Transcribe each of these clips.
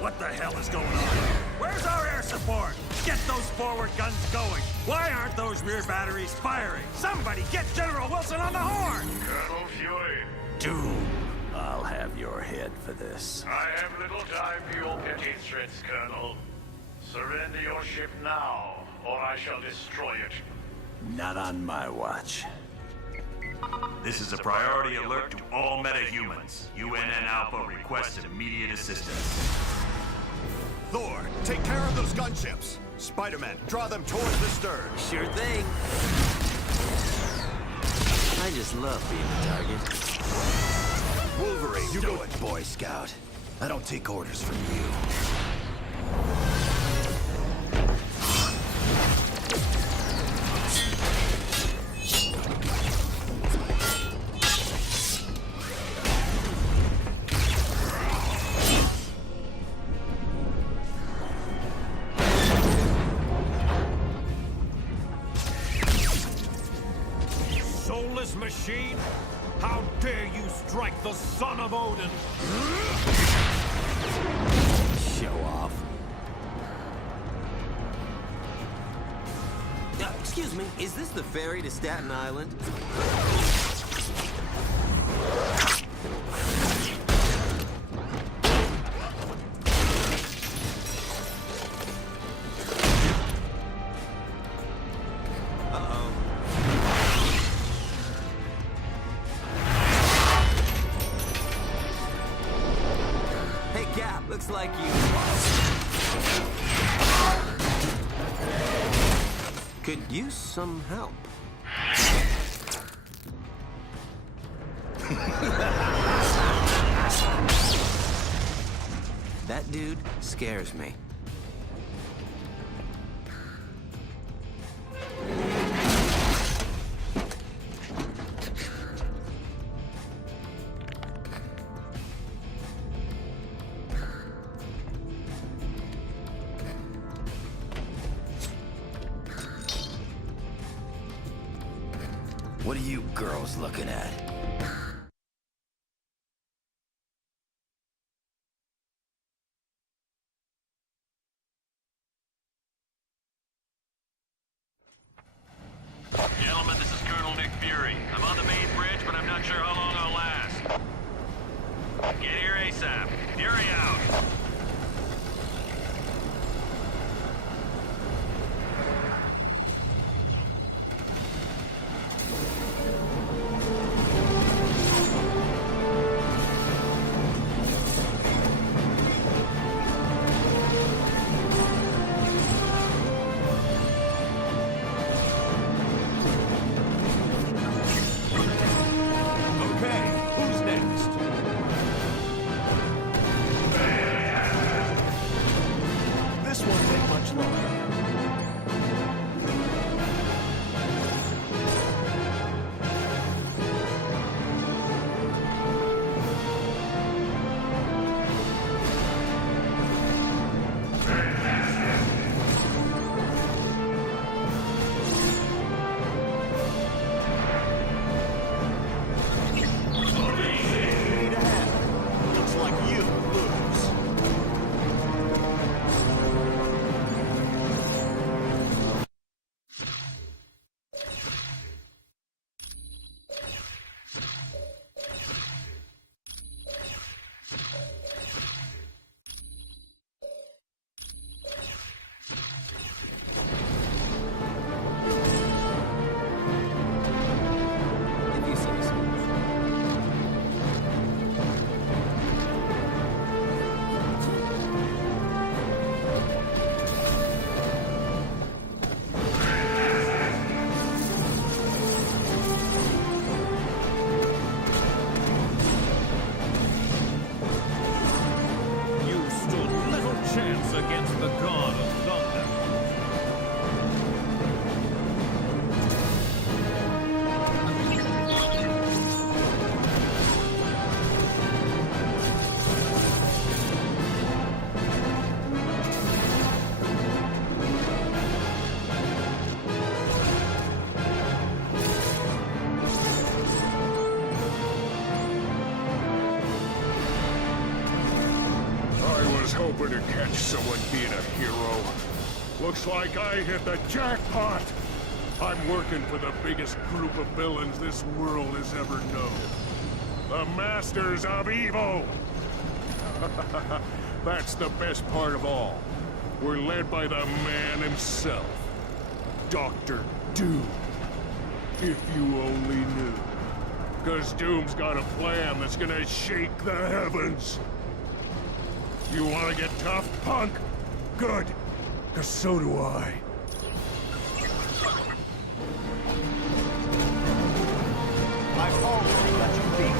What the hell is going on? Where's our air support? Get those forward guns going. Why aren't those rear batteries firing? Somebody get General Wilson on the horn! Colonel Fury, Doom, I'll have your head for this. I have little time for your petty threats, Colonel. Surrender your ship now, or I shall destroy it. Not on my watch. This is a priority alert to all metahumans. UNN Alpha requests immediate assistance. Thor, take care of those gunships. Spider-Man, draw them towards the stern. Sure thing. I just love being a target. Wolverine, you do it, Boy Scout. I don't take orders from you. Soulless machine! How dare you strike the son of Odin! Show off. Excuse me, is this the ferry to Staten Island? Looks like you could use some help. That dude scares me. What are you girls looking at? Gentlemen, this is Colonel Nick Fury. I'm on the main bridge, but I'm not sure how long I'll last. Get here ASAP. Fury out. This won't take much longer. Lead ahead. Looks like you lose. If you say so. You stood little chance against the god of thunder. I was hoping to catch someone being a hero. Looks like I hit the jackpot! I'm working for the biggest group of villains this world has ever known. The Masters of Evil! That's the best part of all. We're led by the man himself. Dr. Doom. If you only knew. 'Cause Doom's got a plan that's gonna shake the heavens. You wanna get tough, punk? Good. 'Cause so do I. I've already got you beat.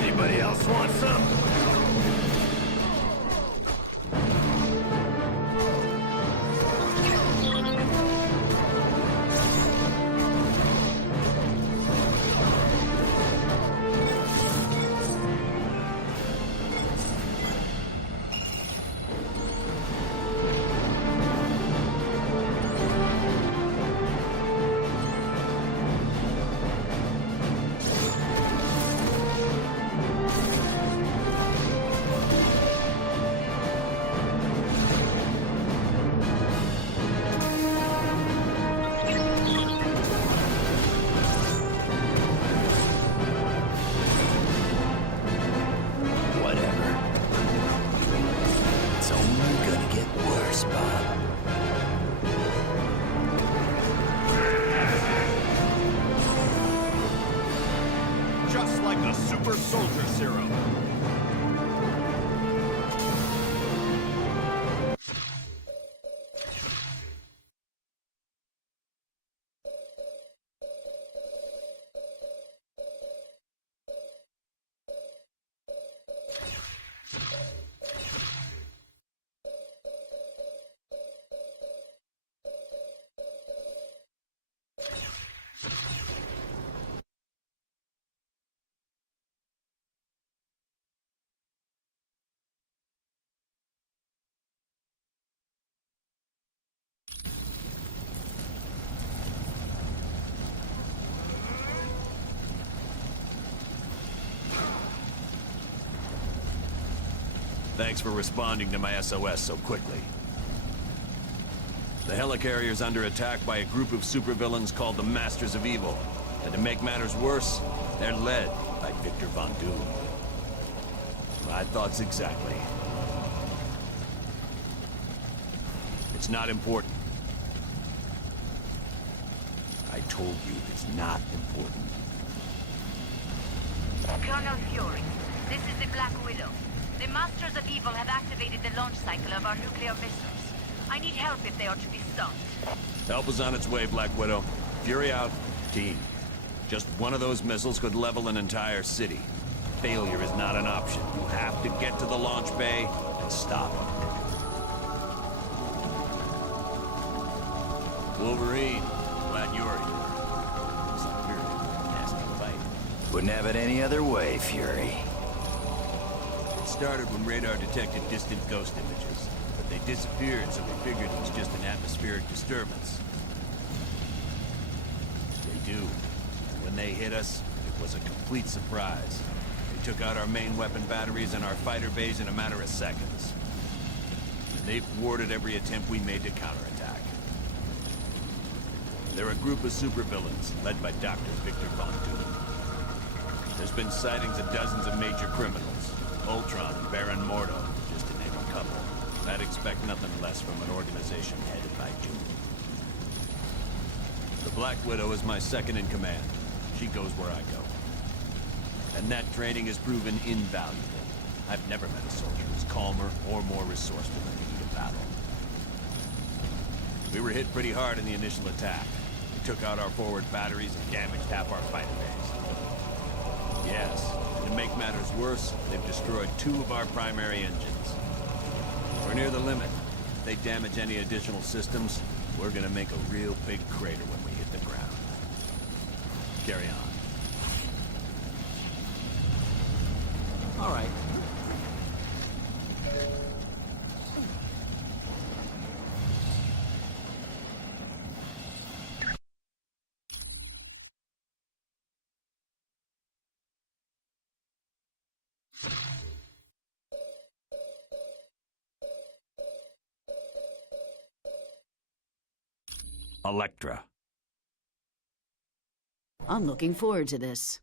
Anybody else want some? Whatever. It's only gonna get worse, Bob. Just like the super soldier serum. Thanks for responding to my SOS so quickly. The helicarrier's under attack by a group of supervillains called the Masters of Evil. And to make matters worse, they're led by Victor Von Doom. My thoughts exactly. It's not important. I told you it's not important. Colonel Fury, this is the Black Widow. The Masters of Evil have activated the launch cycle of our nuclear missiles. I need help if they are to be stopped. Help is on its way, Black Widow. Fury out. Team. Just one of those missiles could level an entire city. Failure is not an option. You have to get to the launch bay and stop it. Wolverine, glad you're here. Looks like you're in a nasty fight. Wouldn't have it any other way, Fury. It started when radar detected distant ghost images, but they disappeared, so we figured it was just an atmospheric disturbance. They do. And when they hit us, it was a complete surprise. They took out our main weapon batteries and our fighter bays in a matter of seconds. And they thwarted every attempt we made to counterattack. They're a group of supervillains, led by Dr. Victor Von Doom. There's been sightings of dozens of major criminals. Ultron and Baron Mordo, just to name a couple. I'd expect nothing less from an organization headed by Doom. The Black Widow is my second in command. She goes where I go. And that training has proven invaluable. I've never met a soldier who's calmer or more resourceful in the heat of battle. We were hit pretty hard in the initial attack. They took out our forward batteries and damaged half our fighter bays. Yes, and to make matters worse, they've destroyed 2 of our primary engines. We're near the limit. If they damage any additional systems, We're gonna make a real big crater when we hit the ground. Carry on. All right. Elektra. I'm looking forward to this.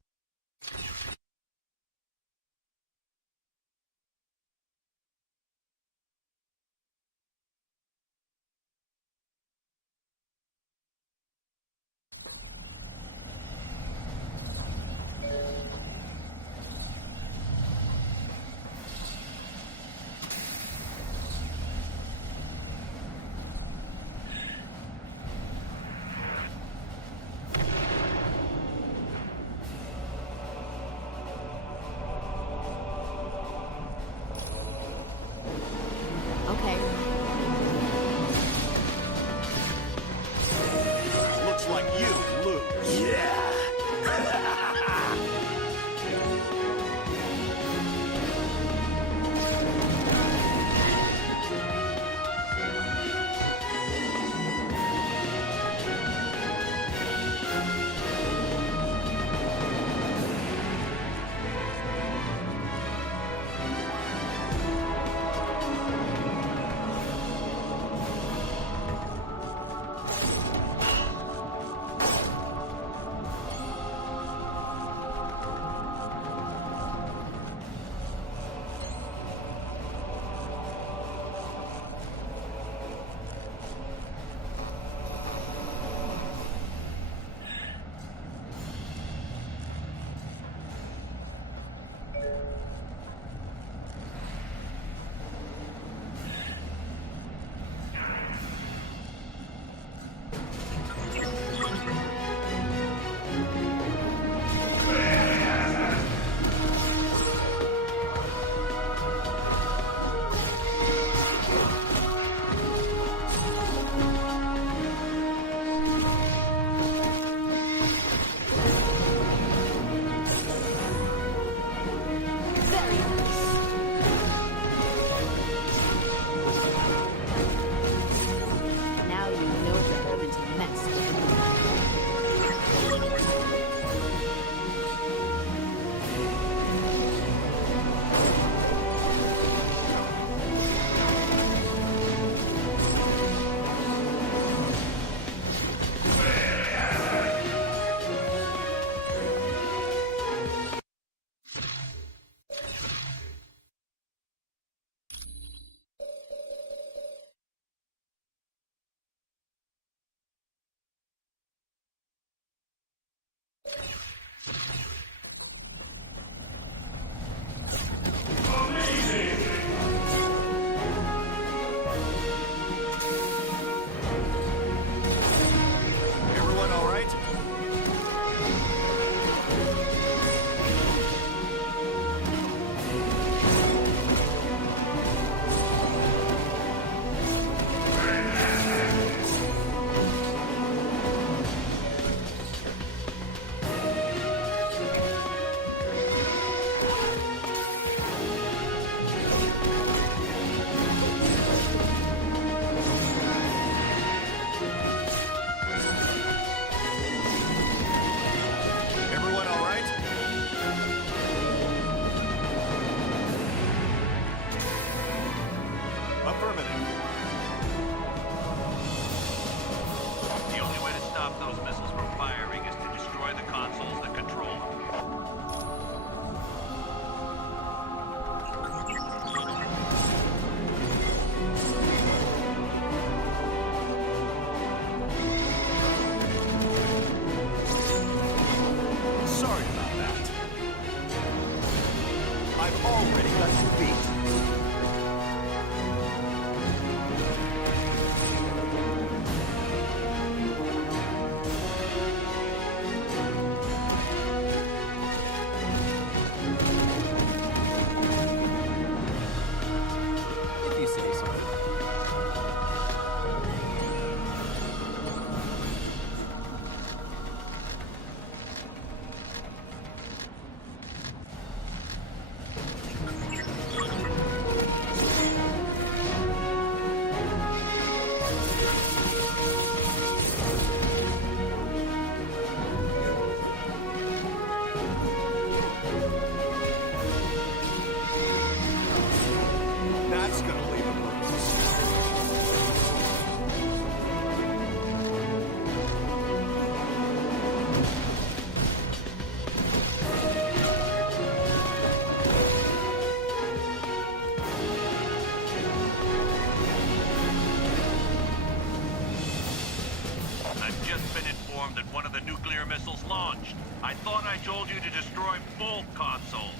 just been informed that one of the nuclear missiles launched. I thought I told you to destroy both consoles.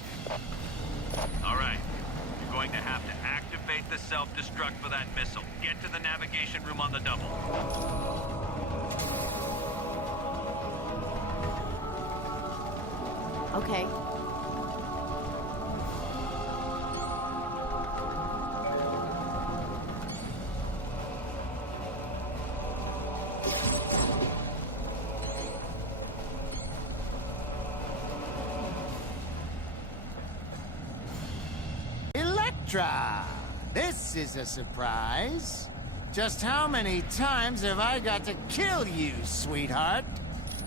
All right. You're going to have to activate the self-destruct for that missile. Get to the navigation room on the double. Okay. Electra! This is a surprise. Just how many times have I got to kill you, sweetheart?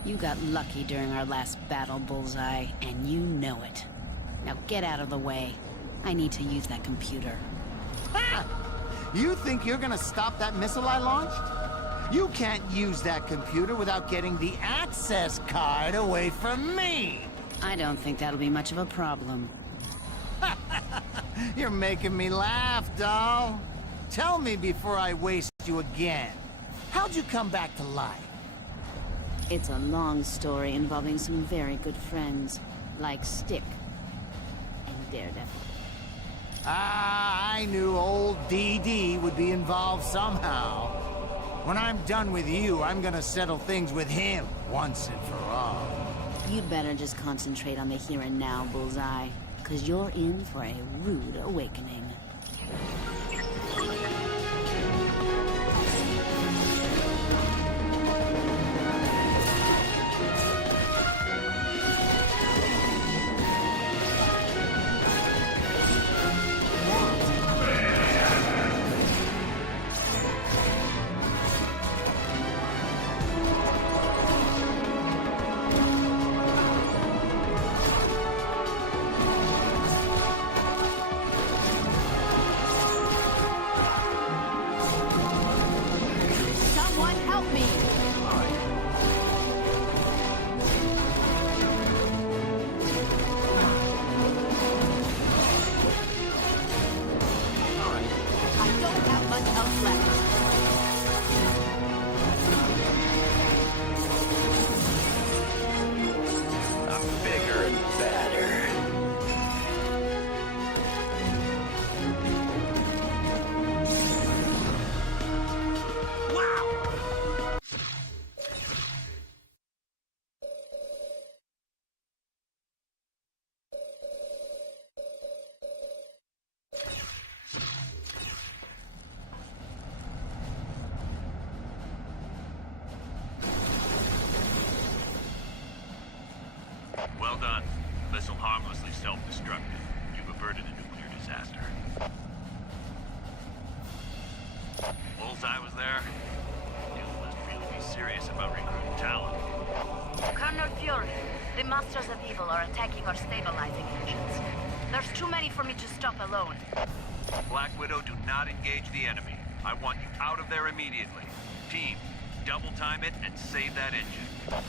You got lucky during our last battle, Bullseye, and you know it. Now get out of the way. I need to use that computer. Ha! You think you're gonna stop that missile I launched? You can't use that computer without getting the access card away from me! I don't think that'll be much of a problem. You're making me laugh, doll. Tell me before I waste you again. How'd you come back to life? It's a long story involving some very good friends, like Stick and Daredevil. Ah, I knew old DD would be involved somehow. When I'm done with you, I'm gonna settle things with him once and for all. You'd better just concentrate on the here and now, Bullseye, 'cause you're in for a rude awakening. Well done. Missile harmlessly self-destructed. You've averted a nuclear disaster. Bullseye was there? You must really be serious about recruiting talent. Colonel Fury, the Masters of Evil are attacking our stabilizing engines. There's too many for me to stop alone. Black Widow, do not engage the enemy. I want you out of there immediately. Team, double time it and save that engine.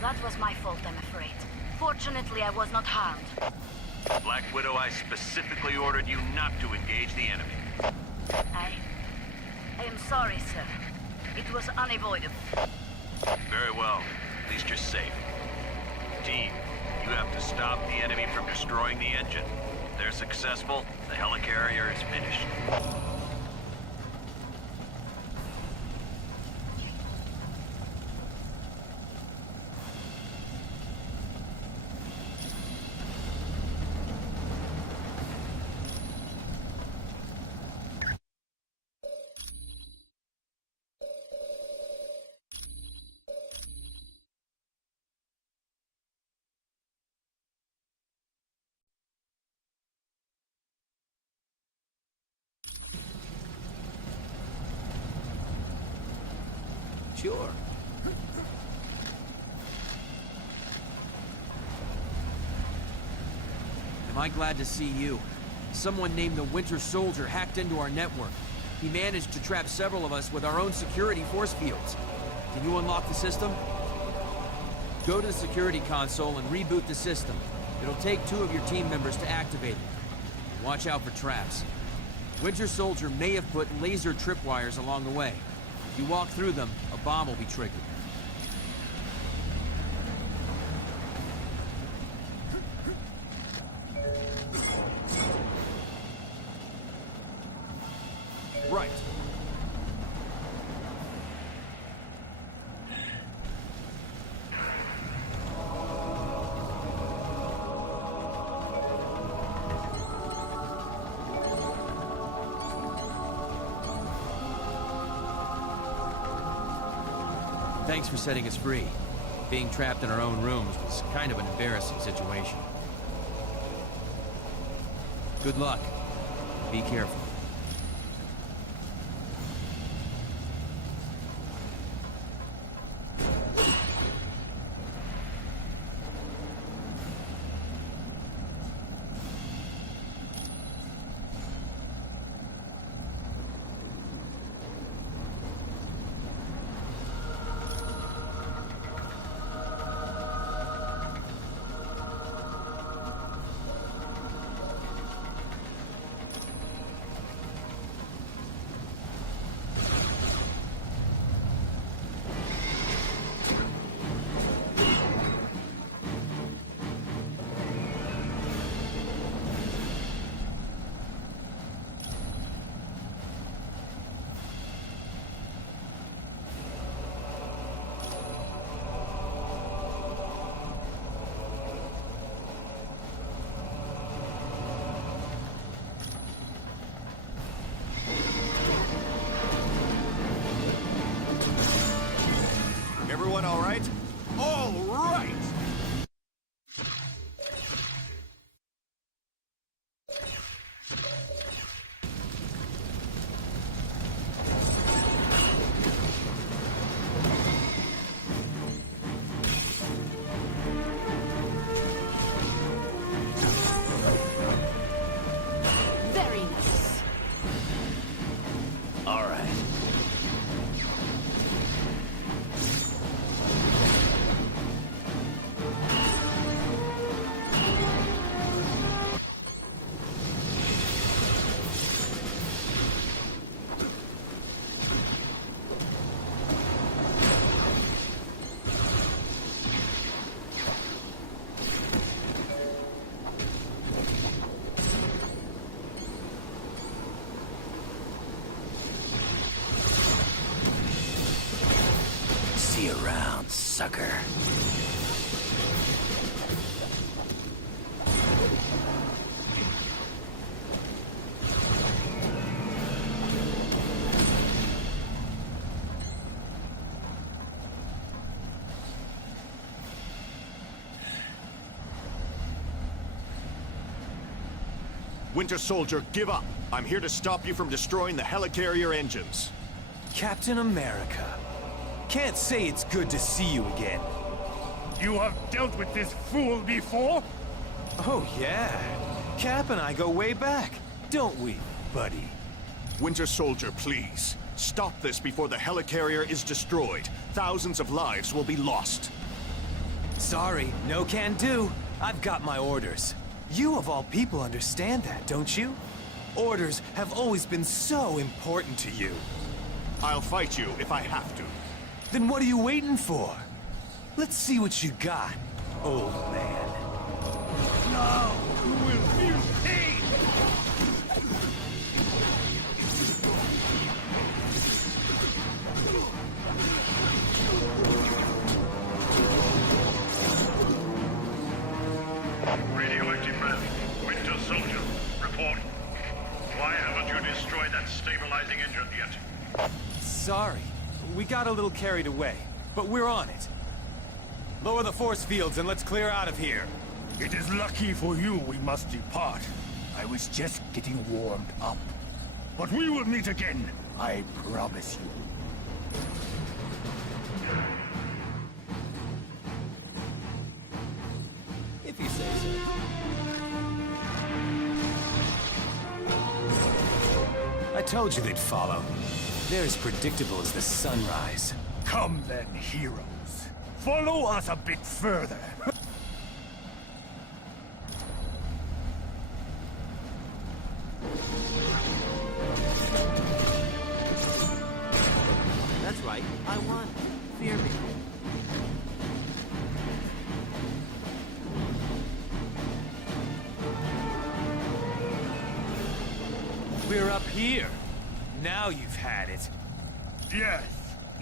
That was my fault, I'm afraid. Fortunately, I was not harmed. Black Widow, I specifically ordered you not to engage the enemy. I am sorry, sir. It was unavoidable. Very well. At least you're safe. Team, you have to stop the enemy from destroying the engine. If they're successful, the helicarrier is finished. Sure. Am I glad to see you? Someone named the Winter Soldier hacked into our network. He managed to trap several of us with our own security force fields. Can you unlock the system? Go to the security console and reboot the system. It'll take 2 of your team members to activate it. Watch out for traps. Winter Soldier may have put laser tripwires along the way. If you walk through them, a bomb will be triggered. Right. Thanks for setting us free. Being trapped in our own rooms was kind of an embarrassing situation. Good luck. Be careful. Everyone all right? All right! Very nice. All right. See you around, sucker. Winter Soldier, give up. I'm here to stop you from destroying the helicarrier engines. Captain America. Can't say it's good to see you again. You have dealt with this fool before? Oh, yeah. Cap and I go way back, don't we, buddy? Winter Soldier, please. Stop this before the helicarrier is destroyed. Thousands of lives will be lost. Sorry, no can do. I've got my orders. You of all people understand that, don't you? Orders have always been so important to you. I'll fight you if I have to. Then what are you waiting for? Let's see what you got, old man. Now you will feel pain! Radioactive man, Winter Soldier, report. Why haven't you destroyed that stabilizing engine yet? Sorry, we got a little carried away, but we're on it. Lower the force fields and let's clear out of here. It is lucky for you we must depart. I was just getting warmed up. But we will meet again, I promise you. If you say so. I told you they'd follow. They're as predictable as the sunrise. Come then, heroes. Follow us a bit further. That's right. I won. Fear me. We're up here. Now you've had it. Yes.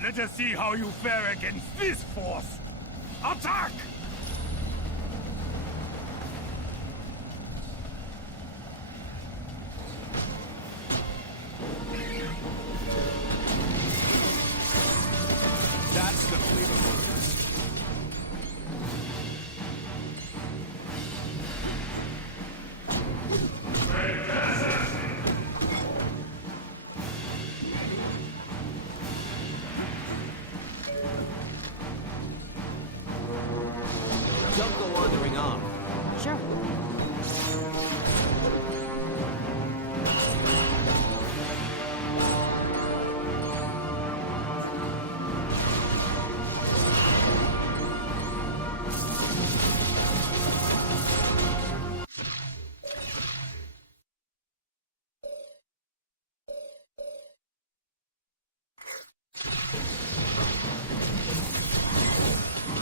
Let us see how you fare against this force. Attack! That's gonna leave a bruise. Don't go wandering off. Sure.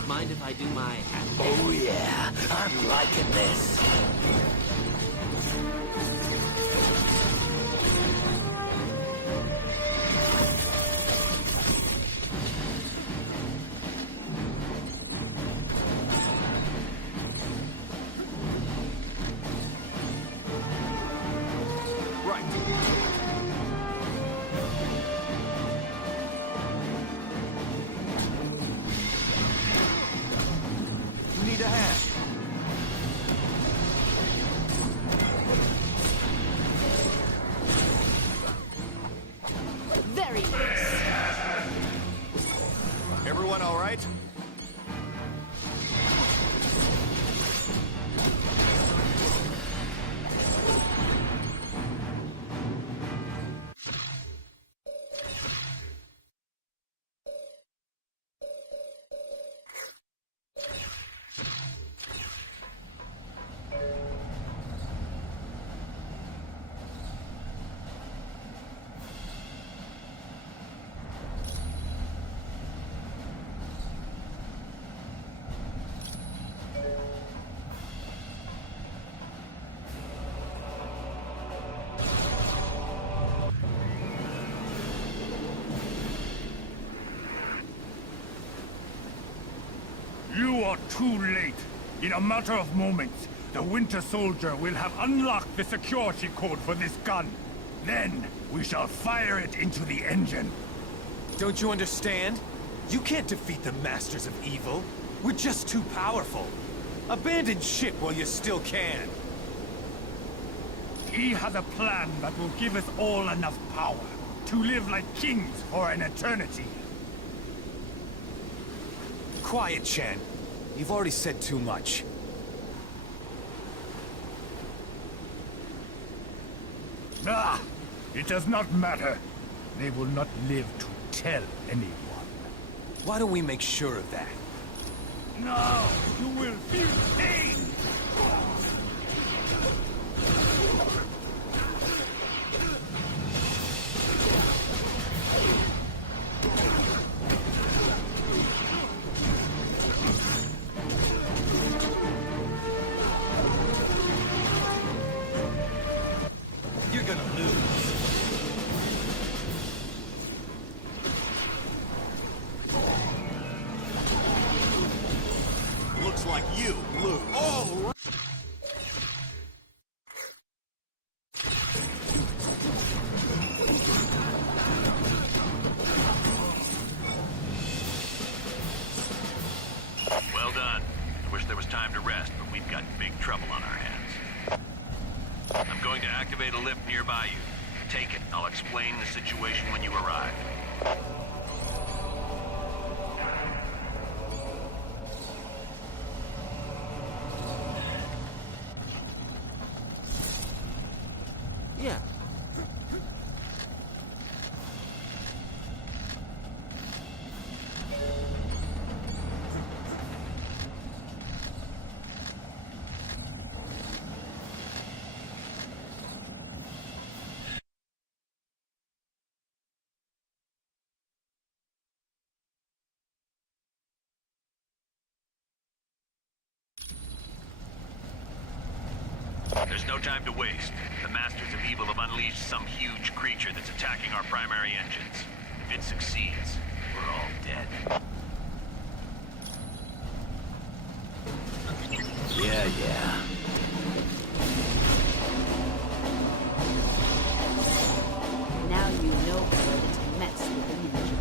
Mind if I do my... Oh yeah, I'm liking this. Need a hand. Very nice. Everyone all right? You are too late. In a matter of moments, the Winter Soldier will have unlocked the security code for this gun. Then, we shall fire it into the engine. Don't you understand? You can't defeat the Masters of Evil. We're just too powerful. Abandon ship while you still can. He has a plan that will give us all enough power to live like kings for an eternity. Quiet, Chen. You've already said too much. Ah! It does not matter. They will not live to tell anyone. Why don't we make sure of that? Now you will feel pain! You're gonna lose. Looks like you lose. Oh, Well done. I wish there was time to rest, but we've got big trouble on our hands. I'm going to activate a lift nearby you. Take it. I'll explain the situation when you arrive. Yeah. There's no time to waste. The Masters of Evil have unleashed some huge creature that's attacking our primary engines. If it succeeds, we're all dead. Yeah. Now you know better than to mess with the ninja.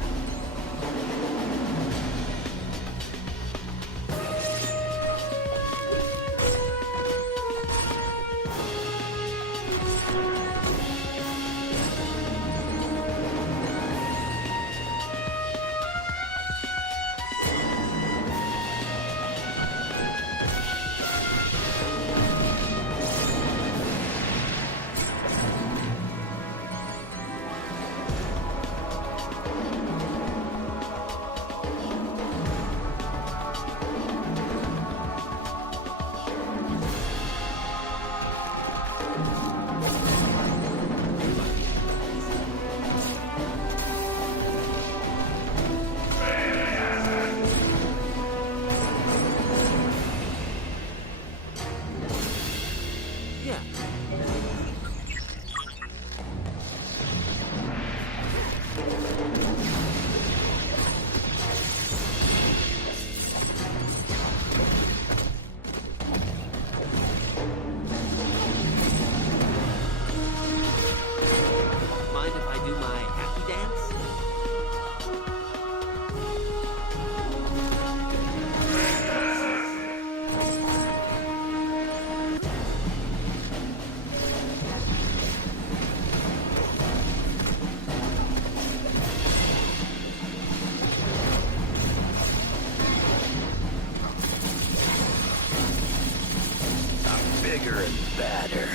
Mind if I do my happy dance? I'm bigger and badder.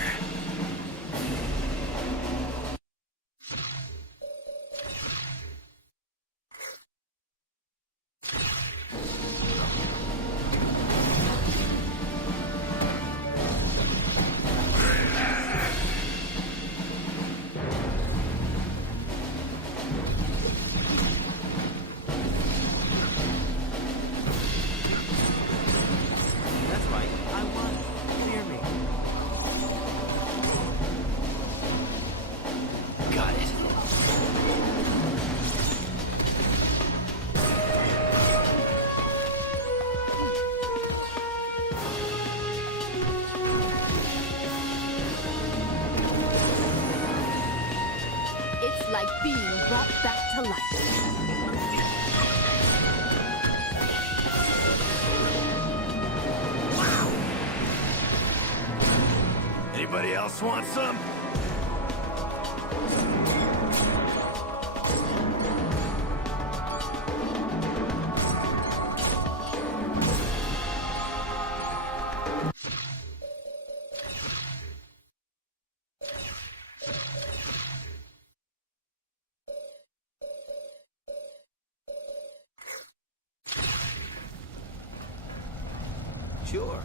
That's right, I won. Fear me. Got it. It's like being brought back to life. Anybody else want some? Sure.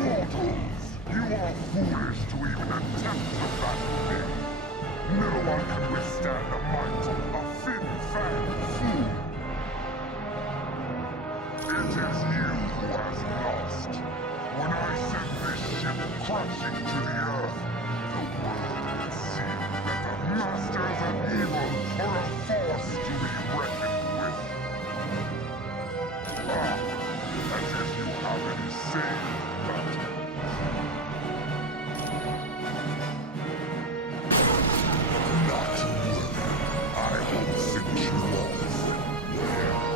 Mortals, you are foolish to even attempt to battle me. No one can withstand the might of a fin-fang fool. It is you who has lost. When I sent this ship crashing to the earth, the world would see that the Masters of Evil are a force to be reckoned with. As if you have any say in that. Not yet. I will finish you off. Yet.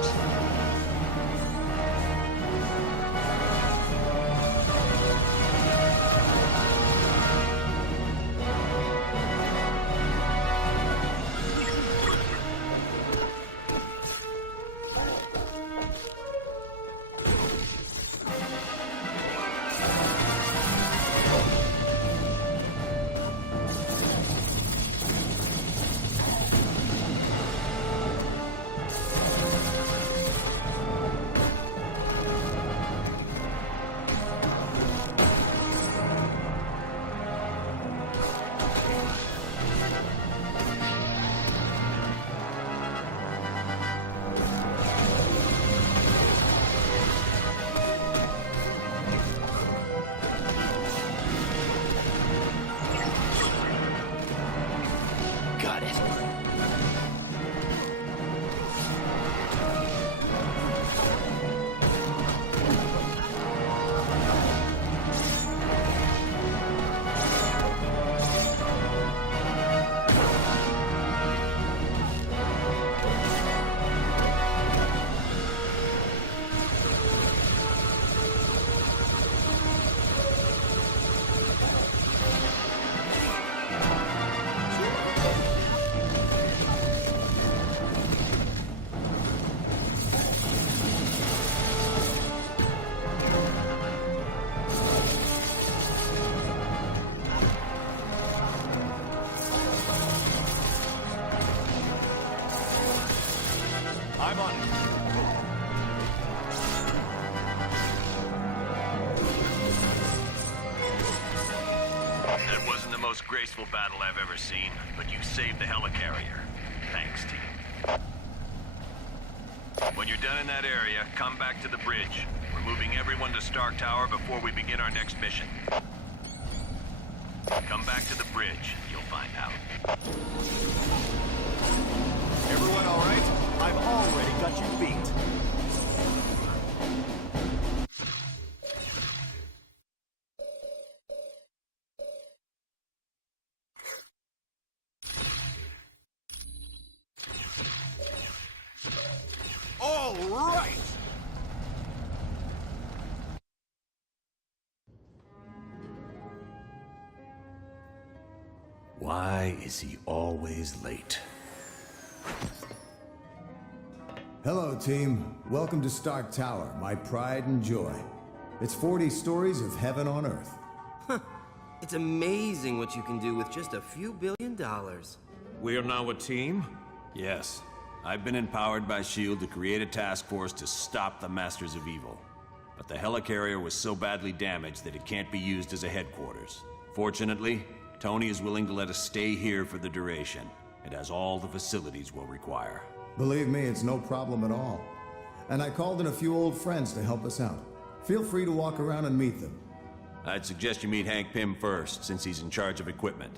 graceful battle I've ever seen, but you saved the helicarrier. Thanks, team. When you're done in that area, come back to the bridge. We're moving everyone to Stark Tower before we begin our next mission. Come back to the bridge. You'll find out. Everyone all right? I've already got you beat. All right! Why is he always late? Hello, team. Welcome to Stark Tower, my pride and joy. It's 40 stories of heaven on Earth. It's amazing what you can do with just a few $billion. We are now a team? Yes. I've been empowered by S.H.I.E.L.D. to create a task force to stop the Masters of Evil. But the helicarrier was so badly damaged that it can't be used as a headquarters. Fortunately, Tony is willing to let us stay here for the duration. It has all the facilities we'll require. Believe me, it's no problem at all. And I called in a few old friends to help us out. Feel free to walk around and meet them. I'd suggest you meet Hank Pym first, since he's in charge of equipment.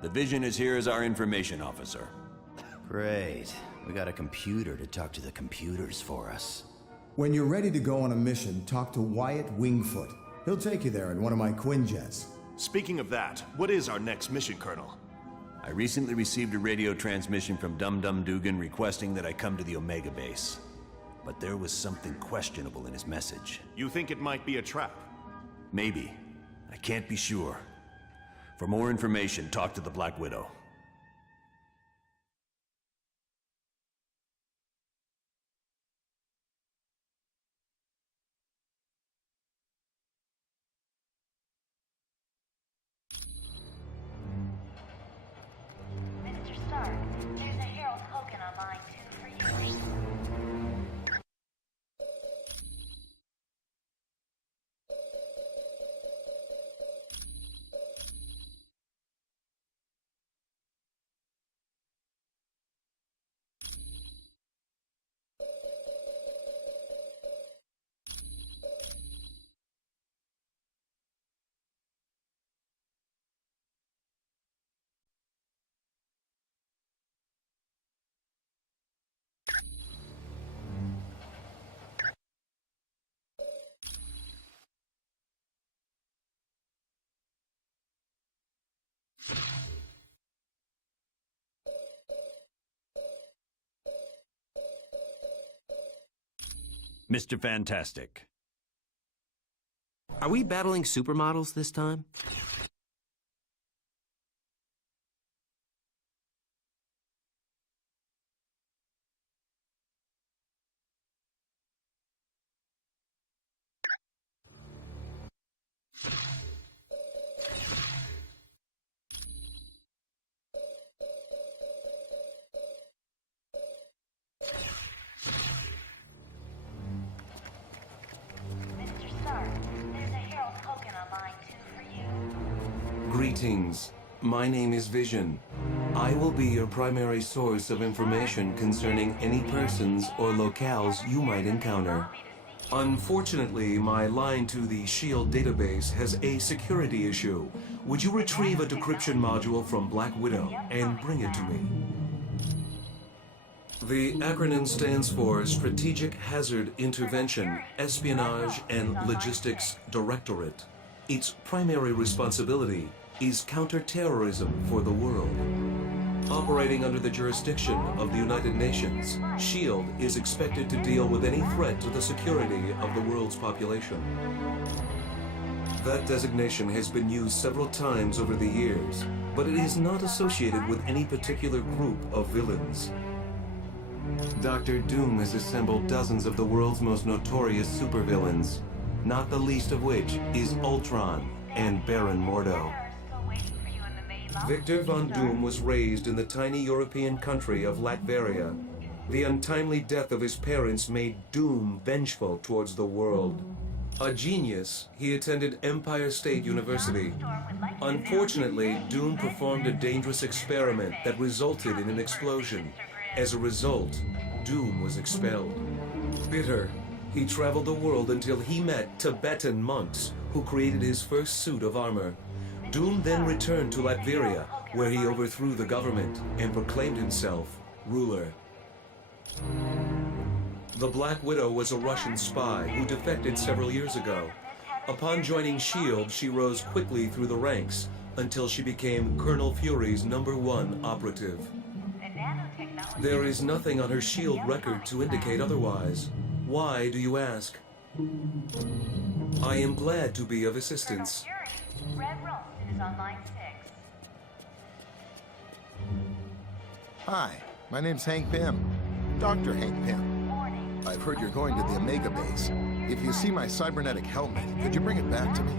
The Vision is here as our information officer. Great. We got a computer to talk to the computers for us. When you're ready to go on a mission, talk to Wyatt Wingfoot. He'll take you there in one of my Quinjets. Speaking of that, what is our next mission, Colonel? I recently received a radio transmission from Dum Dum Dugan requesting that I come to the Omega base. But there was something questionable in his message. You think it might be a trap? Maybe. I can't be sure. For more information, talk to the Black Widow. Mr. Stark, there's a Harold Hogan on line 2 for you. Mr. Fantastic. Are we battling supermodels this time? Mr. Stark, there's a Harold Hogan on line 2 for you. Greetings. My name is Vision. I will be your primary source of information concerning any persons or locales you might encounter. Unfortunately, my line to the S.H.I.E.L.D. database has a security issue. Would you retrieve a decryption module from Black Widow and bring it to me? The acronym stands for Strategic Hazard Intervention, Espionage and Logistics Directorate. Its primary responsibility is counterterrorism for the world. Operating under the jurisdiction of the United Nations, S.H.I.E.L.D. is expected to deal with any threat to the security of the world's population. That designation has been used several times over the years, but it is not associated with any particular group of villains. Dr. Doom has assembled dozens of the world's most notorious supervillains, not the least of which is Ultron and Baron Mordo. Victor Von Doom was raised in the tiny European country of Latveria. The untimely death of his parents made Doom vengeful towards the world. A genius, he attended Empire State University. Unfortunately, Doom performed a dangerous experiment that resulted in an explosion. As a result, Doom was expelled. Bitter, he traveled the world until he met Tibetan monks who created his first suit of armor. Doom then returned to Latveria, where he overthrew the government and proclaimed himself ruler. The Black Widow was a Russian spy who defected several years ago. Upon joining S.H.I.E.L.D., she rose quickly through the ranks until she became Colonel Fury's #1 operative. There is nothing on her S.H.I.E.L.D. record to indicate otherwise. Why, do you ask? I am glad to be of assistance. Hi, my name's Hank Pym. Dr. Hank Pym. I've heard you're going to the Omega base. If you see my cybernetic helmet, could you bring it back to me?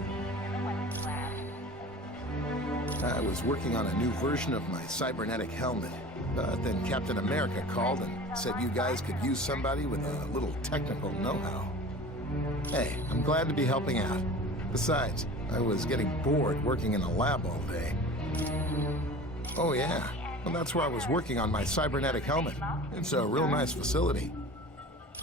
I was working on a new version of my cybernetic helmet, but then Captain America called and said you guys could use somebody with a little technical know-how. Hey, I'm glad to be helping out. Besides, I was getting bored working in a lab all day. Oh yeah, well that's where I was working on my cybernetic helmet. It's a real nice facility.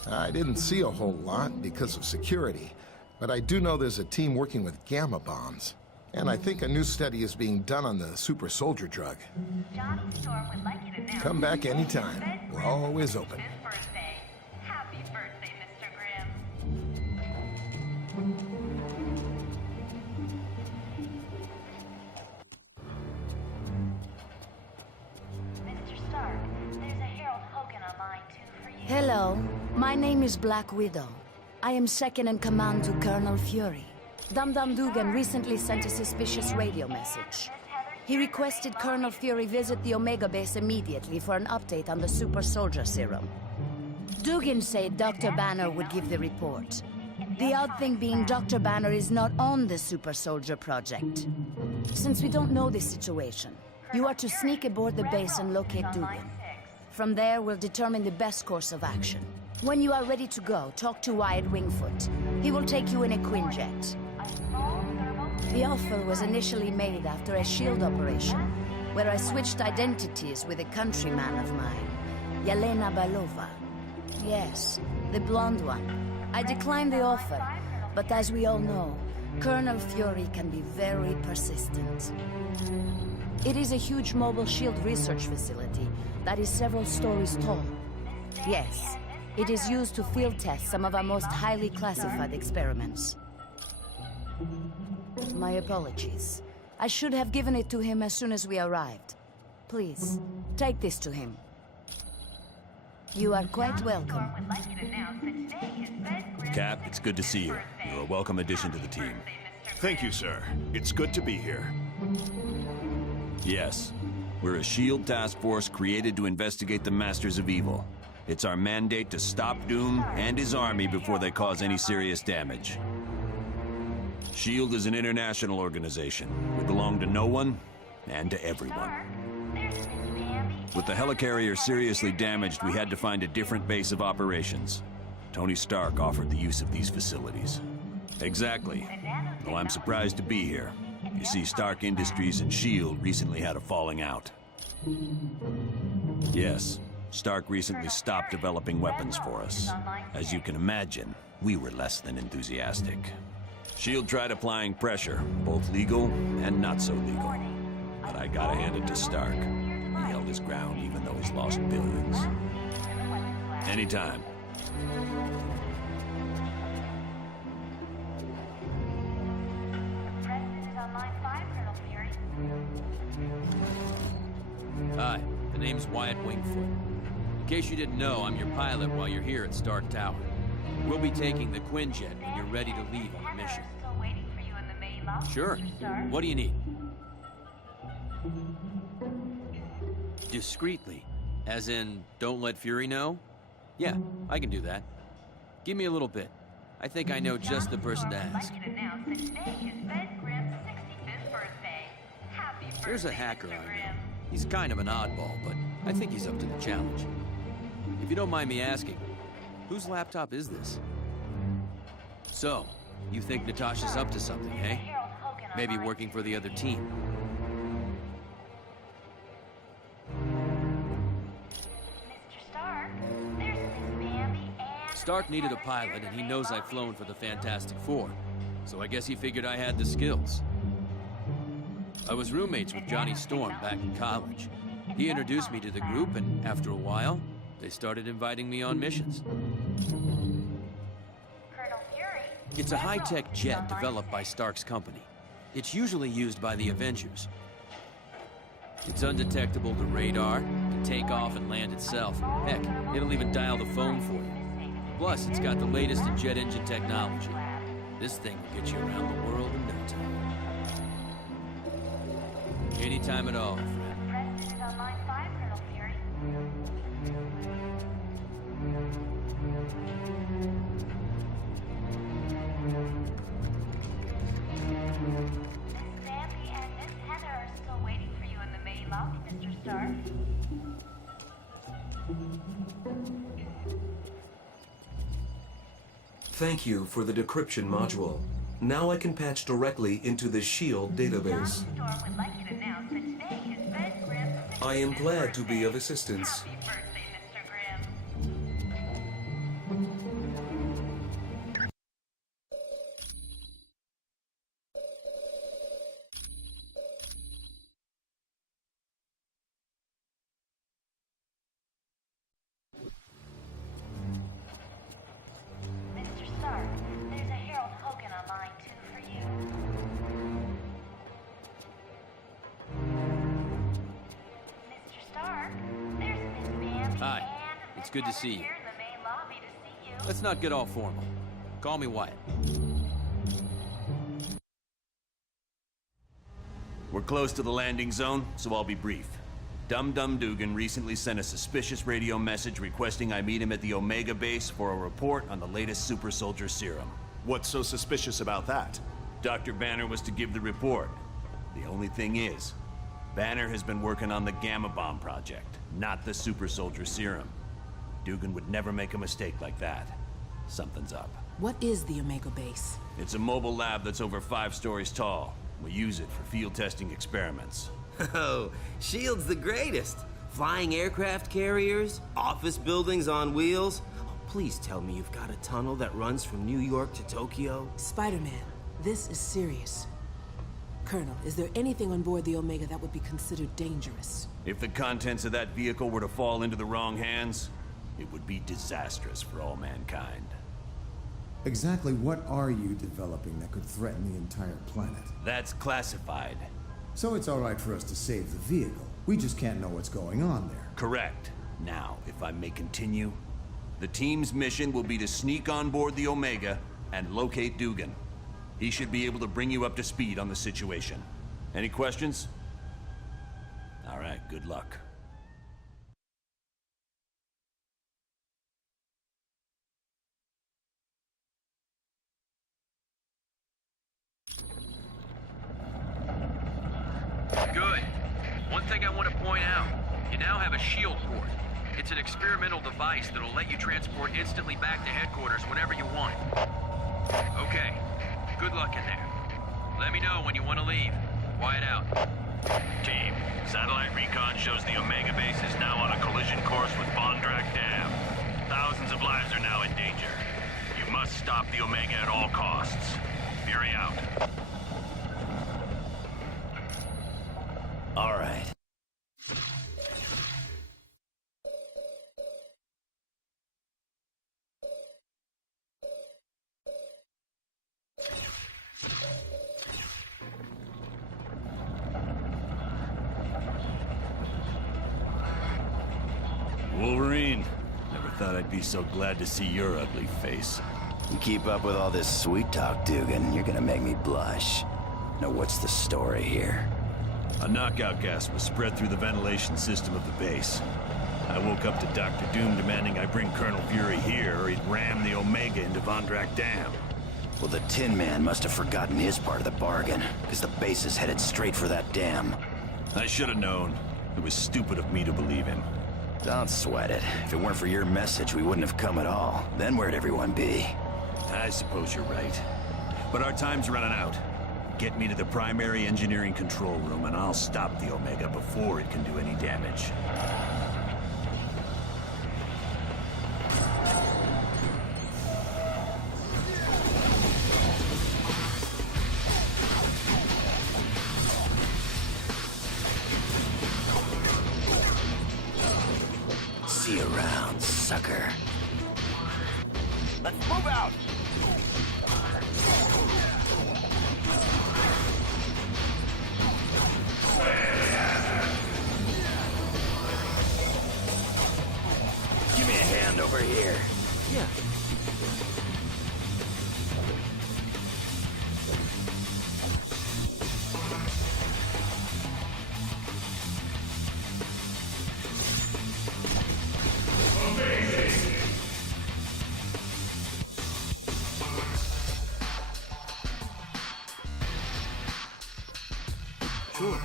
I didn't see a whole lot because of security, but I do know there's a team working with gamma bombs. And I think a new study is being done on the super soldier drug. Come back anytime. We're always open. Happy birthday, Mr. Grimm. Mr. Stark, there's a Harold Hogan online too for you. Hello, my name is Black Widow. I am second in command to Colonel Fury. Dum-Dum Dugan recently sent a suspicious radio message. He requested Colonel Fury visit the Omega base immediately for an update on the super soldier serum. Dugan said Dr. Banner would give the report. The odd thing being Dr. Banner is not on the super soldier project. Since we don't know this situation, you are to sneak aboard the base and locate Dugan. From there, we'll determine the best course of action. When you are ready to go, talk to Wyatt Wingfoot. He will take you in a Quinjet. The offer was initially made after a S.H.I.E.L.D. operation, where I switched identities with a countryman of mine, Yelena Belova. Yes, the blonde one. I declined the offer, but as we all know, Colonel Fury can be very persistent. It is a huge mobile S.H.I.E.L.D. research facility that is several stories tall. Yes, it is used to field test some of our most highly classified experiments. My apologies. I should have given it to him as soon as we arrived. Please, take this to him. You are quite welcome. Cap, it's good to see you. You're a welcome addition to the team. Thank you, sir. It's good to be here. Yes, we're a S.H.I.E.L.D. task force created to investigate the Masters of Evil. It's our mandate to stop Doom and his army before they cause any serious damage. S.H.I.E.L.D. is an international organization. We belong to no one and to everyone. With the helicarrier seriously damaged, we had to find a different base of operations. Tony Stark offered the use of these facilities. Exactly. Well, I'm surprised to be here. You see, Stark Industries and S.H.I.E.L.D. recently had a falling out. Yes, Stark recently stopped developing weapons for us. As you can imagine, we were less than enthusiastic. S.H.I.E.L.D. tried applying pressure, both legal and not so legal. But I gotta hand it to Stark. He held his ground even though he's lost billions. Anytime. Hi, the name's Wyatt Wingfoot. In case you didn't know, I'm your pilot while you're here at Stark Tower. We'll be taking the Quinjet when you're ready to leave on the mission. Sure. What do you need? Discreetly. As in, don't let Fury know? Yeah, I can do that. Give me a little bit. I think I know just the person to ask. There's a hacker I know. He's kind of an oddball, but I think he's up to the challenge. If you don't mind me asking, whose laptop is this? So, You think Natasha's up to something, eh? Maybe working for the other team. Stark needed a pilot, and he knows I've flown for the Fantastic Four. So I guess he figured I had the skills. I was roommates with Johnny Storm back in college. He introduced me to the group, and after a while, they started inviting me on missions. It's a high-tech jet developed by Stark's company. It's usually used by the Avengers. It's undetectable to radar, can take off and land itself. Heck, it'll even dial the phone for you. Plus, it's got the latest in jet engine technology. This thing will get you around the world in no time. Anytime at all, friend. Thank you for the decryption module. Now I can patch directly into the SHIELD database. I am glad to be of assistance. Hi, it's good to see you. Let's not get all formal. Call me Wyatt. We're close to the landing zone, so I'll be brief. Dum-Dum Dugan recently sent a suspicious radio message requesting I meet him at the Omega base for a report on the latest super soldier serum. What's so suspicious about that? Dr. Banner was to give the report. The only thing is, Banner has been working on the Gamma Bomb project, not the super soldier serum. Dugan would never make a mistake like that. Something's up. What is the Omega base? It's a mobile lab that's over 5 stories tall. We use it for field testing experiments. Oh, SHIELD's the greatest. Flying aircraft carriers, office buildings on wheels. Oh, please tell me you've got a tunnel that runs from New York to Tokyo. Spider-Man, this is serious. Colonel, is there anything on board the Omega that would be considered dangerous? If the contents of that vehicle were to fall into the wrong hands, it would be disastrous for all mankind. Exactly what are you developing that could threaten the entire planet? That's classified. So it's all right for us to save the vehicle. We just can't know what's going on there. Correct. Now, if I may continue, the team's mission will be to sneak on board the Omega and locate Dugan. He should be able to bring you up to speed on the situation. Any questions? All right, good luck. Good. One thing I want to point out, you now have a SHIELD port. It's an experimental device that'll let you transport instantly back to headquarters whenever you want. Okay, good luck in there. Let me know when you want to leave. Wyatt out. Team, satellite recon shows the Omega base is now on a collision course with Bondrak Dam. Thousands of lives are now in danger. You must stop the Omega at all costs. Fury out. All right. Wolverine, never thought I'd be so glad to see your ugly face. You keep up with all this sweet talk, Dugan, you're gonna make me blush. Now what's the story here? A knockout gas was spread through the ventilation system of the base. I woke up to Dr. Doom demanding I bring Colonel Fury here or he'd ram the Omega into Bondrak Dam. Well, the Tin Man must have forgotten his part of the bargain, because the base is headed straight for that dam. I should have known. It was stupid of me to believe him. Don't sweat it. If it weren't for your message, we wouldn't have come at all. Then where'd everyone be? I suppose you're right. But our time's running out. Get me to the primary engineering control room and I'll stop the Omega before it can do any damage. See you around, sucker. Let's move out! Give me a hand over here. Yeah. Sure.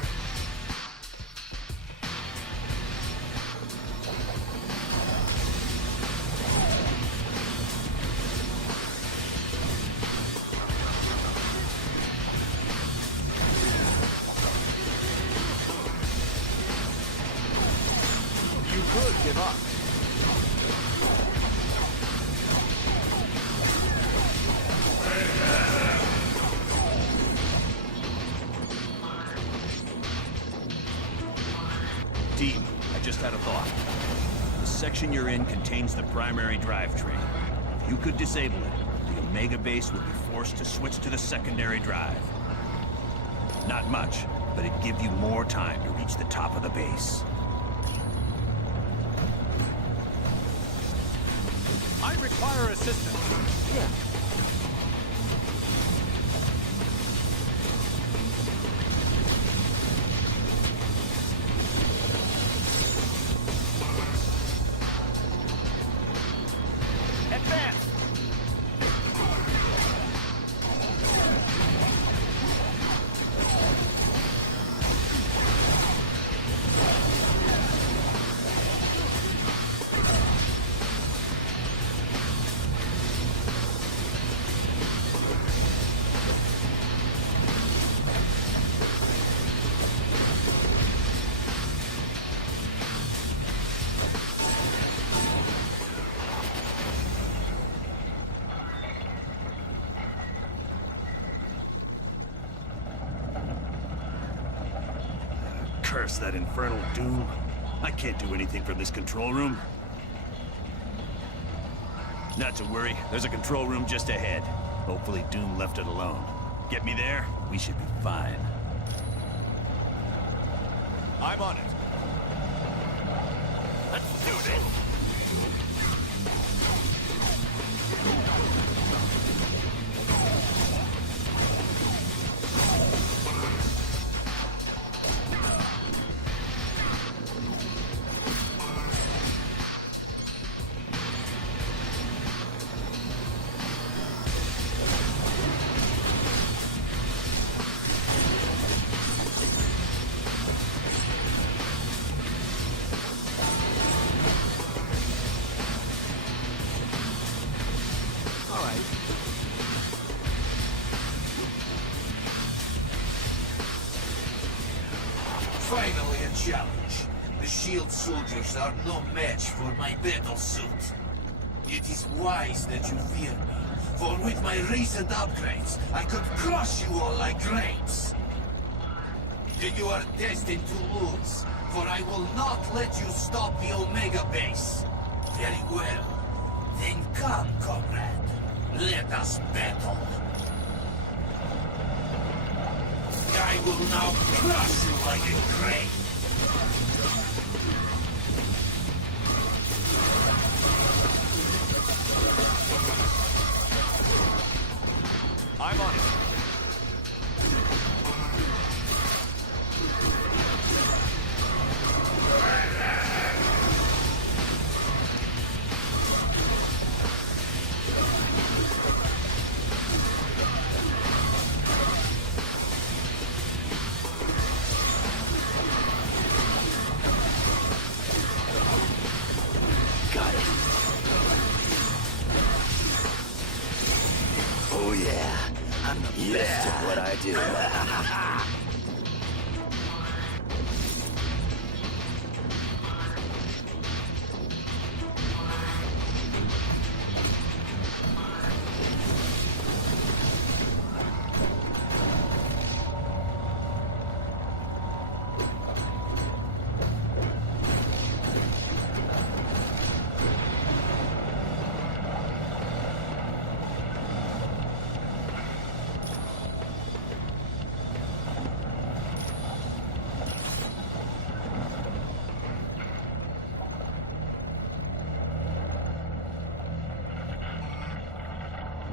You could give up. Team, I just had a thought. The section you're in contains the primary drivetrain. If you could disable it, the Omega base would be forced to switch to the secondary drive. Not much, but it'd give you more time to reach the top of the base. I require assistance. Yeah. Advance! Curse that infernal Doom. I can't do anything from this control room. Not to worry, there's a control room just ahead. Hopefully Doom left it alone. Get me there, we should be fine. I'm on it. Let's do this! Finally a challenge. The shield soldiers are no match for my battle suit. It is wise that you fear me, for with my recent upgrades, I could crush you all like grapes. You are destined to lose, for I will not let you stop the Omega base. Very well. Then come, comrade. Let us battle. I will now crush you like a grape. I'm on it. Oh yeah, I'm gist of what I do.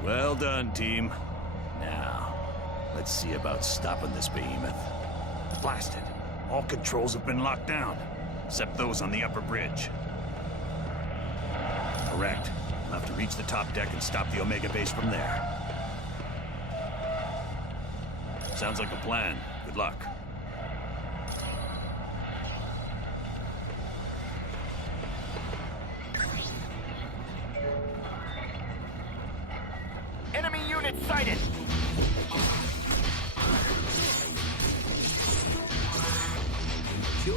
Well done, team. Now, let's see about stopping this behemoth. Blasted. All controls have been locked down, except those on the upper bridge. Correct. We'll have to reach the top deck and stop the Omega base from there. Sounds like a plan. Good luck. Enemy unit sighted! Sure.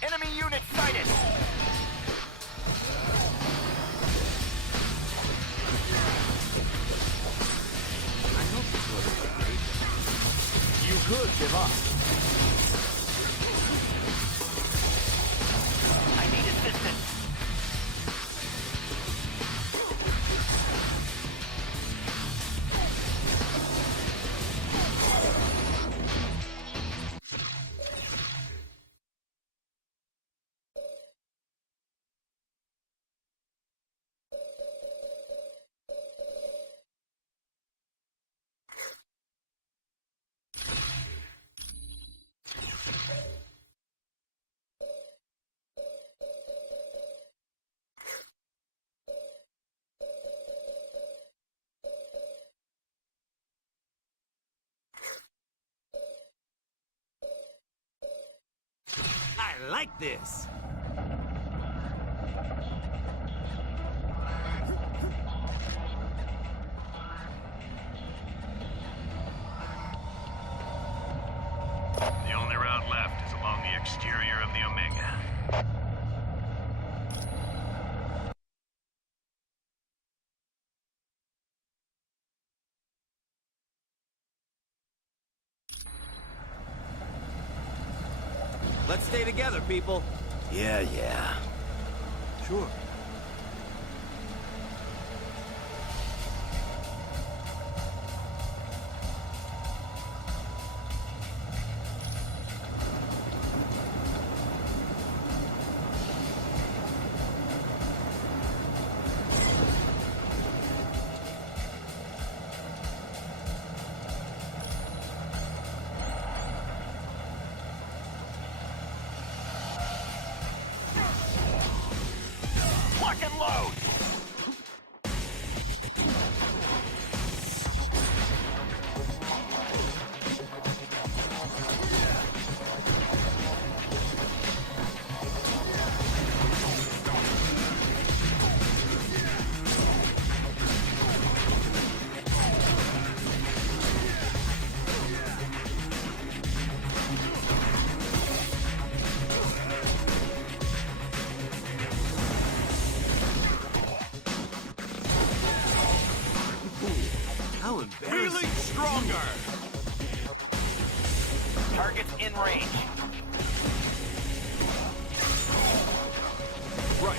Enemy unit sighted! I hope this wasn't right. You could give up. I need assistance. I like this. The only route left is along the exterior of the Omega. Let's stay together, people. Yeah, yeah. Sure. Lock and load! How embarrassing. Feeling stronger! Target's in range. Right.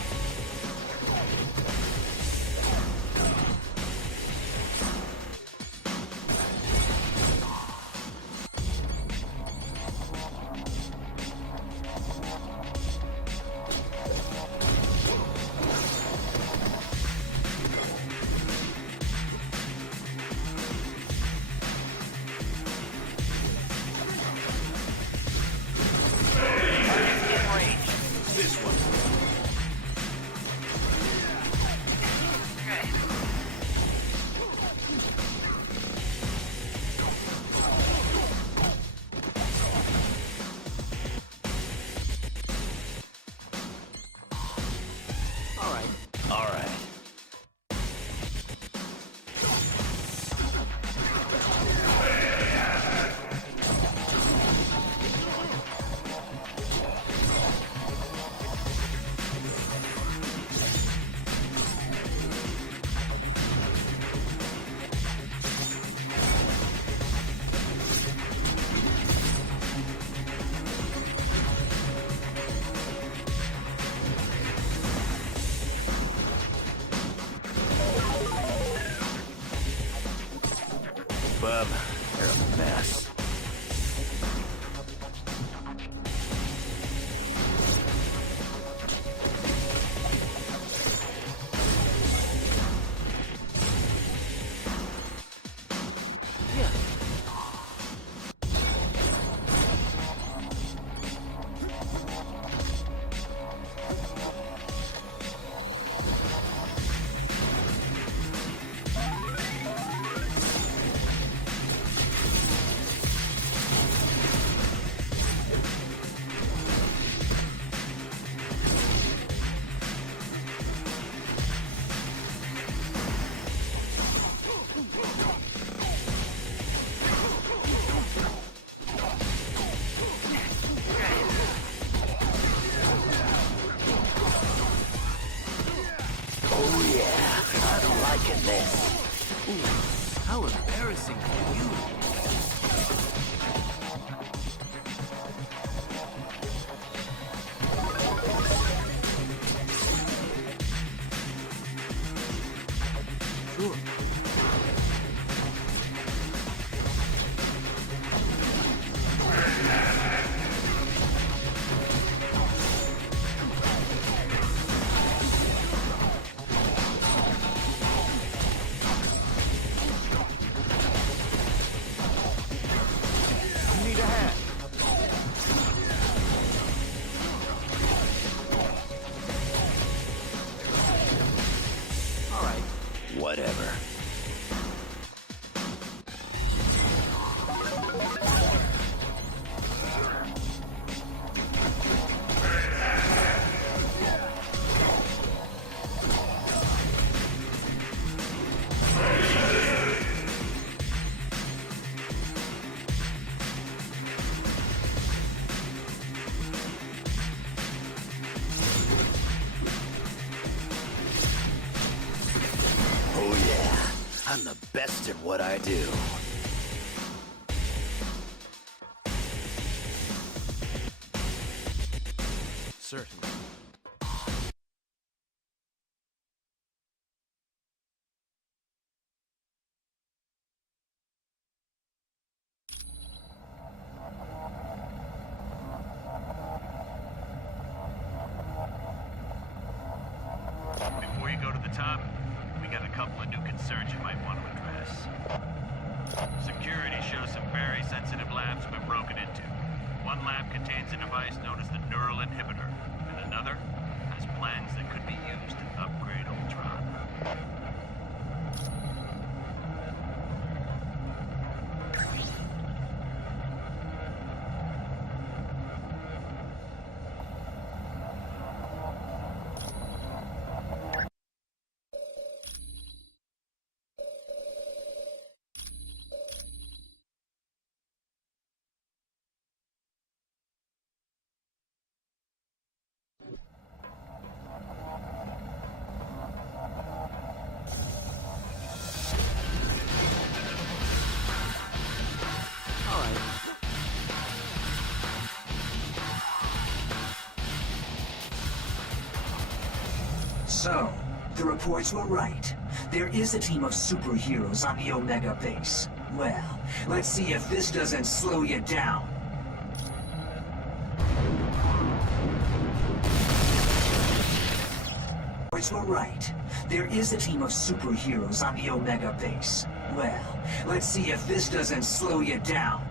at this. Ooh, how embarrassing for you. Sure. Whatever. I'm the best at what I do. Certainly. Before you go to the top, we got a couple of new concerns you might want to address. Security shows some very sensitive labs have been broken into. One lab contains a device known as the Neural Inhibitor, and another has plans that could be used to upgrade Ultron. So, the reports were right. There is a team of superheroes on the Omega base. Well, let's see if this doesn't slow you down. Reports were right. There is a team of superheroes on the Omega base. Well, let's see if this doesn't slow you down.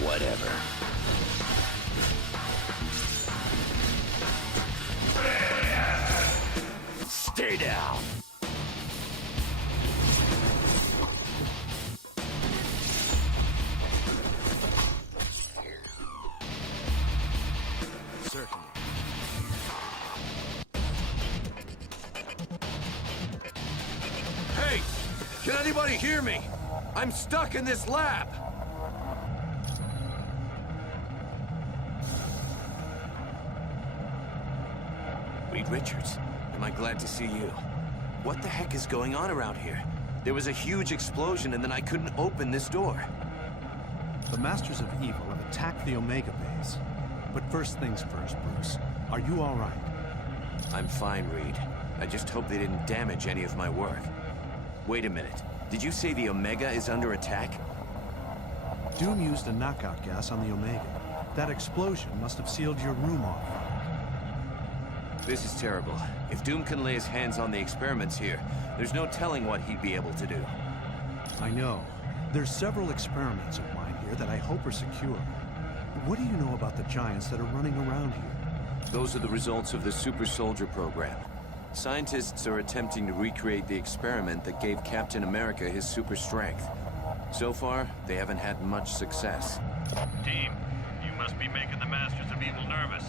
Whatever. Stay down. Certainly. Hey! Can anybody hear me? I'm stuck in this lab! Reed Richards, am I glad to see you. What the heck is going on around here? There was a huge explosion and then I couldn't open this door. The Masters of Evil have attacked the Omega base. But first things first, Bruce. Are you all right? I'm fine, Reed. I just hope they didn't damage any of my work. Wait a minute. Did you say the Omega is under attack? Doom used a knockout gas on the Omega. That explosion must have sealed your room off. This is terrible. If Doom can lay his hands on the experiments here, there's no telling what he'd be able to do. I know. There's several experiments of mine here that I hope are secure. What do you know about the giants that are running around here? Those are the results of the Super Soldier program. Scientists are attempting to recreate the experiment that gave Captain America his super strength. So far, they haven't had much success. Team, you must must be making the Masters of Evil nervous.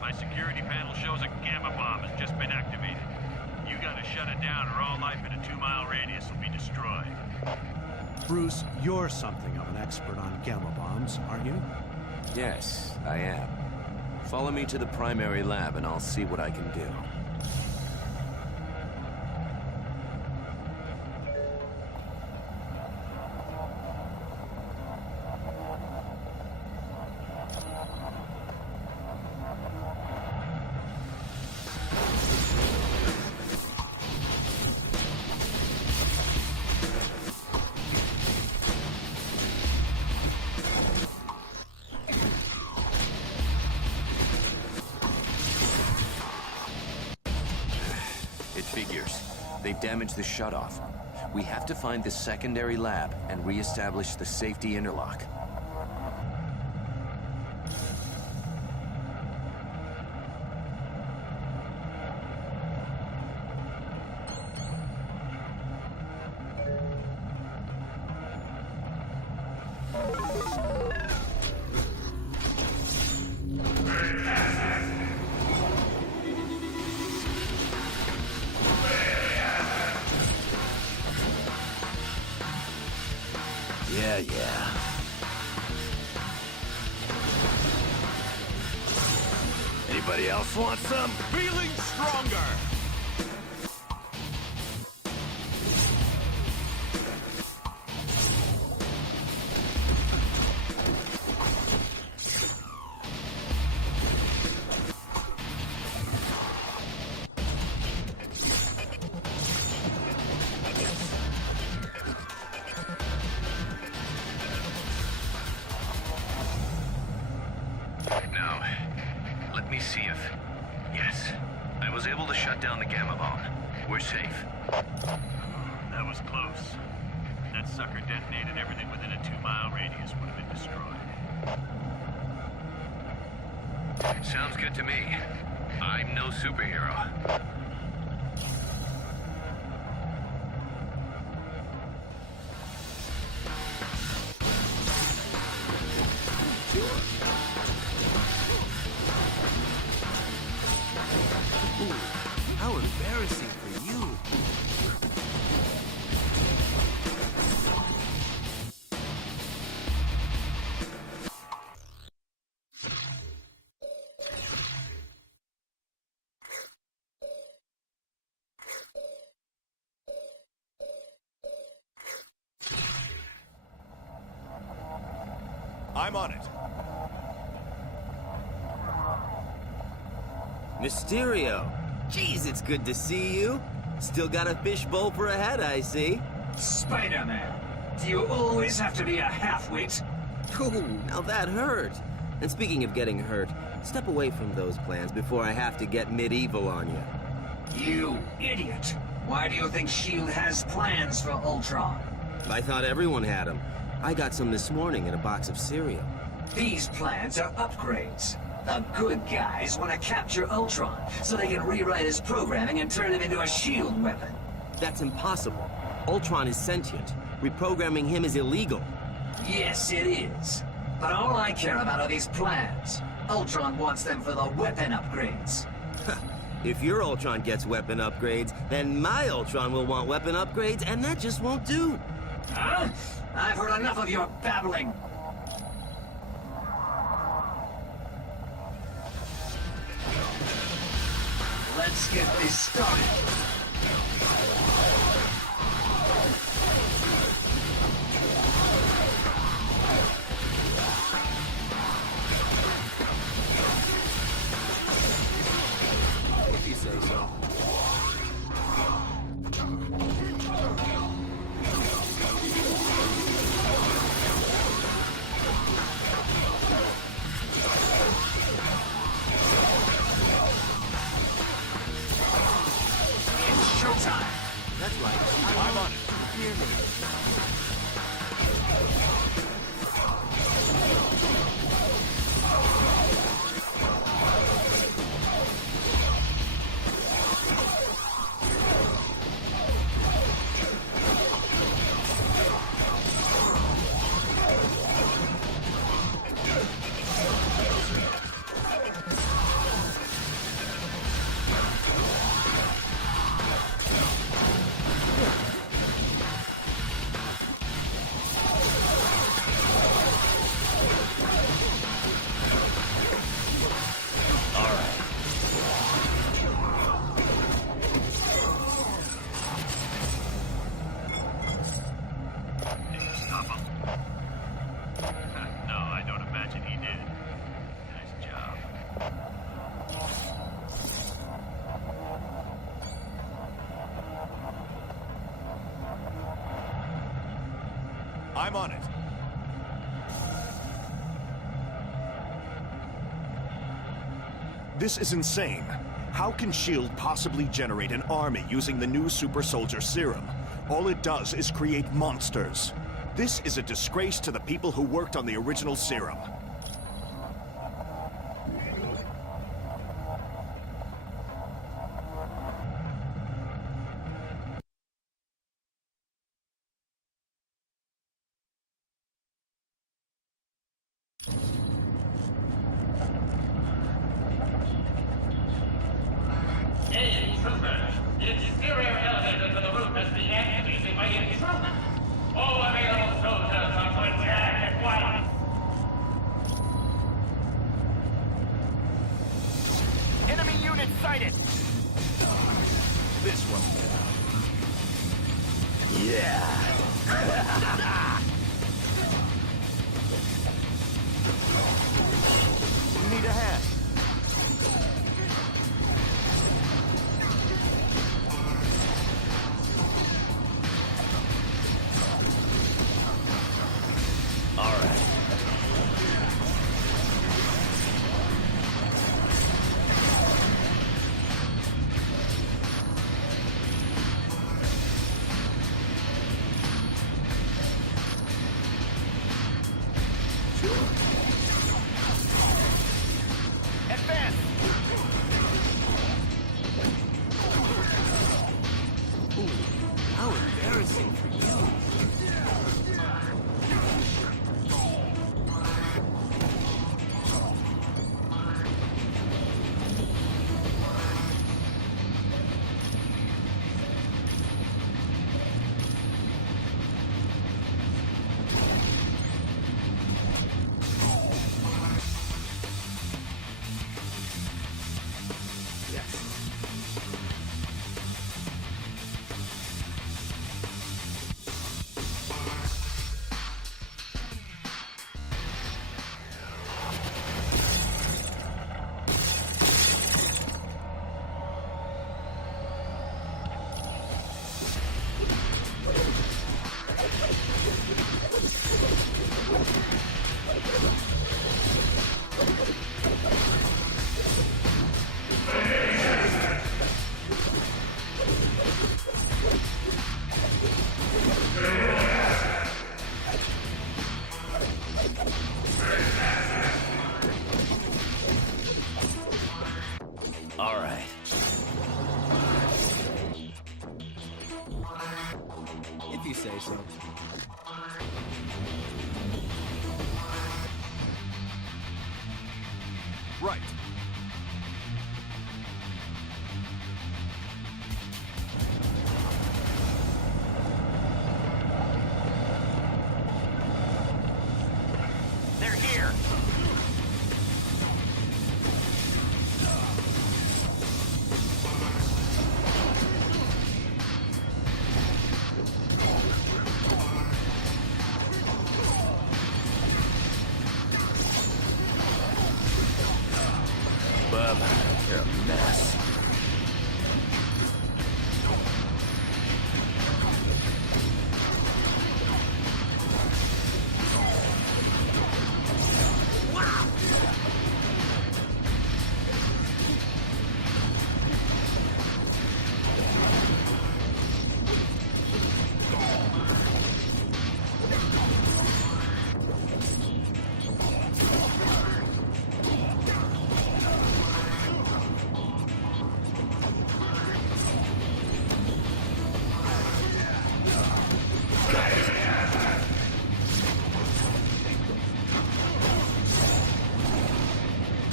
My security panel shows a gamma bomb has just been activated. You gotta shut it down or all life in a 2-mile radius will be destroyed. Bruce, you're something of an expert on gamma bombs, aren't you? Yes, I am. Follow me to the primary lab and I'll see what I can do. Figures. They've damaged the shutoff. We have to find the secondary lab and re-establish the safety interlock. Yeah. Anybody else want some? Feeling stronger! Now, let me see if... Yes, I was able to shut down the gamma bomb. We're safe. That was close. That sucker detonated everything within a 2-mile radius would have been destroyed. Sounds good to me. I'm no superhero. How embarrassing for you. I'm on it. Mysterio! Jeez, it's good to see you. Still got a fishbowl for a head, I see. Spider-Man, do you always have to be a half-wit? Ooh, now that hurt. And speaking of getting hurt, step away from those plans before I have to get medieval on you. You idiot! Why do you think S.H.I.E.L.D. has plans for Ultron? I thought everyone had them. I got some this morning in a box of cereal. These plans are upgrades. The good guys want to capture Ultron so they can rewrite his programming and turn him into a S.H.I.E.L.D. weapon. That's impossible. Ultron is sentient. Reprogramming him is illegal. Yes, it is. But all I care about are these plans. Ultron wants them for the weapon upgrades. If your Ultron gets weapon upgrades, then my Ultron will want weapon upgrades, and that just won't do. Huh? I've heard enough of your babbling. Let's get this started. If you say so. It's showtime. That's right. I'm on it. Hear me. I'm on it. This is insane. How can S.H.I.E.L.D. possibly generate an army using the new super soldier serum? All it does is create monsters. This is a disgrace to the people who worked on the original serum. Right. They're here! Bub, you're a mess.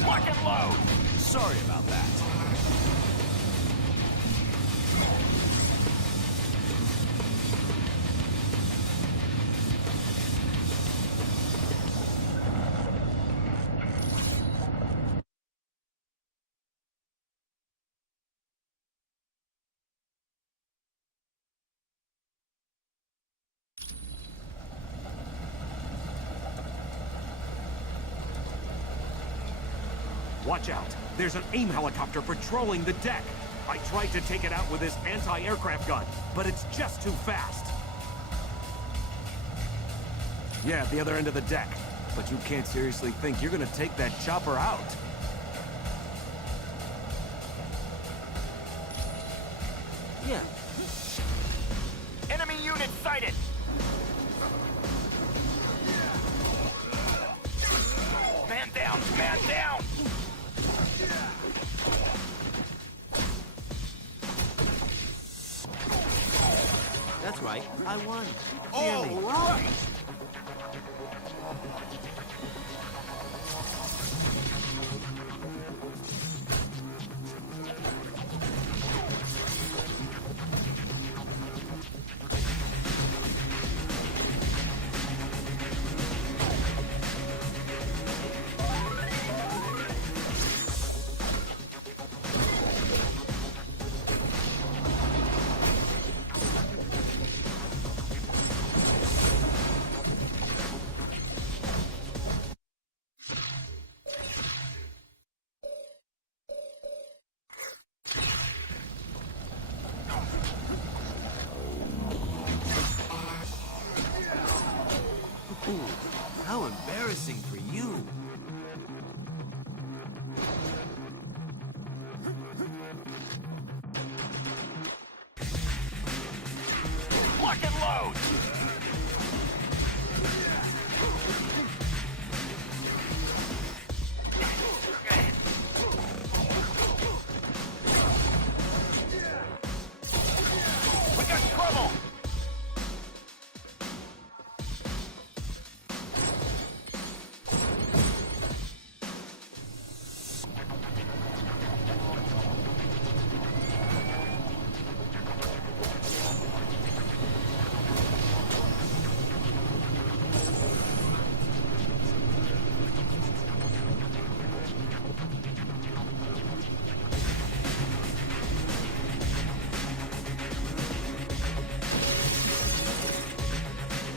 Lock and load! Sorry about that. Watch out! There's an AIM helicopter patrolling the deck! I tried to take it out with this anti-aircraft gun, but it's just too fast! Yeah, at the other end of the deck. But you can't seriously think you're gonna take that chopper out. Yeah. Enemy unit sighted! Man down! Man down! That's right. I won. All right! Ooh, how embarrassing for you. Lock and load! We got trouble!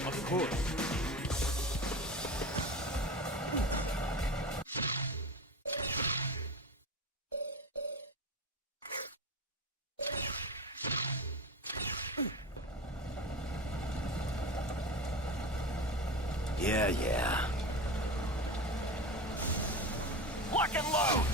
Of course. Yeah. Lock and load!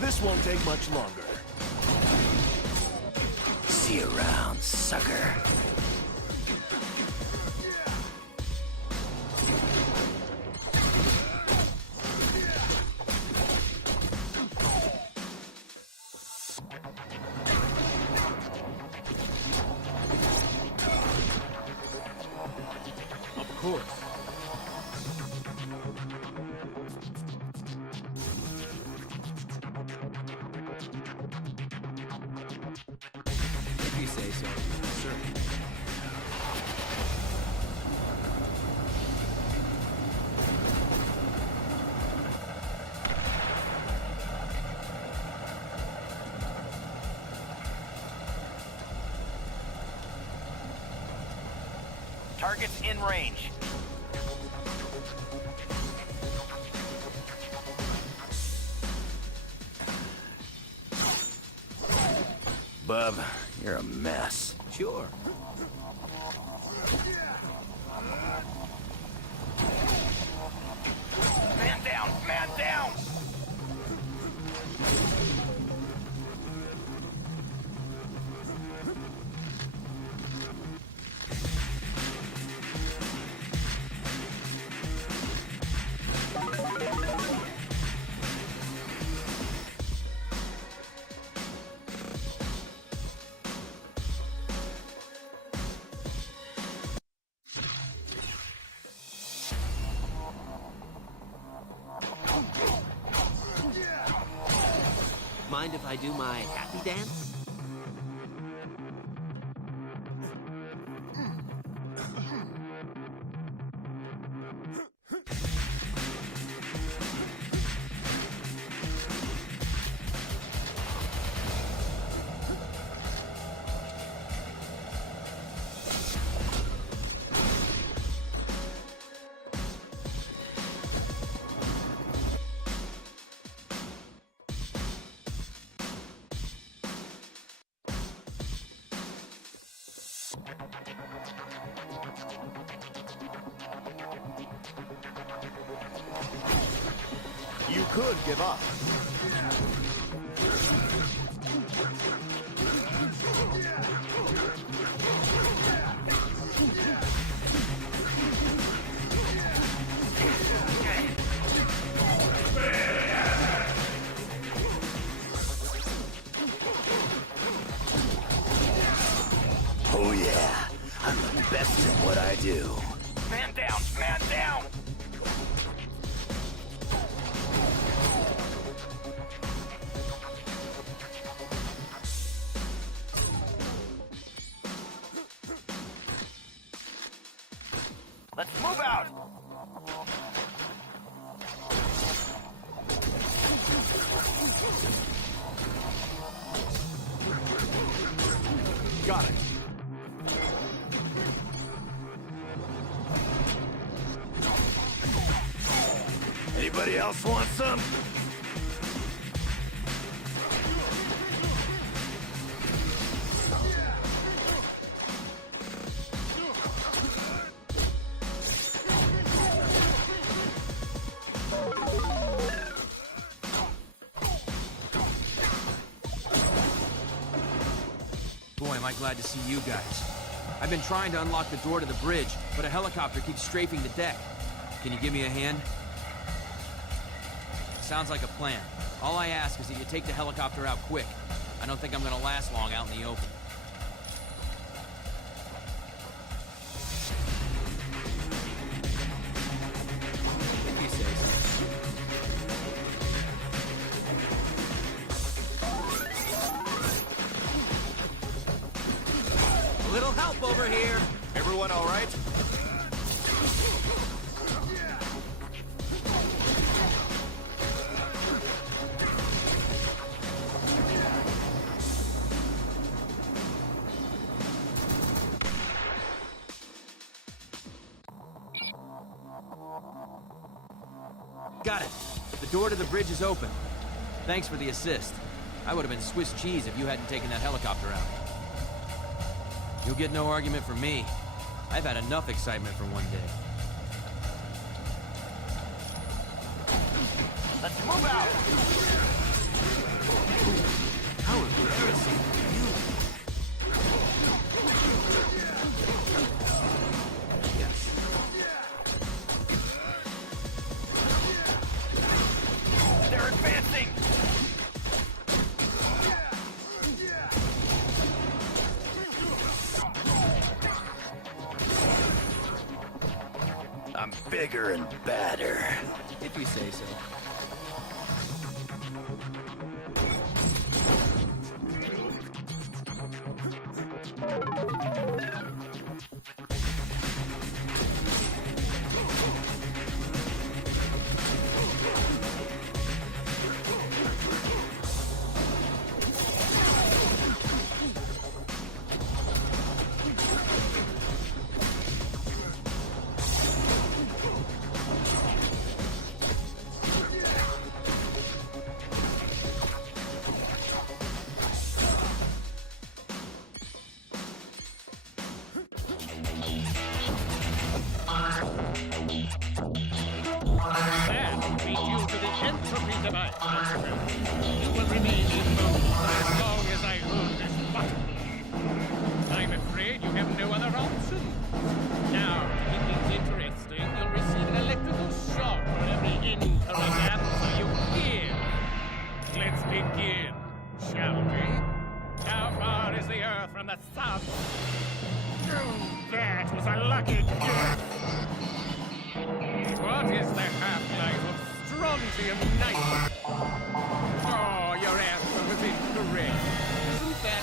This won't take much longer. See you around, sucker. Of course. If you say so, sir. Target's in range. Bub, you're a mess. Sure. Man down! Man down! Mind if I do my happy dance? could give up. Oh yeah, I'm the best at what I do. Man down! Man down! Let's move out! Got it. Anybody else want some? Boy, am I glad to see you guys. I've been trying to unlock the door to the bridge, but a helicopter keeps strafing the deck. Can you give me a hand? Sounds like a plan. All I ask is that you take the helicopter out quick. I don't think I'm gonna last long out in the open. If you say so. A little help over here. Everyone all right? Got it. The door to the bridge is open. Thanks for the assist. I would have been Swiss cheese if you hadn't taken that helicopter out. You'll get no argument from me. I've had enough excitement for one day. Let's move out! How embarrassing for you. Yes. They're advancing! I'm bigger and badder. If you say so. That be due to the entropy device, Master. You will remain immovable as long as I hold this button. I'm afraid you have no other option. Now, if it's interesting, you'll receive an electrical shock for every incorrect answer you hear. Let's begin, shall we? How far is the Earth from the Sun? Oh, that was a lucky guess. What is the half-life of strontium nitrate? Oh, your answer was incorrect. Isn't that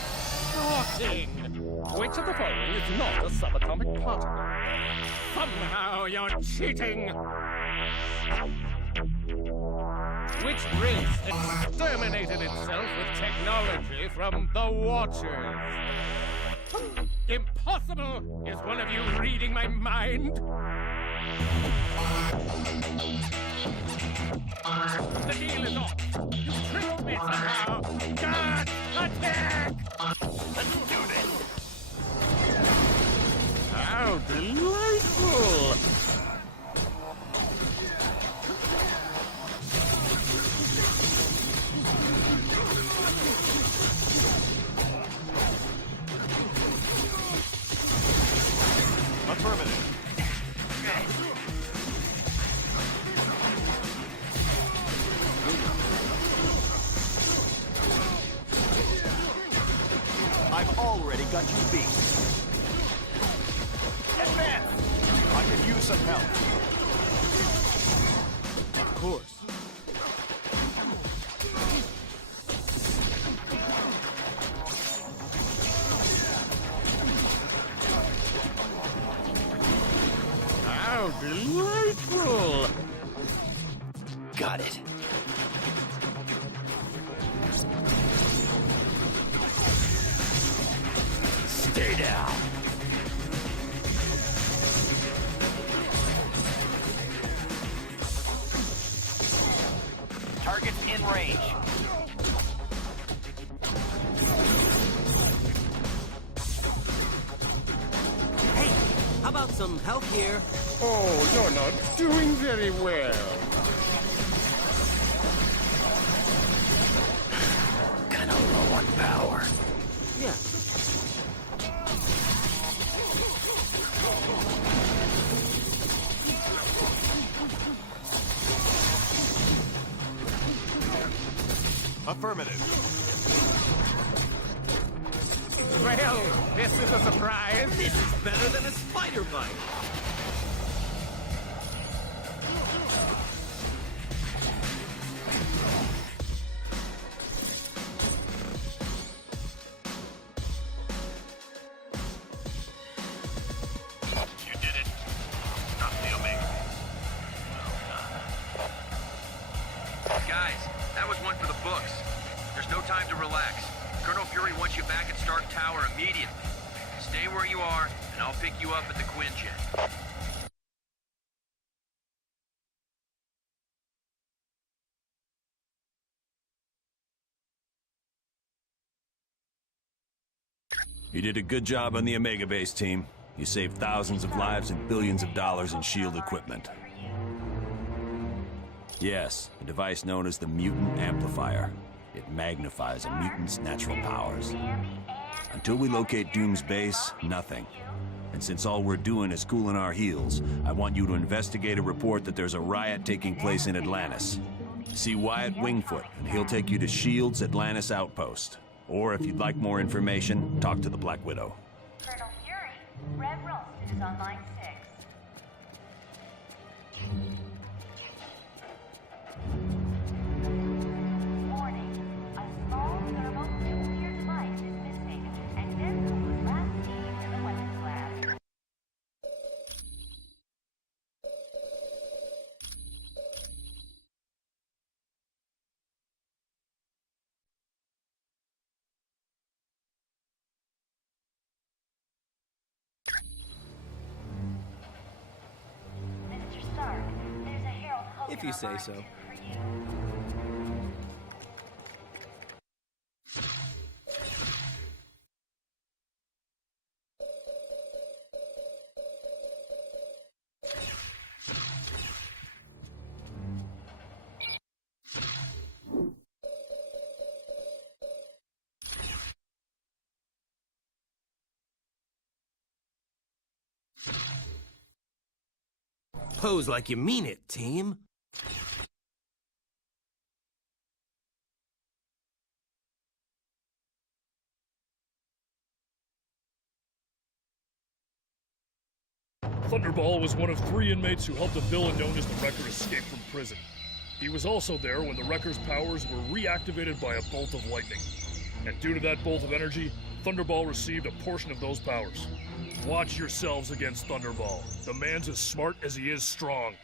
shocking? Which of the following is not a subatomic particle? Somehow you're cheating! Which race exterminated itself with technology from the Watchers? Impossible! Is one of you reading my mind? The deal is off. You tricked me somehow. God, attack! Let's do this! How delightful! Affirmative. I've already got you beat. Advance! I could use some help. Of course. How delightful! Got it. Stay down. Target's in range. Hey, how about some help here? Oh, you're not doing very well. Kinda low on power. Yeah. Affirmative. Well, this is a surprise. This is better than a spider bite. You did it. Stop the Omega. Well done. Guys, that was one for the books. There's no time to relax. Colonel Fury wants you back at Stark Tower immediately. Stay where you are, and I'll pick you up at the Quinjet. You did a good job on the Omega Base, team. You saved thousands of lives and billions of dollars in SHIELD equipment. Yes, a device known as the Mutant Amplifier. It magnifies a mutant's natural powers. Until we locate Doom's base, nothing. And since all we're doing is cooling our heels, I want you to investigate a report that there's a riot taking place in Atlantis. See Wyatt Wingfoot, and he'll take you to SHIELD's Atlantis outpost. Or if you'd like more information, talk to the Black Widow. Colonel Fury, Rev Ralston is on line 6. Warning, a small thermonuclear device is missing, and Denzel was last seen in the weapons lab. Mr. Stark, there's a Harold Hogan If you say on so. line 2 for you. Pose like you mean it, team. Thunderball was one of 3 inmates who helped a villain known as the Wrecker escape from prison. He was also there when the Wrecker's powers were reactivated by a bolt of lightning. And due to that bolt of energy, Thunderball received a portion of those powers. Watch yourselves against Thunderball. The man's as smart as he is strong.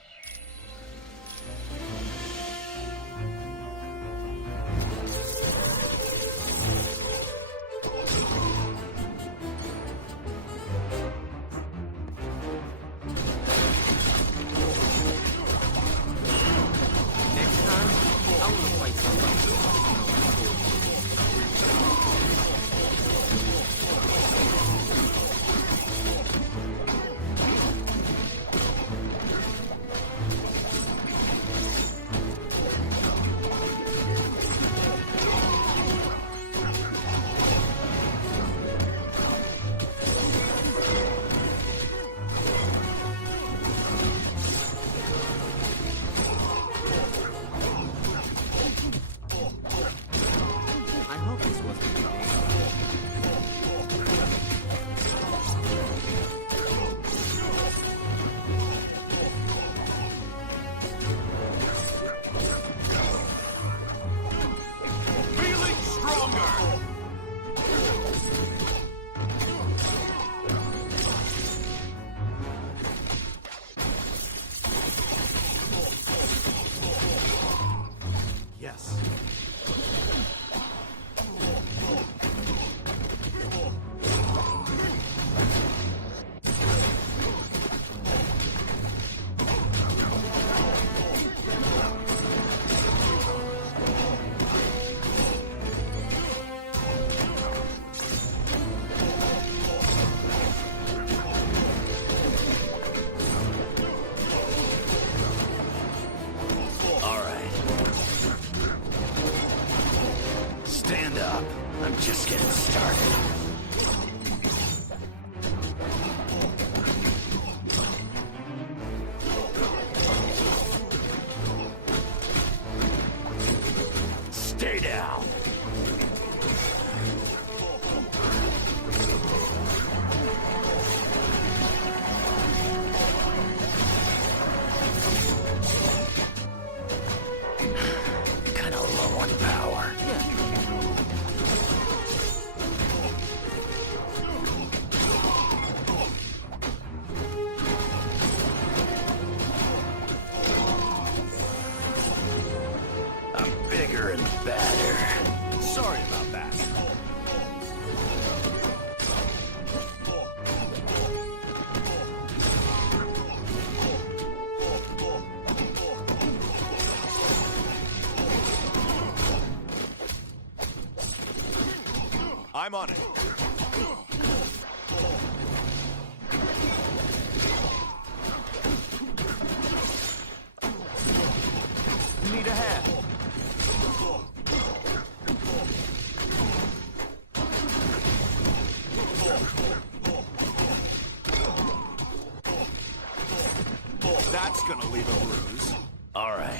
Next time, I want to fight somebody. down. Kinda low on power. I'm bigger and badder. Sorry about that. I'm on it. Need a hand. That's gonna leave a bruise. All right.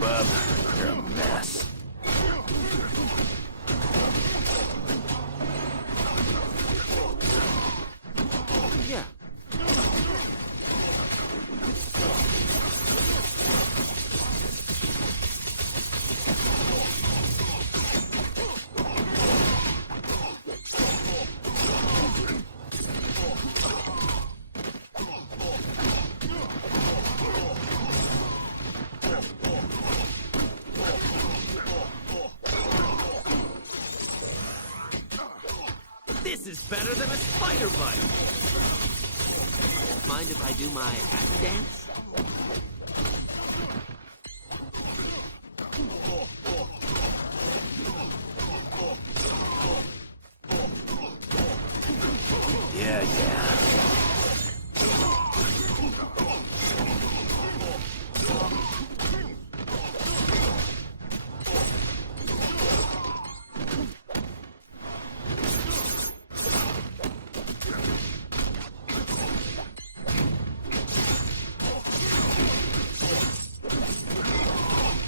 Bub, you're a mess. Yeah. This is better than a spider bite. Mind if I do my happy dance? Yeah, yeah.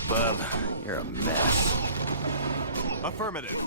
Bub, you're a mess. Affirmative.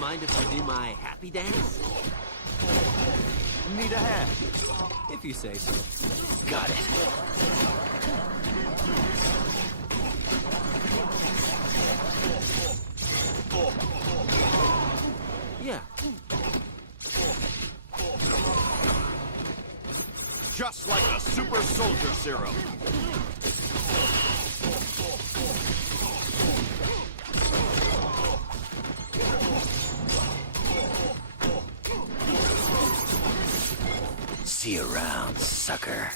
Mind if I do my happy dance? Need a hand. If you say so. Got it. Yeah. Just like a super soldier serum. See you around, sucker.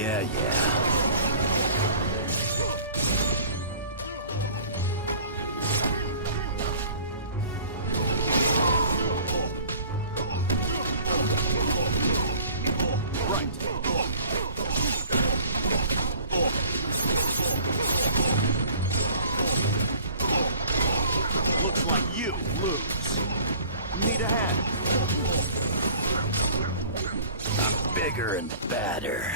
Yeah, yeah. Looks like you lose. Need a hand? I'm bigger and badder.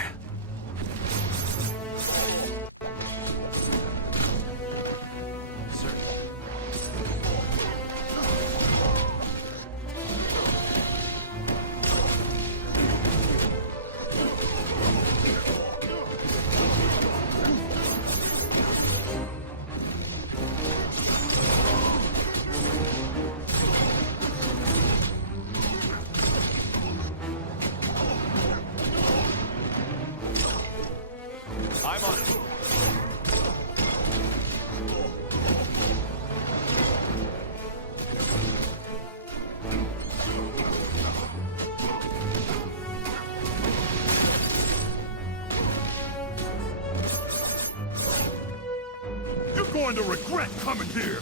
I'm on it. You're going to regret coming here.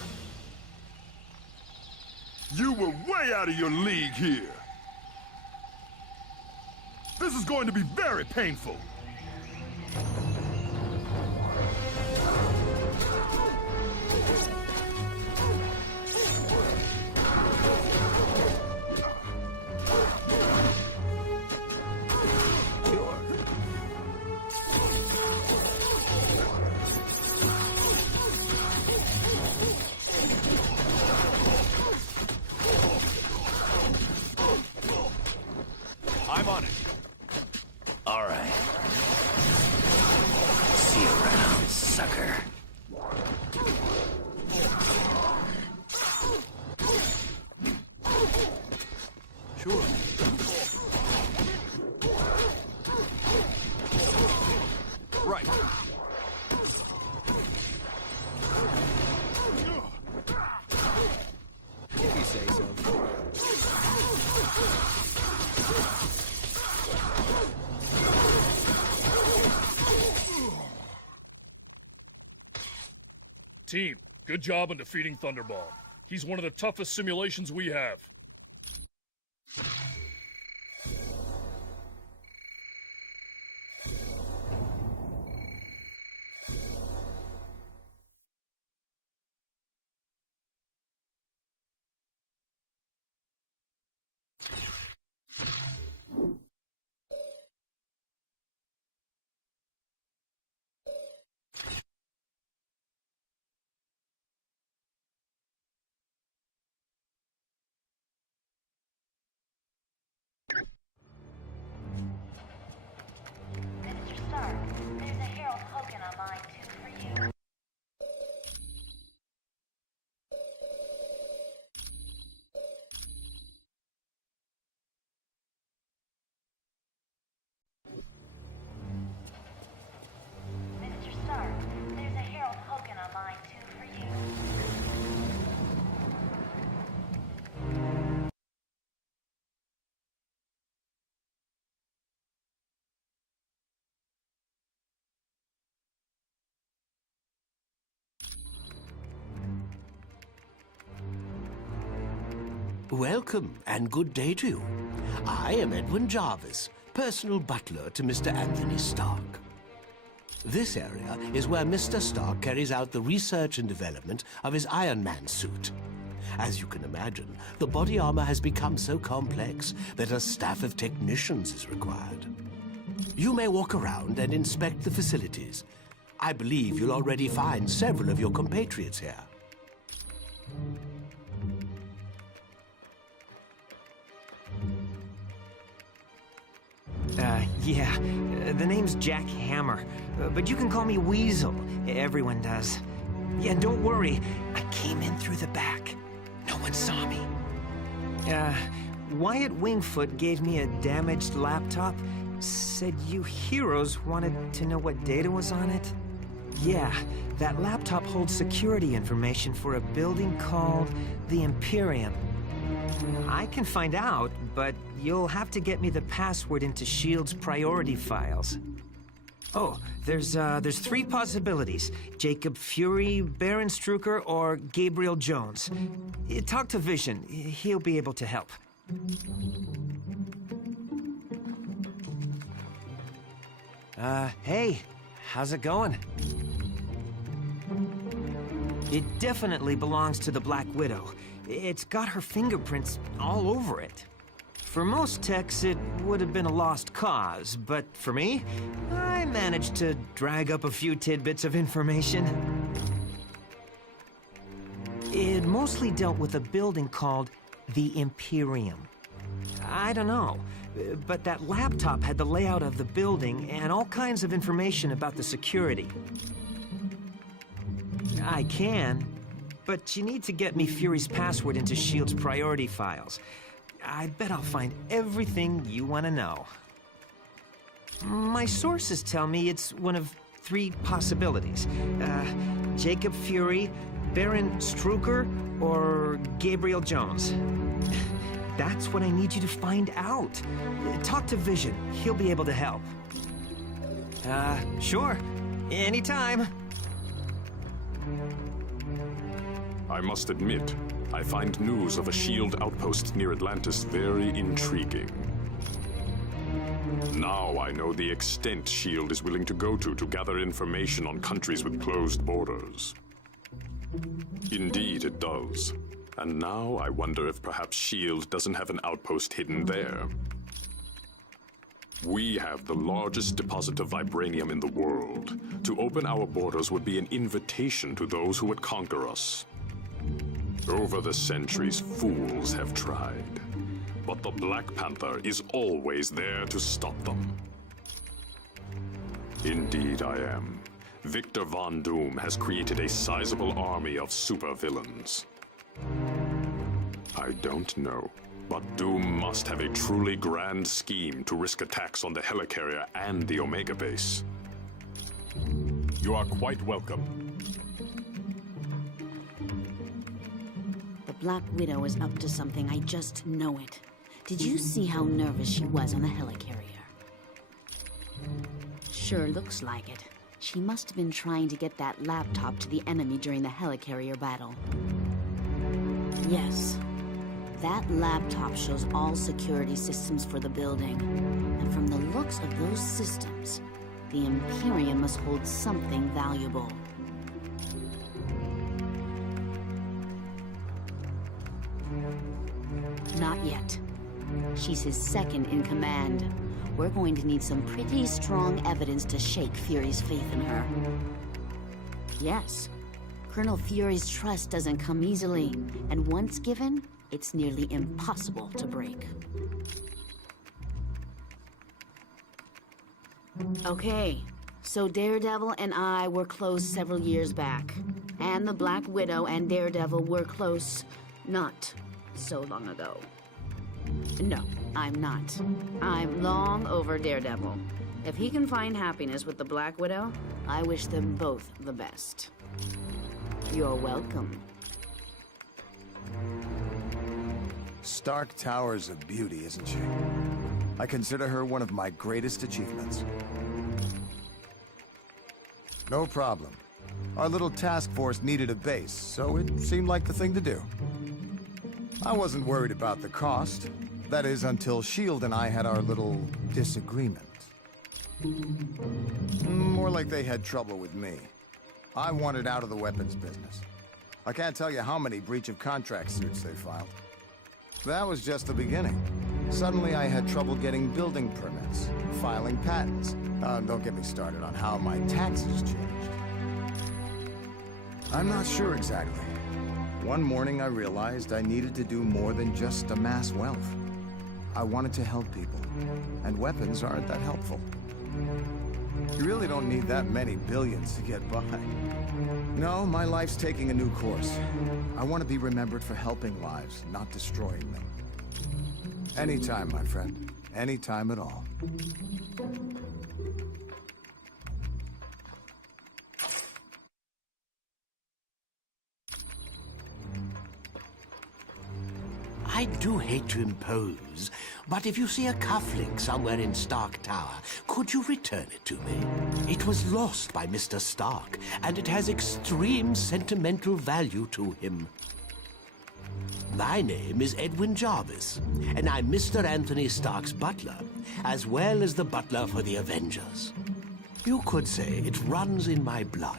You were way out of your league here. This is going to be very painful. I'm on it. All right. See you around, sucker. Sure. Right. If you say so. Team, good job on defeating Thunderball. He's one of the toughest simulations we have. Mr. Stark, there's a Harold Hogan on line 2 for you. Mr. Stark, there's a Harold Hogan on line 2 for you. Welcome, and good day to you. I am Edwin Jarvis, personal butler to Mr. Anthony Stark. This area is where Mr. Stark carries out the research and development of his Iron Man suit. As you can imagine, the body armor has become so complex that a staff of technicians is required. You may walk around and inspect the facilities. I believe you'll already find several of your compatriots here. Yeah. The name's Jack Hammer. But you can call me Weasel. Everyone does. Yeah, don't worry. I came in through the back. No one saw me. Wyatt Wingfoot gave me a damaged laptop. Said you heroes wanted to know what data was on it. Yeah, that laptop holds security information for a building called the Imperium. I can find out, but you'll have to get me the password into S.H.I.E.L.D.'s priority files. Oh, there's 3 possibilities. Jacob Fury, Baron Strucker, or Gabriel Jones. Talk to Vision. He'll be able to help. Hey. How's it going? It definitely belongs to the Black Widow. It's got her fingerprints all over it. For most techs, it would have been a lost cause, but for me, I managed to drag up a few tidbits of information. It mostly dealt with a building called the Imperium. I don't know, but that laptop had the layout of the building and all kinds of information about the security. I can, but you need to get me Fury's password into S.H.I.E.L.D.'s priority files. I bet I'll find everything you want to know. My sources tell me it's one of 3 possibilities. Jacob Fury, Baron Strucker, or Gabriel Jones. That's what I need you to find out. Talk to Vision. He'll be able to help. Sure. Anytime. I must admit, I find news of a S.H.I.E.L.D. outpost near Atlantis very intriguing. Now I know the extent S.H.I.E.L.D. is willing to go to gather information on countries with closed borders. Indeed, it does. And now I wonder if perhaps S.H.I.E.L.D. doesn't have an outpost hidden there. We have the largest deposit of vibranium in the world. To open our borders would be an invitation to those who would conquer us. Over the centuries, fools have tried. But the Black Panther is always there to stop them. Indeed I am. Victor Von Doom has created a sizable army of supervillains. I don't know, but Doom must have a truly grand scheme to risk attacks on the helicarrier and the Omega base. You are quite welcome. The Black Widow is up to something, I just know it. Did you see how nervous she was on the helicarrier? Sure looks like it. She must have been trying to get that laptop to the enemy during the helicarrier battle. Yes. That laptop shows all security systems for the building. And from the looks of those systems, the Imperium must hold something valuable. Not yet. She's his second in command. We're going to need some pretty strong evidence to shake Fury's faith in her. Yes. Colonel Fury's trust doesn't come easily, and once given, it's nearly impossible to break. Okay, so Daredevil and I were close several years back, and the Black Widow and Daredevil were close not so long ago. No, I'm not. I'm long over Daredevil. If he can find happiness with the Black Widow, I wish them both the best. You're welcome. Stark Tower's a beauty, isn't she? I consider her one of my greatest achievements. No problem. Our little task force needed a base, so it seemed like the thing to do. I wasn't worried about the cost. That is, until S.H.I.E.L.D. and I had our little disagreement. More like they had trouble with me. I wanted out of the weapons business. I can't tell you how many breach of contract suits they filed. That was just the beginning. Suddenly I had trouble getting building permits, filing patents. Don't get me started on how my taxes changed. I'm not sure exactly. One morning I realized I needed to do more than just amass wealth. I wanted to help people, and weapons aren't that helpful. You really don't need that many billions to get by. No, my life's taking a new course. I want to be remembered for helping lives, not destroying them. Anytime, my friend. Anytime at all. I I do hate to impose, but if you see a cufflink somewhere in Stark Tower, could you return it to me? It was lost by Mr. Stark, and it has extreme sentimental value to him. My name is Edwin Jarvis, and I'm Mr. Anthony Stark's butler, as well as the butler for the Avengers. You could say it runs in my blood.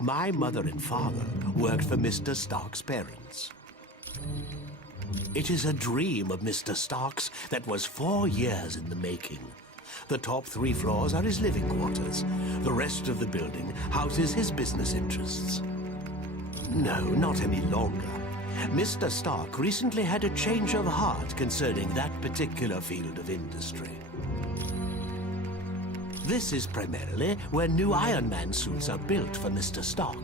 My mother and father worked for Mr. Stark's parents. It is a dream of Mr. Stark's that was 4 years in the making. The top 3 floors are his living quarters. The rest of the building houses his business interests. No, not any longer. Mr. Stark recently had a change of heart concerning that particular field of industry. This is primarily where new Iron Man suits are built for Mr. Stark.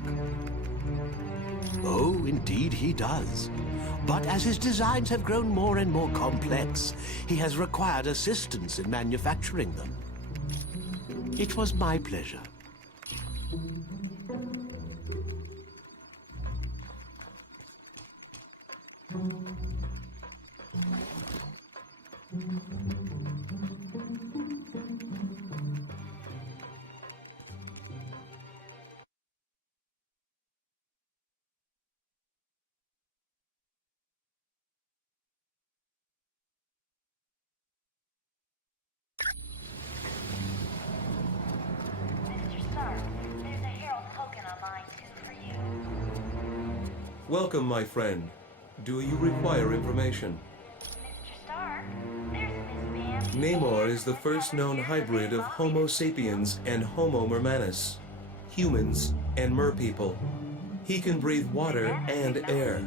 Oh, indeed he does. But as his designs have grown more and more complex, he has required assistance in manufacturing them. It was my pleasure. Welcome, my friend. Do you require information? Namor is the first known hybrid of Homo sapiens and Homo mermanus, humans and merpeople. He can breathe water and air,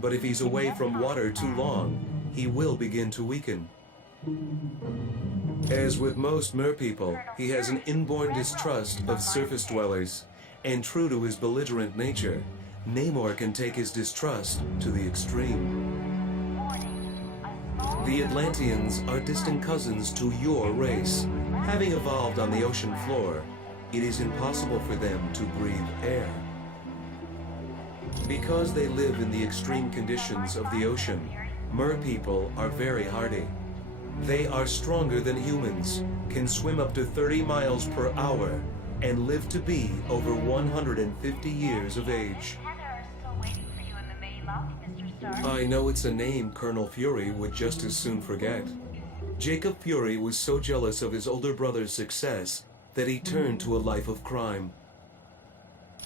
but if he's away from water too long, he will begin to weaken. As with most merpeople, he has an inborn distrust of surface dwellers, and true to his belligerent nature, Namor can take his distrust to the extreme. The Atlanteans are distant cousins to your race. Having evolved on the ocean floor, it is impossible for them to breathe air. Because they live in the extreme conditions of the ocean, merpeople are very hardy. They are stronger than humans, can swim up to 30 miles per hour, and live to be over 150 years of age. I know it's a name Colonel Fury would just as soon forget. Jacob Fury was so jealous of his older brother's success that he turned to a life of crime.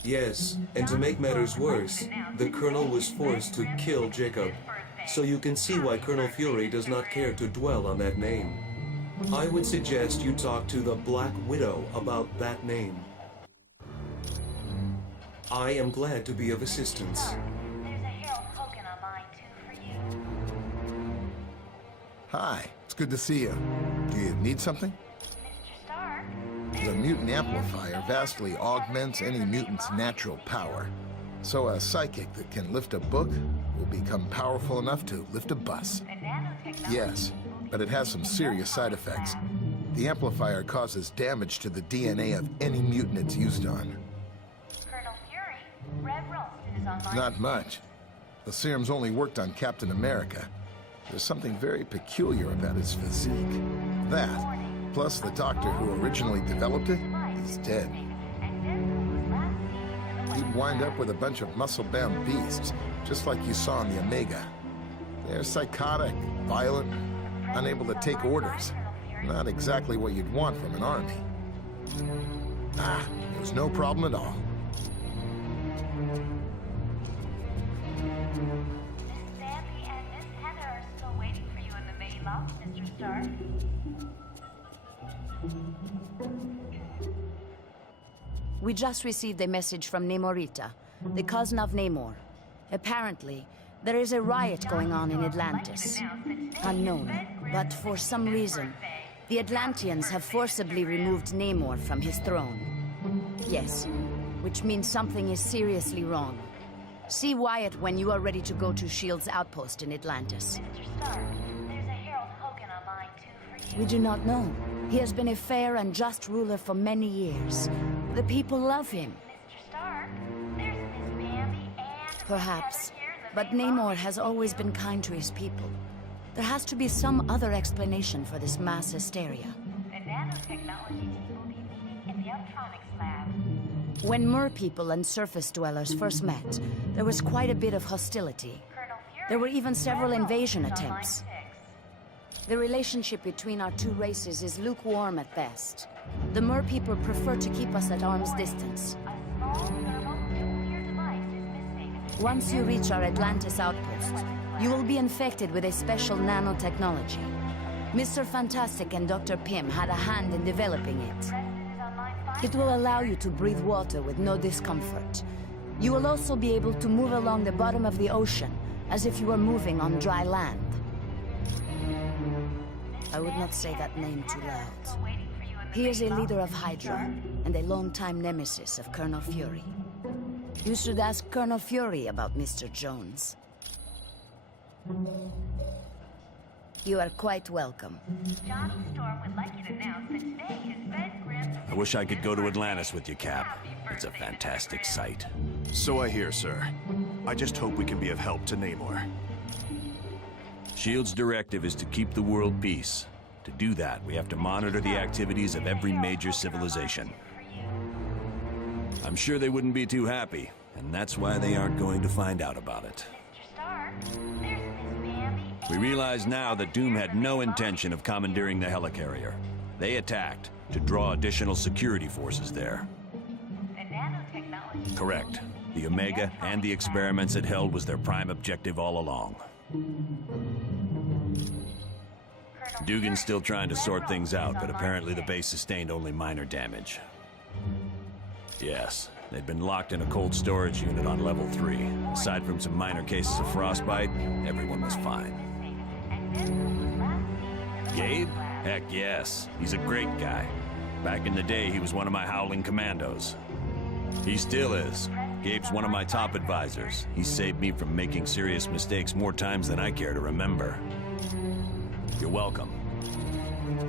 Yes, and to make matters worse, the Colonel was forced to kill Jacob. So you can see why Colonel Fury does not care to dwell on that name. I would suggest you talk to the Black Widow about that name. I am glad to be of assistance. Hi, it's good to see you. Do you need something? The mutant amplifier vastly augments any mutant's natural power. So a psychic that can lift a book will become powerful enough to lift a bus. Yes, but it has some serious side effects. The amplifier causes damage to the DNA of any mutant it's used on. Colonel Fury, Red Ralston is online. Not much. The serum's only worked on Captain America. There's something very peculiar about his physique. That, plus the doctor who originally developed it, is dead. He'd wind up with a bunch of muscle-bound beasts, just like you saw in the Omega. They're psychotic, violent, unable to take orders. Not exactly what you'd want from an army. It was no problem at all. Mr. Stark? We just received a message from Namorita, the cousin of Namor. Apparently, there is a riot going on in Atlantis. Unknown, but for some reason, the Atlanteans have forcibly removed Namor from his throne. Yes, which means something is seriously wrong. See Wyatt when you are ready to go to S.H.I.E.L.D.'s outpost in Atlantis. Mr. Stark, there's a Harold Hogan online too for you. We do not know. He has been a fair and just ruler for many years. The people love him. Mr. Stark, there's Miss Bambi and... Perhaps. But Namor has always been kind to his people. There has to be some other explanation for this mass hysteria. The nanotechnology team will be meeting in the Optronics lab. When Mer people and surface dwellers first met, there was quite a bit of hostility. There were even several invasion attempts. The relationship between our two races is lukewarm at best. The Mer people prefer to keep us at arm's distance. Once you reach our Atlantis outpost, you will be infected with a special nanotechnology. Mr. Fantastic and Dr. Pym had a hand in developing it. It will allow you to breathe water with no discomfort. You will also be able to move along the bottom of the ocean as if you were moving on dry land. I would not say that name too loud. He is a leader of Hydra and a longtime nemesis of Colonel Fury. You should ask Colonel Fury about Mr. Jones. You are quite welcome. Johnny Storm would like you to announce that today is Ben Grimm's... I wish I could go to Atlantis with you, Cap. It's a fantastic sight. So I hear, sir. I just hope we can be of help to Namor. SHIELD's directive is to keep the world peace. To do that, we have to monitor the activities of every major civilization. I'm sure they wouldn't be too happy, and that's why they aren't going to find out about it. We realize now that Doom had no intention of commandeering the helicarrier. They attacked to draw additional security forces there. Correct. The Omega and the experiments it held was their prime objective all along. Dugan's still trying to sort things out, but apparently the base sustained only minor damage. Yes, they'd been locked in a cold storage unit on level 3. Aside from some minor cases of frostbite, everyone was fine. Gabe? Heck yes. He's a great guy. Back in the day, he was one of my Howling Commandos. He still is. Gabe's one of my top advisors. He saved me from making serious mistakes more times than I care to remember. You're welcome. Miss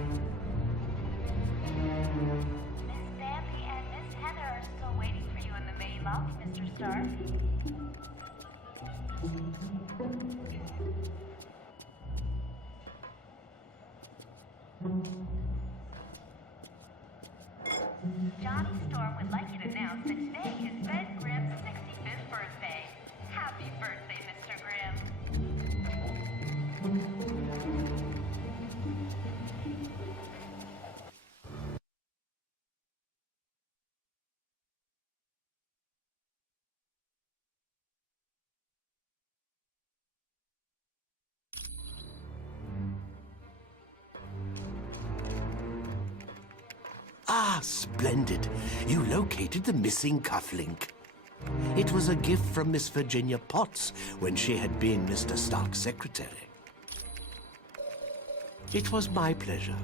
Bambi and Miss Heather are still waiting for you in the main loft, Mr. Stark. Johnny Storm would like you to announce that today is Ben Grimm's 65th birthday. Happy birthday, Mr. Grimm. Ah, splendid. You located the missing cufflink. It was a gift from Miss Virginia Potts when she had been Mr. Stark's secretary. It was my pleasure.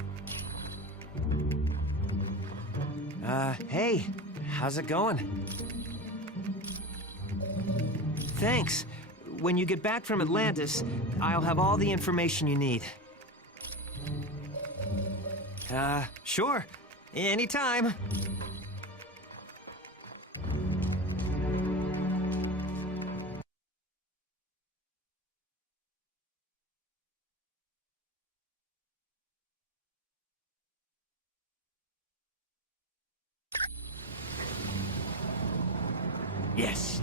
Hey, how's it going? Thanks. When you get back from Atlantis, I'll have all the information you need. Sure. Anytime. Yes.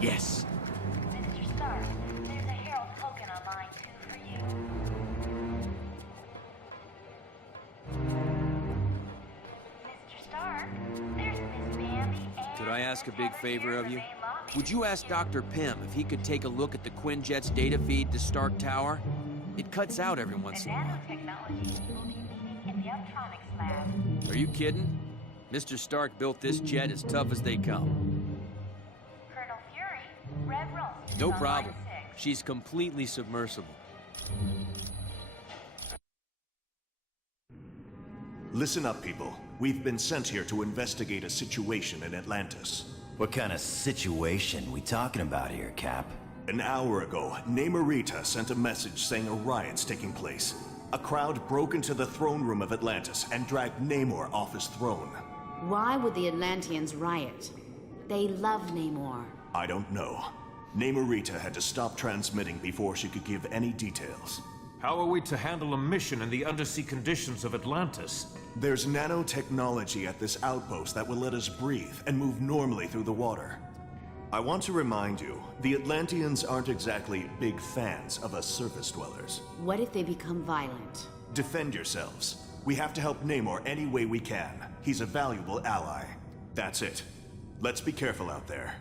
Yes. Mr. Stark, there's a Harold Hogan on line 2 for you. Mr. Stark, there's Miss Bambi and... Could I ask a big favor of you? Would you ask Dr. Pym if he could take a look at the Quinjet's data feed to Stark Tower? It cuts out every once in a while. Nanotechnology will be meeting in the Optronics lab. Are you kidding? Mr. Stark built this jet as tough as they come. Colonel Fury, Red Ralston No on problem. line 6. She's completely submersible. Listen up, people. We've been sent here to investigate a situation in Atlantis. What kind of situation we talking about here, Cap? An hour ago, Namorita sent a message saying a riot's taking place. A crowd broke into the throne room of Atlantis and dragged Namor off his throne. Why would the Atlanteans riot? They love Namor. I don't know. Namorita had to stop transmitting before she could give any details. How are we to handle a mission in the undersea conditions of Atlantis? There's nanotechnology at this outpost that will let us breathe and move normally through the water. I want to remind you, the Atlanteans aren't exactly big fans of us surface dwellers. What if they become violent? Defend yourselves. We have to help Namor any way we can. He's a valuable ally. That's it. Let's be careful out there.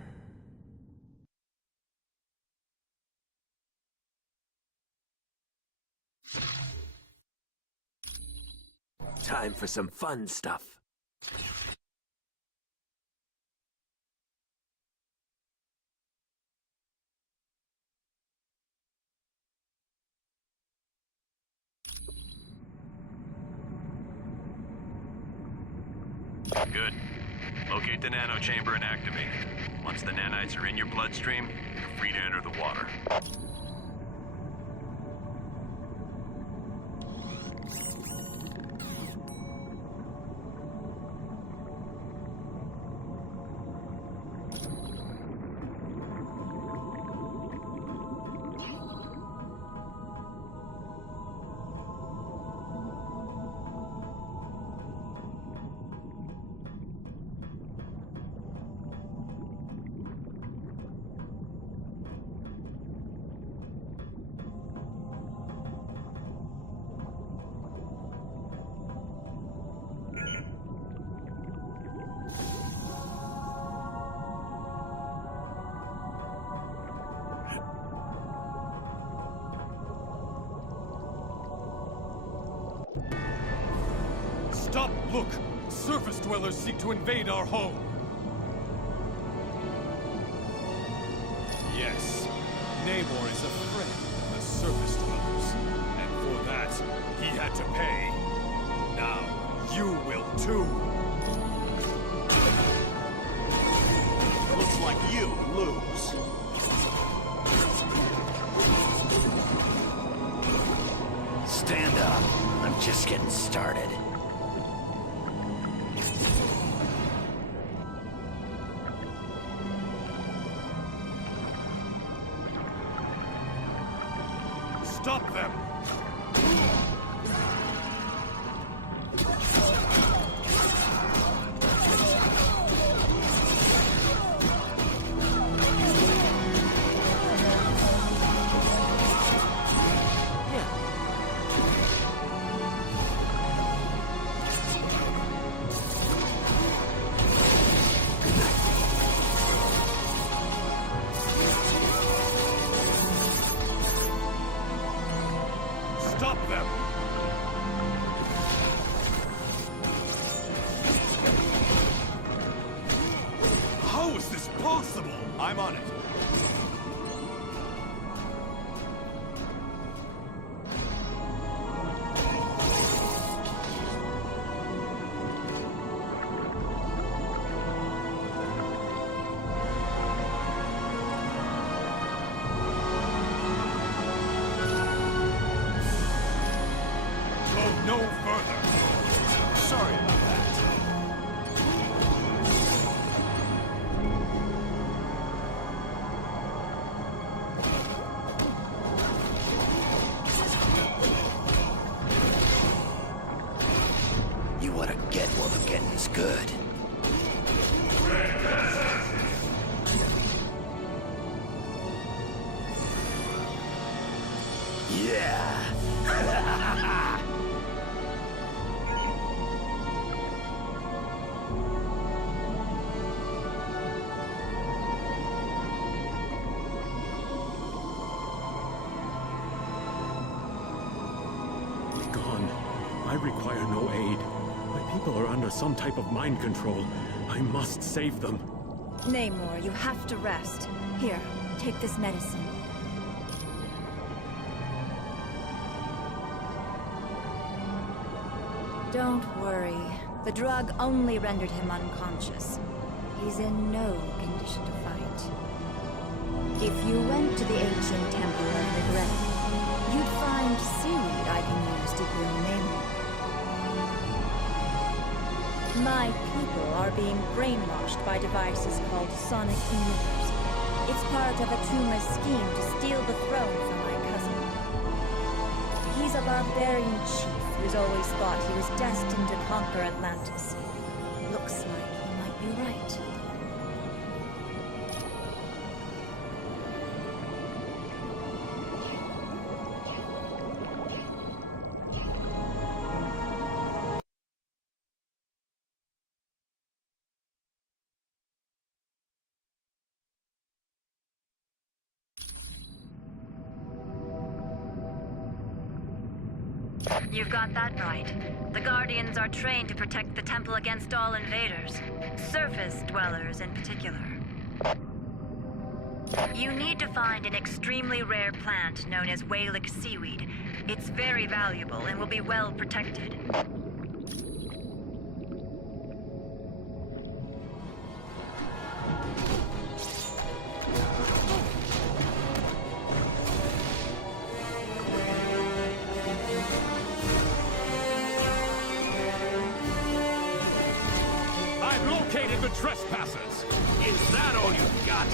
Time for some fun stuff. Good. Locate the nano chamber and activate it. Once the nanites are in your bloodstream, you're free to enter the water. Stop! Look! Surface dwellers seek to invade our home! Yes, Namor is afraid of the surface dwellers. And for that, he had to pay. Now, you will too! Looks like you lose. Stand up. I'm just getting started. Stop them! Stop them! How is this possible? I'm on it. No further! Sorry about that. You want to get while the getting's good. Yeah! Gone. I require no aid. My people are under some type of mind control. I must save them. Namor, you have to rest. Here, take this medicine. Don't worry. The drug only rendered him unconscious. He's in no condition to fight. If you went to the ancient temple of Negrete, you'd find seaweed I can use to heal Namor. My people are being brainwashed by devices called sonic emitters. It's part of Atuma's scheme to steal the throne from my cousin. He's a barbarian chief who's always thought he was destined to conquer Atlantis. Looks like he might be right. You've got that right. The Guardians are trained to protect the temple against all invaders, surface dwellers in particular. You need to find an extremely rare plant known as Walic seaweed. It's very valuable and will be well protected. The trespassers! Is that all you've got?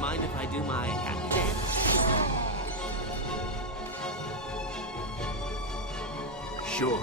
Mind if I do my happy dance? Sure.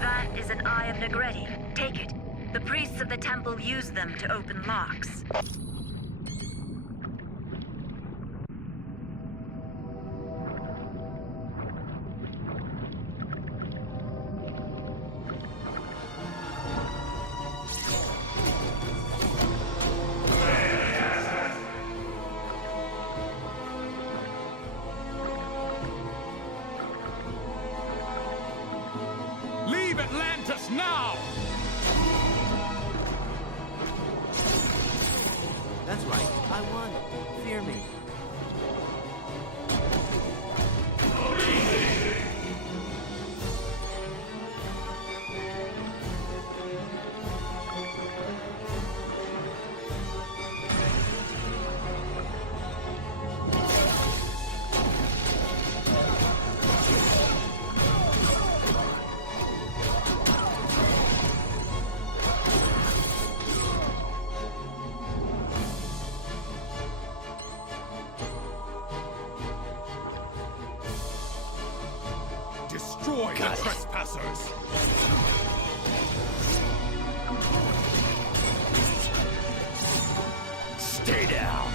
That is an Eye of Negrete. Take it. The priests of the temple use them to open locks. Leave Atlantis now! That's right. I won. Fear me. Destroy the trespassers! Stay down!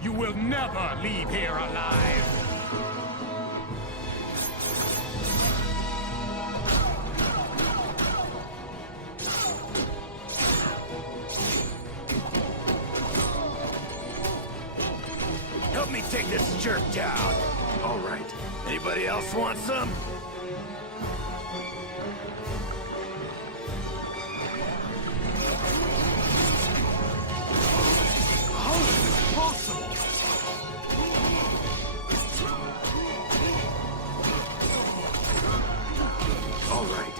You will never leave here alive! Help me take this jerk down. All right. Anybody else want some? How is this possible? All right.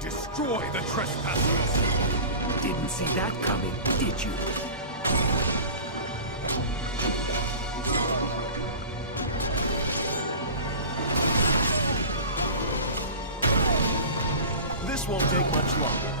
Destroy the trespassers! Didn't see that coming, did you? This won't take much longer.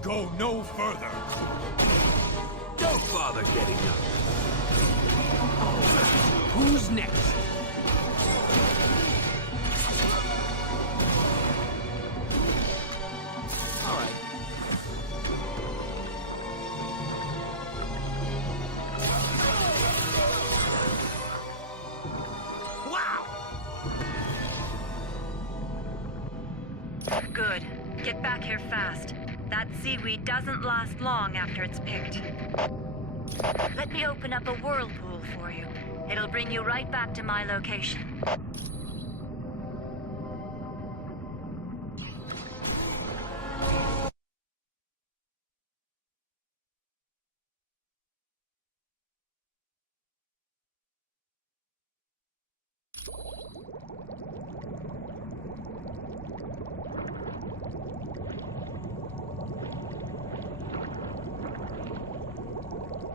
Go no further! Don't bother getting up. All right, who's next? All right. Good. Get back here fast. That seaweed doesn't last long after it's picked. Let me open up a whirlpool for you. It'll bring you right back to my location.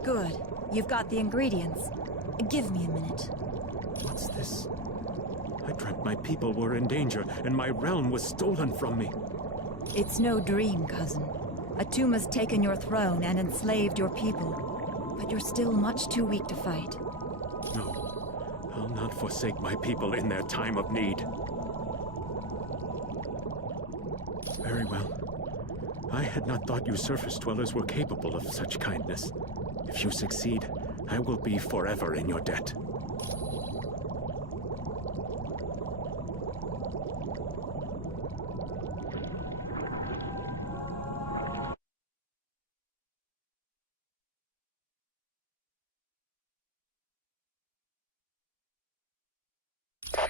Good. You've got the ingredients. Give me a minute. What's this? I dreamt my people were in danger, and my realm was stolen from me. It's no dream, cousin. Atuma's taken your throne and enslaved your people. But you're still much too weak to fight. No, I'll not forsake my people in their time of need. Very well. I had not thought you surface dwellers were capable of such kindness. If you succeed, I will be forever in your debt.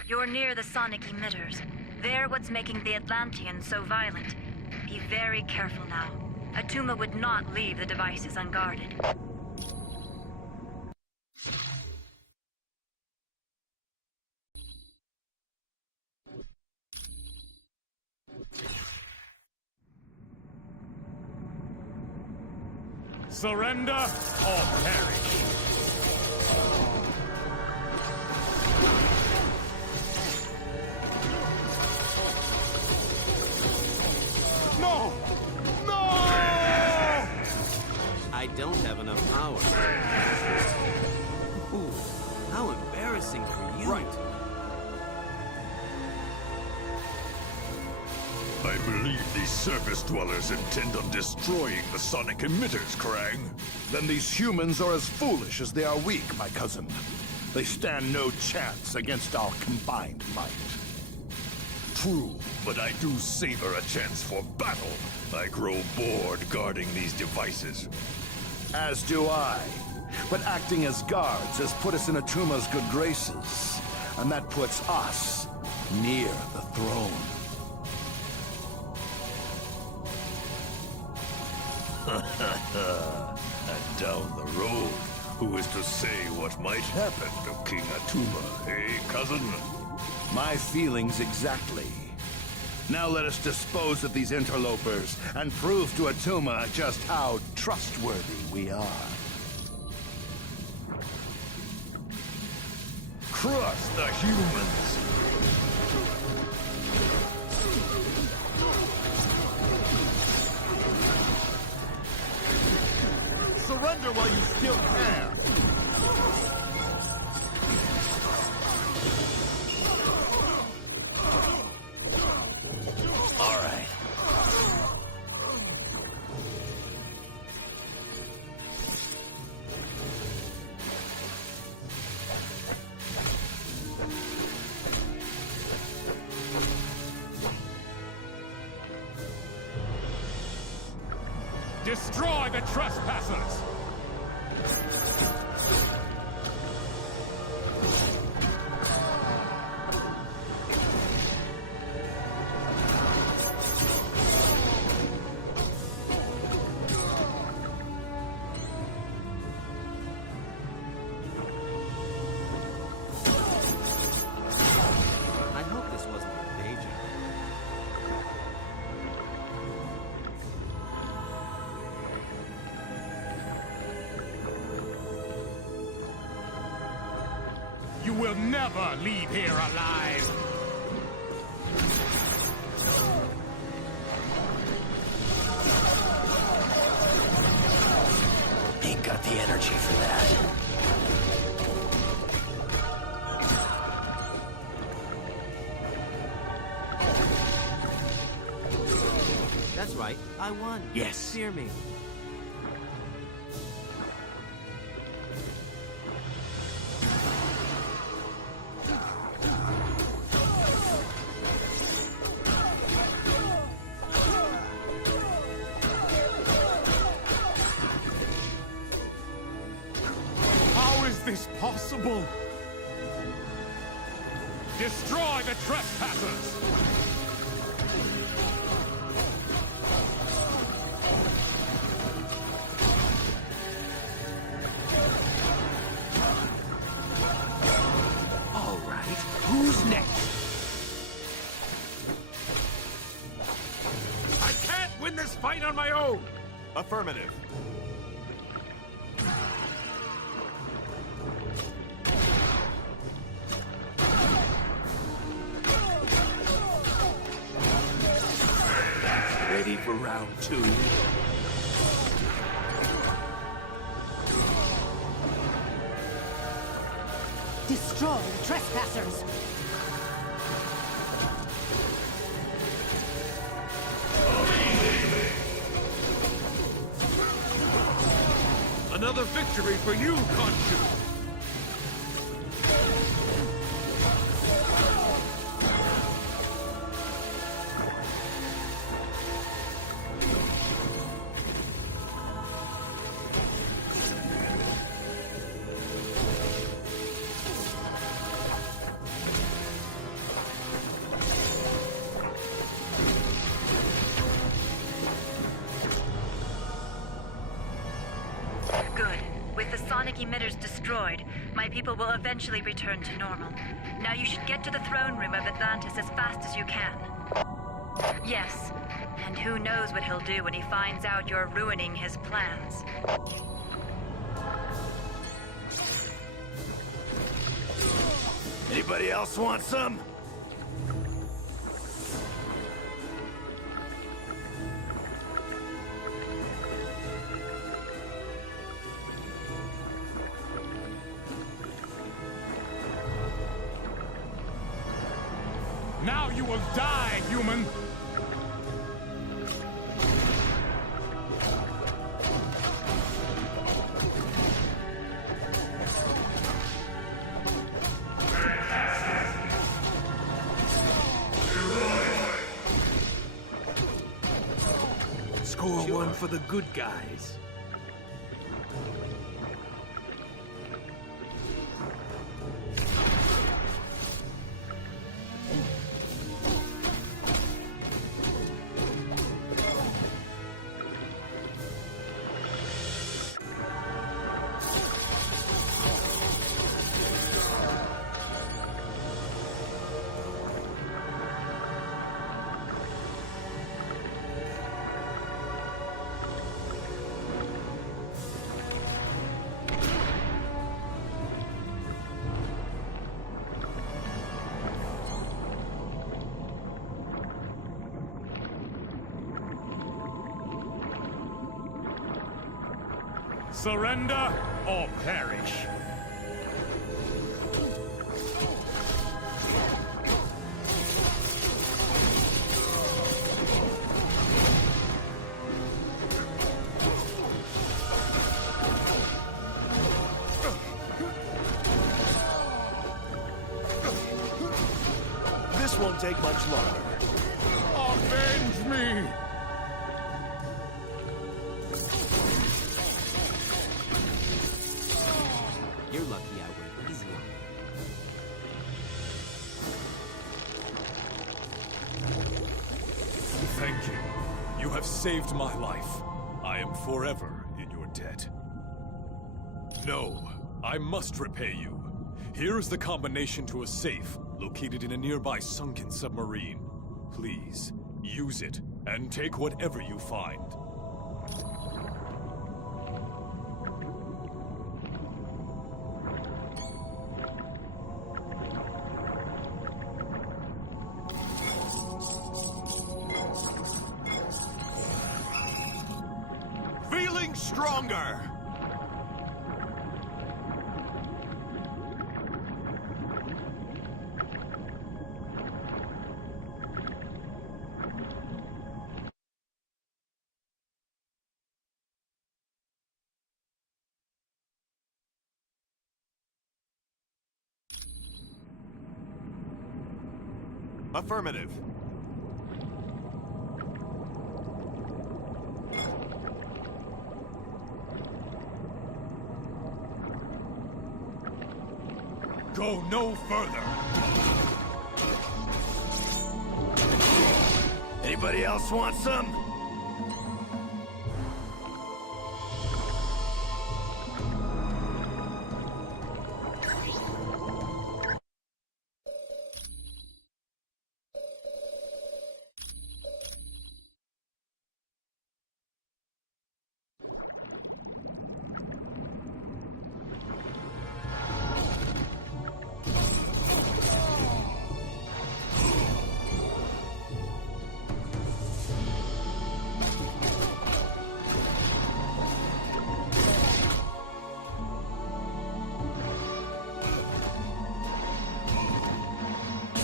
You're near the sonic emitters. They're what's making the Atlanteans so violent. Be very careful now. Atuma would not leave the devices unguarded. Surrender or perish. No! No! I don't have enough power. Ooh, how embarrassing for you. Right. I believe these surface dwellers intend on destroying the sonic emitters, Krang. Then these humans are as foolish as they are weak, my cousin. They stand no chance against our combined might. True, but I do savor a chance for battle. I grow bored guarding these devices. As do I. But acting as guards has put us in Atuma's good graces. And that puts us near the throne. And down the road, who is to say what might happen to King Atuma, eh, cousin? My feelings exactly. Now let us dispose of these interlopers and prove to Atuma just how trustworthy we are. Crush the humans! Surrender while you still can! All right. Destroy the trespassers! I hope this wasn't a day job. You will never leave here alive! Ain't got the energy for that. That's right, I won. Yes. Fear me. How is this possible? Destroy the trespassers! All right, who's next? I can't win this fight on my own! Affirmative. Ready for round two? Destroy the trespassers! Another victory for you, Khonshu! Good. With the sonic emitters destroyed, my people will eventually return to normal. Now you should get to the throne room of Atlantis as fast as you can. Yes, and who knows what he'll do when he finds out you're ruining his plans. Anybody else want some? Now you will die, human! Score one for the good guys. Surrender or perish. This won't take much longer. Avenge me! You're lucky I went easy on Thank you. You have saved my life. I am forever in your debt. No, I must repay you. Here is the combination to a safe located in a nearby sunken submarine. Please, use it and take whatever you find. Feeling stronger! Affirmative. Go no further! Anybody else want some?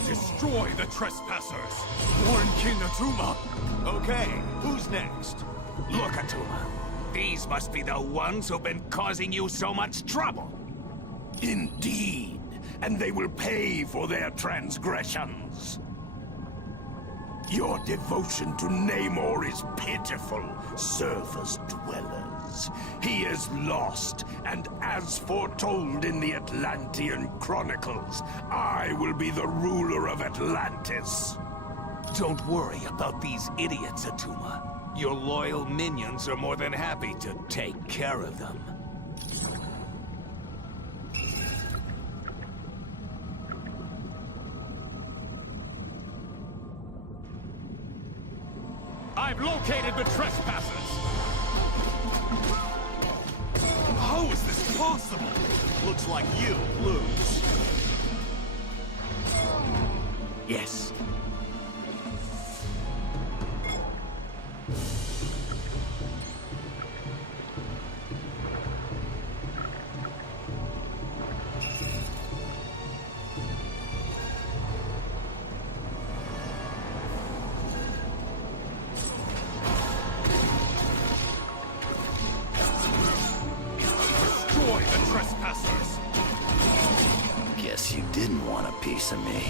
Destroy the trespassers! Warn King Atuma! Okay, who's next? Look, Atuma. These must be the ones who've been causing you so much trouble. Indeed, and they will pay for their transgressions. Your devotion to Namor is pitiful, surface dwellers. He is lost, and as foretold in the Atlantean Chronicles, I will be the ruler of Atlantis. Don't worry about these idiots, Atuma. Your loyal minions are more than happy to take care of them. I've located the trespassers! How is this possible? Looks like you lose. Yes. Destroy the trespassers! Guess you didn't want a piece of me.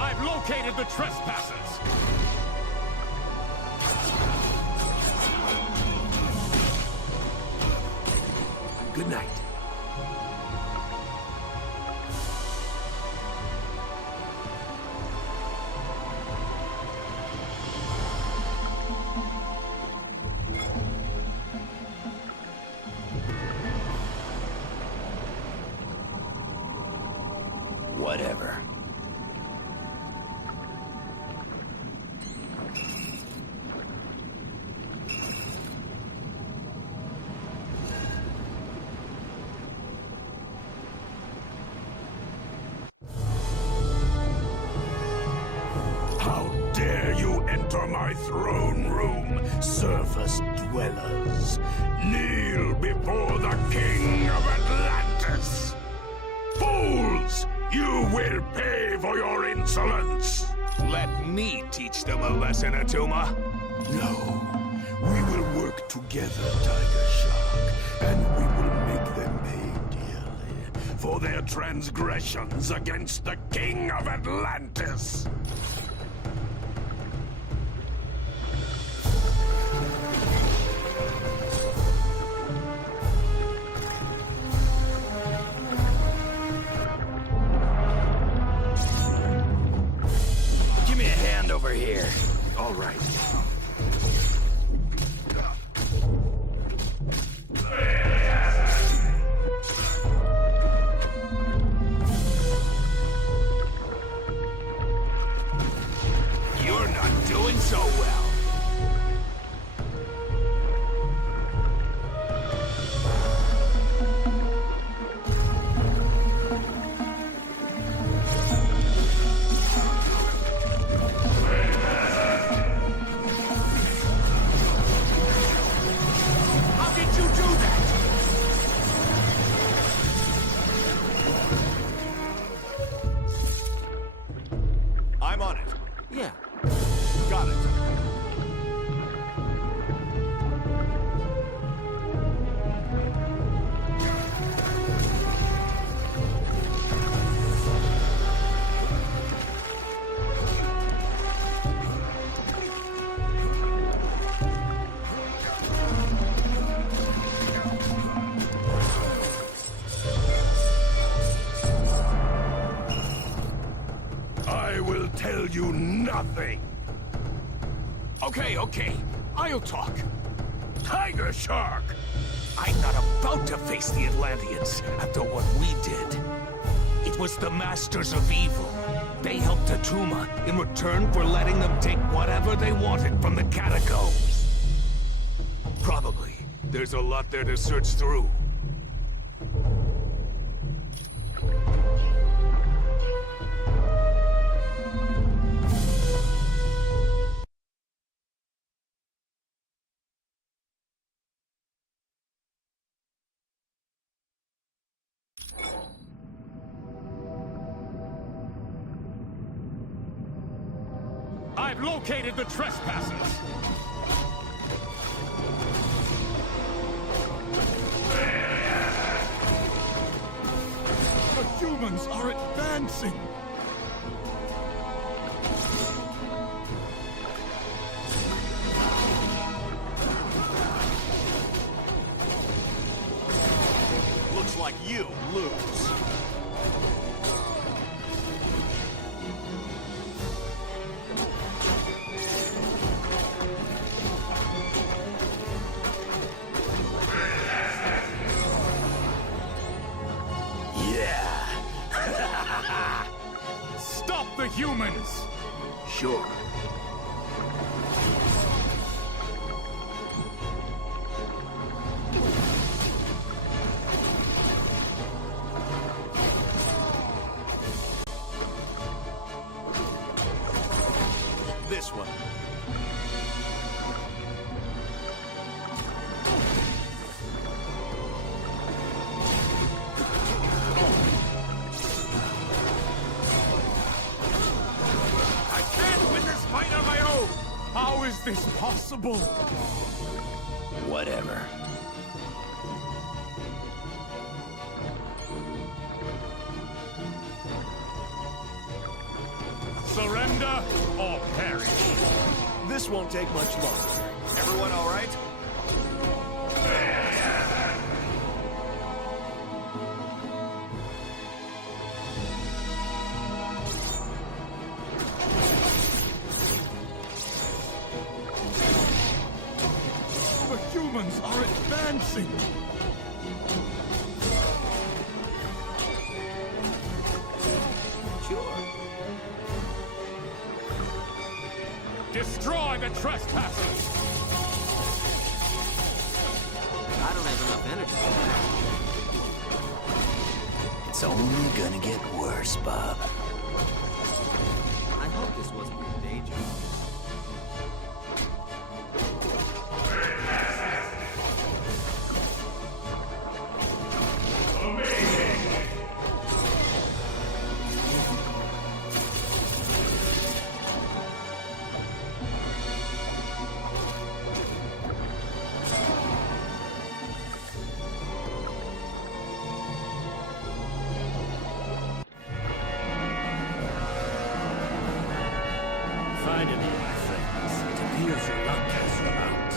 I've located the trespassers! Good night. Whatever. How dare you enter my throne room, surface dwellers? Kneel before the King of Atlantis! Fools! You will pay for your insolence! Let me teach them a lesson, Atuma. No. We will work together, Tiger Shark, and we will make them pay dearly for their transgressions against the King of Atlantis! Give me a hand over here. All right. You're not doing so well. How did you do that? I'm on it. Yeah. Got it. I will tell you nothing. Okay. I'll talk. Tiger Shark! I'm not about to face the Atlanteans after what we did. It was the Masters of Evil. They helped Atuma in return for letting them take whatever they wanted from the catacombs. Probably. There's a lot there to search through. I've located the trespassers! The humans are advancing! Looks like you lose. Stop the humans! Sure. This one. I can't win this fight on my own! How is this possible? Whatever. Surrender or perish. This won't take much longer. Everyone all right? The humans are advancing! the trespassers! I don't have enough energy. It's only gonna get worse, Bob. I hope this wasn't your day job. Finally, my friends, it appears your luck has run out.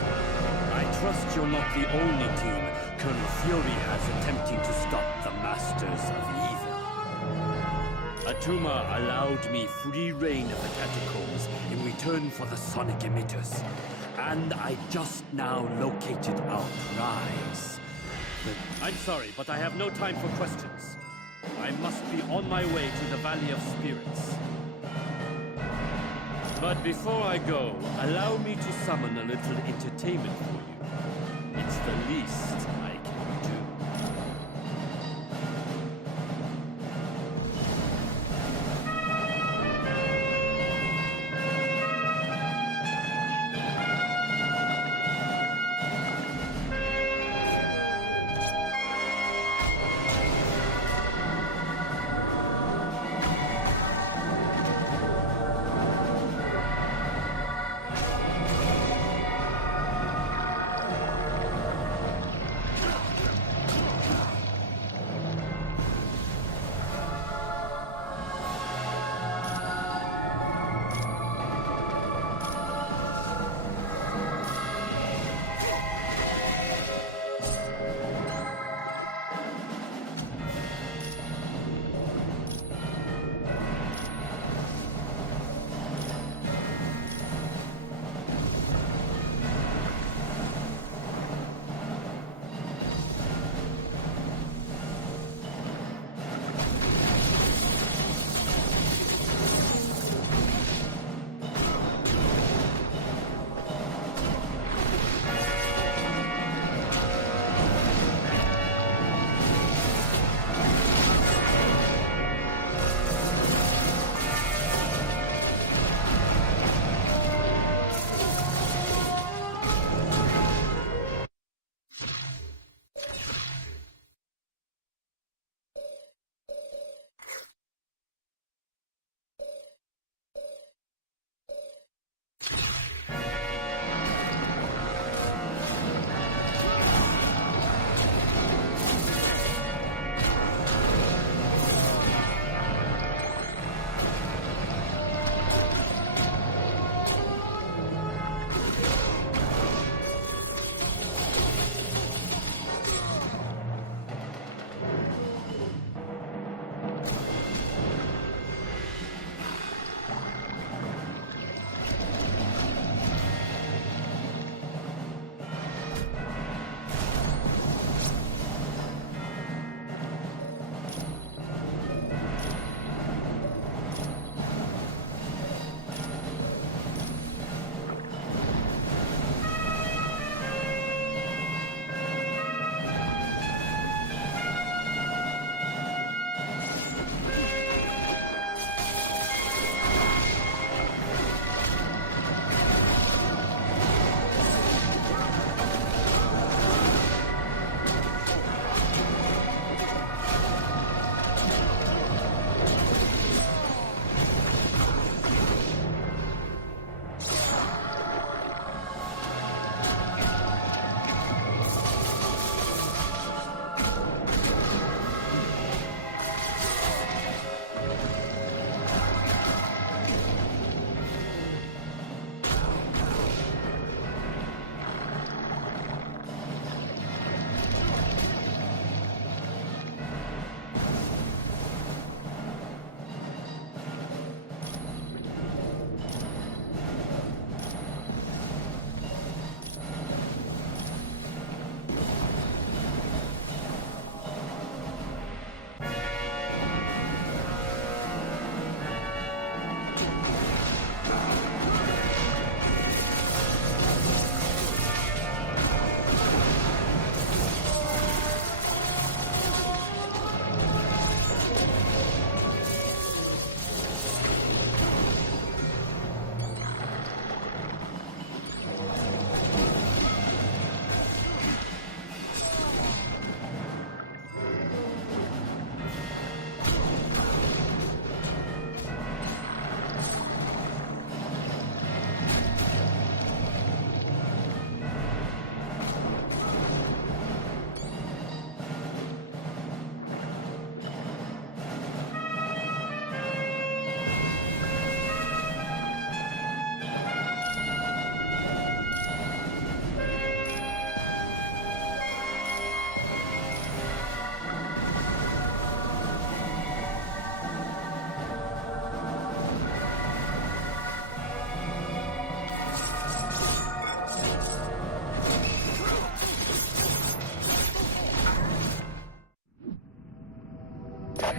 I trust you're not the only team Colonel Fury has attempting to stop the Masters of Evil. Attuma allowed me free reign of the catacombs in return for the sonic emitters. And I just now located our prize. I'm sorry, but I have no time for questions. I must be on my way to the Valley of Spirits. But before I go, allow me to summon a little entertainment for you. It's the least I can do.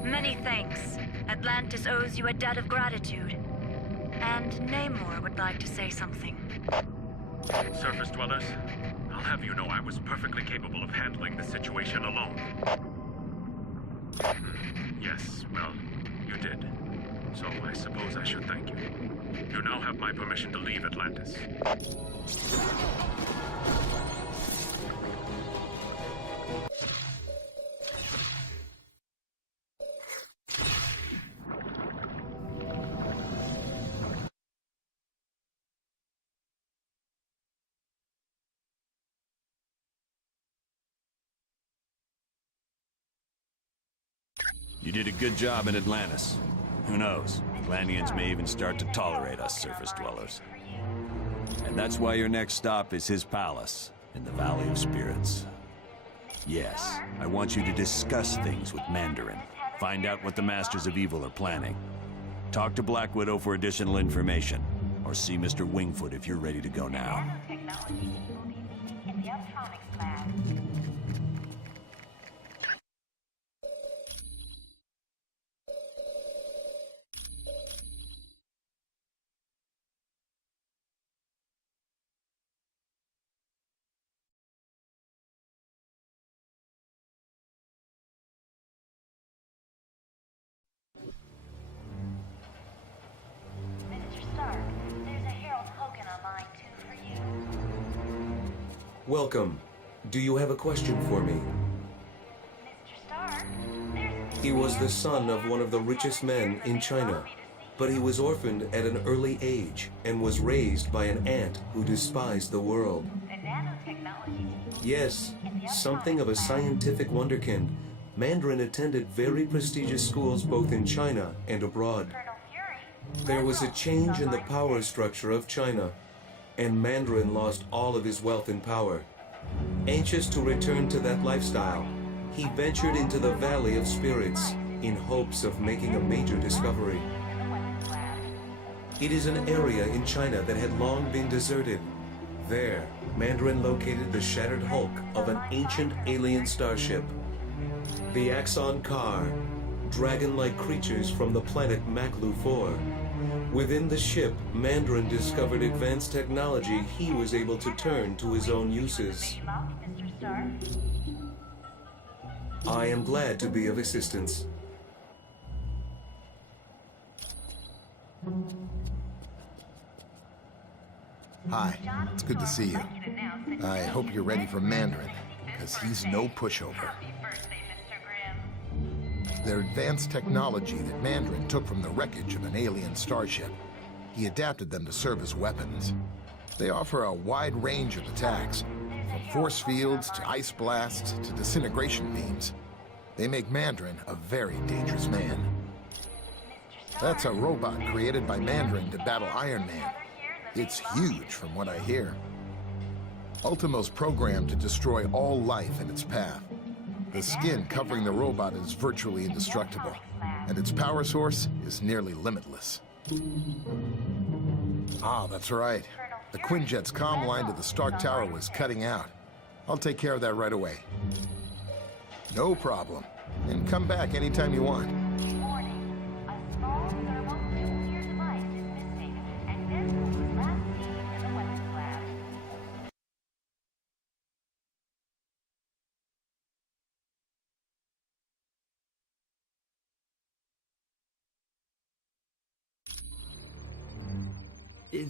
Many thanks. Atlantis owes you a debt of gratitude. And Namor would like to say something. Surface dwellers, I'll have you know I was perfectly capable of handling the situation alone. Yes, well, you did. So I suppose I should thank you. You now have my permission to leave Atlantis. You did a good job in Atlantis. Who knows? Atlanteans may even start to tolerate us surface dwellers. And that's why your next stop is his palace, in the Valley of Spirits. Yes, I want you to discuss things with Mandarin. Find out what the Masters of Evil are planning. Talk to Black Widow for additional information. Or see Mr. Wingfoot if you're ready to go now. Nanotechnology will be meeting in the Optronics lab. Mr. Stark, there's a Harold Hogan online too for you. Welcome. Do you have a question for me? Mr. Stark, there's He was the son of one of the richest men in China, but he was orphaned at an early age and was raised by an aunt who despised the world. a nanotechnology. Yes, something of a scientific wonderkind. Mandarin attended very prestigious schools both in China and abroad. There was a change in the power structure of China, and Mandarin lost all of his wealth and power. Anxious to return to that lifestyle, he ventured into the Valley of Spirits in hopes of making a major discovery. It is an area in China that had long been deserted. There, Mandarin located the shattered hulk of an ancient alien starship. The Axon Kar, dragon-like creatures from the planet Maklu 4. Within the ship, Mandarin discovered advanced technology he was able to turn to his own uses. Mr. Stark, I am glad to be of assistance. Hi, it's good to see you. I hope you're ready for Mandarin, because he's no pushover. They're advanced technology that Mandarin took from the wreckage of an alien starship. He adapted them to serve as weapons. They offer a wide range of attacks, from force fields to ice blasts to disintegration beams. They make Mandarin a very dangerous man. That's a robot created by Mandarin to battle Iron Man. It's huge from what I hear. Ultimo's programmed to destroy all life in its path. The skin covering the robot is virtually indestructible, and its power source is nearly limitless. Ah, that's right. The Quinjet's comm line to the Stark Tower was cutting out. I'll take care of that right away. No problem. And come back anytime you want. warning. A small thermonuclear device is missing, and this was last seen in the weapons lab.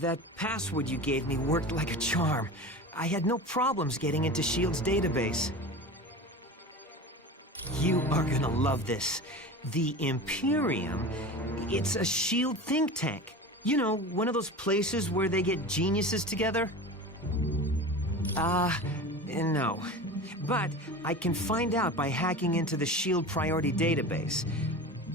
That password you gave me worked like a charm. I had no problems getting into S.H.I.E.L.D.'s database. You are gonna love this. The Imperium, it's a S.H.I.E.L.D. think tank. You know, one of those places where they get geniuses together? No. But I can find out by hacking into the S.H.I.E.L.D. priority database.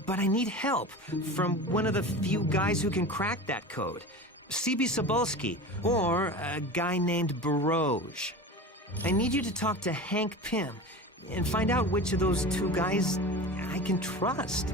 But I need help from one of the few guys who can crack that code. C.B. Sobolski, or a guy named Baroge. I need you to talk to Hank Pym and find out which of those two guys I can trust.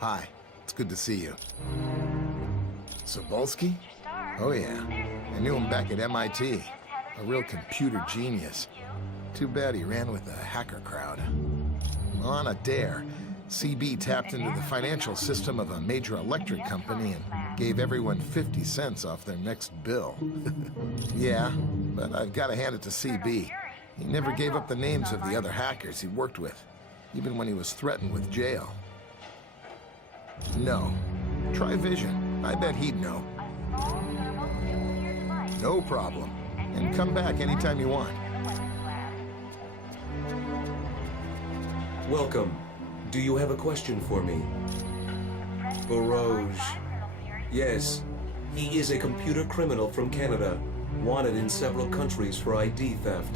Hi. It's good to see you. Sobolski? Oh yeah. I knew him back at MIT. A real computer genius. Too bad he ran with the hacker crowd. On a dare, CB tapped into the financial system of a major electric company and gave everyone 50 cents off their next bill. Yeah, but I've got to hand it to CB. He never gave up the names of the other hackers he worked with, even when he was threatened with jail. No. Try Vision. I bet he'd know. No problem. And come back anytime you want. Welcome. Do you have a question for me? Burroughs. Yes. He is a computer criminal from Canada, wanted in several countries for ID theft.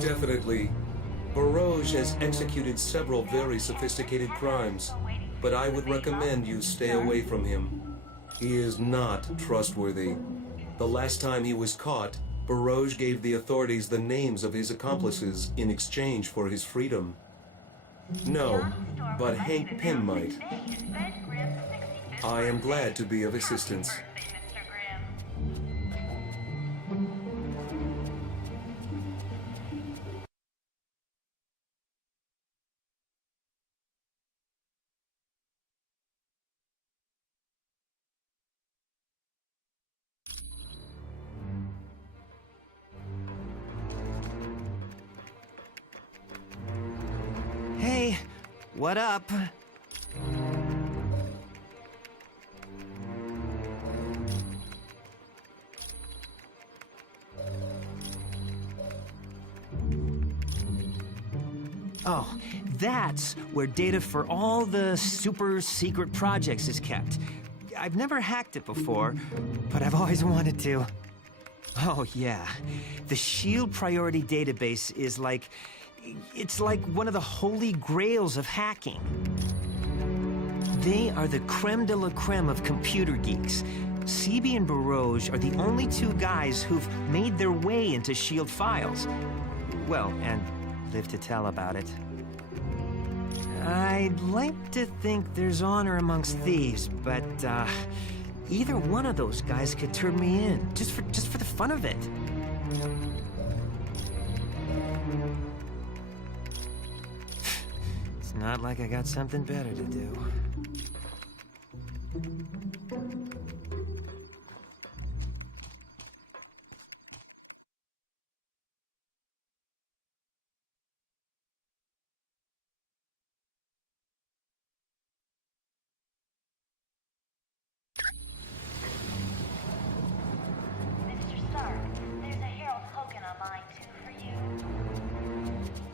Definitely. Burroughs has executed several very sophisticated crimes, but I would recommend you stay away from him. He is not trustworthy. The last time he was caught, Burroughs gave the authorities the names of his accomplices in exchange for his freedom. No, but Hank Pym might. I am glad to be of assistance. Hey, what up? Oh, that's where data for all the super secret projects is kept. I've never hacked it before, but I've always wanted to. Oh, yeah. The SHIELD Priority Database is like... it's like one of the holy grails of hacking. They are the creme de la creme of computer geeks. CB and Burroughs are the only two guys who've made their way into SHIELD files. Well, and live to tell about it. I'd like to think there's honor amongst thieves, but either one of those guys could turn me in, just for the fun of it. It's not like I got something better to do.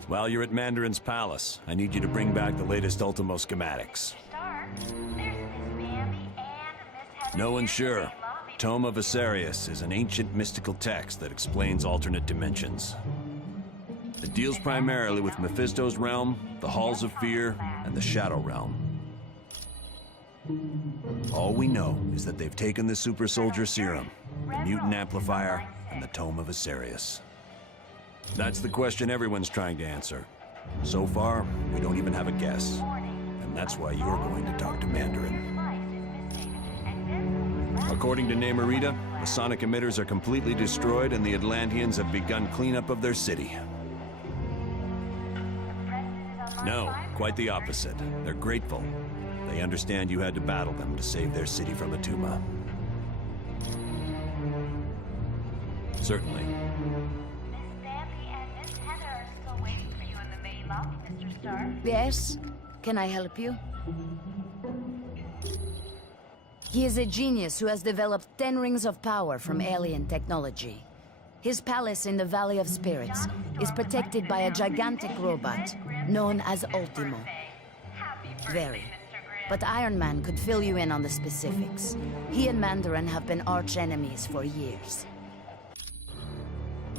While you're at Mandarin's palace, I need you to bring back the latest Ultimo schematics. No one's sure. Tome of Asarius is an ancient mystical text that explains alternate dimensions. It deals primarily with Mephisto's realm, the Halls of Fear, and the Shadow Realm. All we know is that they've taken the Super Soldier Serum, the Mutant Amplifier, and the Tome of Asarius. That's the question everyone's trying to answer. So far, we don't even have a guess. And that's why you're going to talk to Mandarin. According to Namorita, the sonic emitters are completely destroyed and the Atlanteans have begun cleanup of their city. No, quite the opposite. They're grateful. They understand you had to battle them to save their city from Attuma. Certainly. Yes? Can I help you? He is a genius who has developed 10 rings of power from alien technology. His palace in the Valley of Spirits is protected by a gigantic robot known as Ultimo. Very. But Iron Man could fill you in on the specifics. He and Mandarin have been arch enemies for years.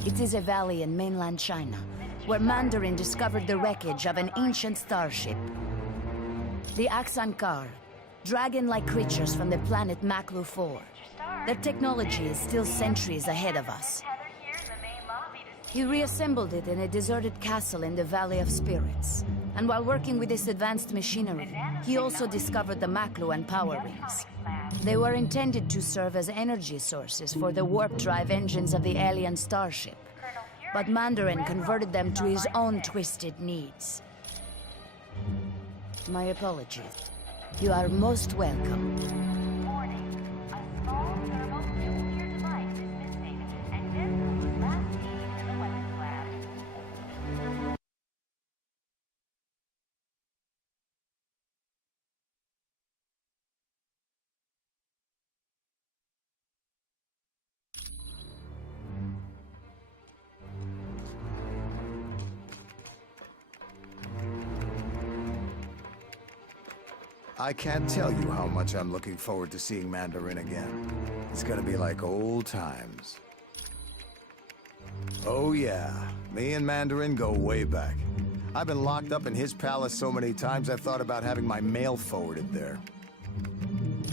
It is a valley in mainland China, where Mandarin discovered the wreckage of an ancient starship. The Aksankar, dragon-like creatures from the planet Maklu 4. Their technology is still centuries ahead of us. He reassembled it in a deserted castle in the Valley of Spirits, And while working with this advanced machinery, he also discovered the Makluan power rings. They were intended to serve as energy sources for the warp drive engines of the alien starship. But Mandarin converted them to his own twisted needs. My apologies. You are most welcome. I can't tell you how much I'm looking forward to seeing Mandarin again. It's gonna be like old times. Oh yeah, me and Mandarin go way back. I've been locked up in his palace so many times I've thought about having my mail forwarded there.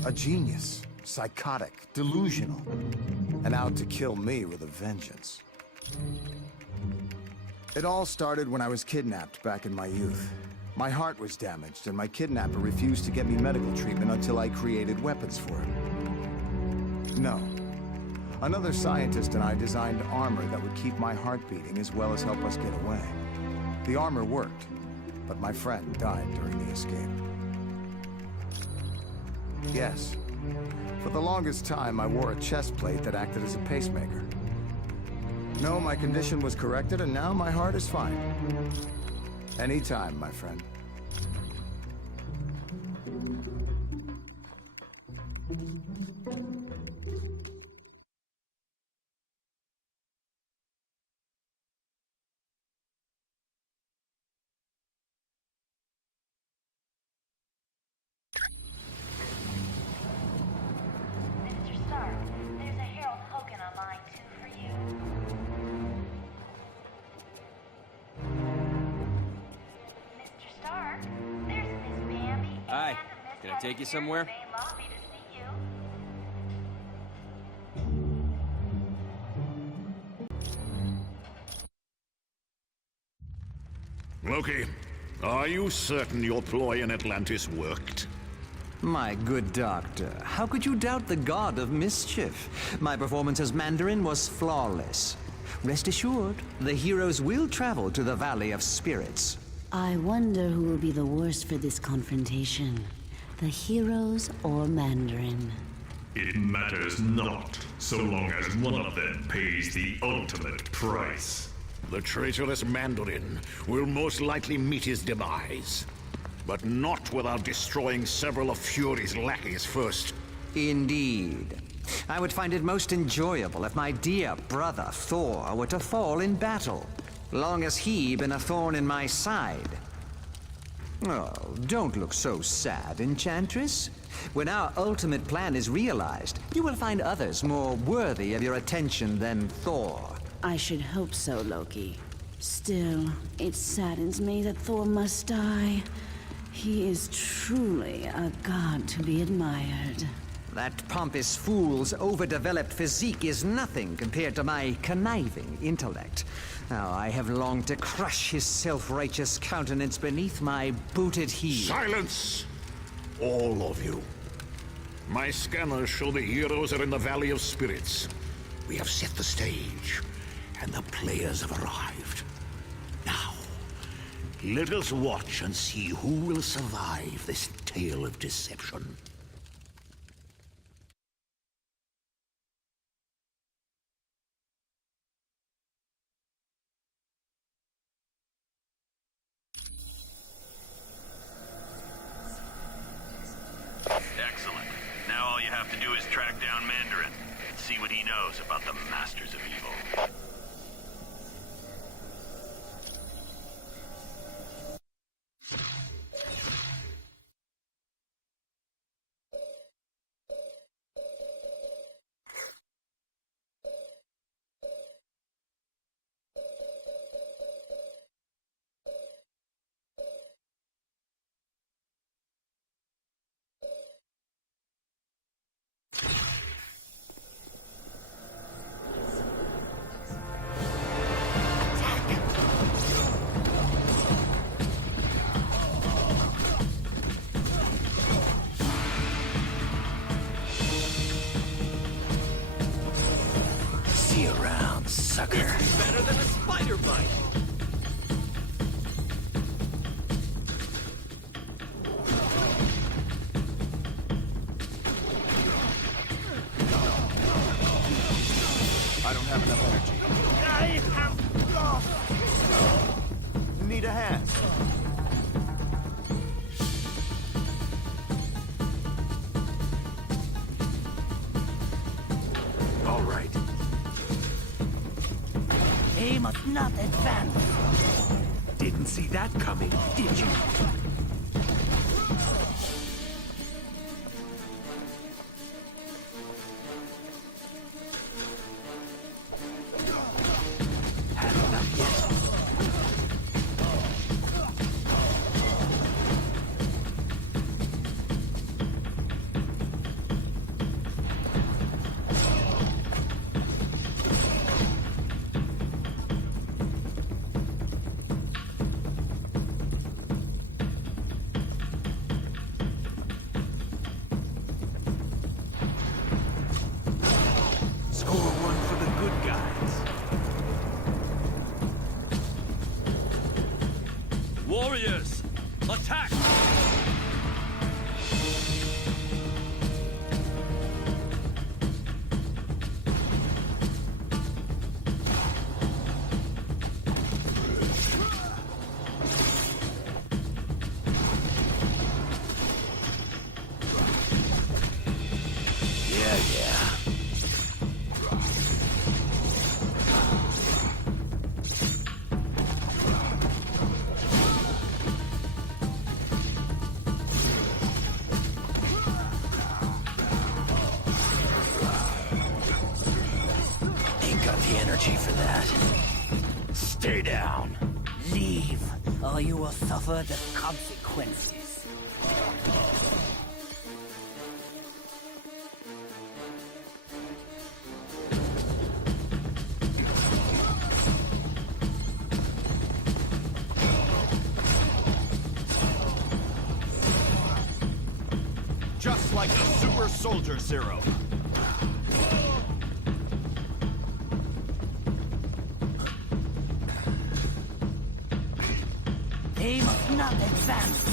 A genius, psychotic, delusional, and out to kill me with a vengeance. It all started when I was kidnapped back in my youth. My heart was damaged, and my kidnapper refused to get me medical treatment until I created weapons for him. No. Another scientist and I designed armor that would keep my heart beating as well as help us get away. The armor worked, but my friend died during the escape. Yes. For the longest time, I wore a chest plate that acted as a pacemaker. No, my condition was corrected, and now my heart is fine. Anytime, my friend. Mr. Stark, there's a Harold Hogan on line 2 for you. Mr. Stark, there's Miss Bambi Hi, and Miss can I take you somewhere? Main lobby to see you. Loki, are you certain your ploy in Atlantis worked? My good doctor, how could you doubt the god of mischief? My performance as Mandarin was flawless. Rest assured, the heroes will travel to the Valley of Spirits. I wonder who will be the worst for this confrontation. The heroes or Mandarin? It matters not, so long as one of them pays the ultimate price. The traitorous Mandarin will most likely meet his demise. But not without destroying several of Fury's lackeys first. Indeed. I would find it most enjoyable if my dear brother Thor were to fall in battle, long as he been a thorn in my side. Oh, don't look so sad, Enchantress. When our ultimate plan is realized, you will find others more worthy of your attention than Thor. I should hope so, Loki. Still, it saddens me that Thor must die. He is truly a god to be admired. That pompous fool's overdeveloped physique is nothing compared to my conniving intellect. Now, I have longed to crush his self-righteous countenance beneath my booted heel. Silence! All of you. My scanners show the heroes are in the Valley of Spirits. We have set the stage, and the players have arrived. Now, let us watch and see who will survive this tale of deception. Excellent. Now all you have to do is track down Mandarin and see what he knows about the Masters of Evil. sucker. It's better than a spider bite. I don't have enough energy. I have lost. Need a hand. All right. They must not advance. Didn't see that coming, did you? Had enough yet? Score one for the good guys. Warriors, attack! Yeah, yeah. Ain't got the energy for that. Stay down. Leave, or you will suffer the consequences. Just like the Super Soldier Serum. They must not advance.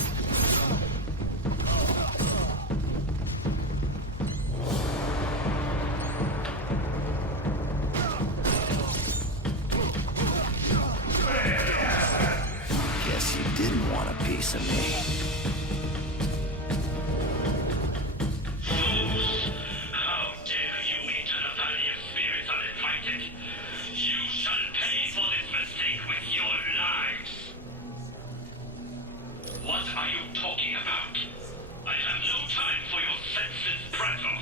Guess you didn't want a piece of me. How dare you enter the Valley of Spirits uninvited? You shall pay for this mistake with your lives! What are you talking about? I have no time for your senseless prattle.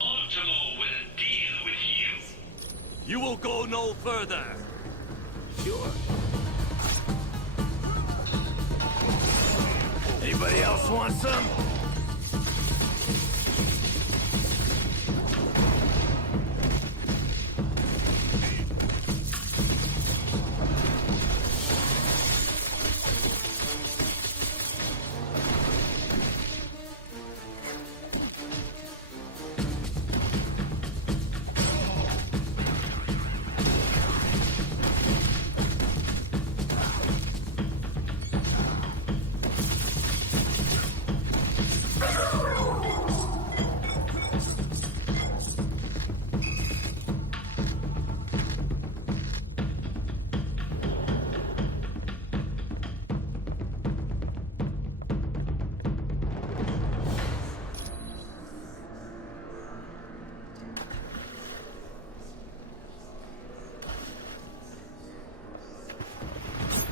Ultimo will deal with you. You will go no further. Sure. Anybody else want some?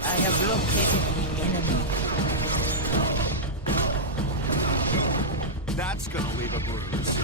I have located the enemy. That's gonna leave a bruise.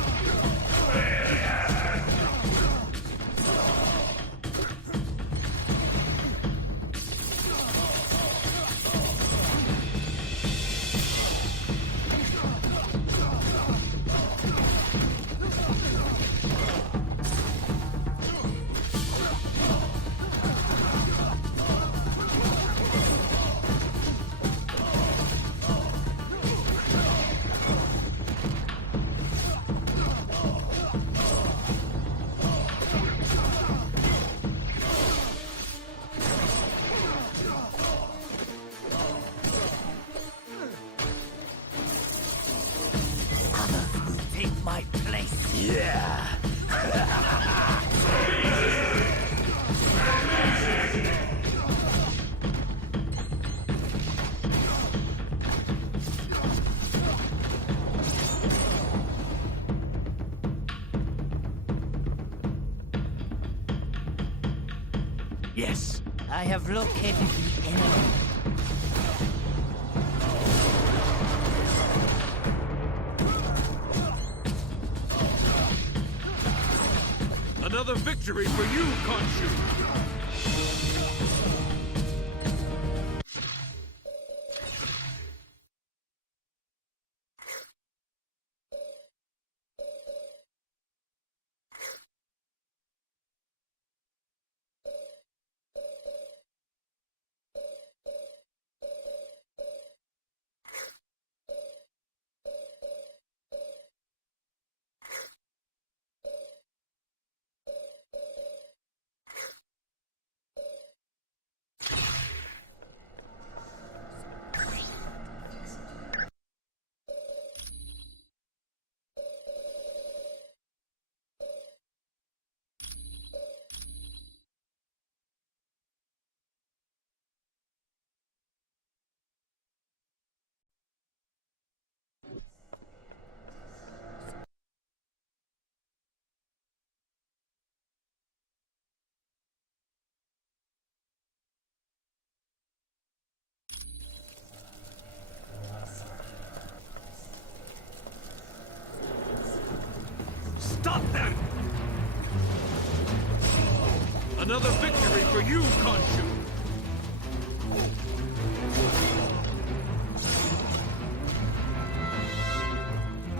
my place. Yeah. Yes. I have located the enemy. Another victory for you, Khonshu! Stop them! Another victory for you, Khonshu!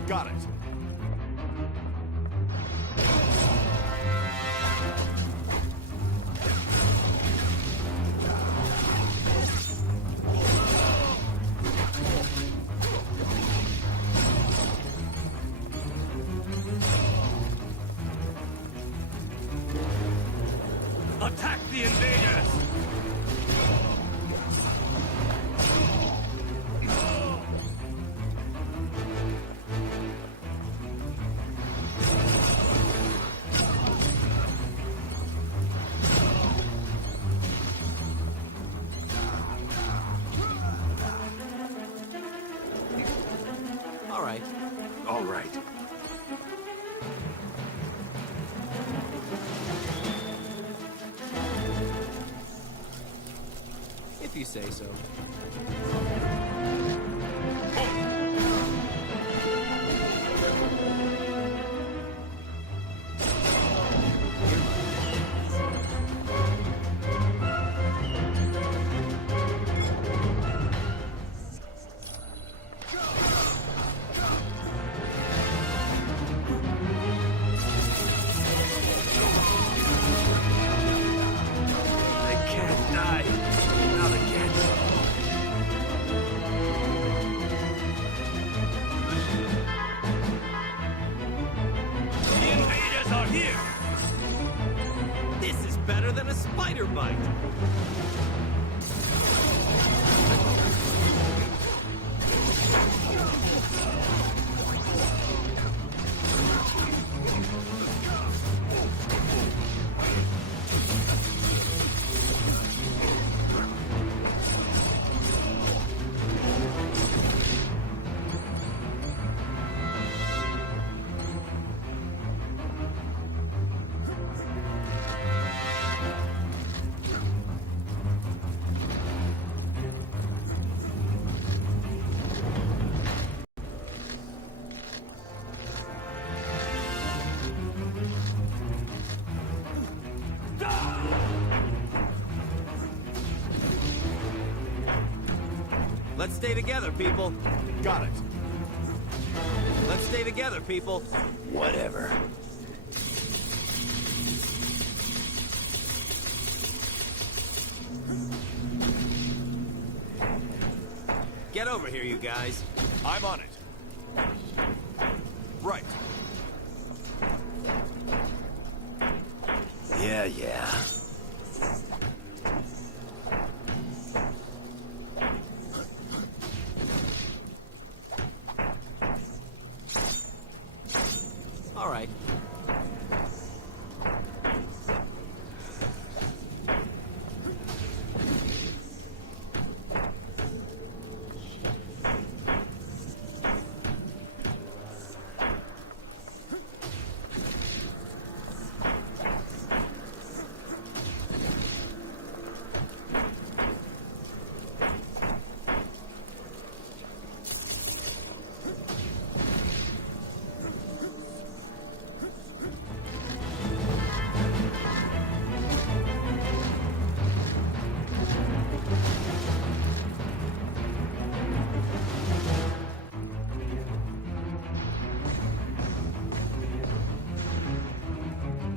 Got it. Attack the invaders! All right. All right. If you say so. I can't die. Not again. The invaders are here! This is better than a spider bite. Let's stay together, people. Got it. Let's stay together, people. Whatever. Get over here, you guys. I'm on it. Right. Yeah. All right.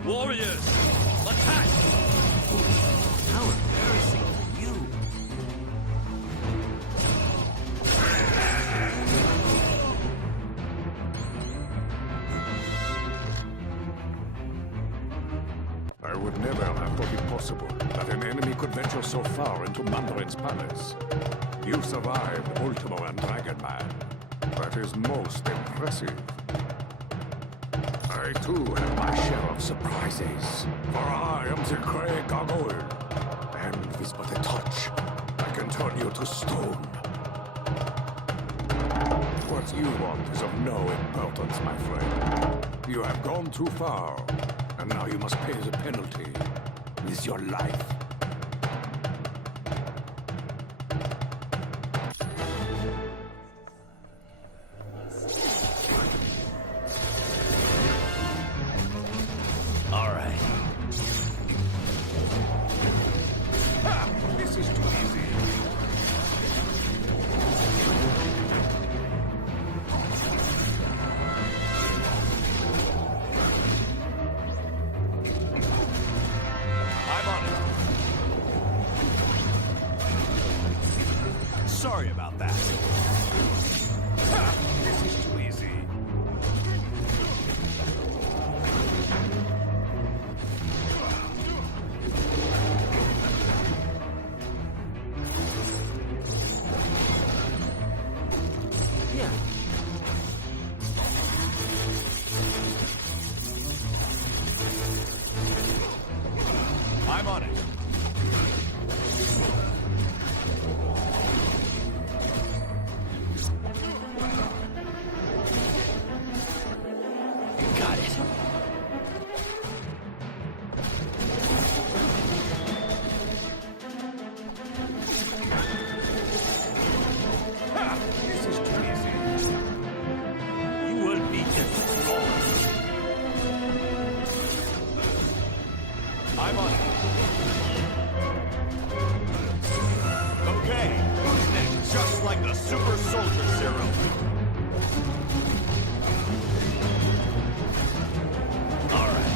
Warriors, attack! How embarrassing for you. I would never have thought it possible that an enemy could venture so far into Mandarin's palace. You survived Ultimo and Dragon Man. That is most impressive. I too have my share of surprises, for I am the Grey Gargoyle, and with but a touch, I can turn you to stone. What you want is of no importance, my friend. You have gone too far, and now you must pay the penalty with your life. All right. Ha! This is too easy. I'm on it. Sorry about that. Ha! This is too easy. Yeah. I'm on it. Got it. Ha! This is too easy. You will be destroyed. I'm on it. Okay, who's next? Just like the Super Soldier Serum. All right.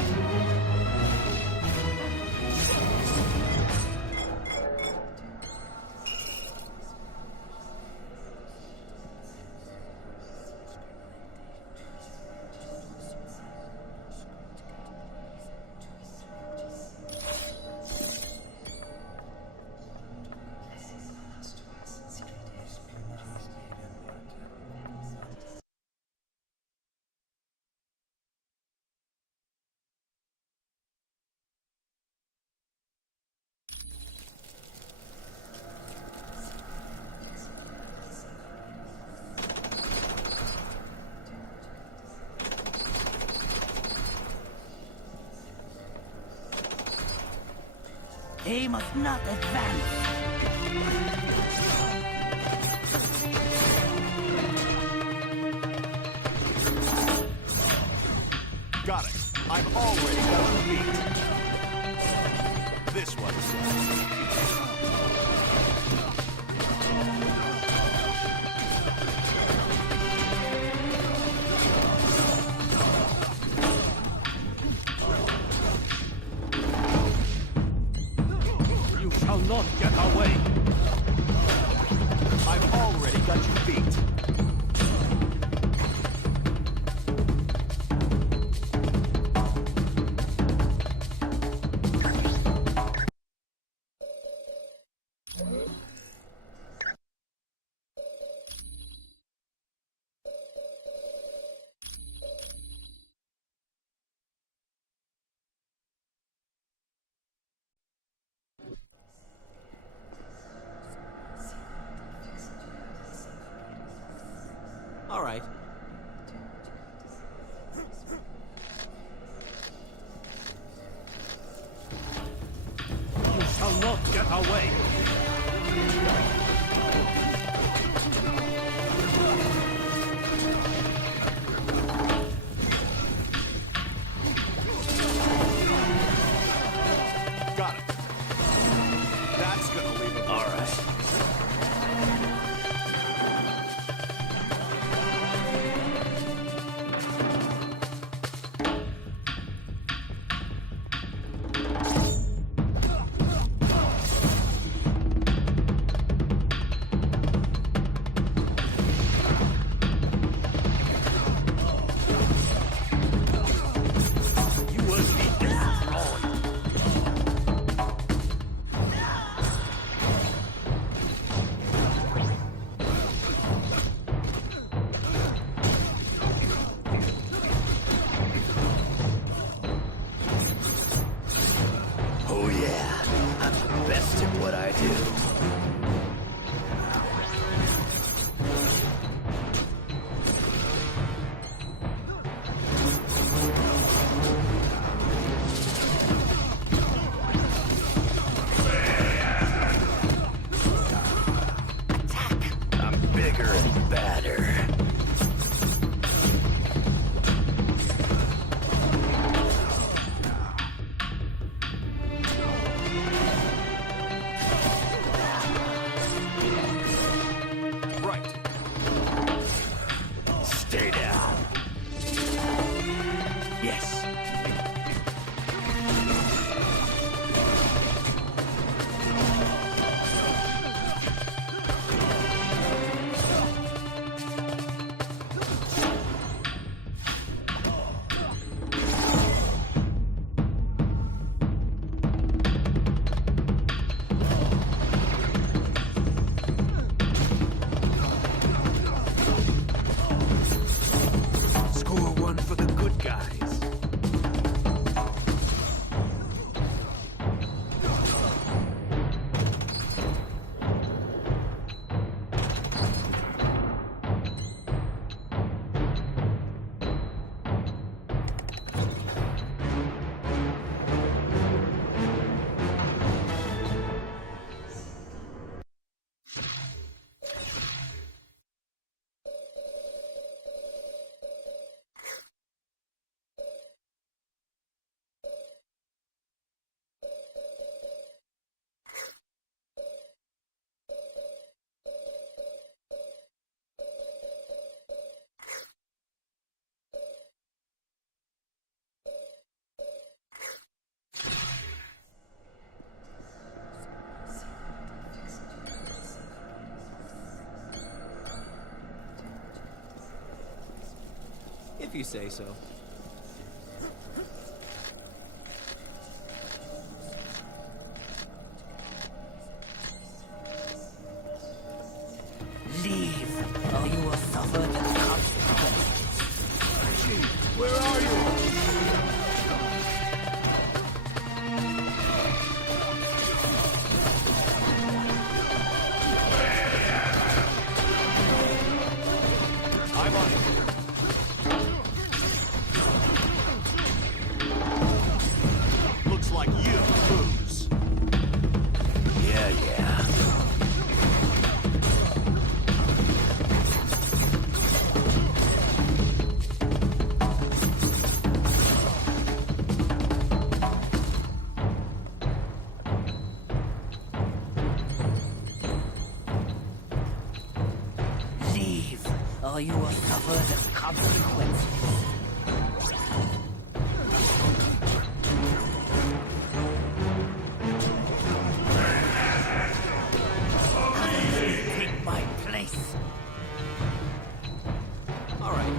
They must not advance. Got it. I've already got a beat. This one. You shall not get away. I've already got you beat. I'll wait. Got it. That's gonna leave it. All right. Oh yeah, I'm the best at what I do. I'm bigger and badder. Right. Stay down. Yes. Score one for the good guys. If you say so. Leave, or you will suffer the consequences. Archie, where are you? I'm on it. Looks like you lose. Yeah, yeah. Leave, or you will suffer the consequences. Take my place. All right.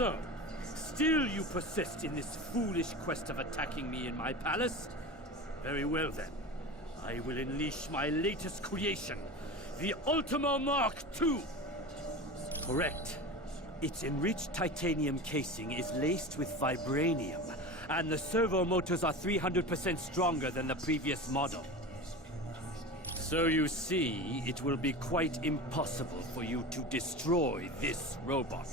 So, still you persist in this foolish quest of attacking me in my palace? Very well then. I will unleash my latest creation, the Ultimo Mark II! Correct. Its enriched titanium casing is laced with vibranium, and the servo motors are 300% stronger than the previous model. So you see, it will be quite impossible for you to destroy this robot.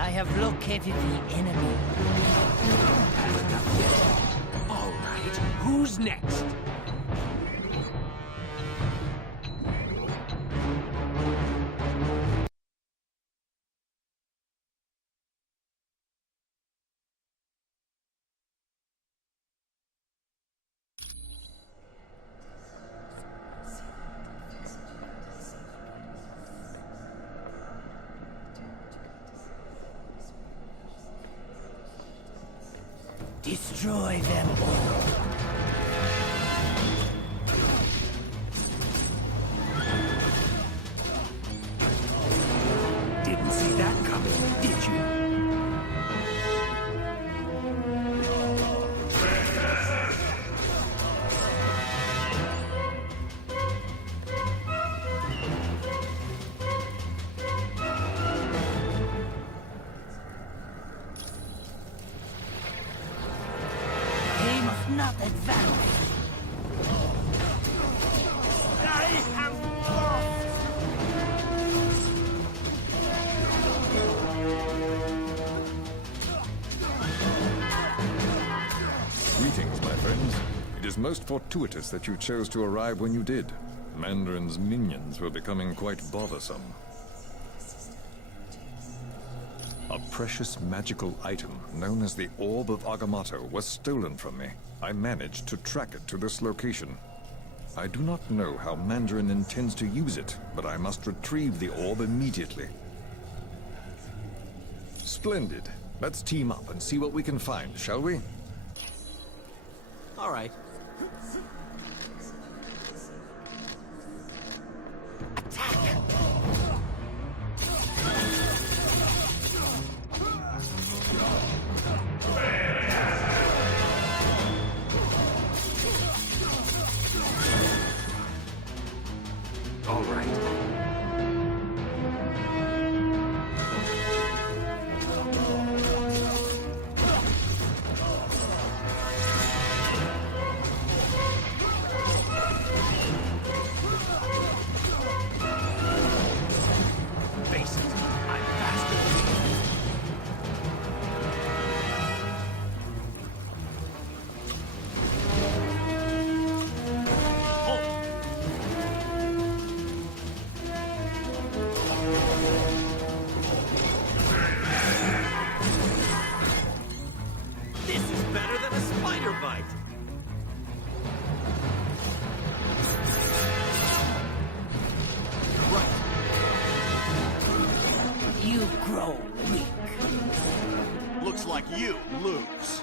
I have located the enemy. All right, who's next? Destroy them all. Didn't see that coming, did you? They must not advance. I have lost. Greetings, my friends. It is most fortuitous that you chose to arrive when you did. Mandarin's minions were becoming quite bothersome. A precious magical item known as the Orb of Agamotto was stolen from me. I managed to track it to this location. I do not know how Mandarin intends to use it, but I must retrieve the orb immediately. Splendid. Let's team up and see what we can find, shall we? All right. All right. Face it, I'm faster than you. This is better than a spider bite. You grow weak. Looks like you lose.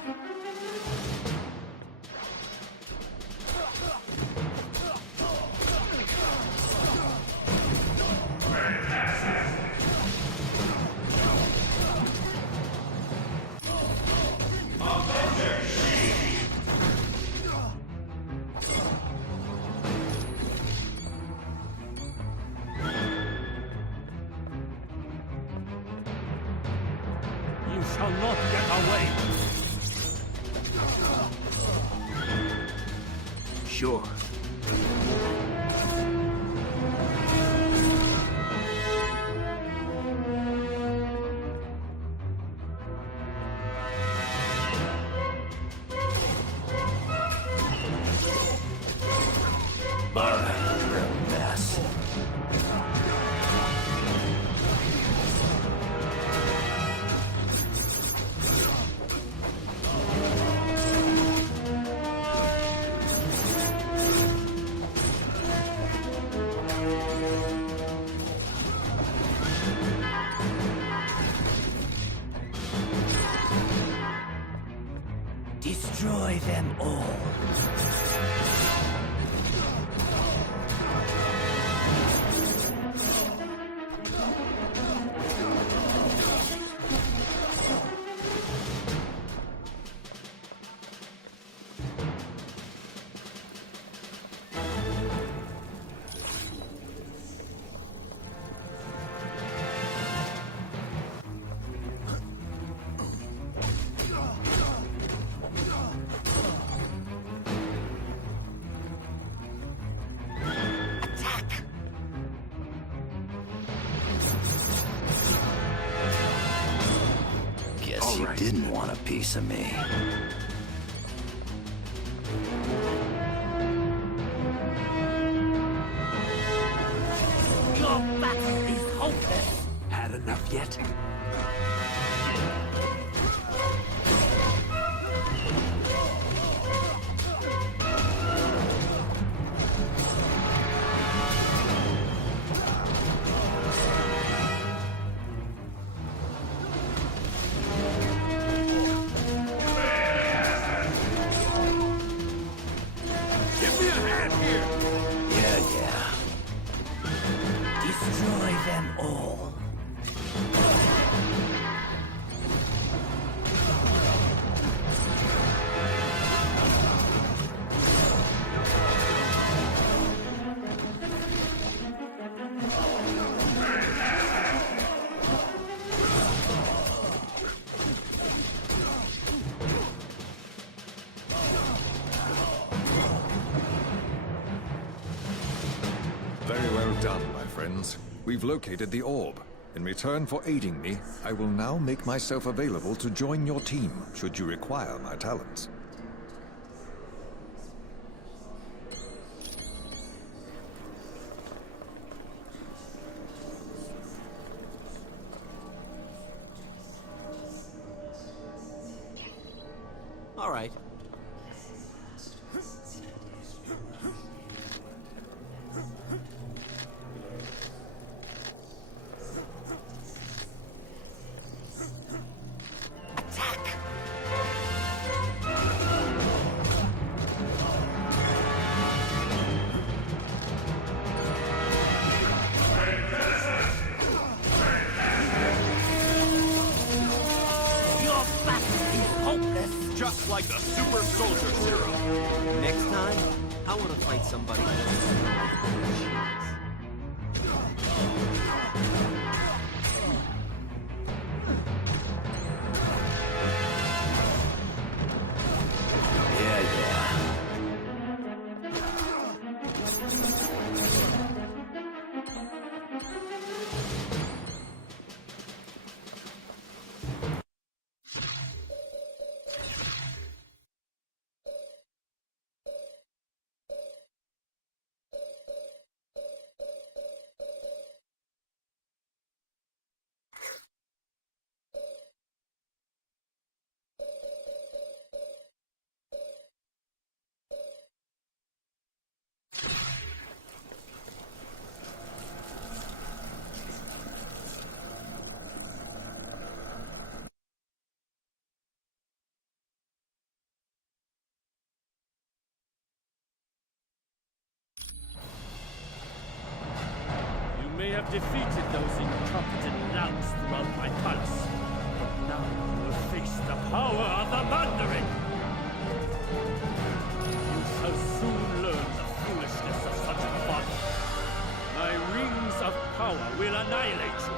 You shall not get away! Sure. Destroy them all. Guess you didn't want a piece of me. Your battle is hopeless. Had enough yet? Give me a hand here! Yeah. Destroy them all. Very well done, my friends. We've located the orb. In return for aiding me, I will now make myself available to join your team, should you require my talents. All right. Your battle is hopeless. Just like the Super Soldier Serum. Next time, I want to fight somebody. Yeah. You may have defeated those incompetent louts throughout my palace, but now you will face the power of the Mandarin! You shall soon learn the foolishness of such folly. My rings of power will annihilate you.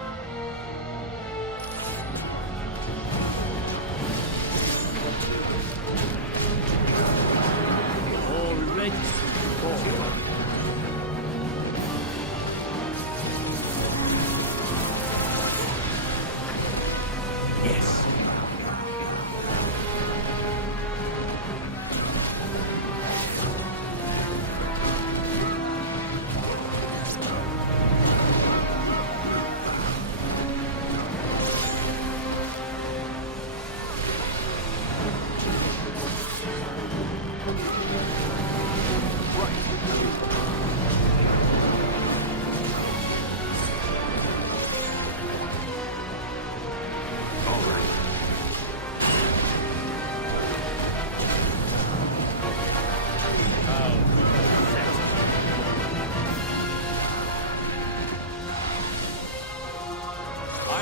Already forward. Yes. Right.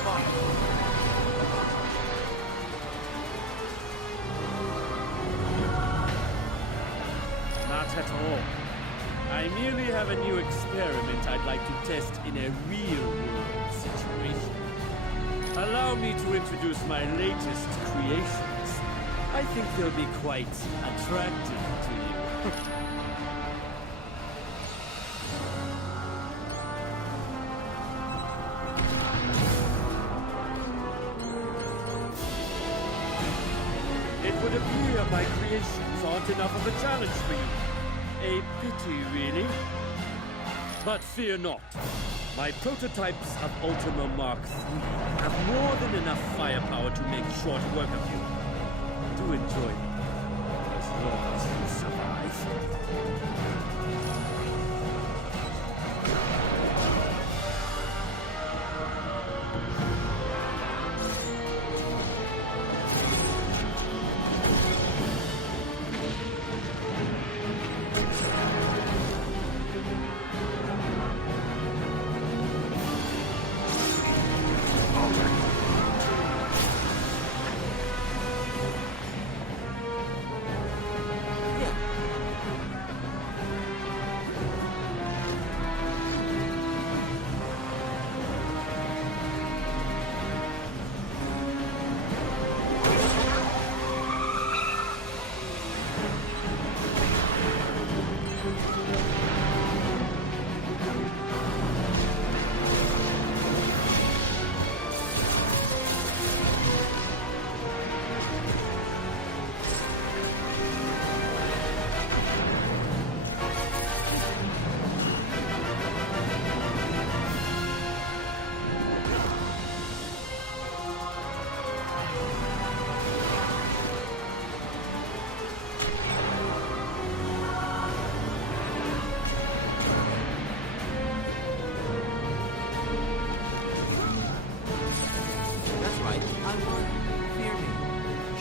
I'm on it. Not at all. I merely have a new experiment I'd like to test in a real-world situation. Allow me to introduce my latest creations. I think they'll be quite attractive to you. It would appear my creations aren't enough of a challenge for you. A pity, really. But fear not. My prototypes of Ultima Mark III have more than enough firepower to make short work of you. Do enjoy them, as long as you survive.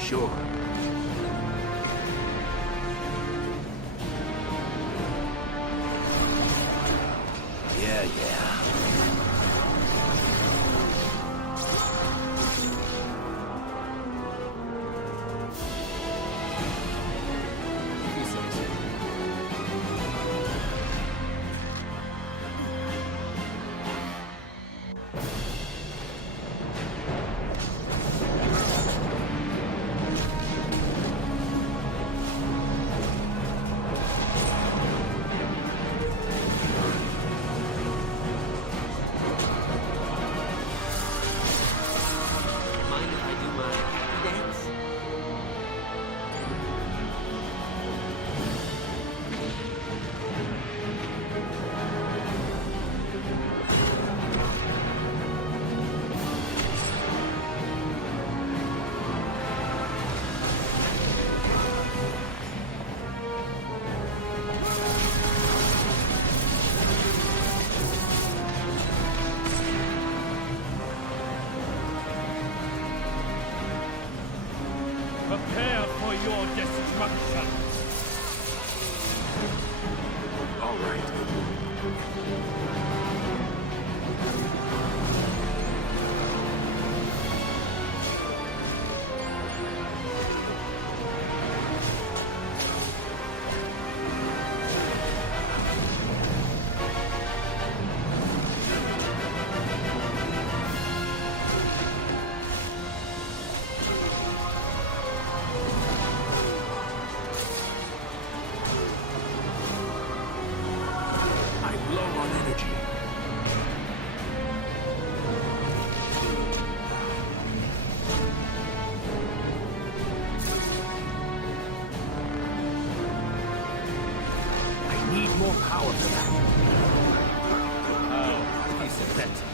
Sure. Yeah. Prepare for your destruction! All right. I'm low on energy. I need more power for that. Oh, he's pathetic.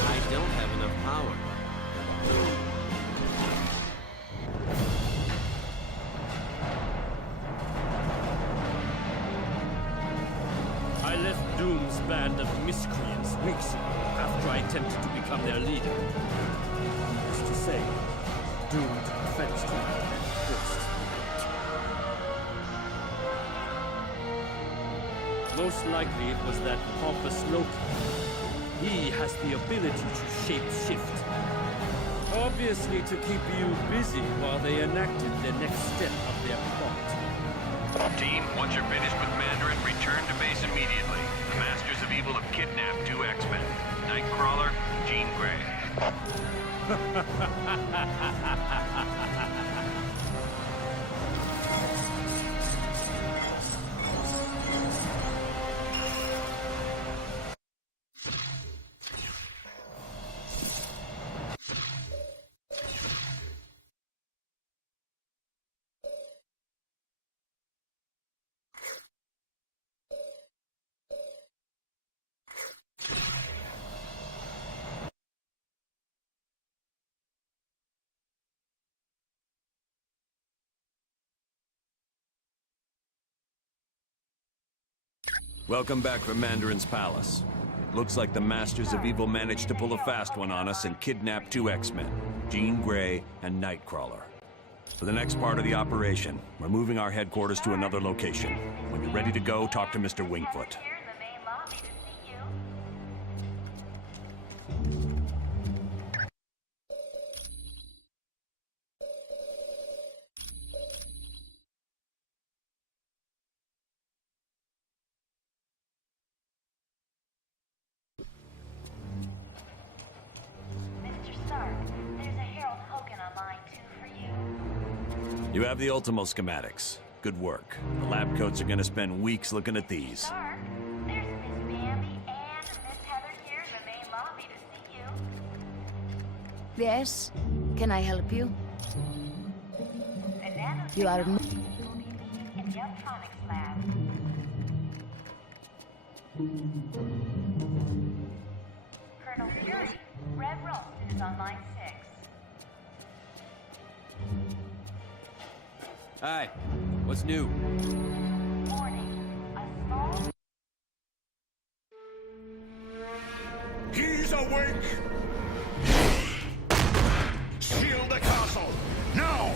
I don't have enough power. I left Doom's band of miscreants weeks ago after I attempted to become their leader. Needless to say, doomed to prevent you. Most likely it was that pompous Loki. He has the ability to shape-shift. Obviously to keep you busy while they enacted the next step of their plot. Team, once you're finished with Mandarin, return to base immediately. The Masters of Evil have kidnapped 2 X-Men, Nightcrawler and Jean Grey. Welcome back from Mandarin's palace. Looks like the Masters of Evil managed to pull a fast one on us and kidnap 2 X-Men, Jean Grey and Nightcrawler. For the next part of the operation, we're moving our headquarters to another location. When you're ready to go, talk to Mr. Wingfoot. You have the Ultimo schematics. Good work. The lab coats are gonna spend weeks looking at these. Stark, there's Miss Bambi and Miss Heather here in the main lobby to see you. Yes? Can I help you? You are... In the electronics lab. Colonel Fury, Red Ralston is on line 6. Hi. What's new? Warning. A small... He's awake! Shield the castle! Now!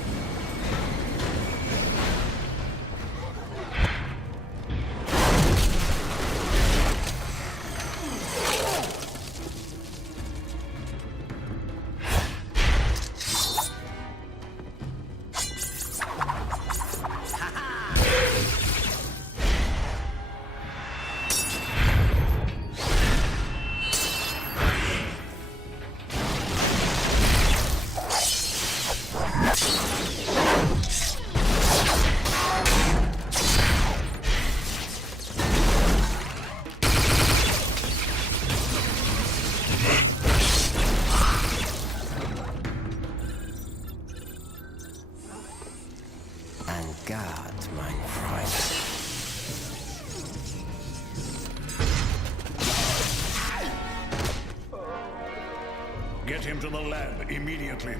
Get him to the lab immediately.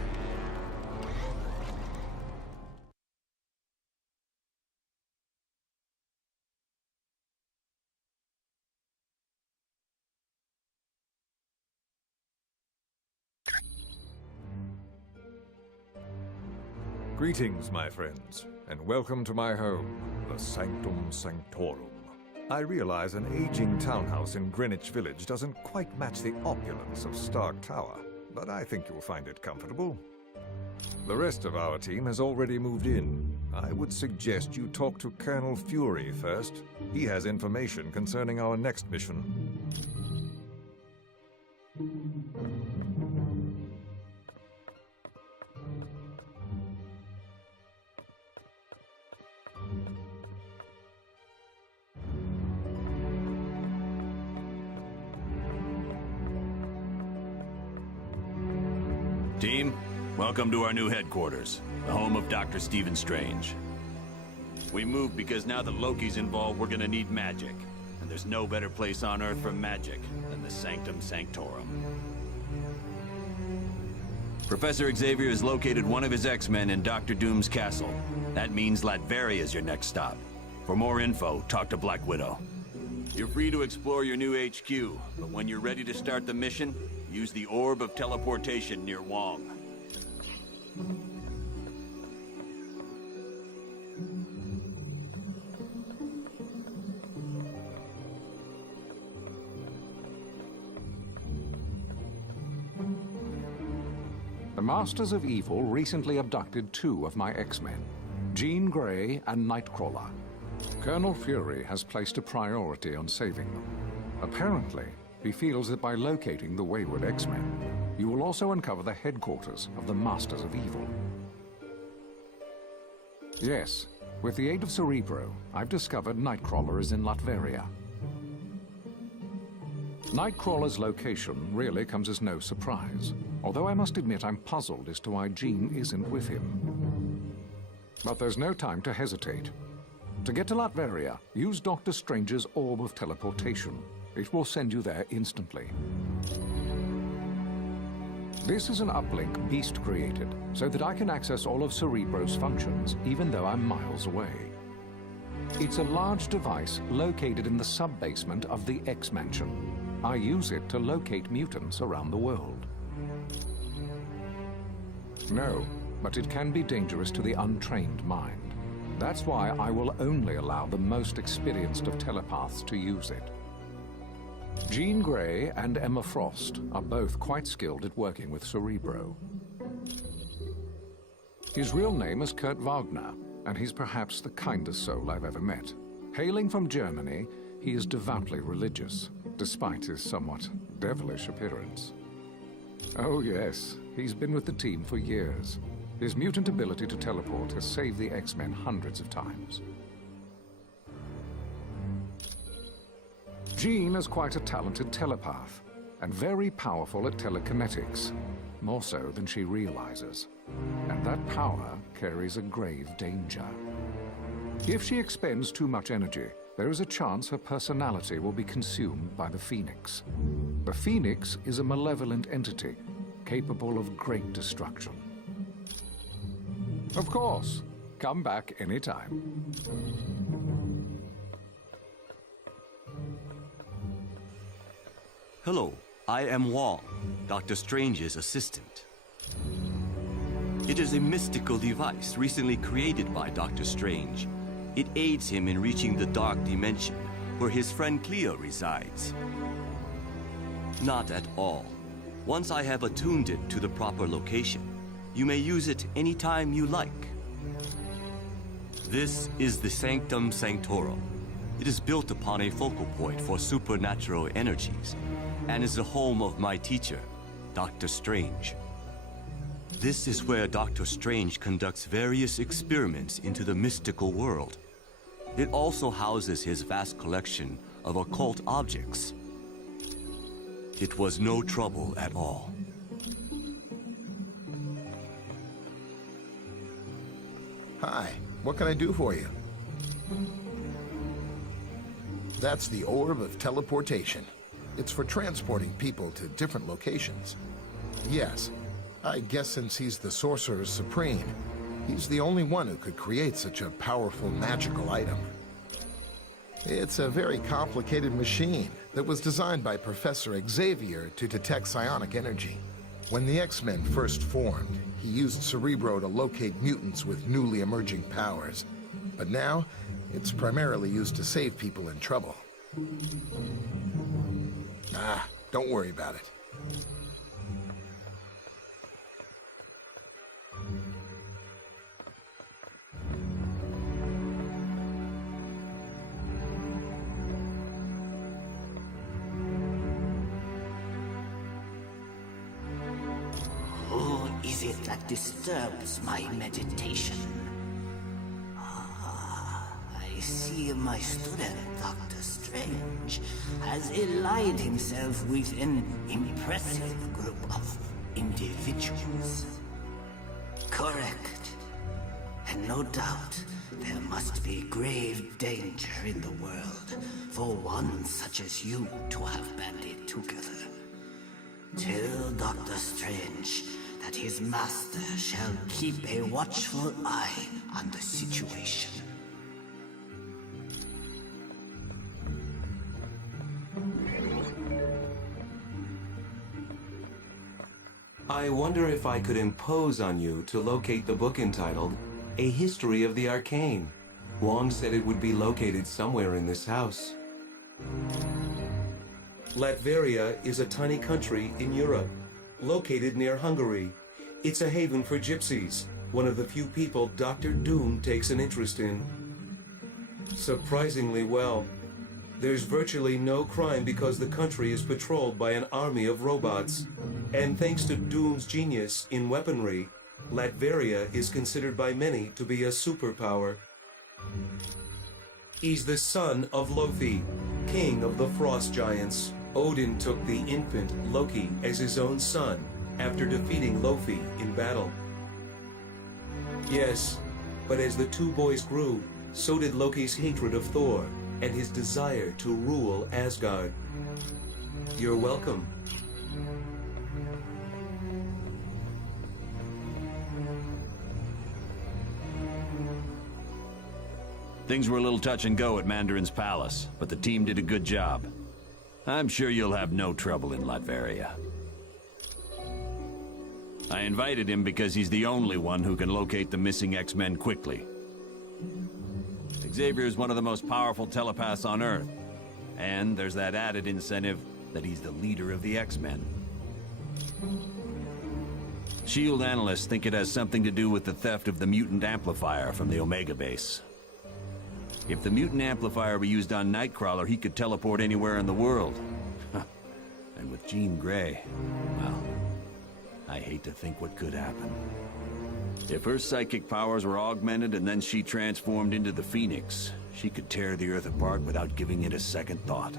Greetings, my friends, and welcome to my home, the Sanctum Sanctorum. I realize an aging townhouse in Greenwich Village doesn't quite match the opulence of Stark Tower, but I think you'll find it comfortable. The rest of our team has already moved in. I would suggest you talk to Colonel Fury first. He has information concerning our next mission. Team, welcome to our new headquarters, the home of Dr. Stephen Strange. We moved because now that Loki's involved, we're gonna need magic. And there's no better place on Earth for magic than the Sanctum Sanctorum. Professor Xavier has located one of his X-Men in Dr. Doom's castle. That means Latveria is your next stop. For more info, talk to Black Widow. You're free to explore your new HQ, but when you're ready to start the mission, use the Orb of Teleportation near Wong. The Masters of Evil recently abducted 2 of my X-Men, Jean Grey and Nightcrawler. Colonel Fury has placed a priority on saving them. Apparently, he feels that by locating the wayward X-Men, you will also uncover the headquarters of the Masters of Evil. Yes, with the aid of Cerebro, I've discovered Nightcrawler is in Latveria. Nightcrawler's location really comes as no surprise, although I must admit I'm puzzled as to why Jean isn't with him. But there's no time to hesitate. To get to Latveria, use Dr. Strange's Orb of Teleportation. It will send you there instantly. This is an uplink Beast created, so that I can access all of Cerebro's functions, even though I'm miles away. It's a large device located in the sub-basement of the X-Mansion. I use it to locate mutants around the world. No, but it can be dangerous to the untrained mind. That's why I will only allow the most experienced of telepaths to use it. Jean Grey and Emma Frost are both quite skilled at working with Cerebro. His real name is Kurt Wagner, and he's perhaps the kindest soul I've ever met. Hailing from Germany, he is devoutly religious, despite his somewhat devilish appearance. Oh yes, he's been with the team for years. His mutant ability to teleport has saved the X-Men hundreds of times. Jean is quite a talented telepath, and very powerful at telekinetics, more so than she realizes. And that power carries a grave danger. If she expends too much energy, there is a chance her personality will be consumed by the Phoenix. The Phoenix is a malevolent entity, capable of great destruction. Of course, come back anytime. Hello, I am Wong, Dr. Strange's assistant. It is a mystical device recently created by Dr. Strange. It aids him in reaching the dark dimension, where his friend Cleo resides. Not at all. Once I have attuned it to the proper location, you may use it anytime you like. This is the Sanctum Sanctorum. It is built upon a focal point for supernatural energies, and is the home of my teacher, Dr. Strange. This is where Dr. Strange conducts various experiments into the mystical world. It also houses his vast collection of occult objects. It was no trouble at all. Hi, what can I do for you? That's the Orb of Teleportation. It's for transporting people to different locations. Yes, I guess since he's the Sorcerer Supreme, he's the only one who could create such a powerful magical item. It's a very complicated machine that was designed by Professor Xavier to detect psionic energy. When the X-Men first formed, he used Cerebro to locate mutants with newly emerging powers. But now, it's primarily used to save people in trouble. Ah, don't worry about it. Who is it that disturbs my meditation? I see my student, Dr. Strange, has allied himself with an impressive group of individuals. Correct. And no doubt, there must be grave danger in the world for one such as you to have banded together. Tell Dr. Strange that his master shall keep a watchful eye on the situation. I wonder if I could impose on you to locate the book entitled A History of the Arcane. Wong said it would be located somewhere in this house. Latveria is a tiny country in Europe, located near Hungary. It's a haven for gypsies, one of the few people Dr. Doom takes an interest in. Surprisingly well. There's virtually no crime because the country is patrolled by an army of robots. And thanks to Doom's genius in weaponry, Latveria is considered by many to be a superpower. He's the son of Lofi, king of the frost giants. Odin took the infant Loki as his own son after defeating Lofi in battle. Yes, but as the two boys grew, so did Loki's hatred of Thor and his desire to rule Asgard. You're welcome. Things were a little touch and go at Mandarin's palace, but the team did a good job. I'm sure you'll have no trouble in Latveria. I invited him because he's the only one who can locate the missing X-Men quickly. Xavier is one of the most powerful telepaths on Earth, and there's that added incentive that he's the leader of the X-Men. SHIELD analysts think it has something to do with the theft of the mutant amplifier from the Omega base. If the mutant amplifier were used on Nightcrawler, he could teleport anywhere in the world. And with Jean Grey, well, I hate to think what could happen. If her psychic powers were augmented and then she transformed into the Phoenix, she could tear the Earth apart without giving it a second thought.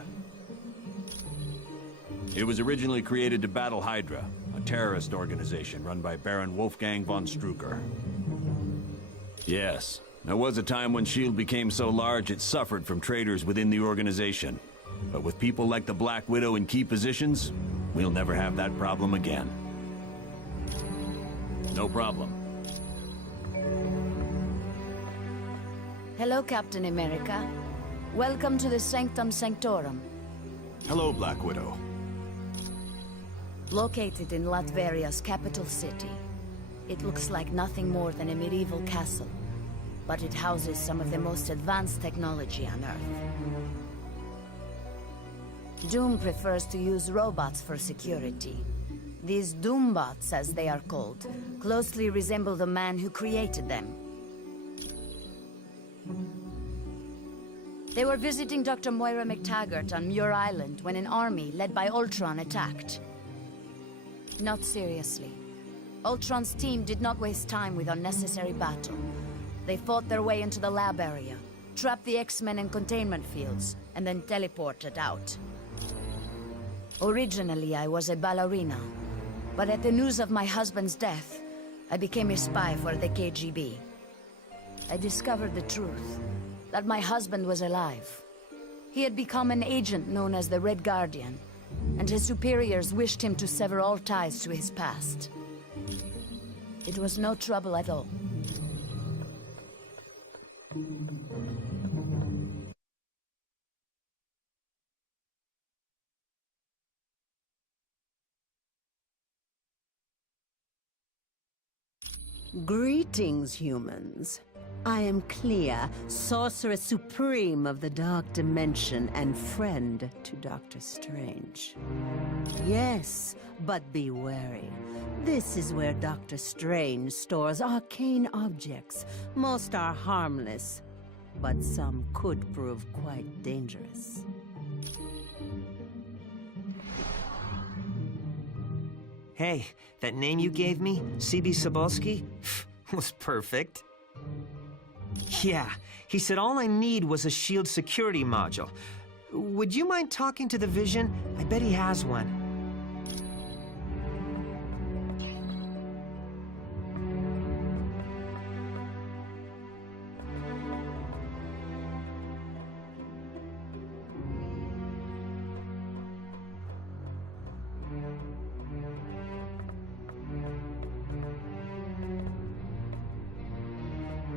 It was originally created to battle Hydra, a terrorist organization run by Baron Wolfgang von Strucker. Yes, there was a time when SHIELD became so large it suffered from traitors within the organization. But with people like the Black Widow in key positions, we'll never have that problem again. No problem. Hello, Captain America. Welcome to the Sanctum Sanctorum. Hello, Black Widow. Located in Latveria's capital city, it looks like nothing more than a medieval castle, but it houses some of the most advanced technology on Earth. Doom prefers to use robots for security. These Doombots, as they are called, closely resemble the man who created them. They were visiting Dr. Moira McTaggart on Muir Island when an army led by Ultron attacked. Not seriously. Ultron's team did not waste time with unnecessary battle. They fought their way into the lab area, trapped the X-Men in containment fields, and then teleported out. Originally, I was a ballerina, but at the news of my husband's death, I became a spy for the KGB. I discovered the truth, that my husband was alive. He had become an agent known as the Red Guardian, and his superiors wished him to sever all ties to his past. It was no trouble at all. Greetings, humans. I am Clea, Sorceress Supreme of the Dark Dimension and friend to Doctor Strange. Yes, but be wary. This is where Doctor Strange stores arcane objects. Most are harmless, but some could prove quite dangerous. Hey, that name you gave me, C.B. Cebulski, was perfect. Yeah, he said all I need was a SHIELD security module. Would you mind talking to the Vision? I bet he has one.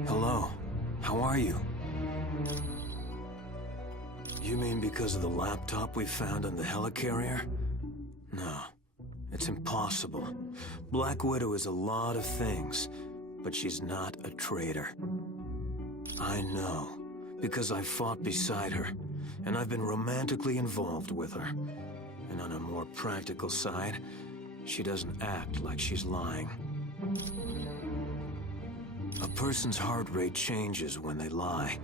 Hello. How are you? You mean because of the laptop we found on the helicarrier? No. It's It's impossible. Black Widow is a lot of things, but she's not a traitor. I know, because I fought beside her, and I've been romantically involved with her. And on a more practical side, she doesn't act like she's lying. A person's heart rate changes when they lie,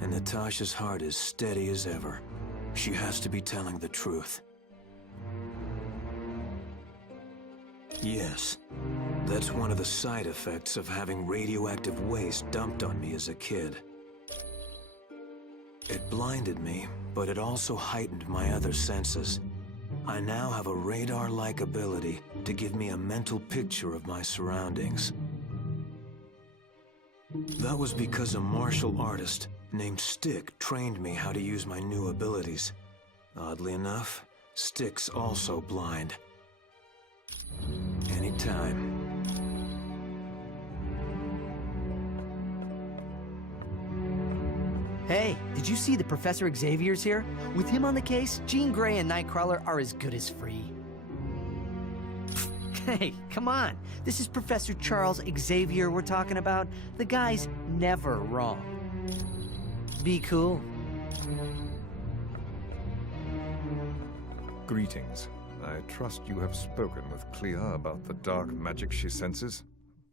and Natasha's heart is steady as ever. She has to be telling the truth. Yes, that's one of the side effects of having radioactive waste dumped on me as a kid. It blinded me, but it also heightened my other senses. I now have a radar-like ability to give me a mental picture of my surroundings. That was because a martial artist named Stick trained me how to use my new abilities. Oddly enough, Stick's also blind. Anytime. Hey, did you see that Professor Xavier's here? With him on the case, Jean Grey and Nightcrawler are as good as free. Hey, come on. This is Professor Charles Xavier we're talking about. The guy's never wrong. Be cool. Greetings. I trust you have spoken with Clea about the dark magic she senses.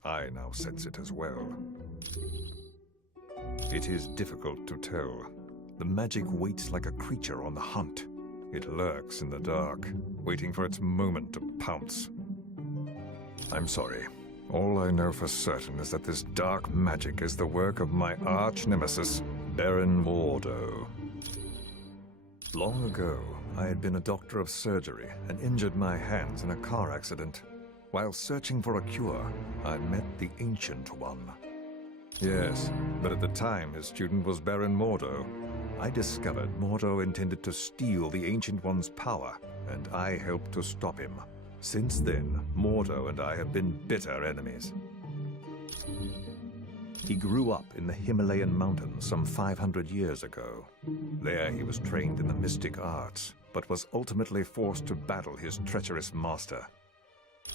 I now sense it as well. It is difficult to tell. The magic waits like a creature on the hunt. It lurks in the dark, waiting for its moment to pounce. I'm sorry. All I know for certain is that this dark magic is the work of my arch-nemesis, Baron Mordo. Long ago, I had been a doctor of surgery and injured my hands in a car accident. While searching for a cure, I met the Ancient One. Yes, but at the time his student was Baron Mordo. I discovered Mordo intended to steal the Ancient One's power, and I helped to stop him. Since then, Mordo and I have been bitter enemies. He grew up in the Himalayan mountains some 500 years ago. There he was trained in the mystic arts, but was ultimately forced to battle his treacherous master.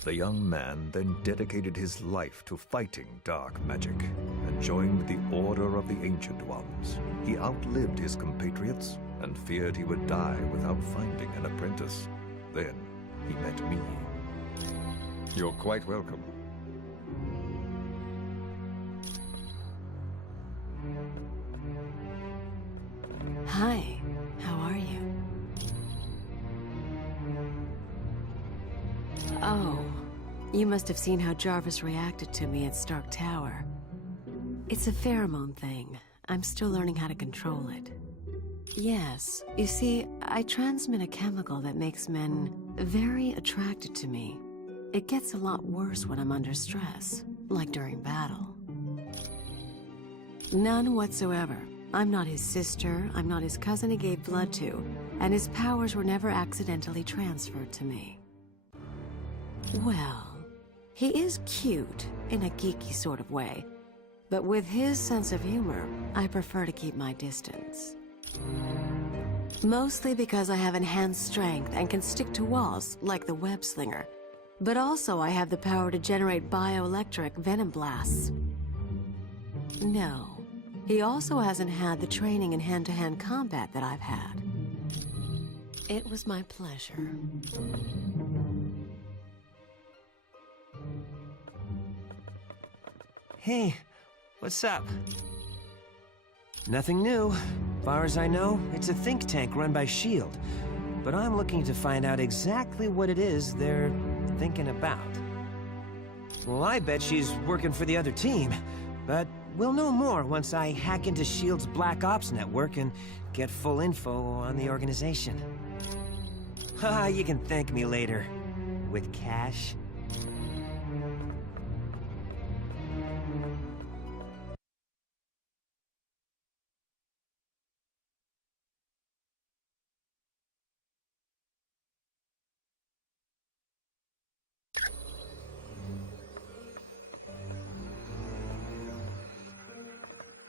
The young man then dedicated his life to fighting dark magic and joined the Order of the Ancient Ones. He outlived his compatriots and feared he would die without finding an apprentice. Then he met me. You're quite welcome. Hi, how are you? Oh, you must have seen how Jarvis reacted to me at Stark Tower. It's a pheromone thing. I'm still learning how to control it. Yes, you see, I transmit a chemical that makes men very attracted to me. It gets a lot worse when I'm under stress, like during battle. None whatsoever. I'm not his sister, I'm not his cousin he gave blood to, and his powers were never accidentally transferred to me. Well, he is cute, in a geeky sort of way, but with his sense of humor, I prefer to keep my distance. Mostly because I have enhanced strength and can stick to walls, like the web slinger, but also I have the power to generate bioelectric venom blasts. No. He also hasn't had the training in hand-to-hand combat that I've had. It was my pleasure. Hey, what's up? Nothing new. Far as I know, it's a think tank run by S.H.I.E.L.D. But I'm looking to find out exactly what it is they're thinking about. Well, I bet she's working for the other team, but we'll know more once I hack into S.H.I.E.L.D.'s Black Ops network and get full info on the organization. Haha, you can thank me later. With cash.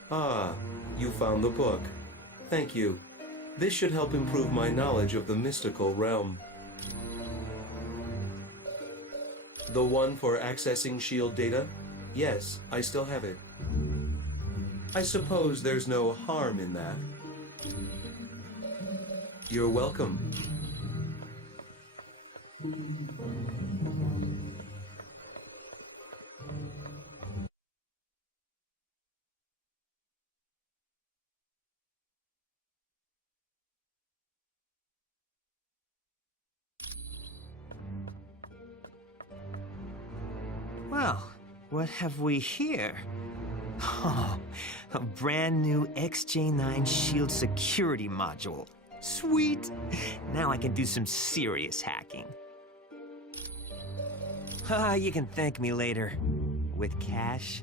Ah, you found the book. Thank you. This should help improve my knowledge of the mystical realm. The one for accessing SHIELD data? Yes, I still have it. I suppose there's no harm in that. You're welcome. Well, what have we here? Oh, a brand new XJ9 Shield security module. Sweet! Now I can do some serious hacking. You can thank me later. With cash.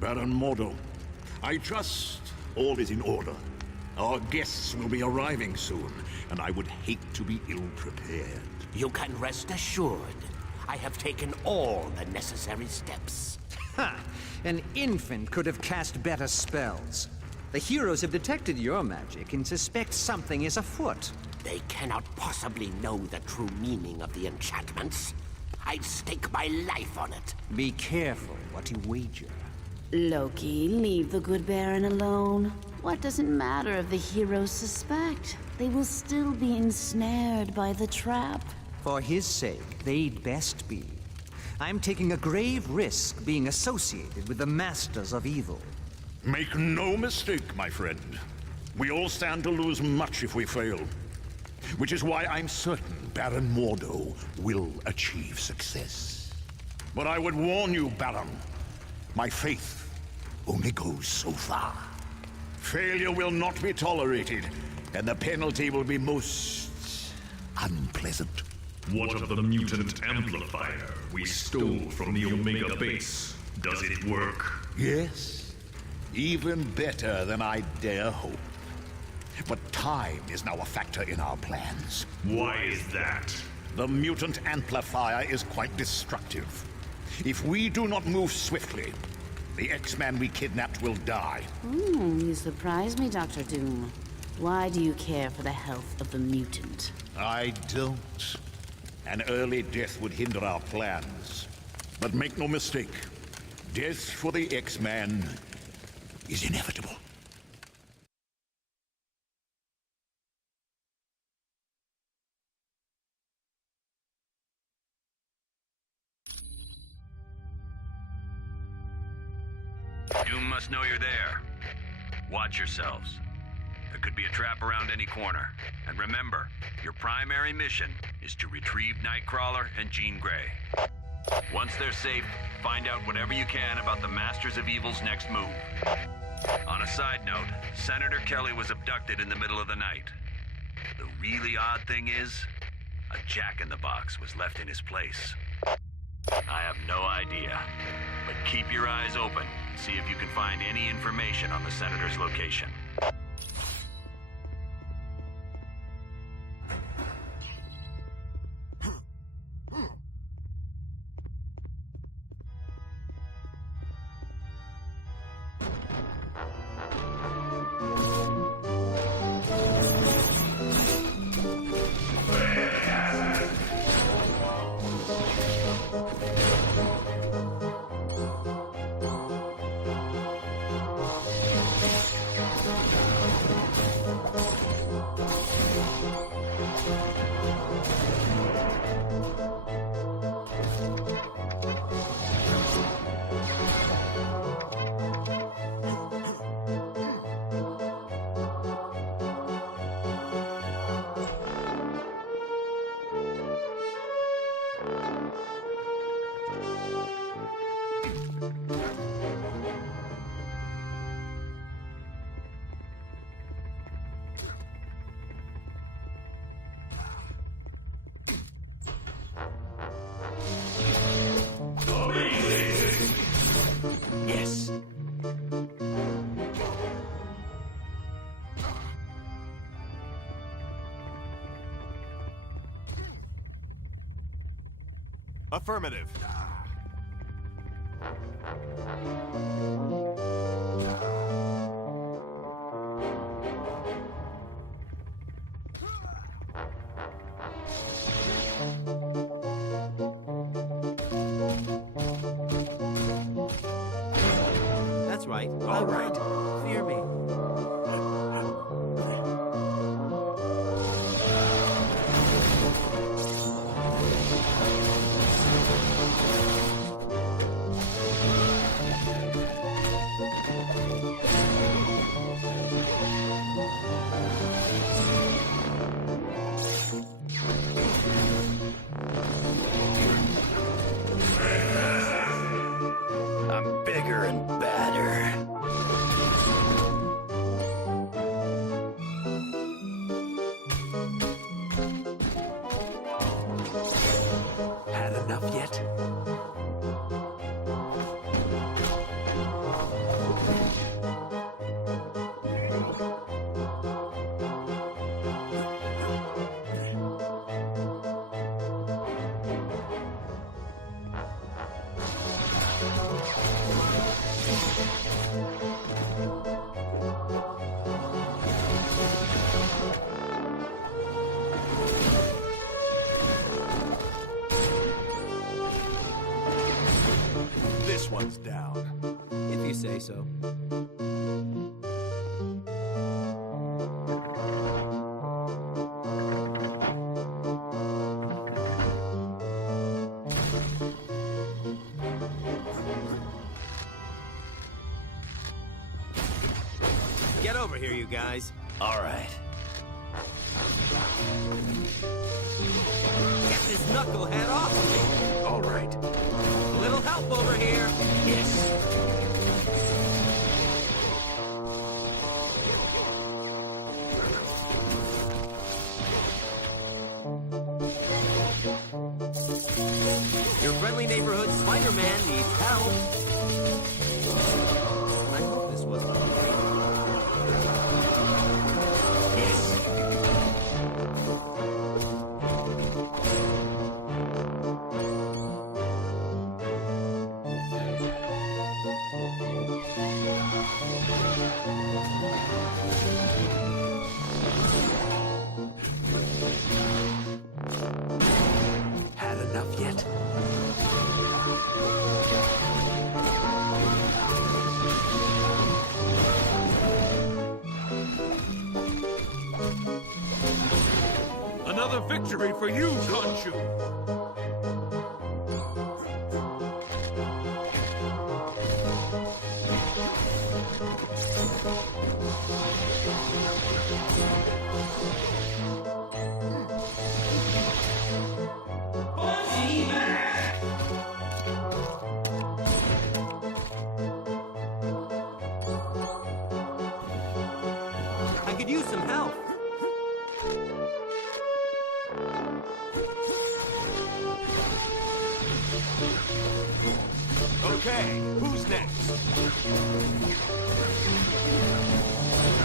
Baron Mordo, I trust all is in order. Our guests will be arriving soon, and I would hate to be ill-prepared. You can rest assured. I have taken all the necessary steps. Ha! An infant could have cast better spells. The heroes have detected your magic and suspect something is afoot. They cannot possibly know the true meaning of the enchantments. I'd stake my life on it. Be careful what you wager. Loki, leave the good Baron alone. What does it matter if the heroes suspect? They will still be ensnared by the trap. For his sake, they'd best be. I'm taking a grave risk being associated with the Masters of Evil. Make no mistake, my friend. We all stand to lose much if we fail. Which is why I'm certain Baron Mordo will achieve success. But I would warn you, Baron, my faith only goes so far. Failure will not be tolerated, and the penalty will be most unpleasant. What of the mutant amplifier we stole from the Omega base? Does it work? Yes, even better than I dare hope. But time is now a factor in our plans. Why is that? The mutant amplifier is quite destructive. If we do not move swiftly, the X-Man we kidnapped will die. You surprise me, Dr. Doom. Why do you care for the health of the mutant? I don't. An early death would hinder our plans. But make no mistake, death for the X-Man is inevitable. Doom must know you're there. Watch yourselves. There could be a trap around any corner. And remember, your primary mission is to retrieve Nightcrawler and Jean Grey. Once they're safe, find out whatever you can about the Masters of Evil's next move. On a side note, Senator Kelly was abducted in the middle of the night. The really odd thing is, a jack-in-the-box was left in his place. I have no idea, but keep your eyes open. See if you can find any information on the Senator's location. Affirmative. That's right. All right. Fear me. I'm bigger and badder. Had enough yet? This one's down. If you say so. Get over here, you guys. All right. Get this knucklehead off of me. All right. A little help over here. Yes. Your friendly neighborhood Spider-Man needs help. I hope this wasn't a mistake. Yes. Had enough yet? Another victory for you, Khonshu. I could use some help. Okay, who's next?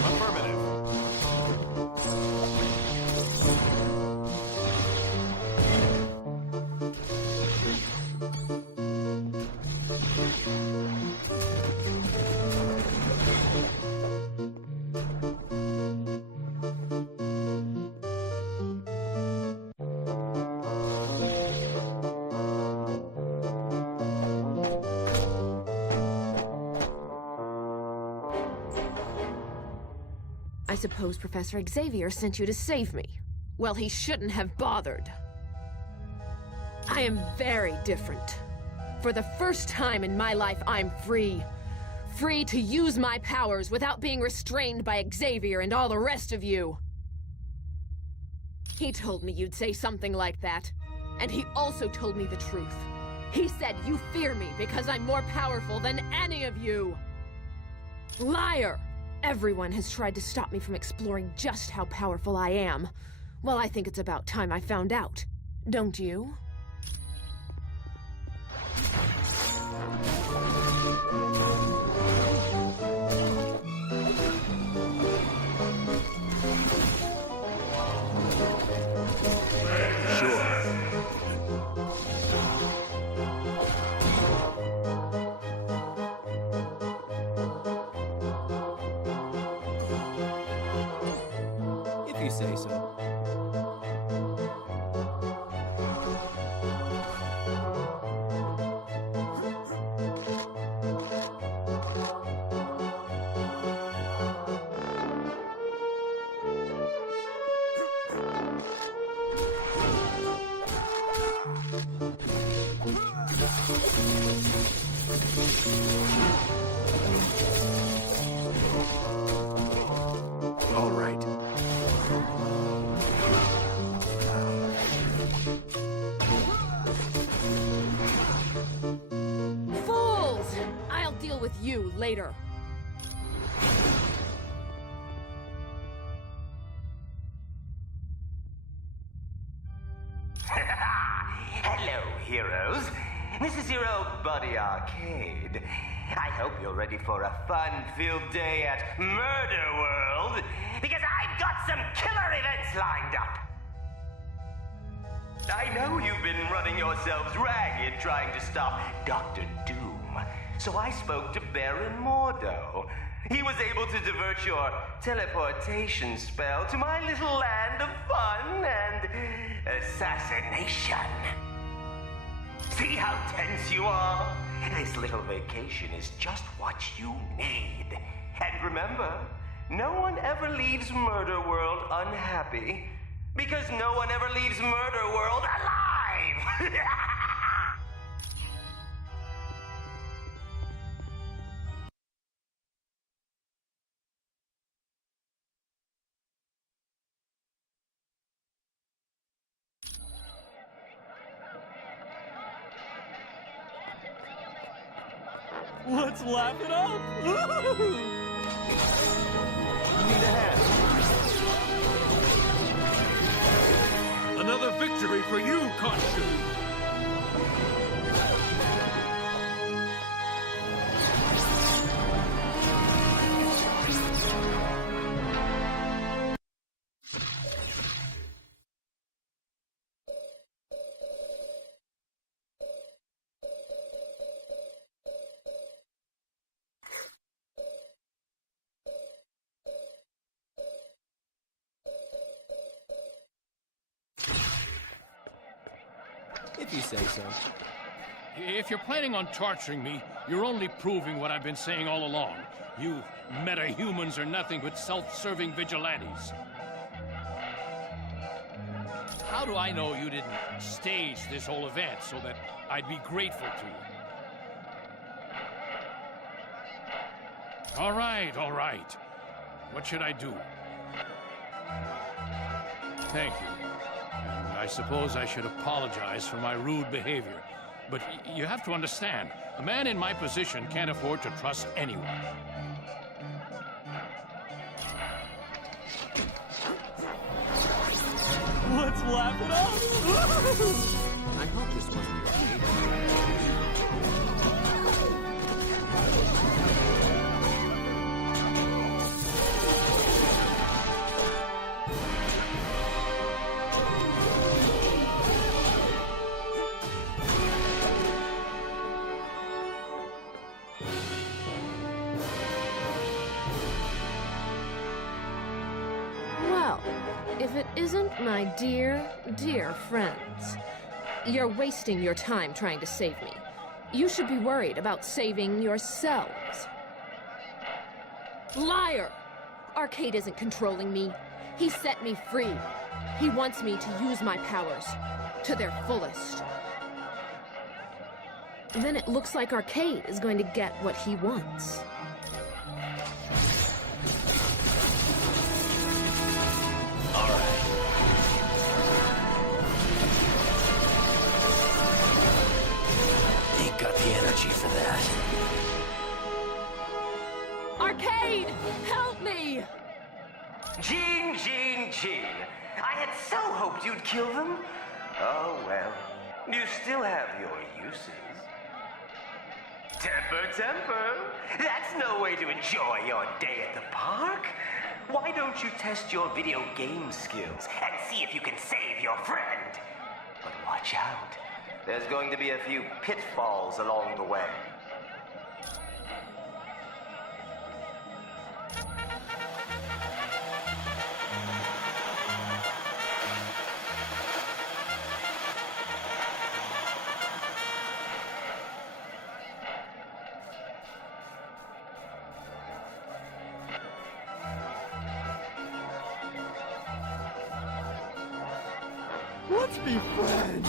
Affirmative. I suppose Professor Xavier sent you to save me. Well, he shouldn't have bothered. I am very different. For the first time in my life, I'm free. Free to use my powers without being restrained by Xavier and all the rest of you. He told me you'd say something like that. And he also told me the truth. He said you fear me because I'm more powerful than any of you. Liar! Everyone has tried to stop me from exploring just how powerful I am. Well, I think it's about time I found out. Don't you? Sure. say so. All right. Fools! I'll deal with you later. Hello, heroes. This is your old buddy Arcade. I hope you're ready for a fun-filled day at Murder World, because I've got some killer events lined up. I know you've been running yourselves ragged trying to stop Dr. Doom, so I spoke to Baron Mordo. He was able to divert your teleportation spell to my little land of fun and assassination. See how tense you are? This little vacation is just what you need. And remember, no one ever leaves Murder World unhappy, because no one ever leaves Murder World alive! Let's laugh it up! Need a hand. Another victory for you, Khonshu! If you say so. If you're planning on torturing me, you're only proving what I've been saying all along. You meta-humans are nothing but self-serving vigilantes. How do I know you didn't stage this whole event so that I'd be grateful to you? All right, all right. What should I do? Thank you. And I suppose I should apologize for my rude behavior. But you have to understand, a man in my position can't afford to trust anyone. Let's laugh it up! I hope this wasn't your Well, if it isn't my dear, dear friends, you're wasting your time trying to save me. You should be worried about saving yourselves. Liar! Arcade isn't controlling me. He set me free. He wants me to use my powers to their fullest. Then it looks like Arcade is going to get what he wants. Ain't got the energy for that. Arcade! Help me! Gene! I had so hoped you'd kill them. Oh, well. You still have your uses. Temper. That's no way to enjoy your day at the park. Why don't you test your video game skills and see if you can save your friend? But watch out. There's going to be a few pitfalls along the way. Let's be friends!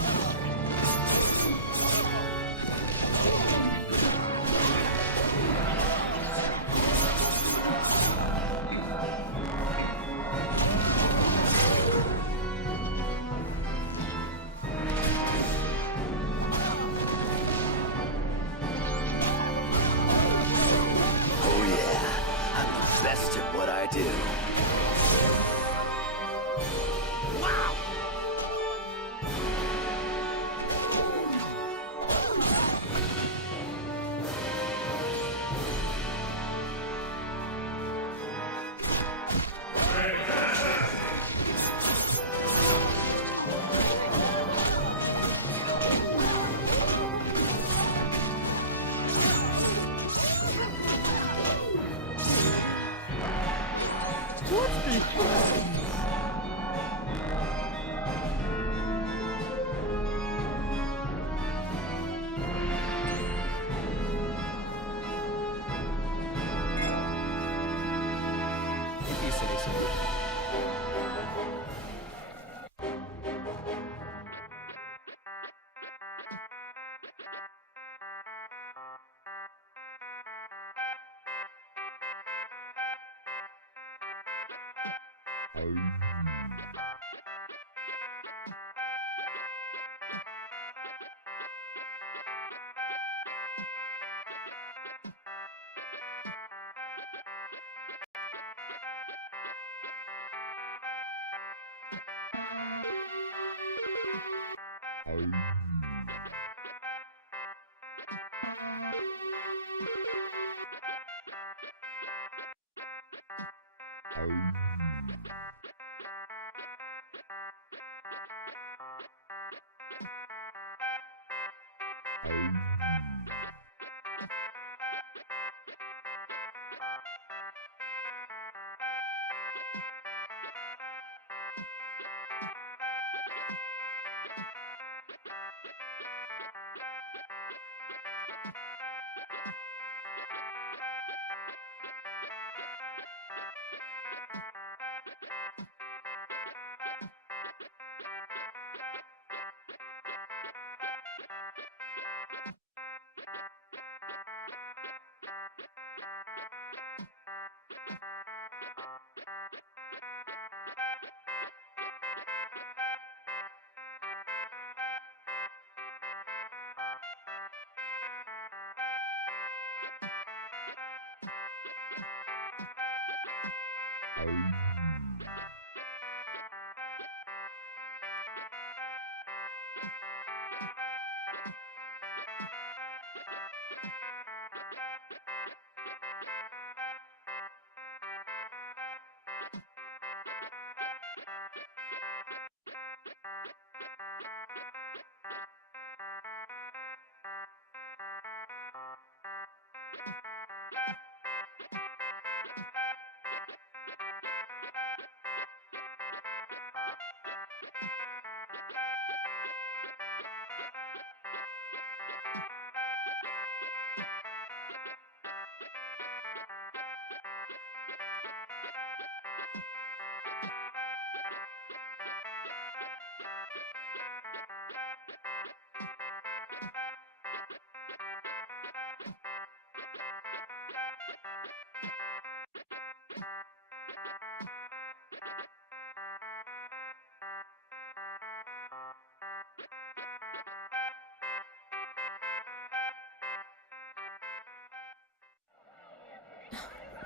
Oh yeah, I'm the best at what I do. Wow! Let's be friends! If you say so.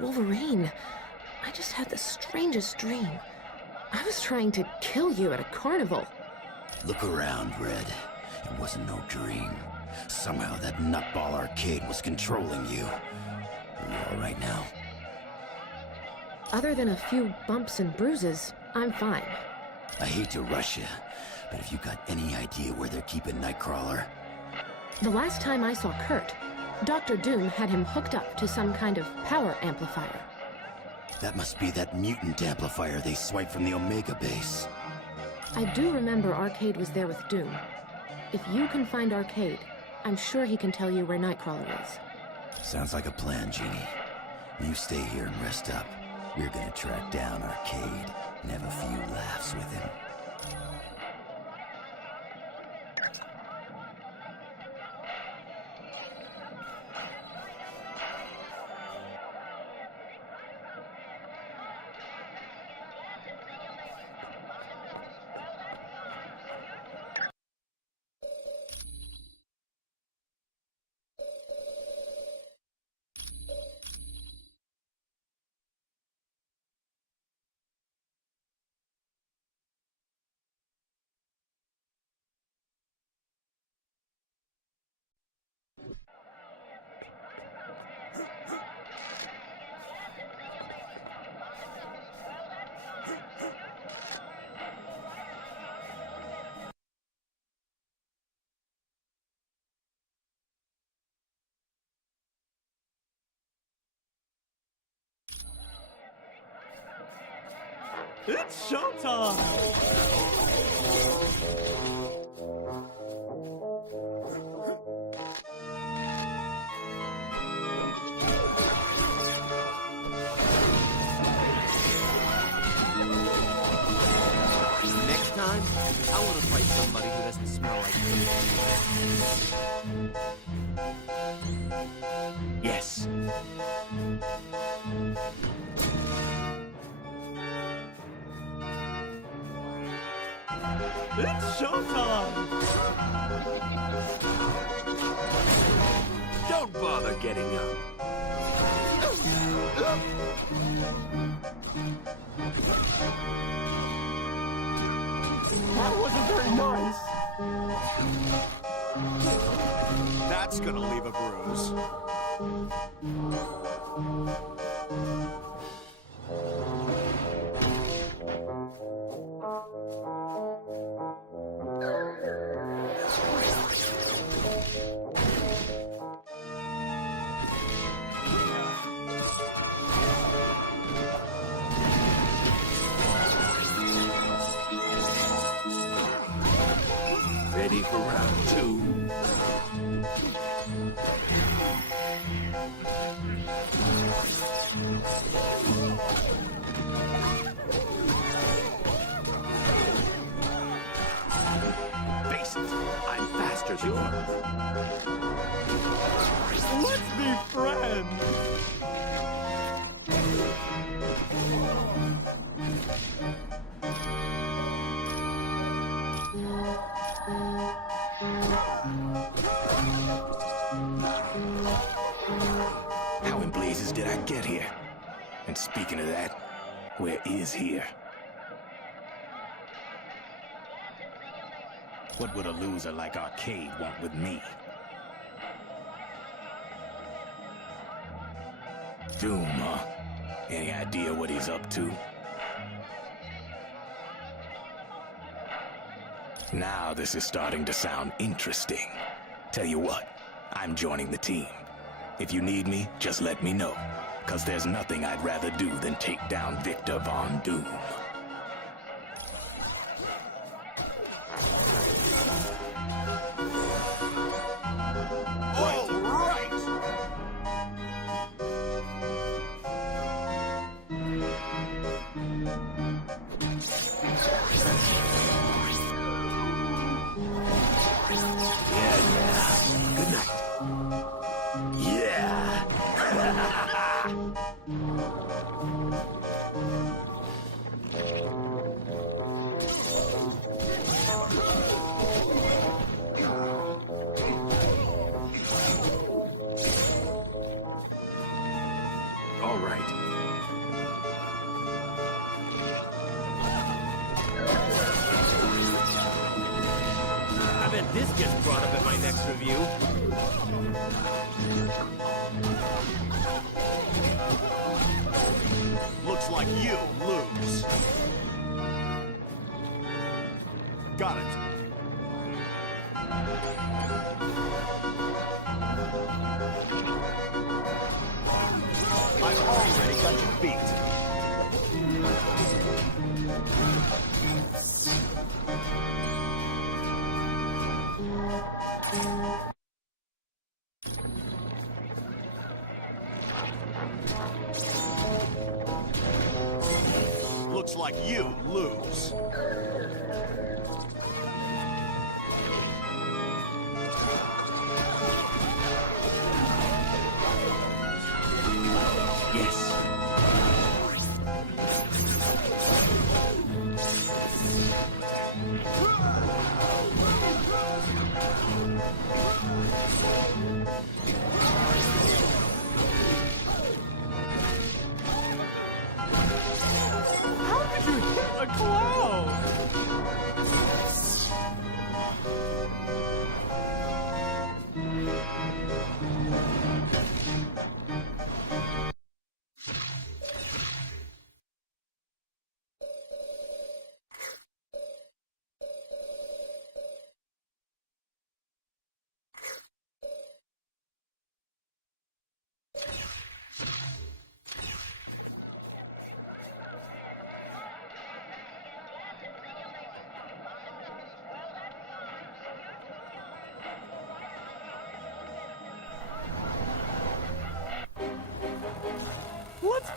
Wolverine, I just had the strangest dream. I was trying to kill you at a carnival. Look around, Red. It wasn't no dream. Somehow that nutball arcade was controlling you. Are you alright now? Other than a few bumps and bruises, I'm fine. I hate to rush you, but have you got any idea where they're keeping Nightcrawler? The last time I saw Kurt, Dr. Doom had him hooked up to some kind of power amplifier. That must be that mutant amplifier they swiped from the Omega base. I do remember Arcade was there with Doom. If you can find Arcade, I'm sure he can tell you where Nightcrawler is. Sounds like a plan, Jeannie. You stay here and rest up. We're gonna track down Arcade and have a few laughs with him. It's showtime! Next time, I want to fight somebody who doesn't smell like me. Yes. It's showtime! Don't bother getting up. That wasn't very nice. That's gonna leave a bruise. Ready for round two? Face it, I'm faster than you. Let's be friends! How in blazes did I get here? And speaking of that, where is here? What would a loser like Arcade want with me? Doom, huh? Any idea what he's up to? Now this is starting to sound interesting. Tell you what, I'm joining the team. If you need me, just let me know. 'Cause there's nothing I'd rather do than take down Victor Von Doom. Good night. Yeah! All right. I bet this gets brought up at my next review. Looks like you lose. Got it. I've already got you beat. Looks like you lose. Yes. How could you hit a cloud?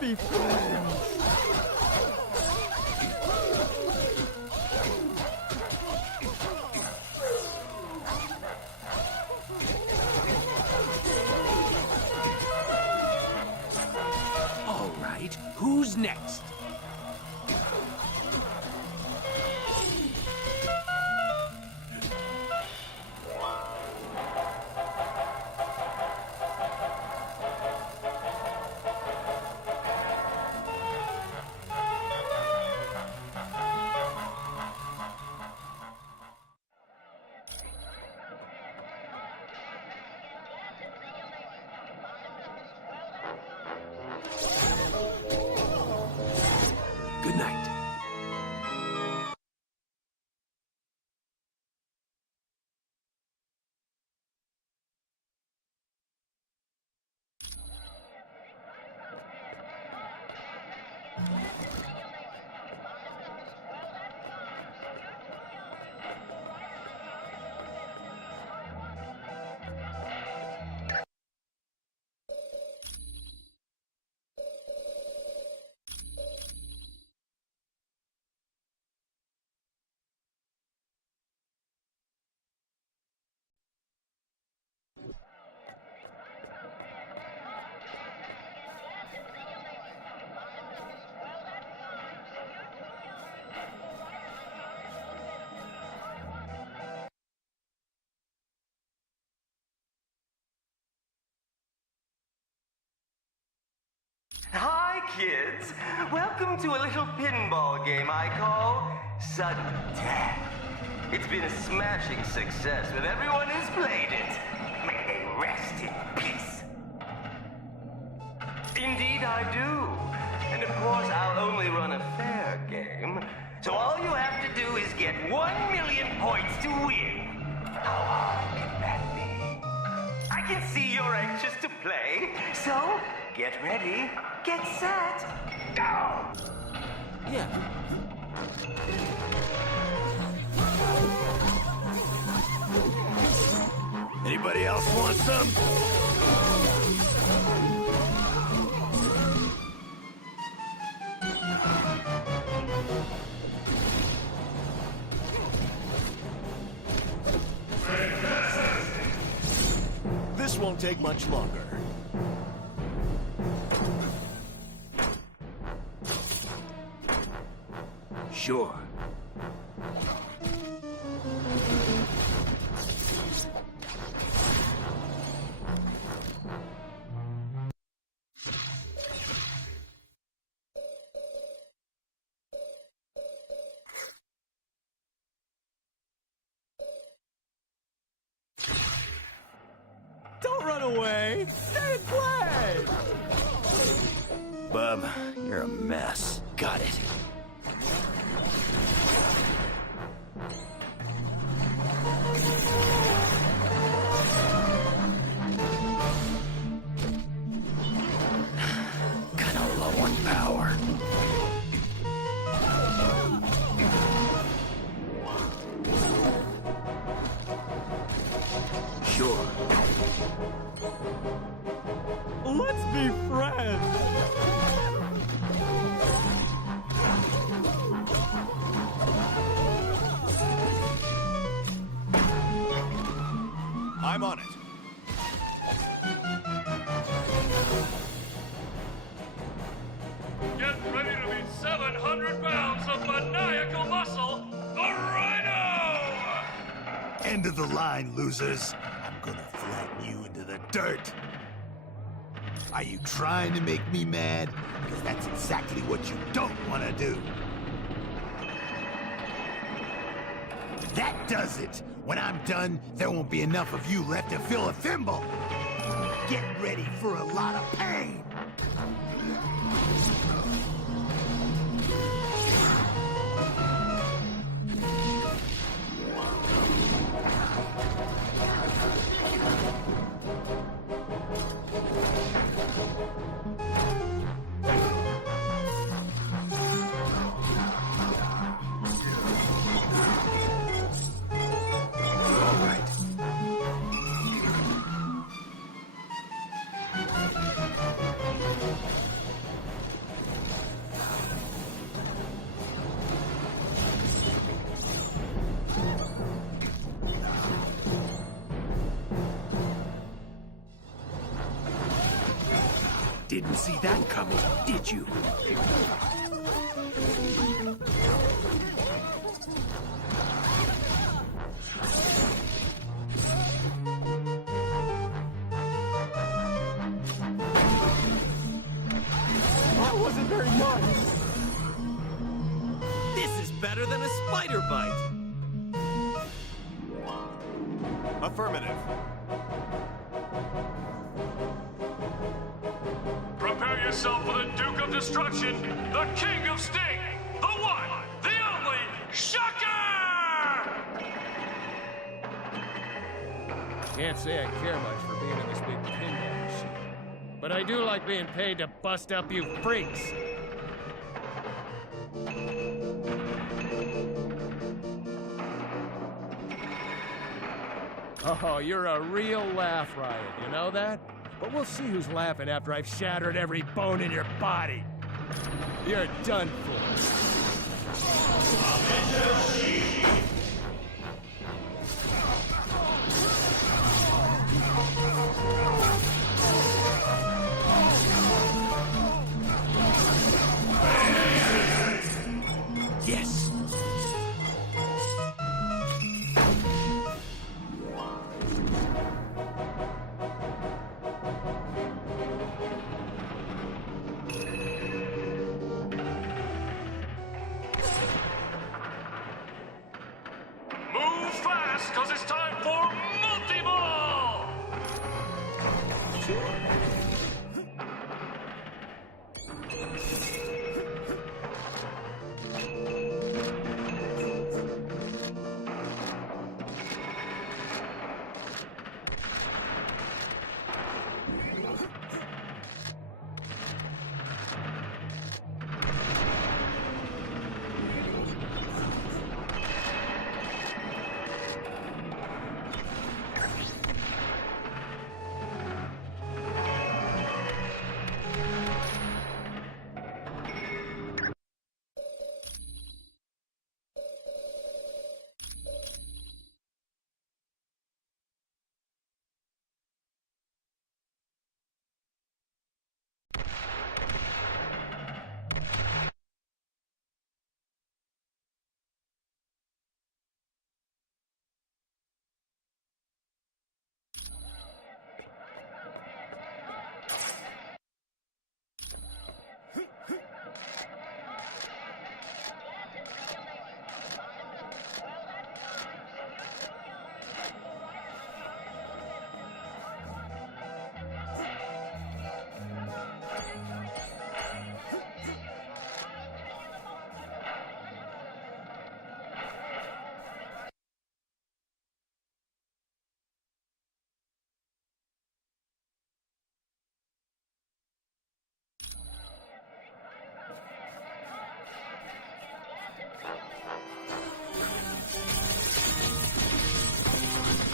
be friends. All right, who's next? Good night. Hi, kids. Welcome to a little pinball game I call Sudden Death. It's been a smashing success with everyone who's played it. May they rest in peace. Indeed, I do. And of course, I'll only run a fair game. So all you have to do is get 1 million points to win. How hard can that be? I can see you're anxious to play, so get ready, get set, go! Yeah. Anybody else want some? This won't take much longer. Sure. Don't run away! Stay and play! Bub, you're a mess. Got it. Kinda low on power. Sure. Let's be friends! I'm on it. Get ready to meet 700 pounds of maniacal muscle, the Rhino! End of the line, losers. I'm gonna flatten you into the dirt. Are you trying to make me mad? Because that's exactly what you don't want to do. That does it. When I'm done, there won't be enough of you left to fill a thimble. Get ready for a lot of pain. Didn't see that coming, did you? That wasn't very nice. This is better than a spider bite. Affirmative. Prepare yourself for the Duke of Destruction, the King of Sting, the one, the only, Shocker! Can't say I care much for being in this big pinball machine. But I do like being paid to bust up you freaks. Oh, you're a real laugh riot, you know that? But we'll see who's laughing after I've shattered every bone in your body. You're done for. Yes. Move fast, because it's time for multi-ball!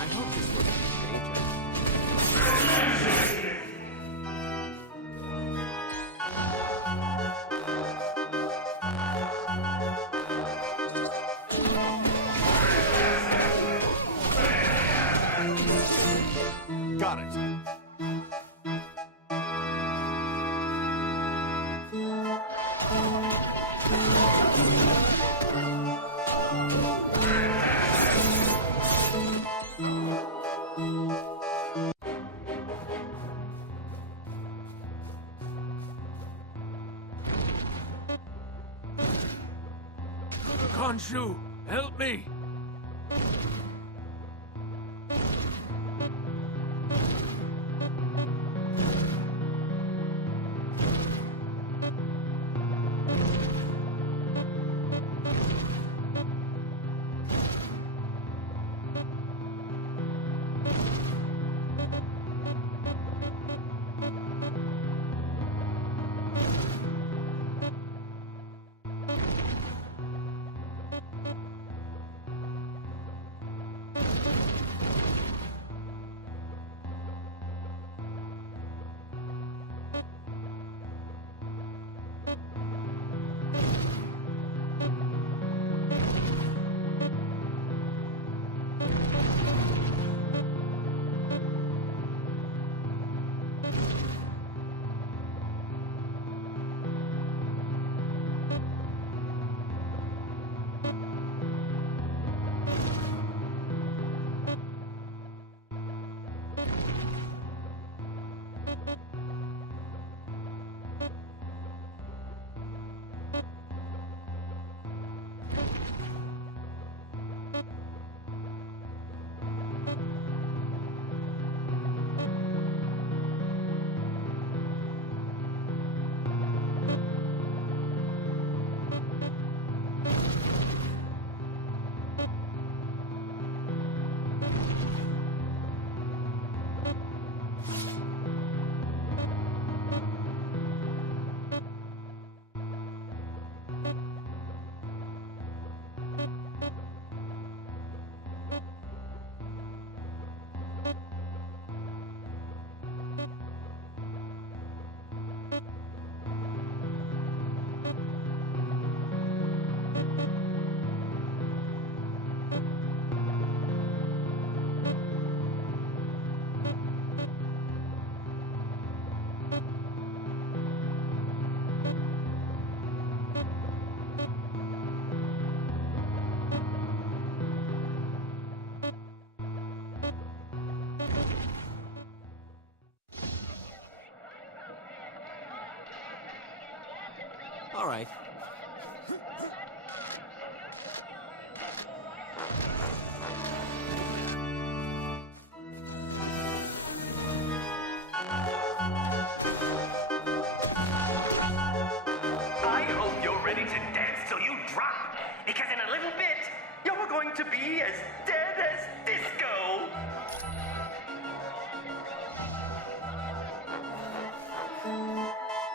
I hope this wasn't Got it. Khonshu, help me! All right. I hope you're ready to dance till you drop, because in a little bit, you're going to be as dead as disco.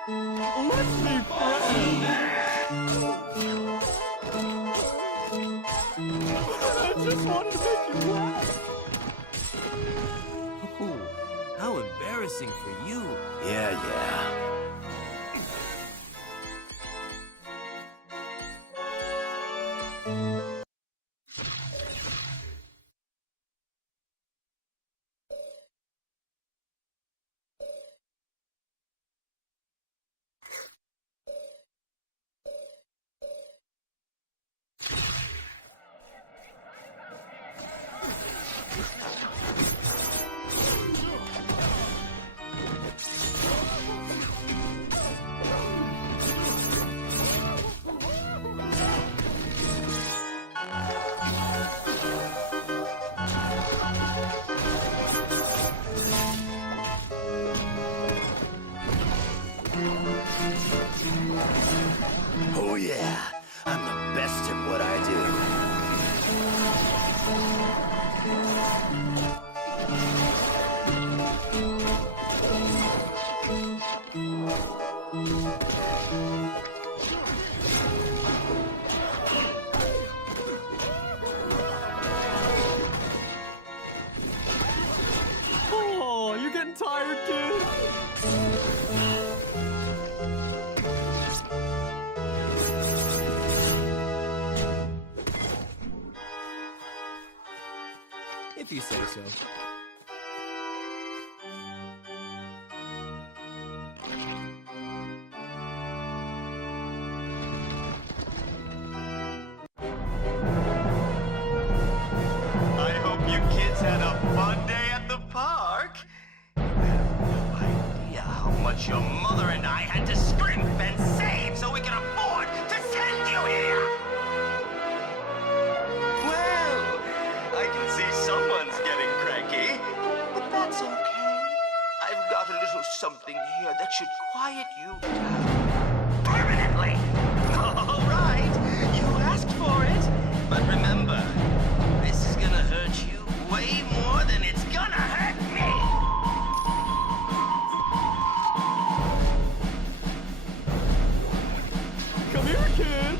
Let's be friends! I just wanted to make you laugh! Ooh, how embarrassing for you. Yeah. Oh yeah, I'm the best at what I do. Oh, you getting tired, kid? If you say so. I hope you kids had a fun day at the park. You have no idea how much your mother and I had to scrimp and save so we could afford to send you here. Well, I can see someone's getting cranky, but that's okay. I've got a little something here that should quiet you down permanently. All right, you asked for it, but remember, this is gonna hurt you way more than it's gonna hurt me. Come here, kid!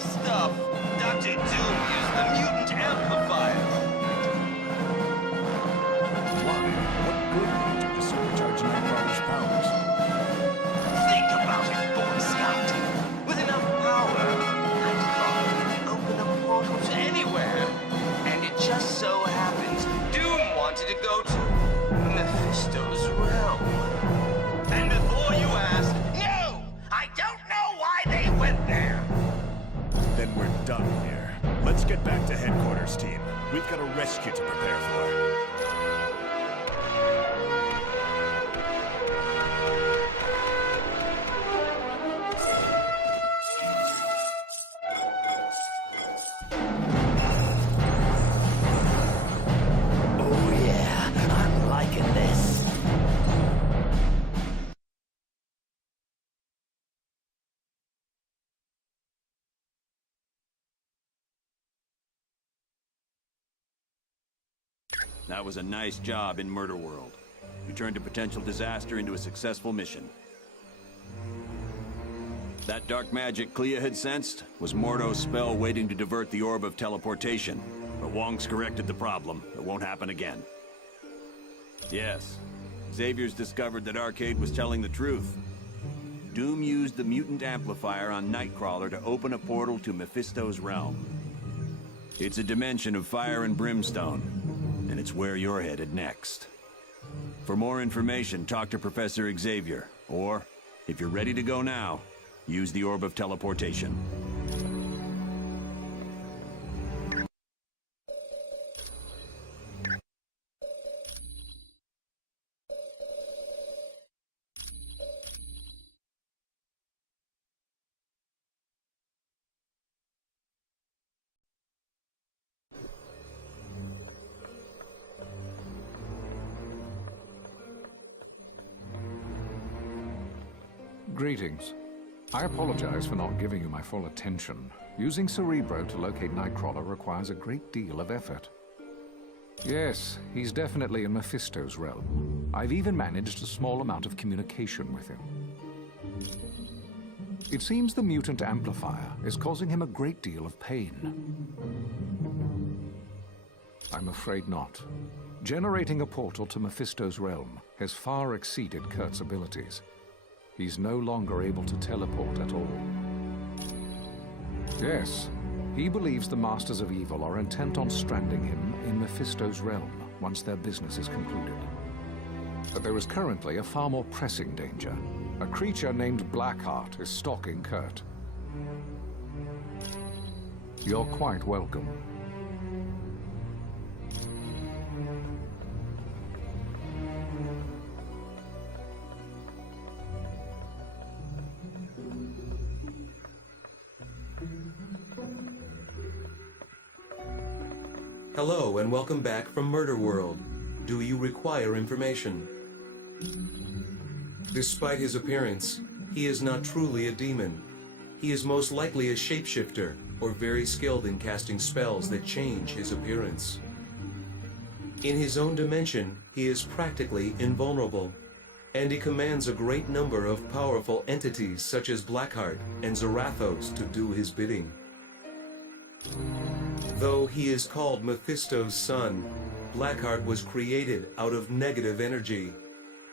tough stuff. Dr. Doom used the mutant amplifier. Why? What good would it do to supercharge Nightcrawler's powers? Think about it, Boy Scout. With enough power, Nightcrawler can open a portal to anywhere. And it just so happens Doom wanted to go to Mephisto's realm. And before you ask, no! I don't know why they went there. Then we're done here. Let's get back to headquarters, team. We've got a rescue to prepare for. Oh yeah, I'm liking this. That was a nice job in Murder World. You turned a potential disaster into a successful mission. That dark magic Clea had sensed was Mordo's spell waiting to divert the orb of teleportation. But Wong's corrected the problem. It won't happen again. Yes, Xavier's discovered that Arcade was telling the truth. Doom used the mutant amplifier on Nightcrawler to open a portal to Mephisto's realm. It's a dimension of fire and brimstone, and it's where you're headed next. For more information, talk to Professor Xavier, or, if you're ready to go now, use the Orb of Teleportation. Greetings. I apologize for not giving you my full attention. Using Cerebro to locate Nightcrawler requires a great deal of effort. Yes, he's definitely in Mephisto's realm. I've even managed a small amount of communication with him. It seems the mutant amplifier is causing him a great deal of pain. I'm afraid not. Generating a portal to Mephisto's realm has far exceeded Kurt's abilities. He's no longer able to teleport at all. Yes, he believes the Masters of Evil are intent on stranding him in Mephisto's realm once their business is concluded. But there is currently a far more pressing danger. A creature named Blackheart is stalking Kurt. You're quite welcome. Hello and welcome back from Murder World. Do you require information? Despite his appearance, he is not truly a demon. He is most likely a shapeshifter, or very skilled in casting spells that change his appearance. In his own dimension, he is practically invulnerable, and he commands a great number of powerful entities such as Blackheart and Zarathos to do his bidding. Though he is called Mephisto's son, Blackheart was created out of negative energy.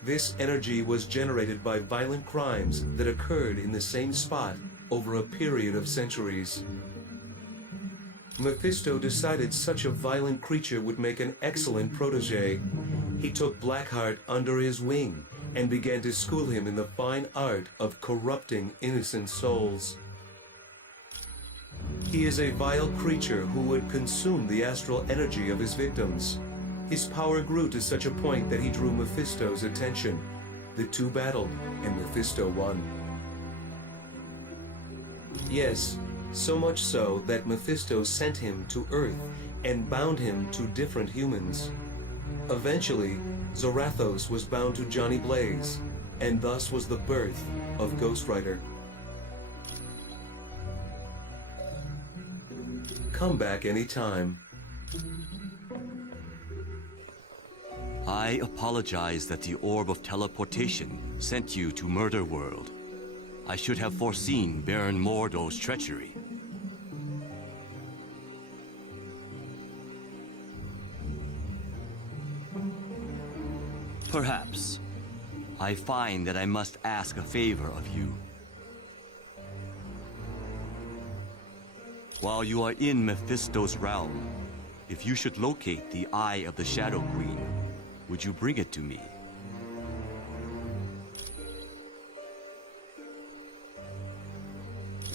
This energy was generated by violent crimes that occurred in the same spot over a period of centuries. Mephisto decided such a violent creature would make an excellent protege. He took Blackheart under his wing and began to school him in the fine art of corrupting innocent souls. He is a vile creature who would consume the astral energy of his victims. His power grew to such a point that he drew Mephisto's attention. The two battled, and Mephisto won. Yes, so much so that Mephisto sent him to Earth and bound him to different humans. Eventually, Zarathos was bound to Johnny Blaze, and thus was the birth of Ghost Rider. Come back anytime. I apologize that the Orb of Teleportation sent you to Murder World. I should have foreseen Baron Mordo's treachery. Perhaps. I find that I must ask a favor of you. While you are in Mephisto's realm, if you should locate the Eye of the Shadow Queen, would you bring it to me?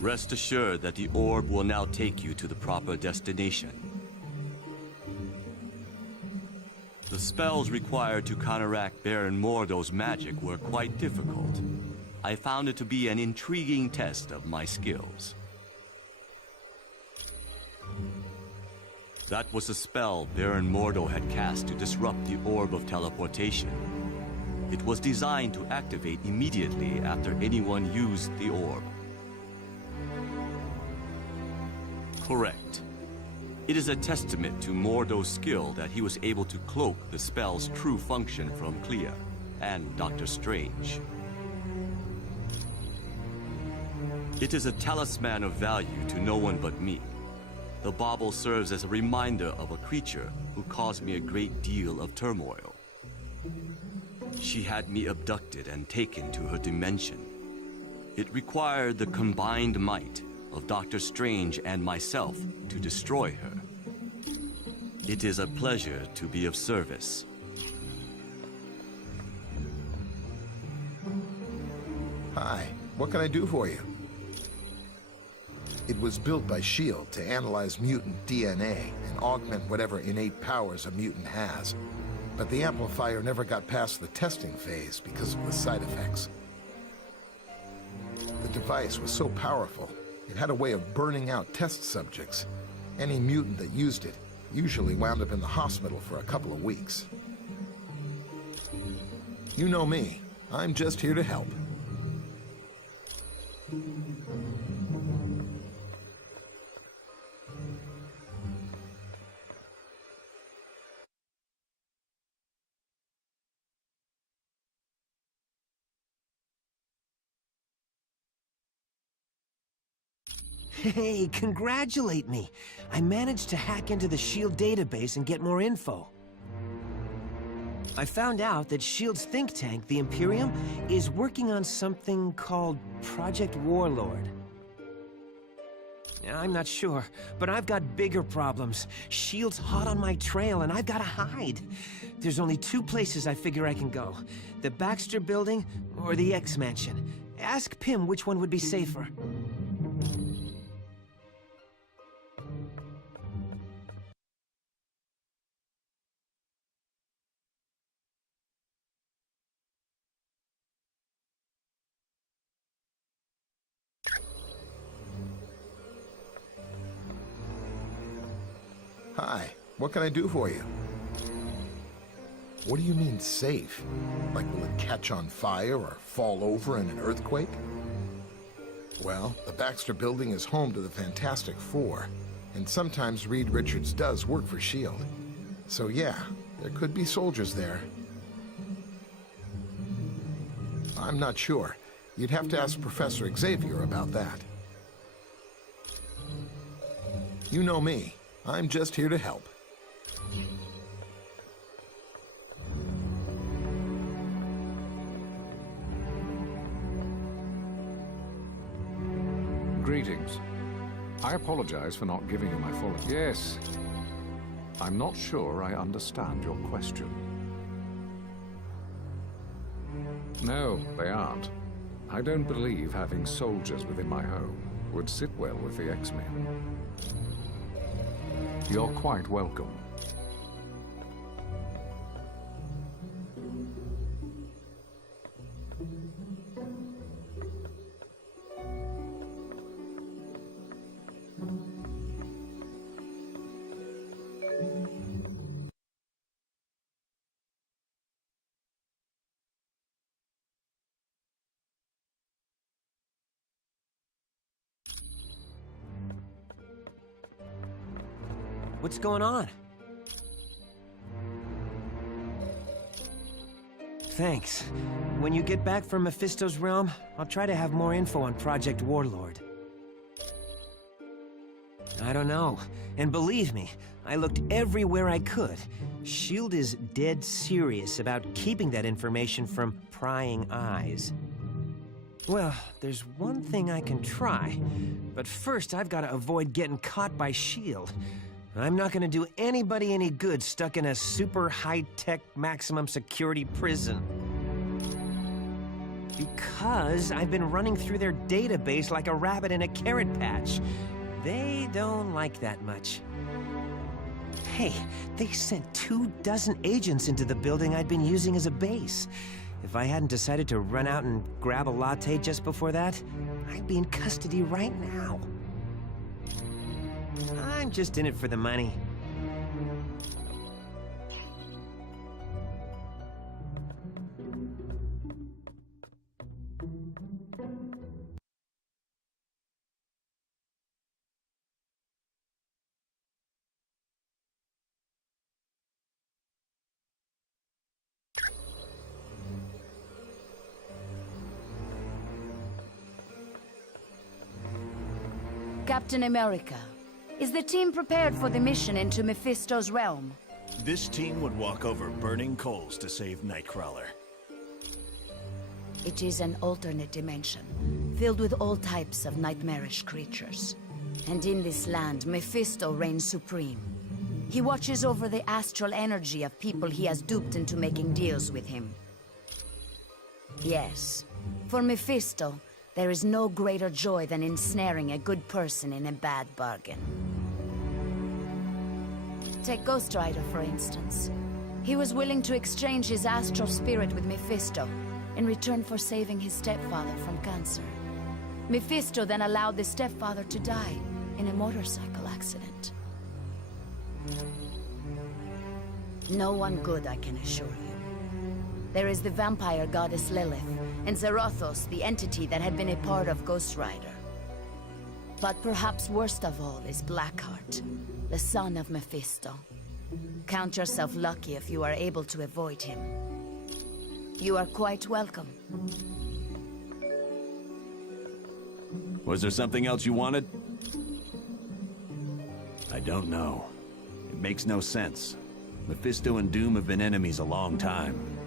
Rest assured that the orb will now take you to the proper destination. The spells required to counteract Baron Mordo's magic were quite difficult. I found it to be an intriguing test of my skills. That was a spell Baron Mordo had cast to disrupt the Orb of Teleportation. It was designed to activate immediately after anyone used the orb. Correct. It is a testament to Mordo's skill that he was able to cloak the spell's true function from Clea and Dr. Strange. It is a talisman of value to no one but me. The bauble serves as a reminder of a creature who caused me a great deal of turmoil. She had me abducted and taken to her dimension. It required the combined might of Dr. Strange and myself to destroy her. It is a pleasure to be of service. Hi, what can I do for you? It was built by S.H.I.E.L.D. to analyze mutant DNA and augment whatever innate powers a mutant has. But the amplifier never got past the testing phase because of the side effects. The device was so powerful, it had a way of burning out test subjects. Any mutant that used it usually wound up in the hospital for a couple of weeks. You know me. I'm just here to help. Hey, congratulate me! I managed to hack into the S.H.I.E.L.D. database and get more info. I found out that S.H.I.E.L.D.'s think tank, the Imperium, is working on something called Project Warlord. I'm not sure, but I've got bigger problems. S.H.I.E.L.D's hot on my trail, and I've got to hide. There's only two places I figure I can go. The Baxter Building or the X-Mansion. Ask Pym which one would be safer. Hi, what can I do for you? What do you mean safe? Like will it catch on fire or fall over in an earthquake? Well, the Baxter Building is home to the Fantastic Four, and sometimes Reed Richards does work for S.H.I.E.L.D. So yeah, there could be soldiers there. I'm not sure. You'd have to ask Professor Xavier about that. You know me. I'm just here to help. Greetings. I apologize for not giving you my full... Yes. I'm not sure I understand your question. No, they aren't. I don't believe having soldiers within my home would sit well with the X-Men. You're quite welcome. What's going on? Thanks. When you get back from Mephisto's realm, I'll try to have more info on Project Warlord. I don't know. And believe me, I looked everywhere I could. S.H.I.E.L.D. is dead serious about keeping that information from prying eyes. Well, there's one thing I can try. But first, I've got to avoid getting caught by S.H.I.E.L.D. I'm not gonna do anybody any good stuck in a super high-tech maximum security prison. Because I've been running through their database like a rabbit in a carrot patch. They don't like that much. Hey, they sent 24 agents into the building I'd been using as a base. If I hadn't decided to run out and grab a latte just before that, I'd be in custody right now. I'm just in it for the money. Captain America, is the team prepared for the mission into Mephisto's realm? This team would walk over burning coals to save Nightcrawler. It is an alternate dimension, filled with all types of nightmarish creatures. And in this land, Mephisto reigns supreme. He watches over the astral energy of people he has duped into making deals with him. Yes, for Mephisto, there is no greater joy than ensnaring a good person in a bad bargain. Take Ghost Rider, for instance. He was willing to exchange his astral spirit with Mephisto in return for saving his stepfather from cancer. Mephisto then allowed the stepfather to die in a motorcycle accident. No one good, I can assure you. There is the vampire goddess Lilith, and Zarathos, the entity that had been a part of Ghost Rider. But perhaps worst of all is Blackheart, the son of Mephisto. Count yourself lucky if you are able to avoid him. You are quite welcome. Was there something else you wanted? I don't know. It makes no sense. Mephisto and Doom have been enemies a long time.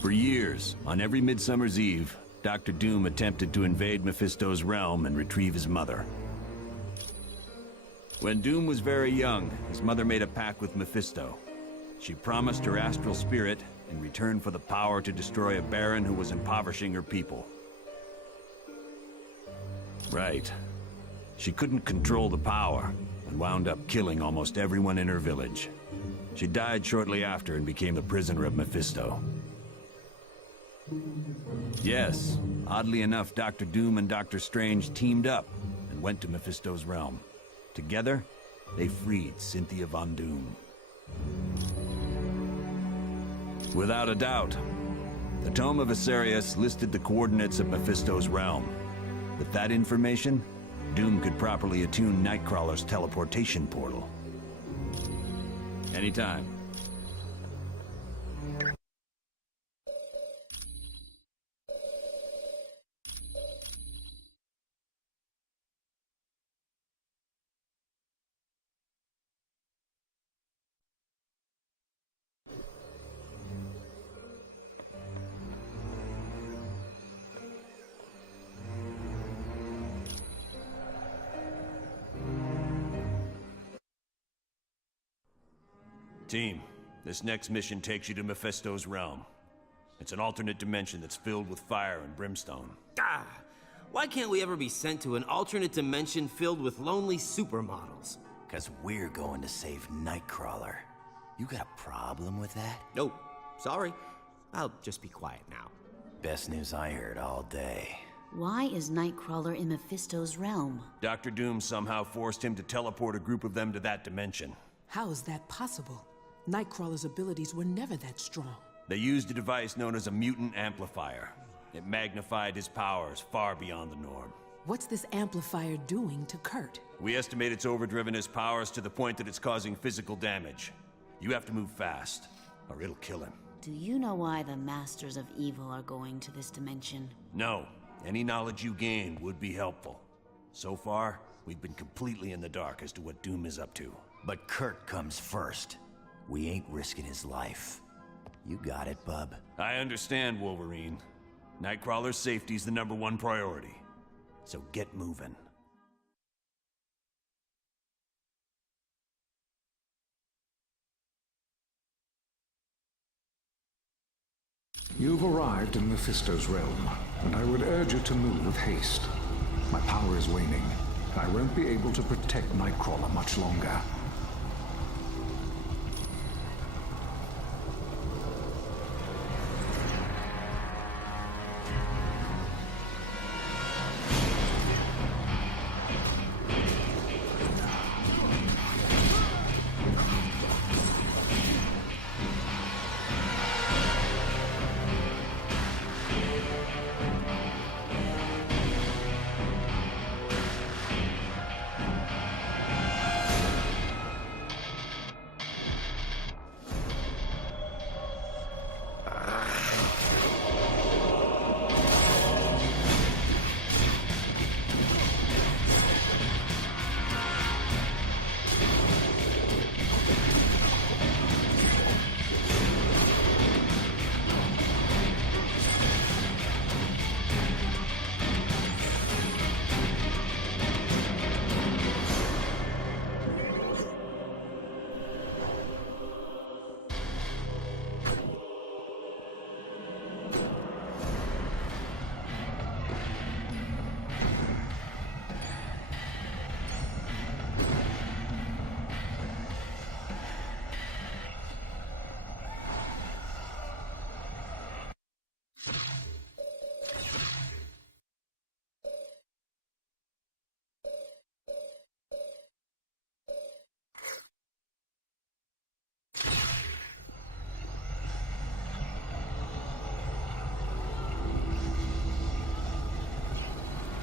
For years, on every Midsummer's Eve, Dr. Doom attempted to invade Mephisto's realm and retrieve his mother. When Doom was very young, his mother made a pact with Mephisto. She promised her astral spirit in return for the power to destroy a baron who was impoverishing her people. Right. She couldn't control the power, and wound up killing almost everyone in her village. She died shortly after and became the prisoner of Mephisto. Yes, oddly enough, Dr. Doom and Dr. Strange teamed up and went to Mephisto's realm. Together, they freed Cynthia Von Doom. Without a doubt, the Tome of Asarius listed the coordinates of Mephisto's realm. With that information, Doom could properly attune Nightcrawler's teleportation portal. Anytime. Team, this next mission takes you to Mephisto's realm. It's an alternate dimension that's filled with fire and brimstone. Ah! Why can't we ever be sent to an alternate dimension filled with lonely supermodels? 'Cause we're going to save Nightcrawler. You got a problem with that? Nope. Sorry. I'll just be quiet now. Best news I heard all day. Why is Nightcrawler in Mephisto's realm? Dr. Doom somehow forced him to teleport a group of them to that dimension. How is that possible? Nightcrawler's abilities were never that strong. They used a device known as a mutant amplifier. It magnified his powers far beyond the norm. What's this amplifier doing to Kurt? We estimate it's overdriven his powers to the point that it's causing physical damage. You have to move fast, or it'll kill him. Do you know why the Masters of Evil are going to this dimension? No. Any knowledge you gain would be helpful. So far, We've been completely in the dark as to what Doom is up to. But Kurt comes first. We ain't risking his life. You got it, bub. I understand, Wolverine. Nightcrawler's safety's the #1 priority. So get moving. You've arrived in Mephisto's realm, and I would urge you to move with haste. My power is waning. I won't be able to protect Nightcrawler much longer.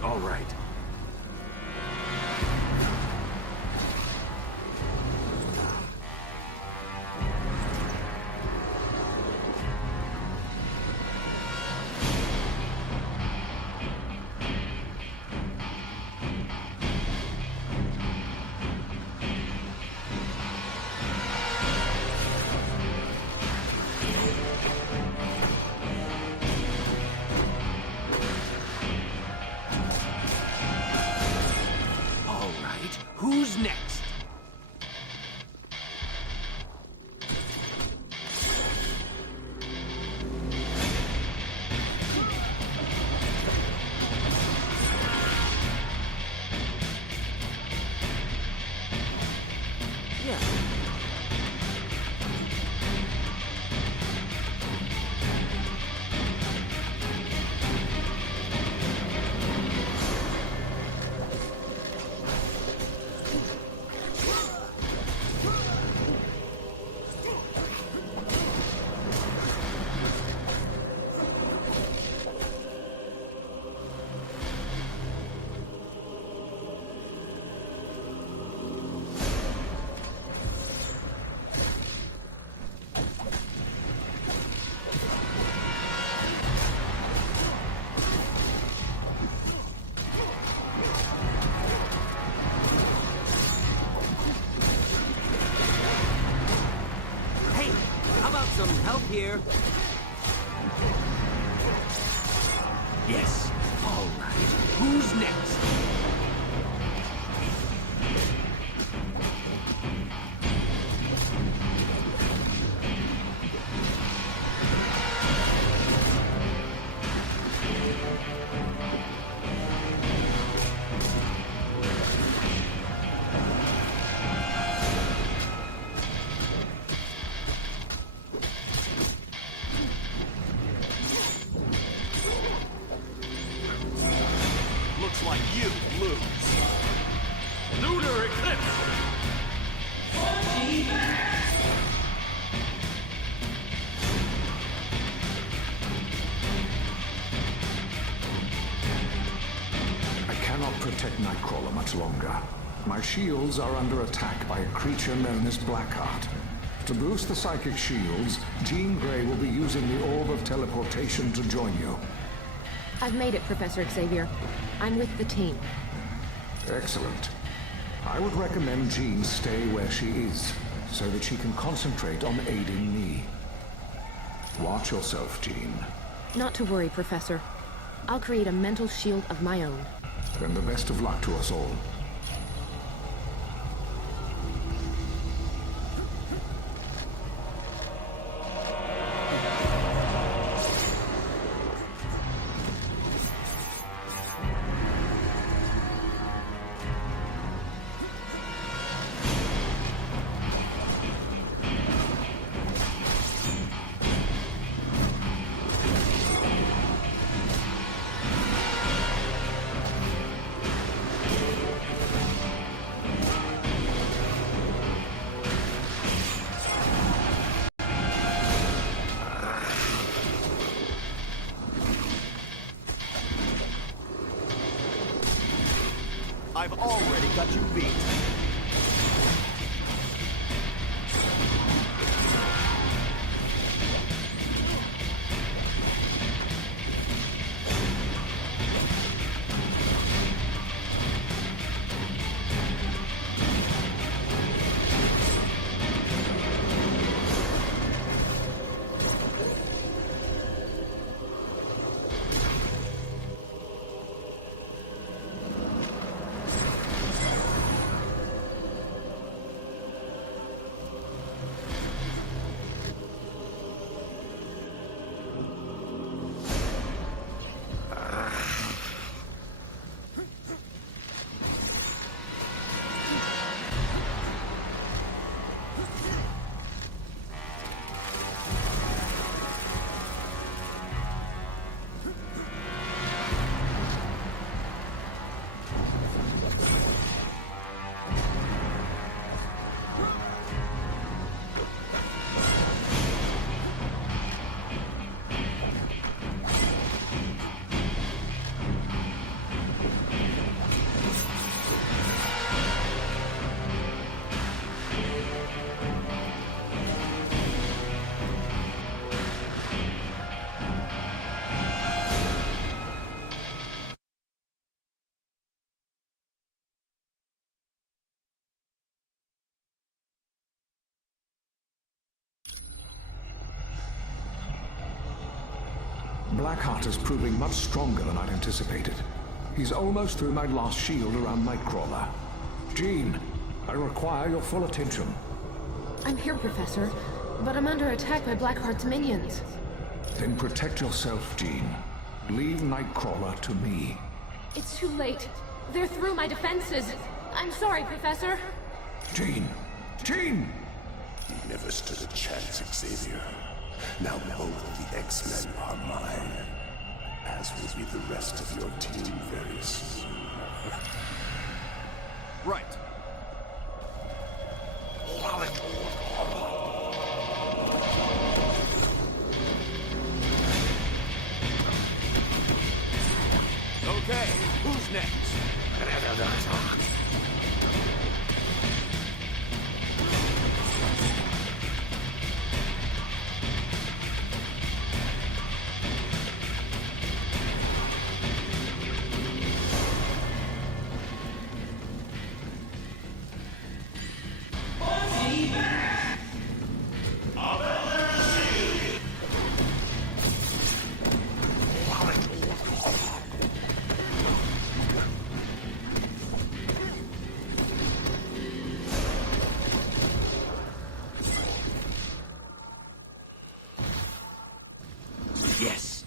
All right. Who's next? Some help here. Yes. All right. Who's next? Like you lose. Lunar Eclipse! I cannot protect Nightcrawler much longer. My shields are under attack by a creature known as Blackheart. To boost the psychic shields, Jean Grey will be using the Orb of Teleportation to join you. I've made it, Professor Xavier. I'm with the team. Excellent. I would recommend Jean stay where she is, so that she can concentrate on aiding me. Watch yourself, Jean. Not to worry, Professor. I'll create a mental shield of my own. Then the best of luck to us all. I've already got you beat. Blackheart is proving much stronger than I'd anticipated. He's almost through my last shield around Nightcrawler. Jean, I require your full attention. I'm here, Professor, but I'm under attack by Blackheart's minions. Then protect yourself, Jean. Leave Nightcrawler to me. It's too late. They're through my defenses. I'm sorry, Professor. Jean! Jean! You never stood a chance, Xavier. Now both the X-Men are mine, as will be the rest of your team very soon. Right. Okay, who's next? Yes.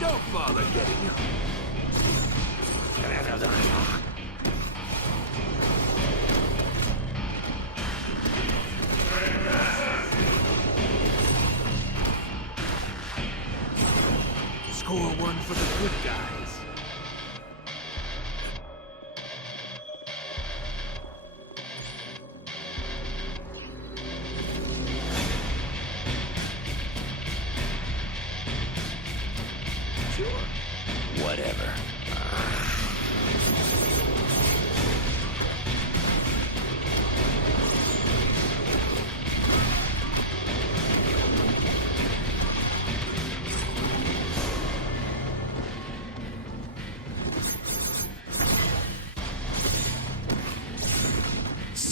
Don't bother getting up.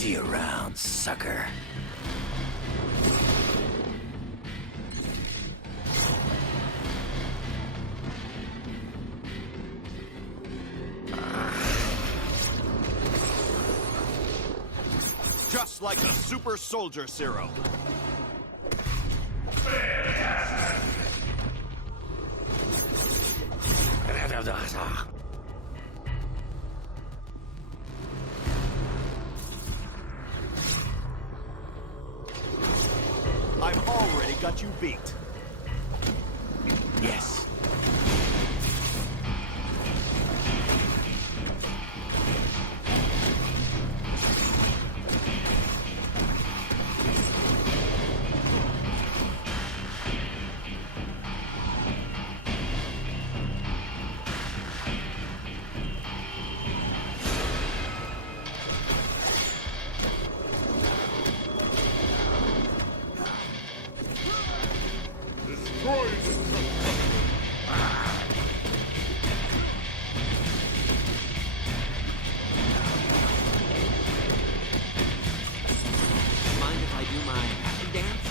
See you around, sucker. Just like the super soldier serum. I've already got you beat. Yes. Mind if I do my happy dance?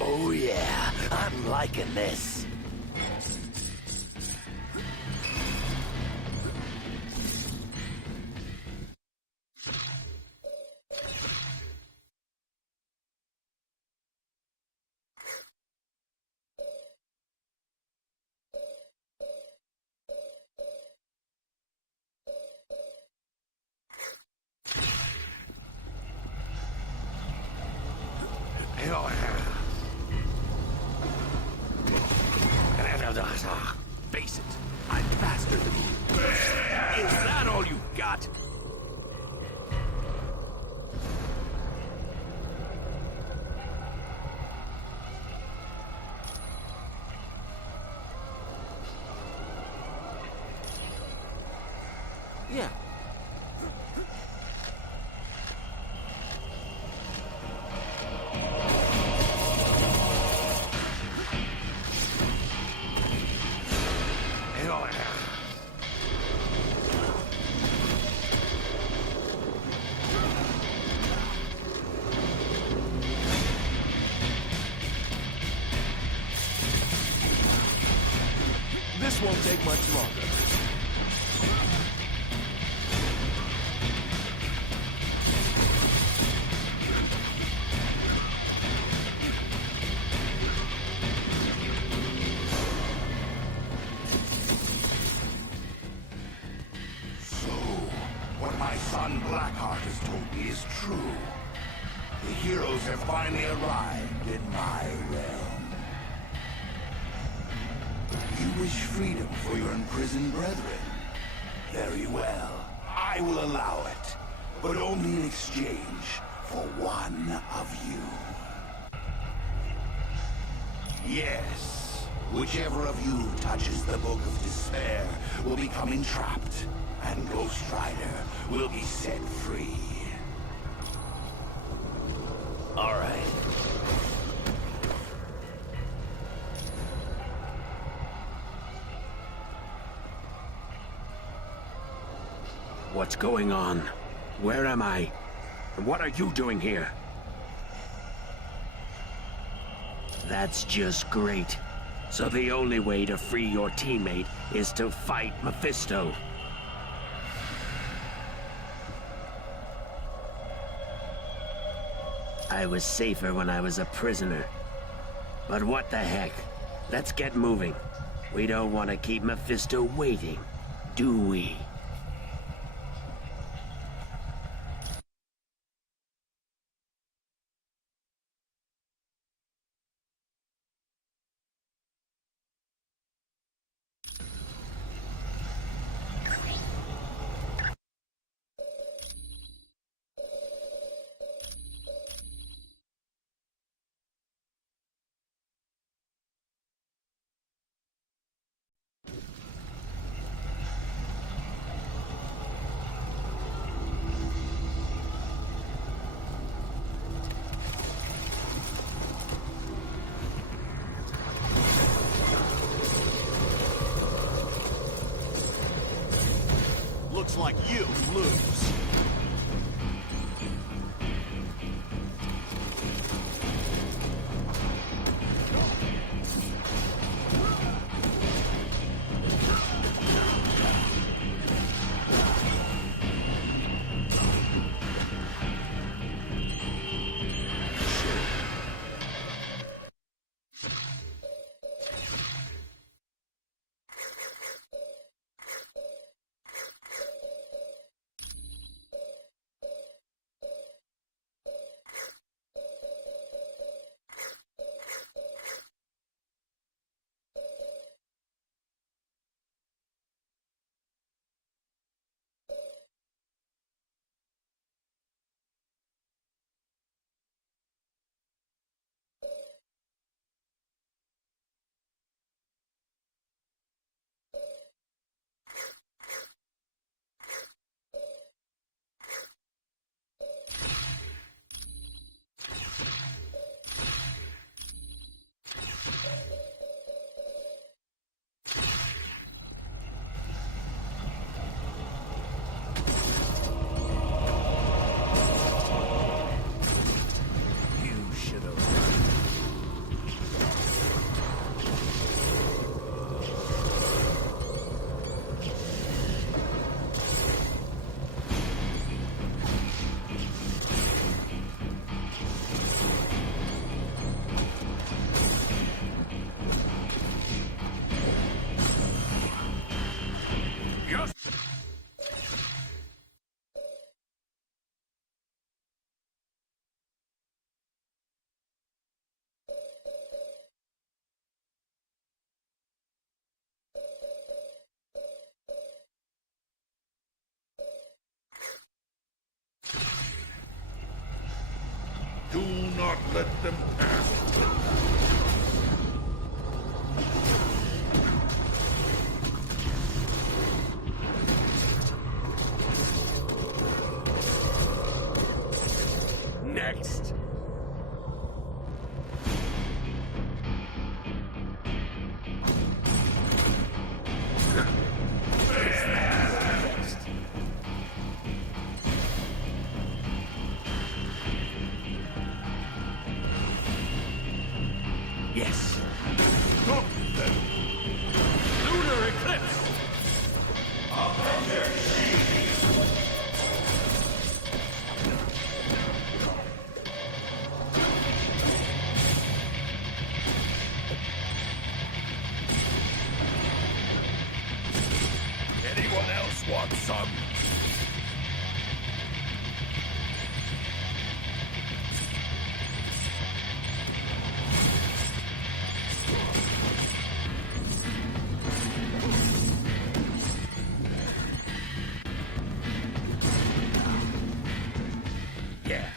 Oh yeah, I'm liking this. Face it, I'm faster than you. Is that all you got? Yeah. This won't take much longer. So, what my son Blackheart has told me is true. The heroes have finally arrived in my realm. You wish freedom for your imprisoned brethren? Very well. I will allow it, but only in exchange for one of you. Yes, whichever of you touches the Book of Despair will become entrapped, and Ghost Rider will be set free. All right. What's going on? Where am I? And what are you doing here? That's just great. So the only way to free your teammate is to fight Mephisto. I was safer when I was a prisoner. But what the heck? Let's get moving. We don't want to keep Mephisto waiting, do we? Looks like you lose. Do not let them pass. Next. Yes. Lunar eclipse. Anyone else want some? Yeah.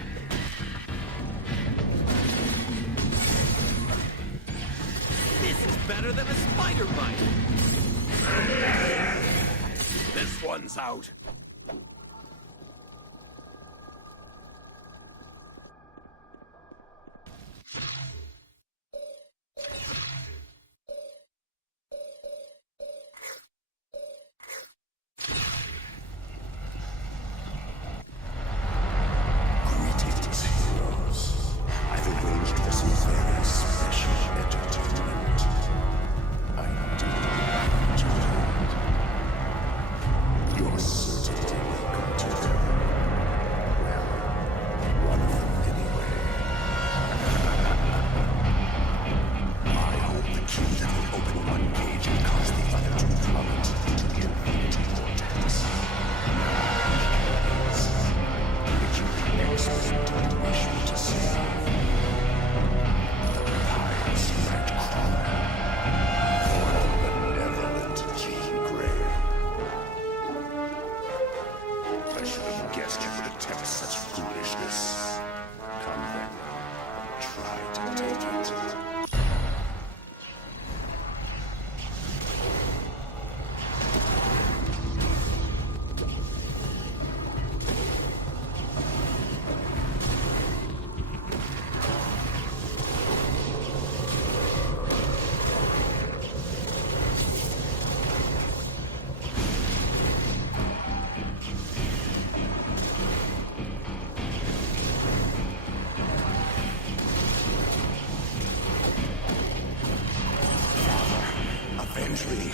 This is better than a spider bite. This one's out. Greetings, heroes. I've arranged for some very special entertainment. I do enjoy it. Your search me.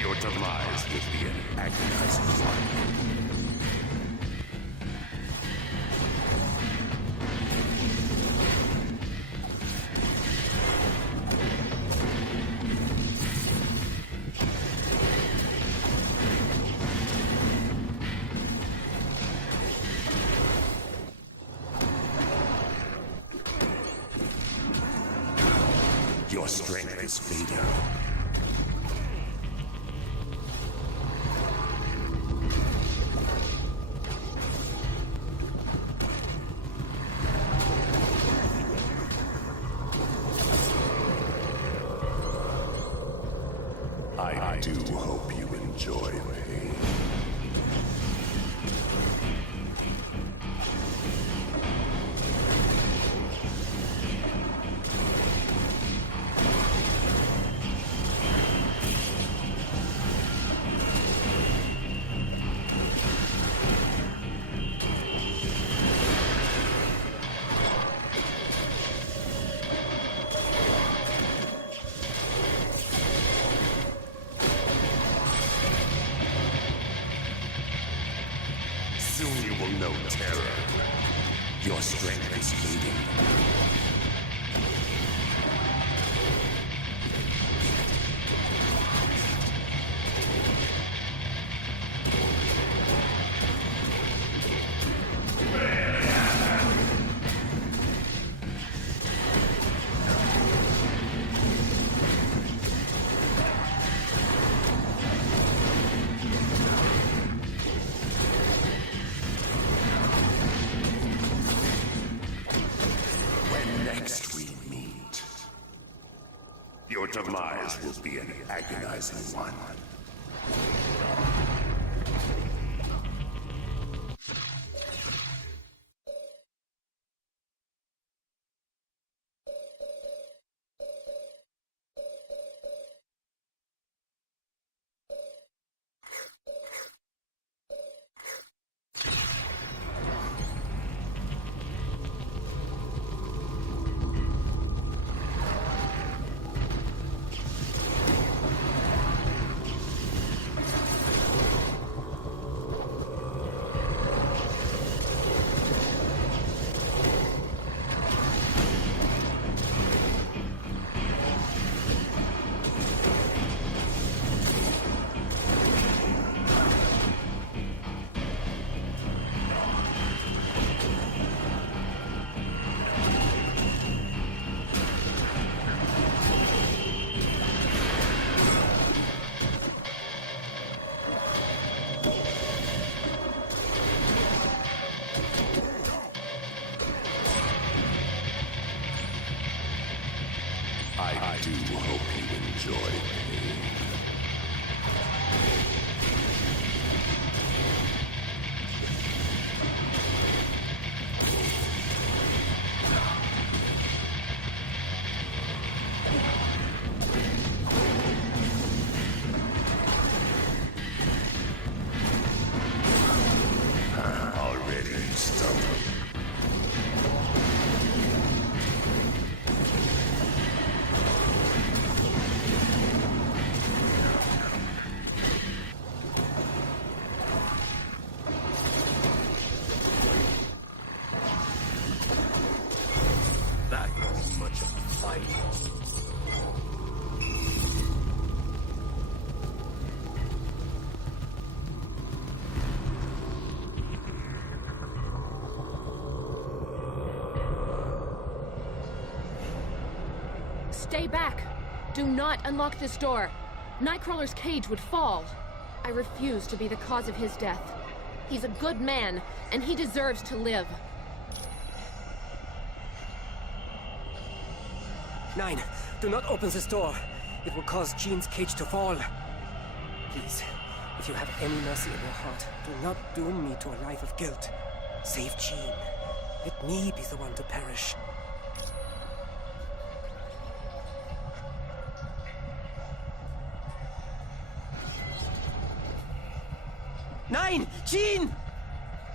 Your demise will be an agonizing one. Your strength is fading. I do hope you enjoy pain. Soon you will know terror. Your strength is fading. Next we meet, your demise will be an agonizing one. I do hope you enjoy pain. Already stumbled. That wasn't much of a fight. Stay back! Do not unlock this door. Nightcrawler's cage would fall. I refuse to be the cause of his death. He's a good man, and he deserves to live. Nine, do not open this door. It will cause Jean's cage to fall. Please, if you have any mercy in your heart, do not doom me to a life of guilt. Save Jean. Let me be the one to perish. Nine! Jean!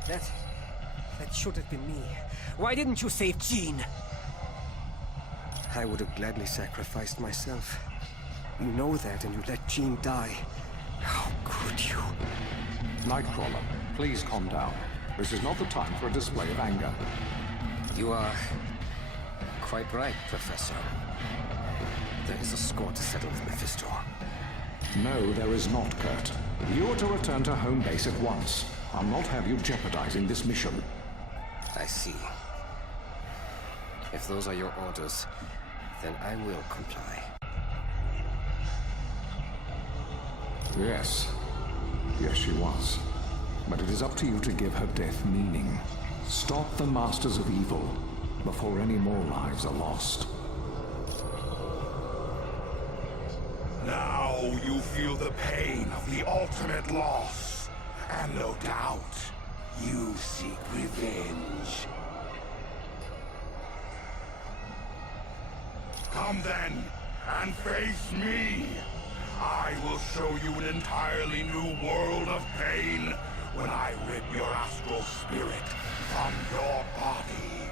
That should have been me. Why didn't you save Jean? I would have gladly sacrificed myself. You know that, and you let Jean die. How could you? Nightcrawler, please calm down. This is not the time for a display of anger. You are quite right, Professor. There is a score to settle with Mephisto. No, there is not, Kurt. You are to return to home base at once. I'll not have you jeopardizing this mission. I see. If those are your orders, then I will comply. Yes. Yes, she was. But it is up to you to give her death meaning. Stop the Masters of Evil before any more lives are lost. Now you feel the pain of the ultimate loss. And no doubt, you seek revenge. Come then, and face me. I will show you an entirely new world of pain when I rip your astral spirit from your body.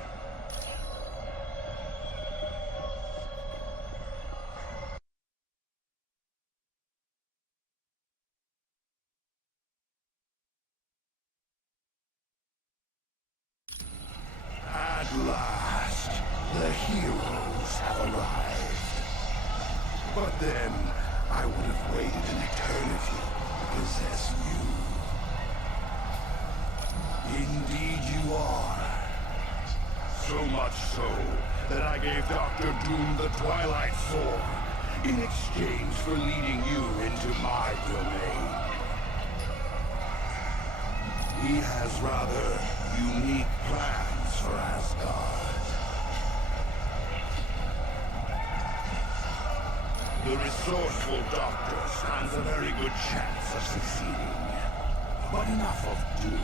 At last, the heroes have arrived. But then, I would have waited an eternity to possess you. Indeed you are. So much so, that I gave Dr. Doom the Twilight Sword in exchange for leading you into my domain. He has rather unique plans for Asgard. The resourceful Doctor stands a very good chance of succeeding. But enough of Doom.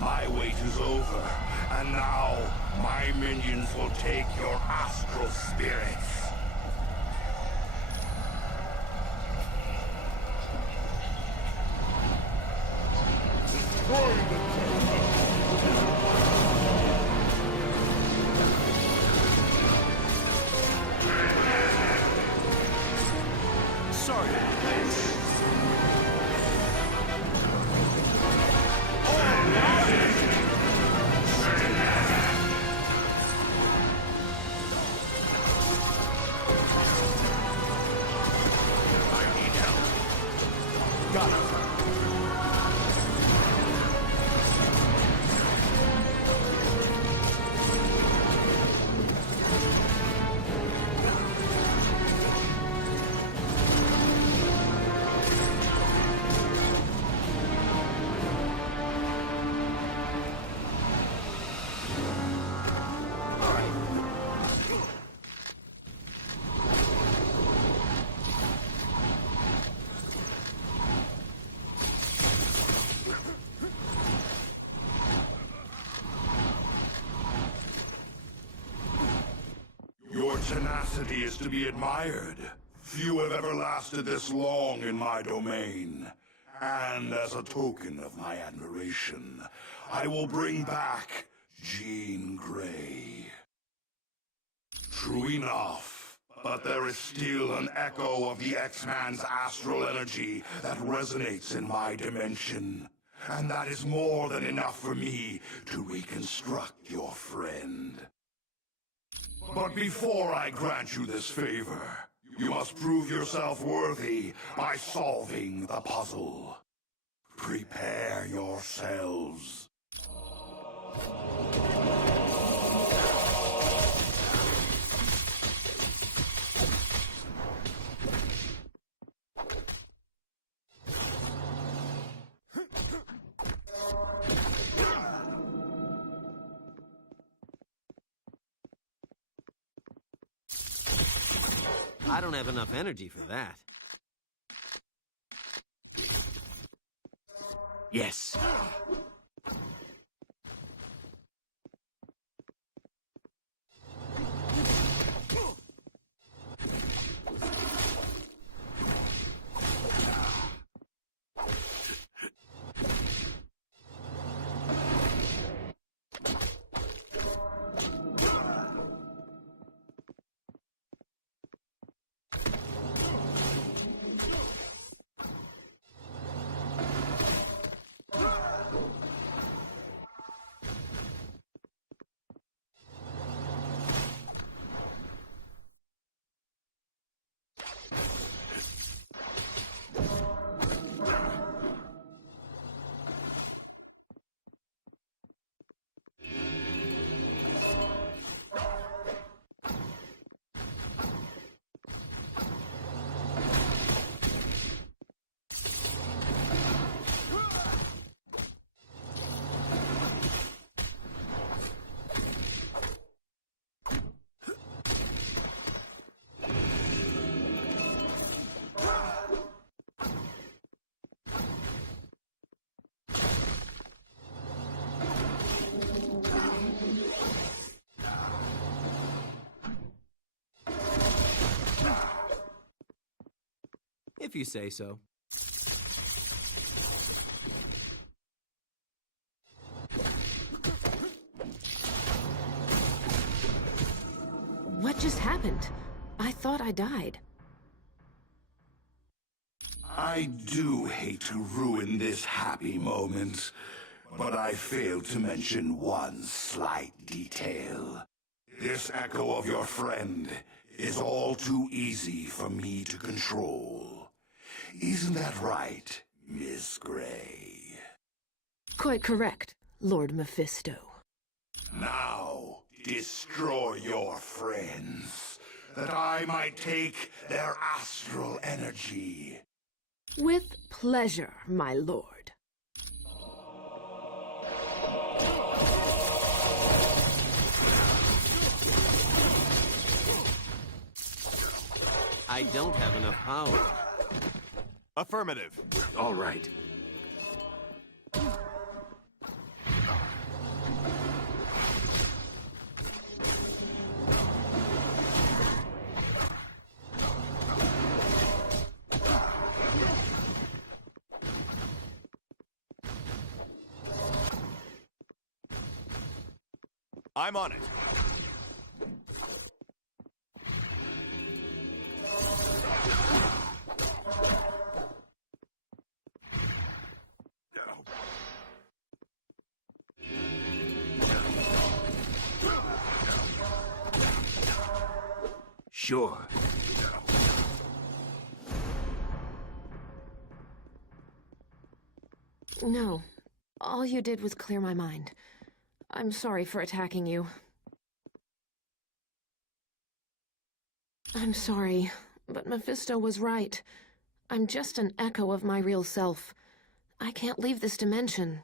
My wait is over, and now my minions will take your astral spirits. Destroy the Your tenacity is to be admired. Few have ever lasted this long in my domain. And as a token of my admiration, I will bring back Jean Grey. True enough, but there is still an echo of the X-Man's astral energy that resonates in my dimension. And that is more than enough for me to reconstruct your friend. But before I grant you this favor, you must prove yourself worthy by solving the puzzle. Prepare yourselves. I don't have enough energy for that. Yes. If you say so. What just happened? I thought I died. I do hate to ruin this happy moment, but I failed to mention one slight detail. This echo of your friend is all too easy for me to control. Isn't that right, Miss Gray? Quite correct, Lord Mephisto. Now, destroy your friends, that I might take their astral energy. With pleasure, my lord. I don't have enough power. Affirmative. All right. I'm on it. Sure. No. All you did was clear my mind. I'm sorry for attacking you. I'm sorry, but Mephisto was right. I'm just an echo of my real self. I can't leave this dimension.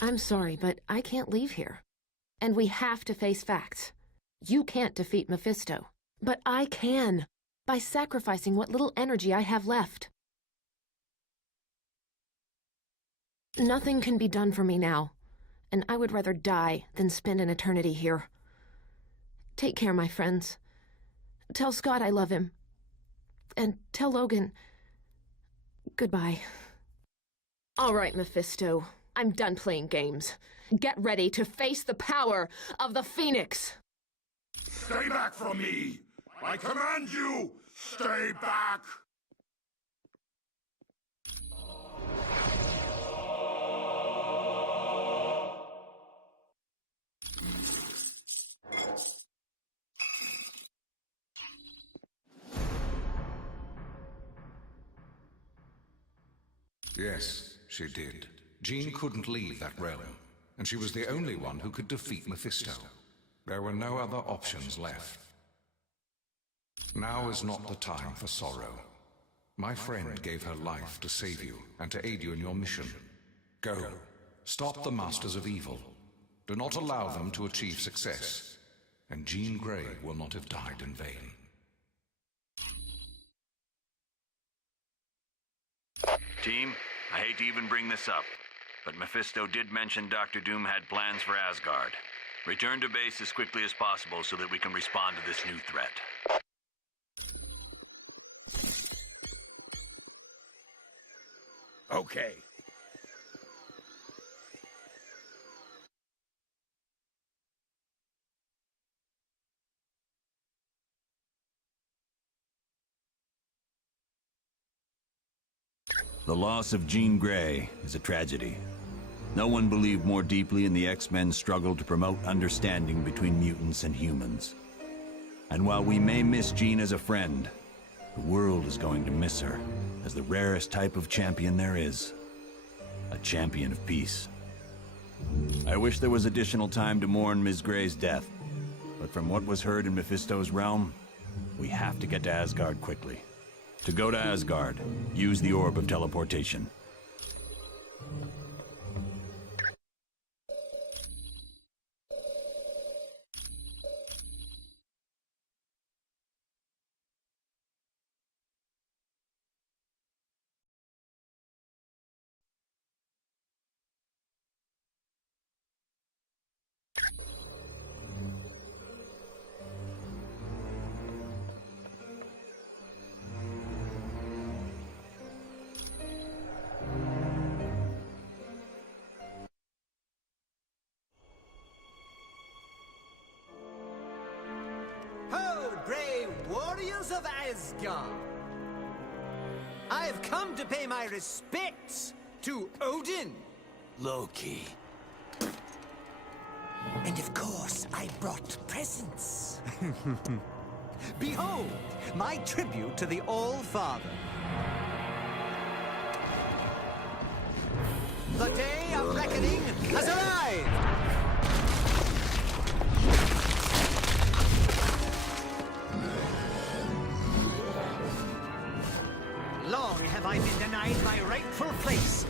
I'm sorry, but I can't leave here. And we have to face facts. You can't defeat Mephisto, but I can, by sacrificing what little energy I have left. Nothing can be done for me now, and I would rather die than spend an eternity here. Take care, my friends. Tell Scott I love him. And tell Logan... goodbye. All right, Mephisto. I'm done playing games. Get ready to face the power of the Phoenix! Stay back from me! I command you! Stay back! Yes, she did. Jean couldn't leave that realm, and she was the only one who could defeat Mephisto. There were no other options left. Now is not the time for sorrow. My friend gave her life to save you and to aid you in your mission. Go. Stop the Masters of Evil. Do not allow them to achieve success. and Jean Grey will not have died in vain. Team, I hate to even bring this up, but Mephisto did mention Dr. Doom had plans for Asgard. Return to base as quickly as possible so that we can respond to this new threat. Okay. The loss of Jean Grey is a tragedy. No one believed more deeply in the X-Men's struggle to promote understanding between mutants and humans. And while we may miss Jean as a friend, the world is going to miss her as the rarest type of champion there is. A champion of peace. I wish there was additional time to mourn Ms. Grey's death, but from what was heard in Mephisto's realm, we have to get to Asgard quickly. To go to Asgard, use the Orb of Teleportation. Brave warriors of Asgard! I have come to pay my respects to Odin, Loki. And of course, I brought presents. Behold, my tribute to the All-Father. The day of reckoning has arrived! Long have I been denied my rightful place.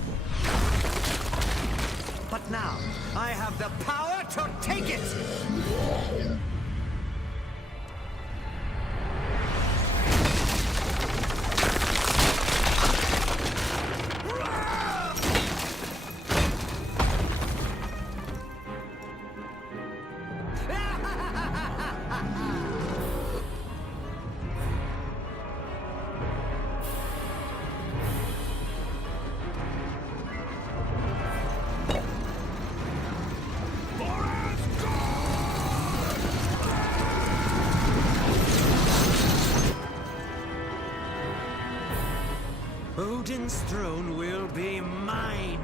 But now, I have the power to take it! Odin's throne will be mine!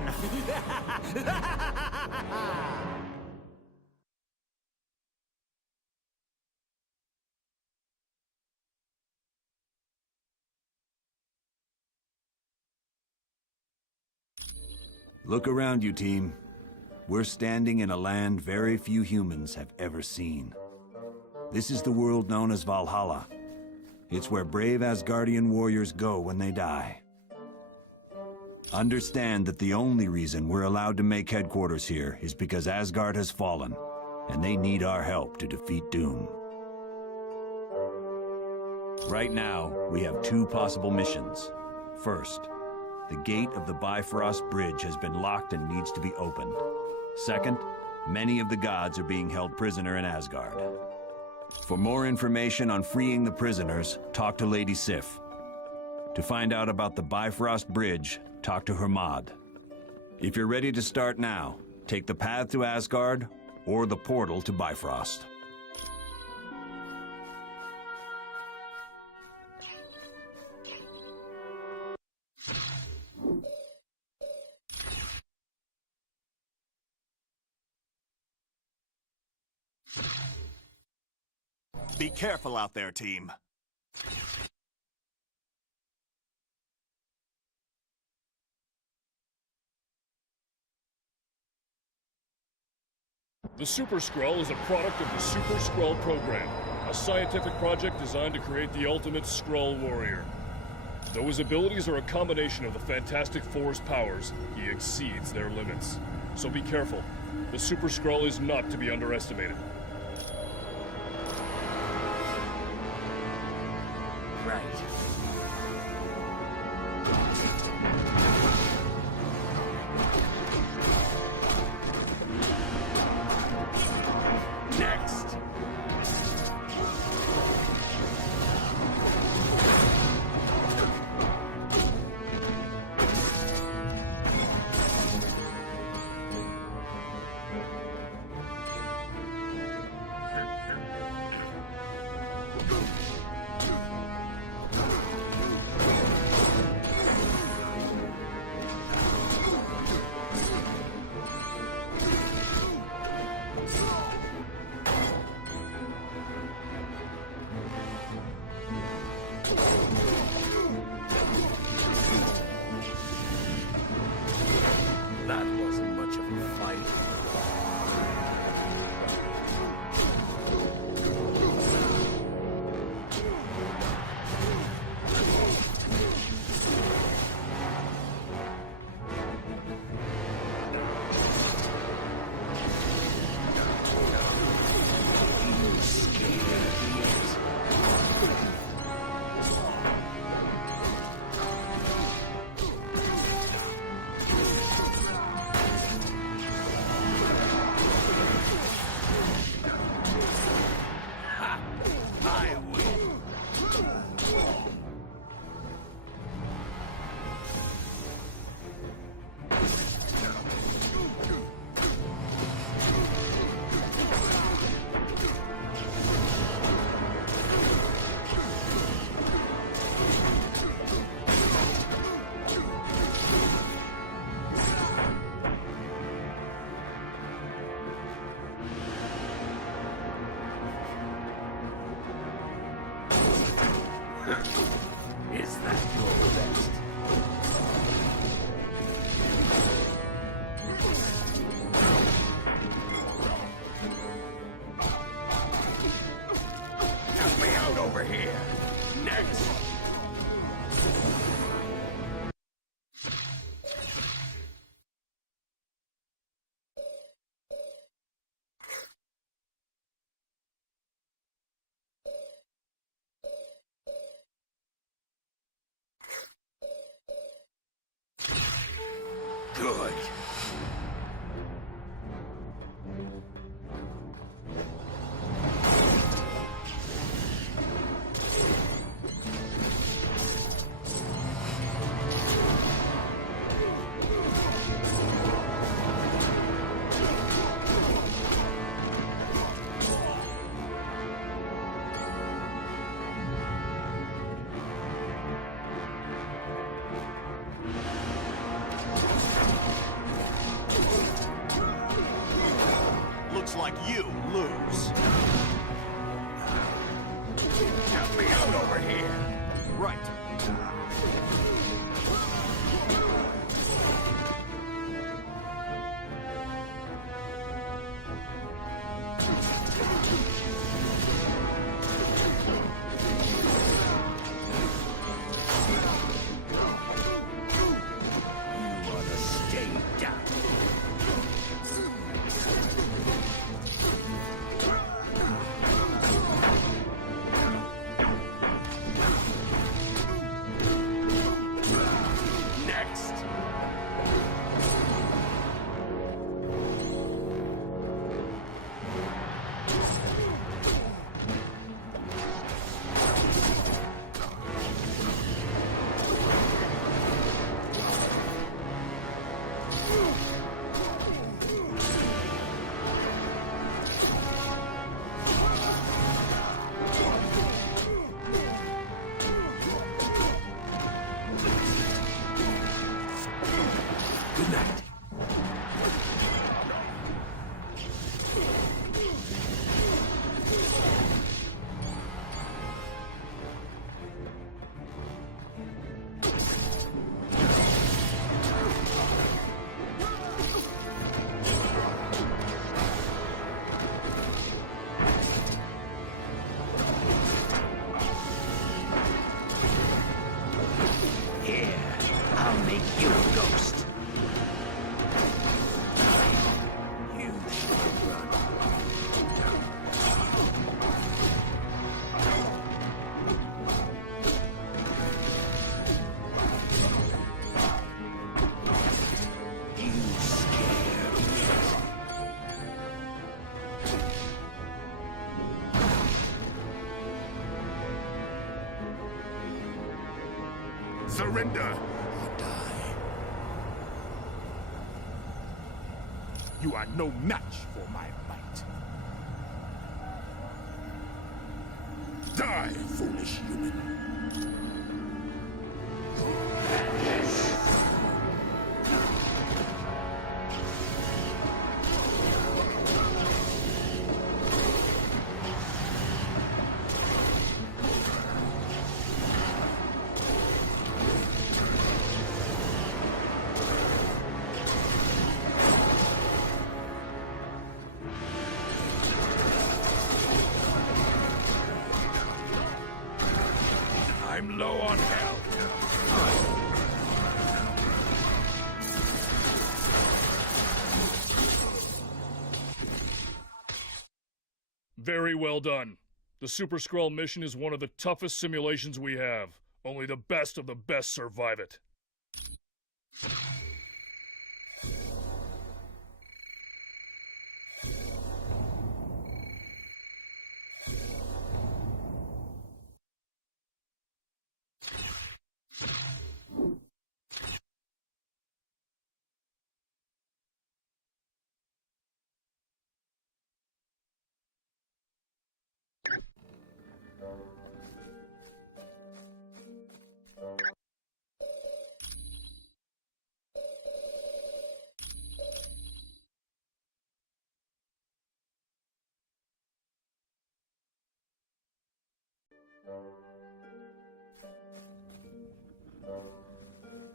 Look around you, team. We're standing in a land very few humans have ever seen. This is the world known as Valhalla. It's where brave Asgardian warriors go when they die. Understand that the only reason we're allowed to make headquarters here is because Asgard has fallen, and they need our help to defeat Doom. Right now, we have two possible missions. First, the gate of the Bifrost Bridge has been locked and needs to be opened. Second, many of the gods are being held prisoner in Asgard. For more information on freeing the prisoners, talk to Lady Sif. To find out about the Bifrost Bridge, talk to Hermod. If you're ready to start now, take the path to Asgard or the portal to Bifrost. Be careful out there, team. The Super Skrull is a product of the Super Skrull program, a scientific project designed to create the ultimate Skrull warrior. Though his abilities are a combination of the Fantastic Four's powers, he exceeds their limits. So be careful. The Super Skrull is not to be underestimated. Is that your best? Help me out over here. Next. Good. Looks like you lose. Help me out over here. Right. You ought to stay down. Next. Good night. Here, I'll make you a ghost. You should run. You scare me. Surrender or die. You are no match for my might. Die, foolish human. I'm low on health. Very well done. The Super Skrull mission is one of the toughest simulations we have. Only the best of the best survive it.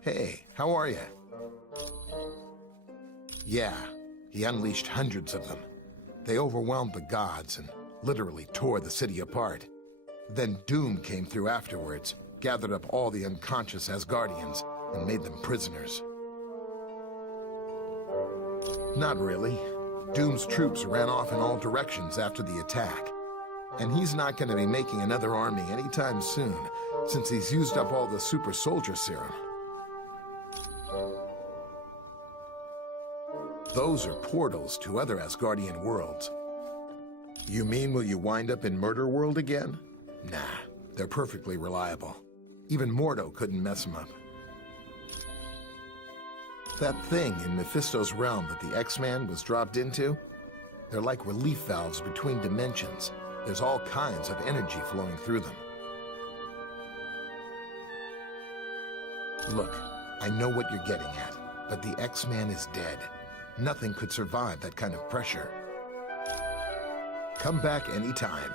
Hey, how are you? Yeah, he unleashed hundreds of them. They overwhelmed the gods and literally tore the city apart. Then Doom came through afterwards, gathered up all the unconscious Asgardians, and made them prisoners. Not really. Doom's troops ran off in all directions after the attack. And he's not going to be making another army anytime soon, since he's used up all the super soldier serum. Those are portals to other Asgardian worlds. You mean will you wind up in Murder World again? Nah, they're perfectly reliable. Even Mordo couldn't mess them up. That thing in Mephisto's realm that the X-Man was dropped into? They're like relief valves between dimensions. There's all kinds of energy flowing through them. Look, I know what you're getting at, but the X-Man is dead. Nothing could survive that kind of pressure. Come back anytime.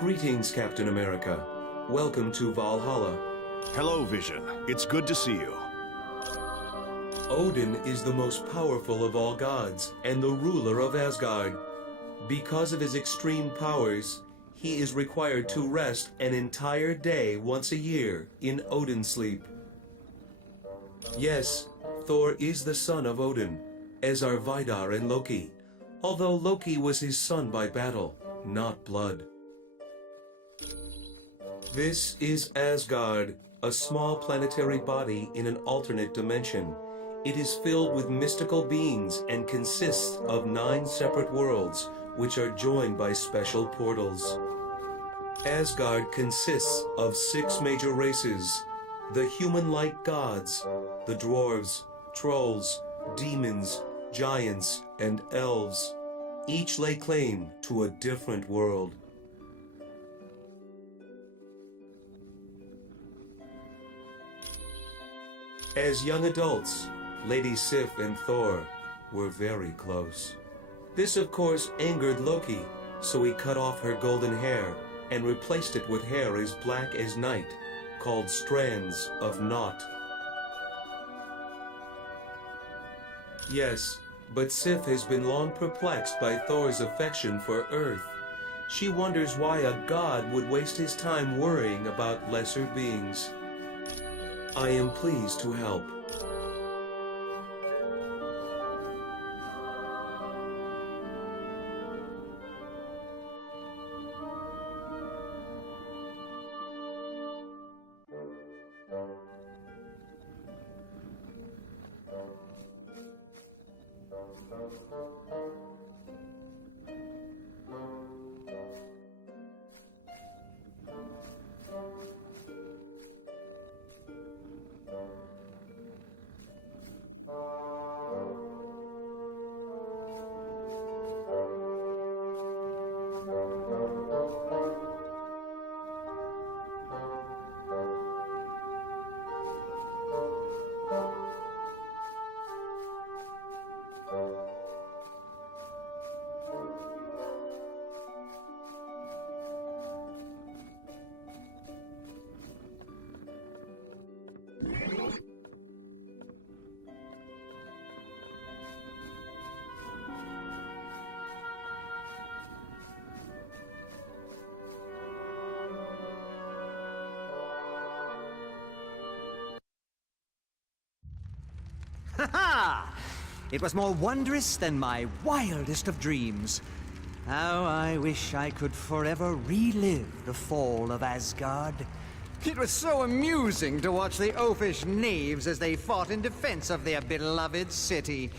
Greetings, Captain America. Welcome to Valhalla. Hello, Vision. It's good to see you. Odin is the most powerful of all gods and the ruler of Asgard. Because of his extreme powers, he is required to rest an entire day once a year in Odin sleep. Yes, Thor is the son of Odin, as are Vidar and Loki, although Loki was his son by battle, not blood. This is Asgard, a small planetary body in an alternate dimension. It is filled with mystical beings and consists of 9 separate worlds, which are joined by special portals. Asgard consists of 6 major races: the human-like gods, the dwarves, trolls, demons, giants, and elves. Each lay claim to a different world. As young adults, Lady Sif and Thor were very close. This, of course, angered Loki, so he cut off her golden hair and replaced it with hair as black as night, called strands of Naught. Yes, but Sif has been long perplexed by Thor's affection for Earth. She wonders why a god would waste his time worrying about lesser beings. I am pleased to help. Ha-ha! It was more wondrous than my wildest of dreams. How I wish I could forever relive the fall of Asgard. It was so amusing to watch the oafish knaves as they fought in defense of their beloved city.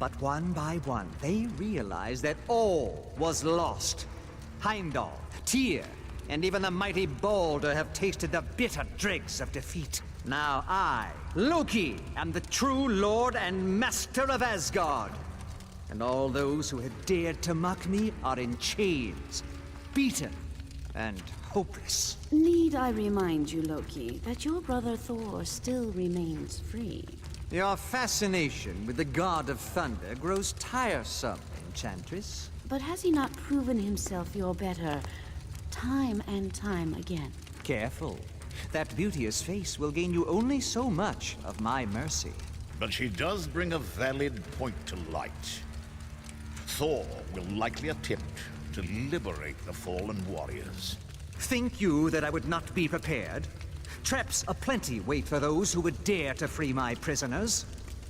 But one by one, they realized that all was lost. Heimdall, Tyr, and even the mighty Balder have tasted the bitter dregs of defeat. Now I, Loki, am the true lord and master of Asgard. And all those who had dared to mock me are in chains, beaten, and hopeless. Need I remind you, Loki, that your brother Thor still remains free? Your fascination with the god of thunder grows tiresome, Enchantress. But has he not proven himself your better time and time again. Careful. That beauteous face will gain you only so much of my mercy. But she does bring a valid point to light. Thor will likely attempt to liberate the fallen warriors. Think you that I would not be prepared? Traps aplenty wait for those who would dare to free my prisoners.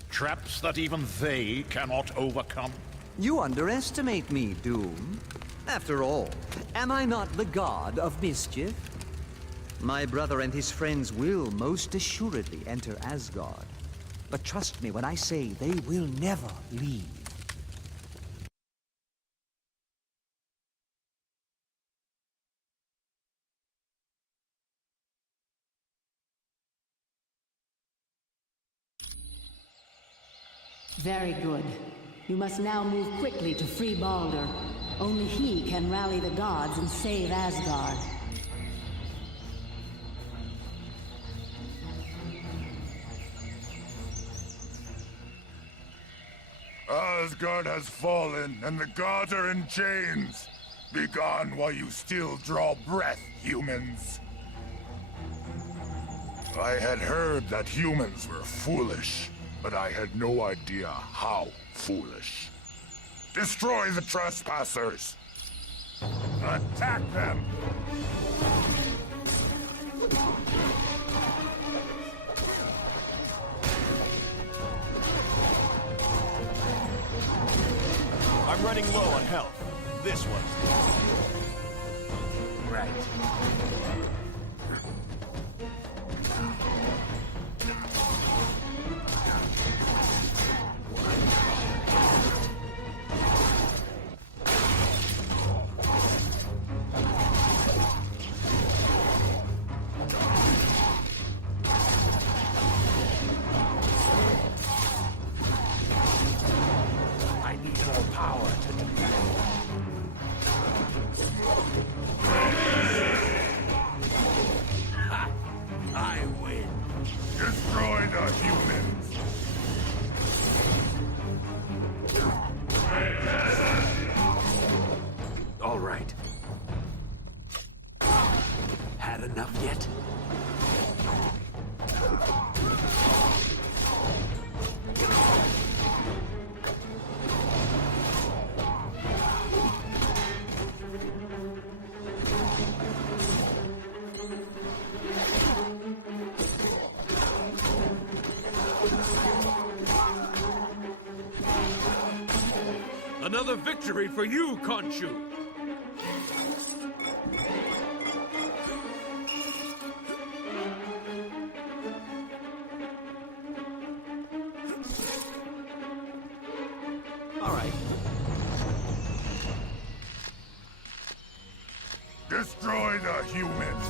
Traps that even they cannot overcome? You underestimate me, Doom. After all, am I not the god of mischief? My brother and his friends will most assuredly enter Asgard. But trust me when I say they will never leave. Very good. You must now move quickly to free Baldur. Only he can rally the gods and save Asgard. Asgard has fallen, and the gods are in chains. Be gone while you still draw breath, humans. I had heard that humans were foolish, but I had no idea how foolish. Destroy the trespassers! Attack them! I'm running low on health. This one's right. I need more power to defend. Ha! I win. Destroy the humans! All right. Had enough yet? Another victory for you, Khonshu! All right. Destroy the humans!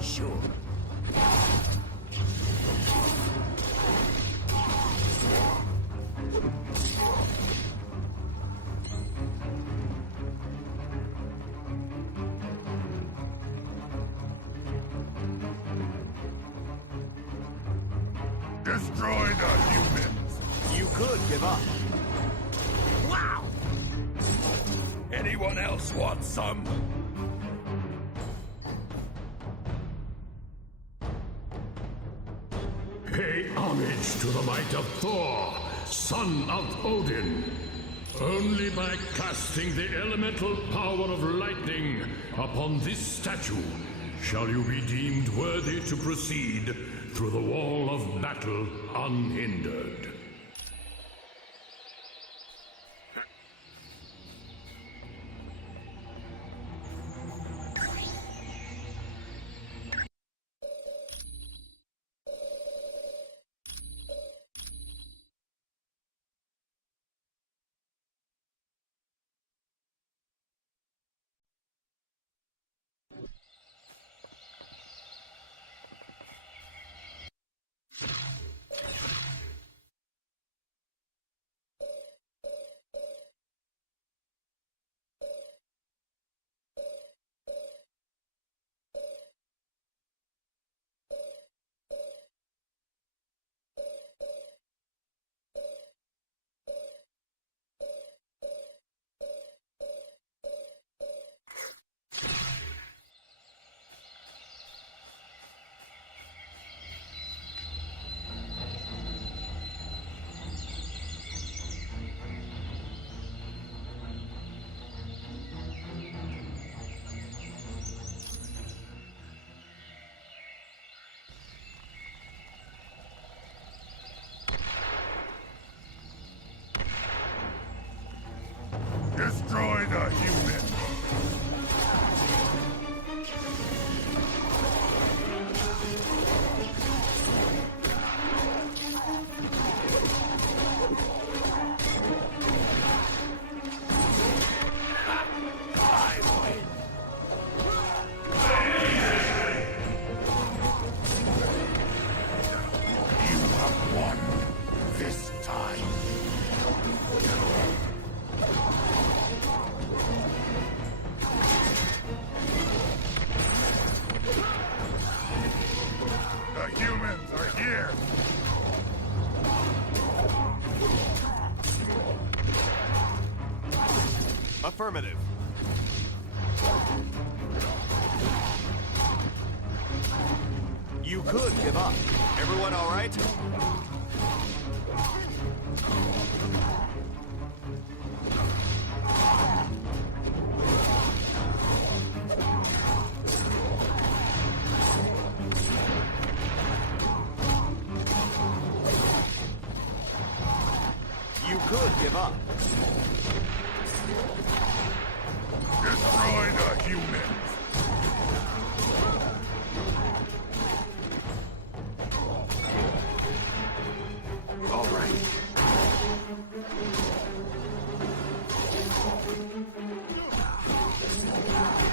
Sure. Destroy the humans! You could give up. Wow! Anyone else want some? Pay homage to the might of Thor, son of Odin. Only by casting the elemental power of lightning upon this statue shall you be deemed worthy to proceed through the wall of battle unhindered. Affirmative. You could give up. Everyone all right? You could give up. Destroy the humans! All right.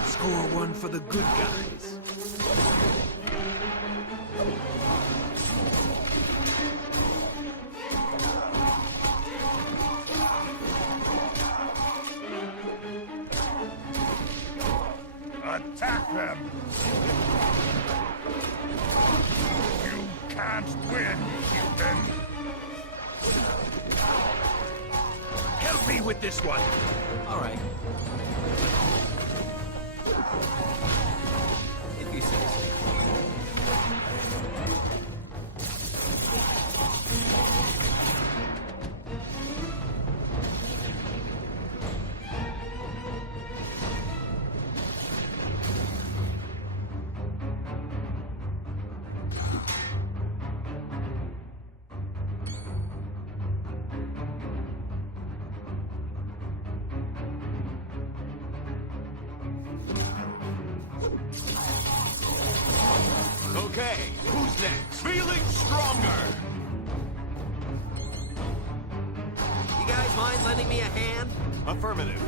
Score one for the good guys. Attack them! You can't win, human! Help me with this one! All right. If you say so. Okay, who's next? Feeling stronger! You guys mind lending me a hand? Affirmative.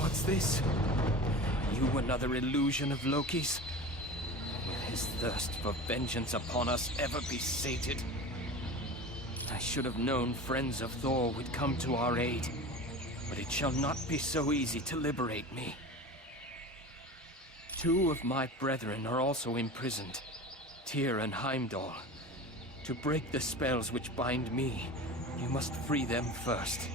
What's this? You another illusion of Loki's? Will his thirst for vengeance upon us ever be sated? I should have known friends of Thor would come to our aid, but it shall not be so easy to liberate me. 2 of my brethren are also imprisoned, Tyr and Heimdall. To break the spells which bind me, you must free them first.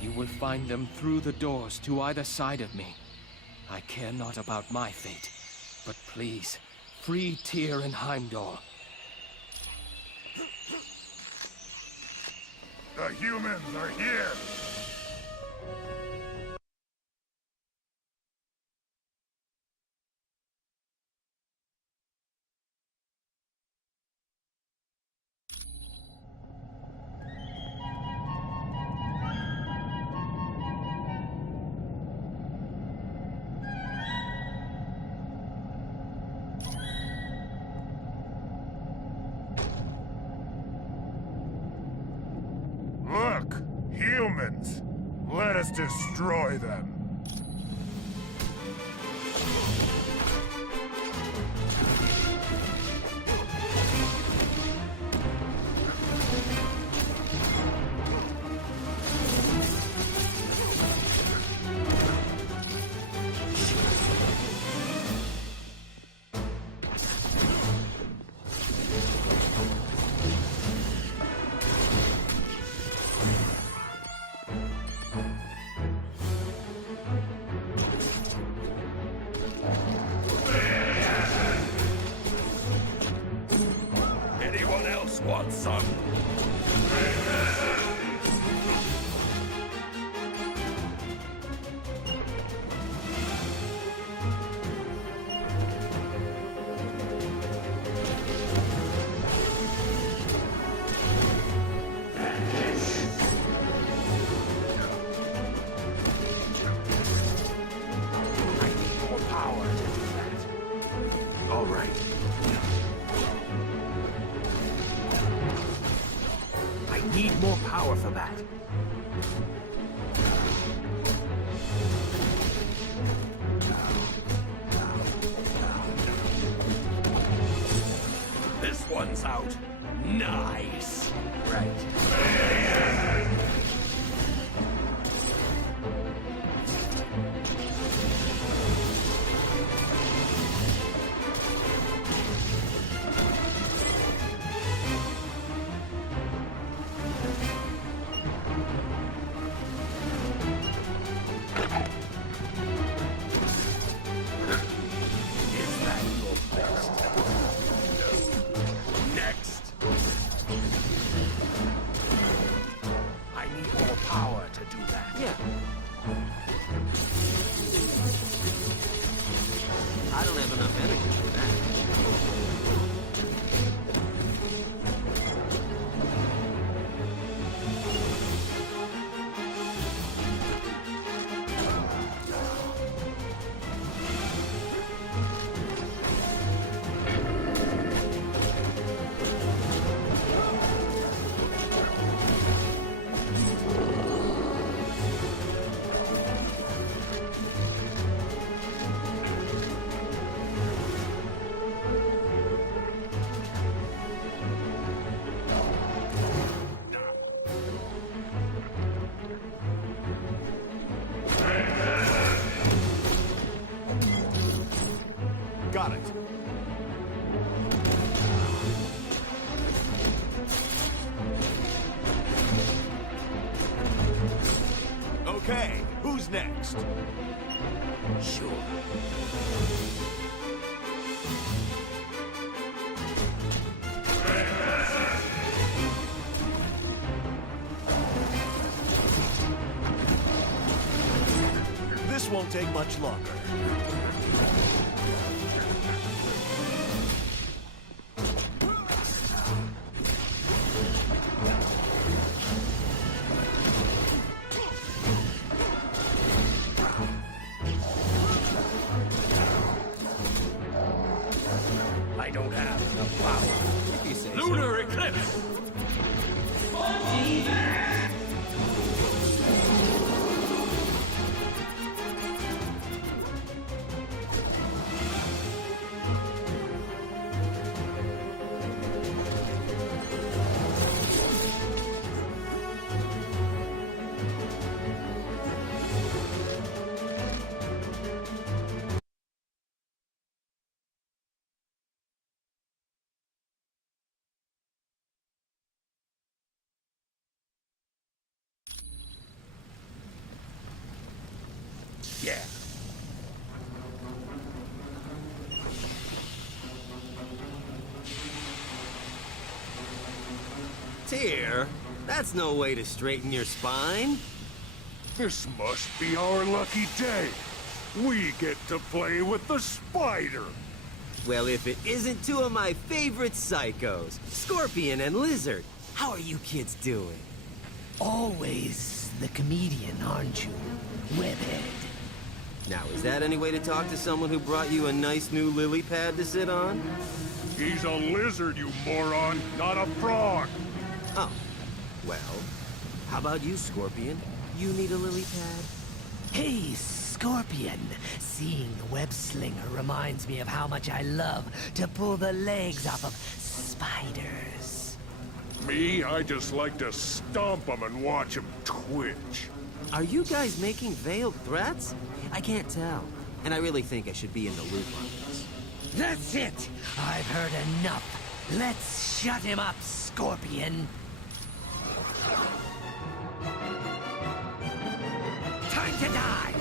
You will find them through the doors to either side of me. I care not about my fate, but please, free Tyr and Heimdall. The humans are here! Look! Humans! Let us destroy them! Anyone else want some? All right. I need more power for that. This one's out. Nice. Right. Yeah. I don't have enough energy for that. Got it. Okay, who's next? Sure. This won't take much longer. I don't have enough power. If you say Lunar eclipse! Yeah. Tyr, that's no way to straighten your spine. This must be our lucky day. We get to play with the spider. Well, if it isn't two of my favorite psychos, Scorpion and Lizard, how are you kids doing? Always the comedian, aren't you, Webhead? Now, is that any way to talk to someone who brought you a nice new lily pad to sit on? He's a lizard, you moron, not a frog. Oh, well, how about you, Scorpion? You need a lily pad? Hey, Scorpion. Seeing the web slinger reminds me of how much I love to pull the legs off of spiders. Me, I just like to stomp him and watch him twitch. Are you guys making veiled threats? I can't tell, and I really think I should be in the loop on this. That's it! I've heard enough. Let's shut him up, Scorpion. Time to die!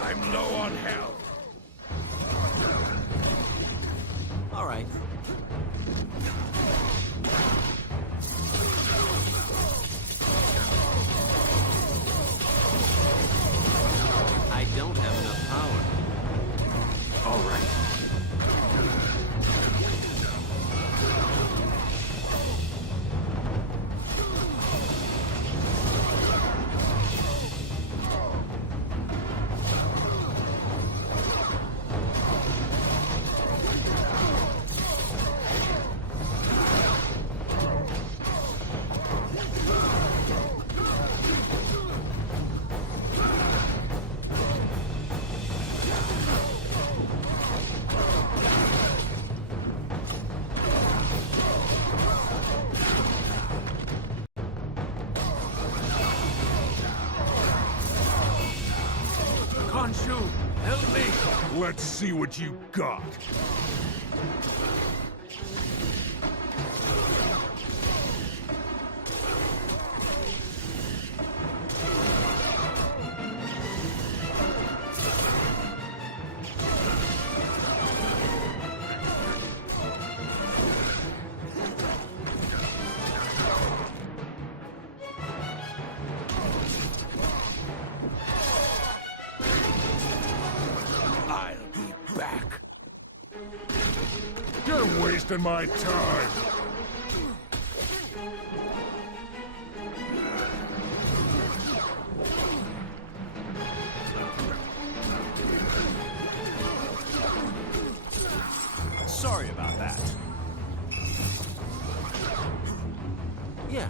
I'm low on health. All right. I don't have enough power. All right. Khonshu, Help me! Let's see what you got. You're wasting my time! Sorry about that. Yeah.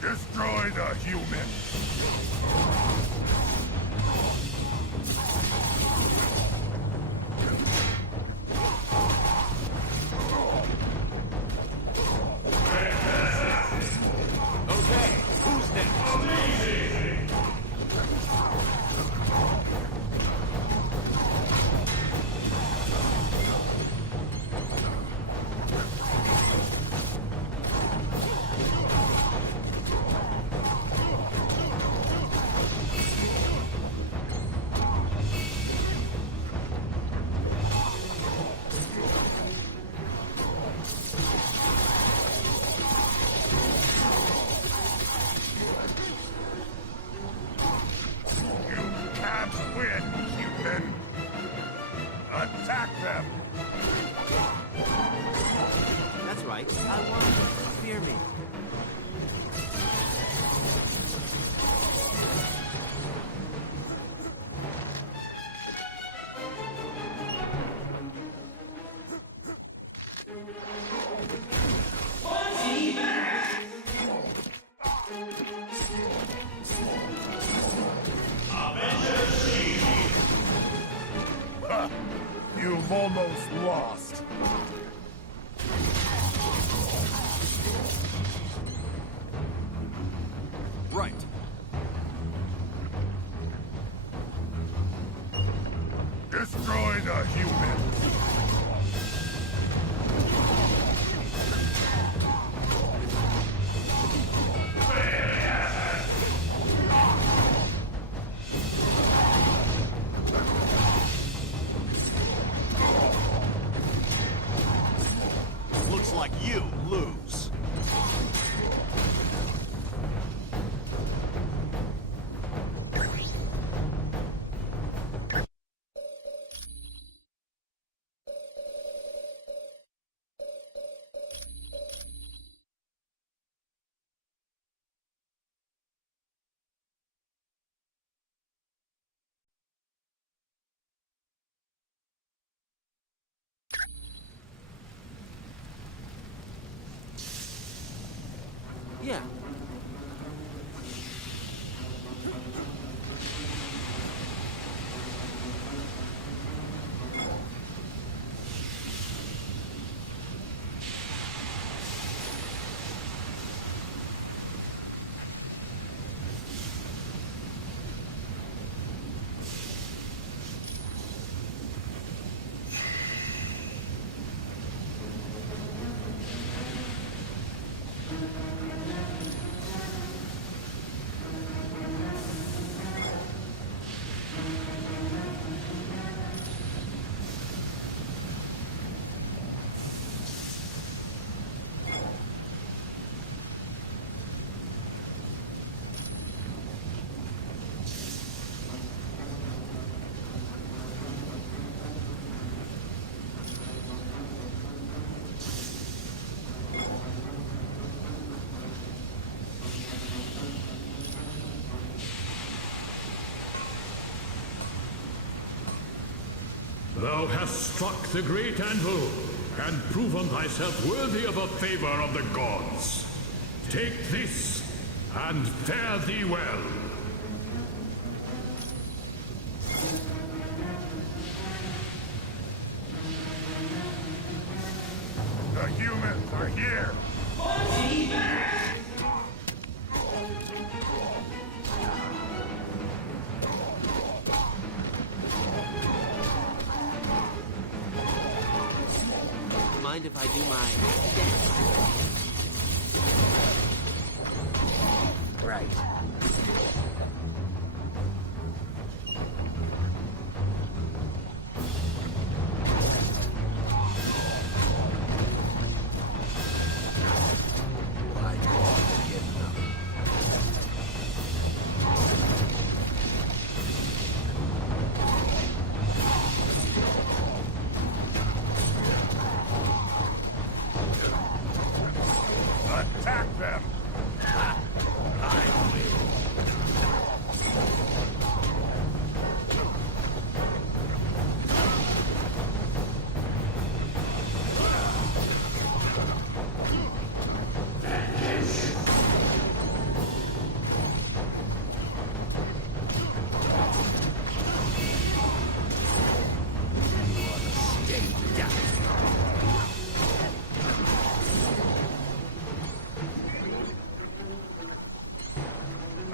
Destroy the human! Okay, who's next? Can't win, human! Attack them! That's right. I want you to fear me. Ha! You've almost lost. Right. Destroy the human! Looks like you lose. Yeah. Thou hast struck the great anvil, and proven thyself worthy of a favor of the gods. Take this, and fare thee well. Mind if I do my dance? Right. Attack them! I win.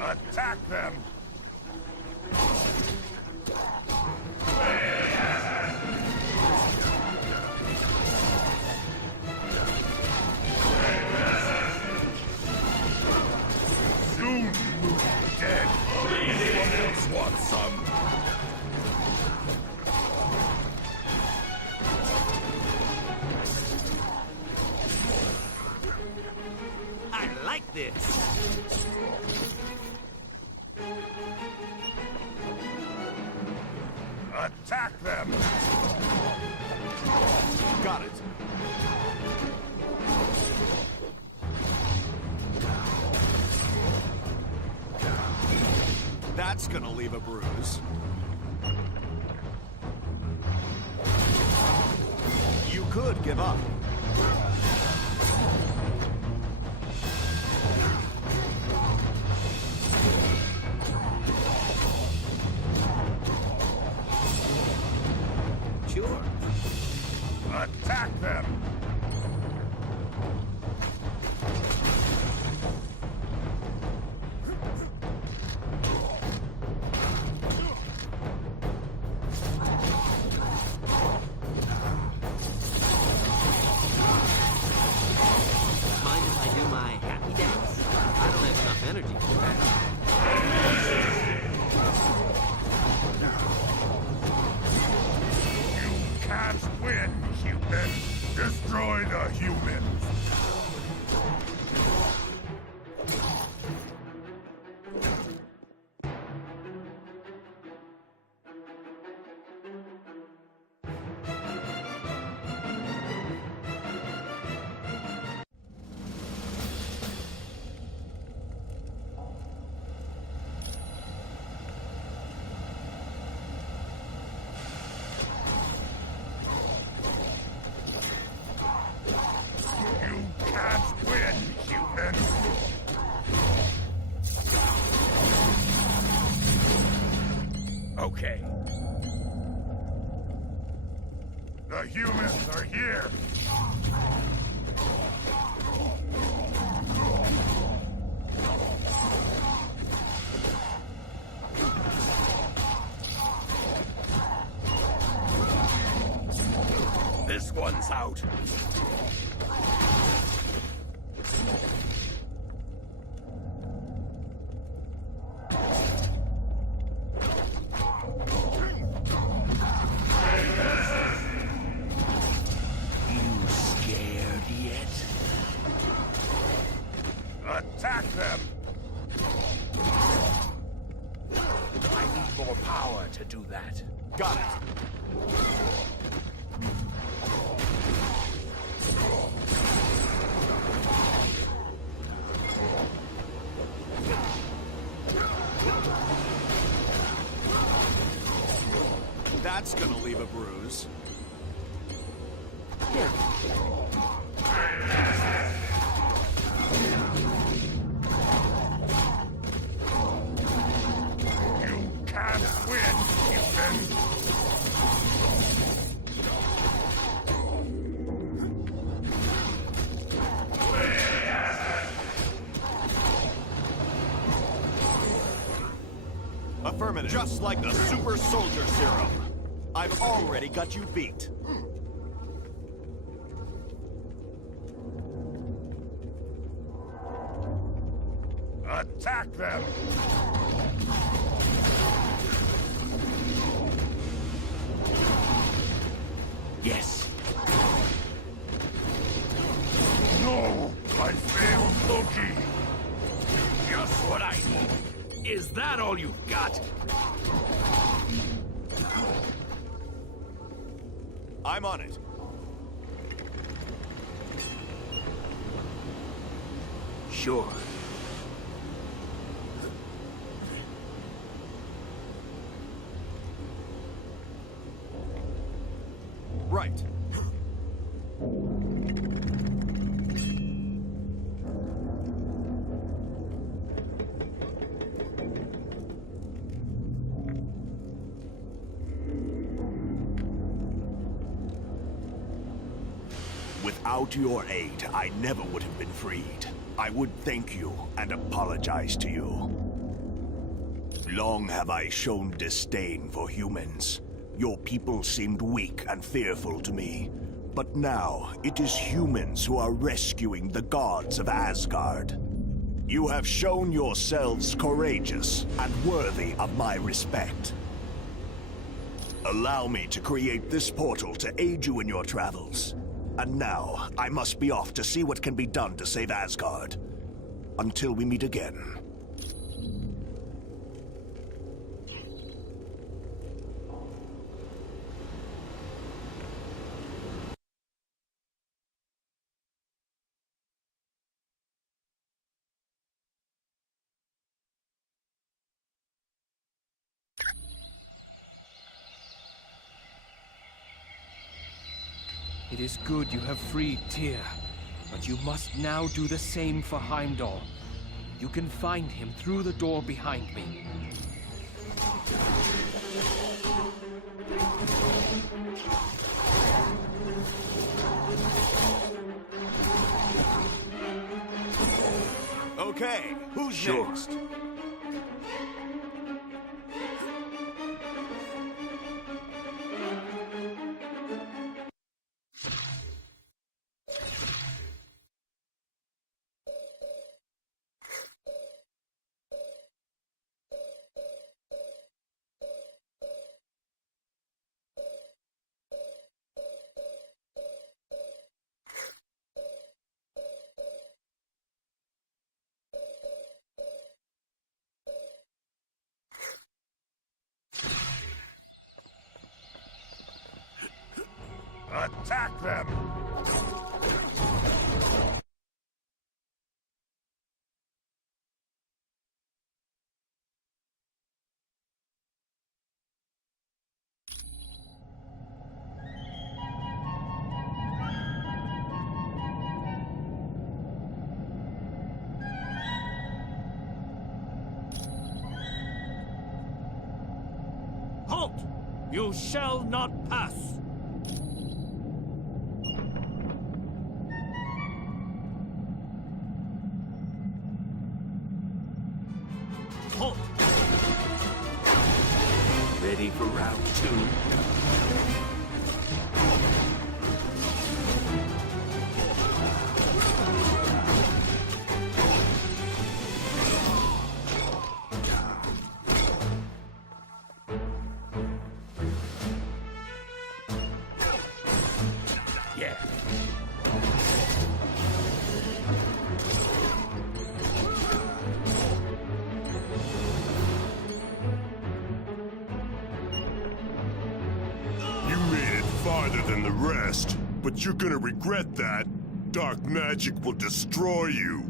Attack them! Soon you'll be dead. Anyone else want some? I like this! Attack them! Got it. That's gonna leave a bruise. You could give up. Sure. Attack them! Mind if I do my happy dance? I don't have enough energy for that. Can't win, human! Destroy the humans! Okay. The humans are here! This one's out! Attack them! I need more power to do that. Got it. That's gonna leave a bruise. You can't win, human! Affirmative. Just like the Super Soldier Serum. I've already got you beat. Attack them! Yes. No! I failed Loki! Just what I need! Is that all you've got? I'm on it. Sure. Right. Without your aid, I never would have been freed. I would thank you and apologize to you. Long have I shown disdain for humans. Your people seemed weak and fearful to me. But now, it is humans who are rescuing the gods of Asgard. You have shown yourselves courageous and worthy of my respect. Allow me to create this portal to aid you in your travels. And now, I must be off to see what can be done to save Asgard. Until we meet again. It is good you have freed Tyr, but you must now do the same for Heimdall. You can find him through the door behind me. Okay, who's next? Attack them! Halt! You shall not pass! Halt! Ready for round two? Yeah. You made it farther than the rest, but you're gonna regret that. Dark magic will destroy you.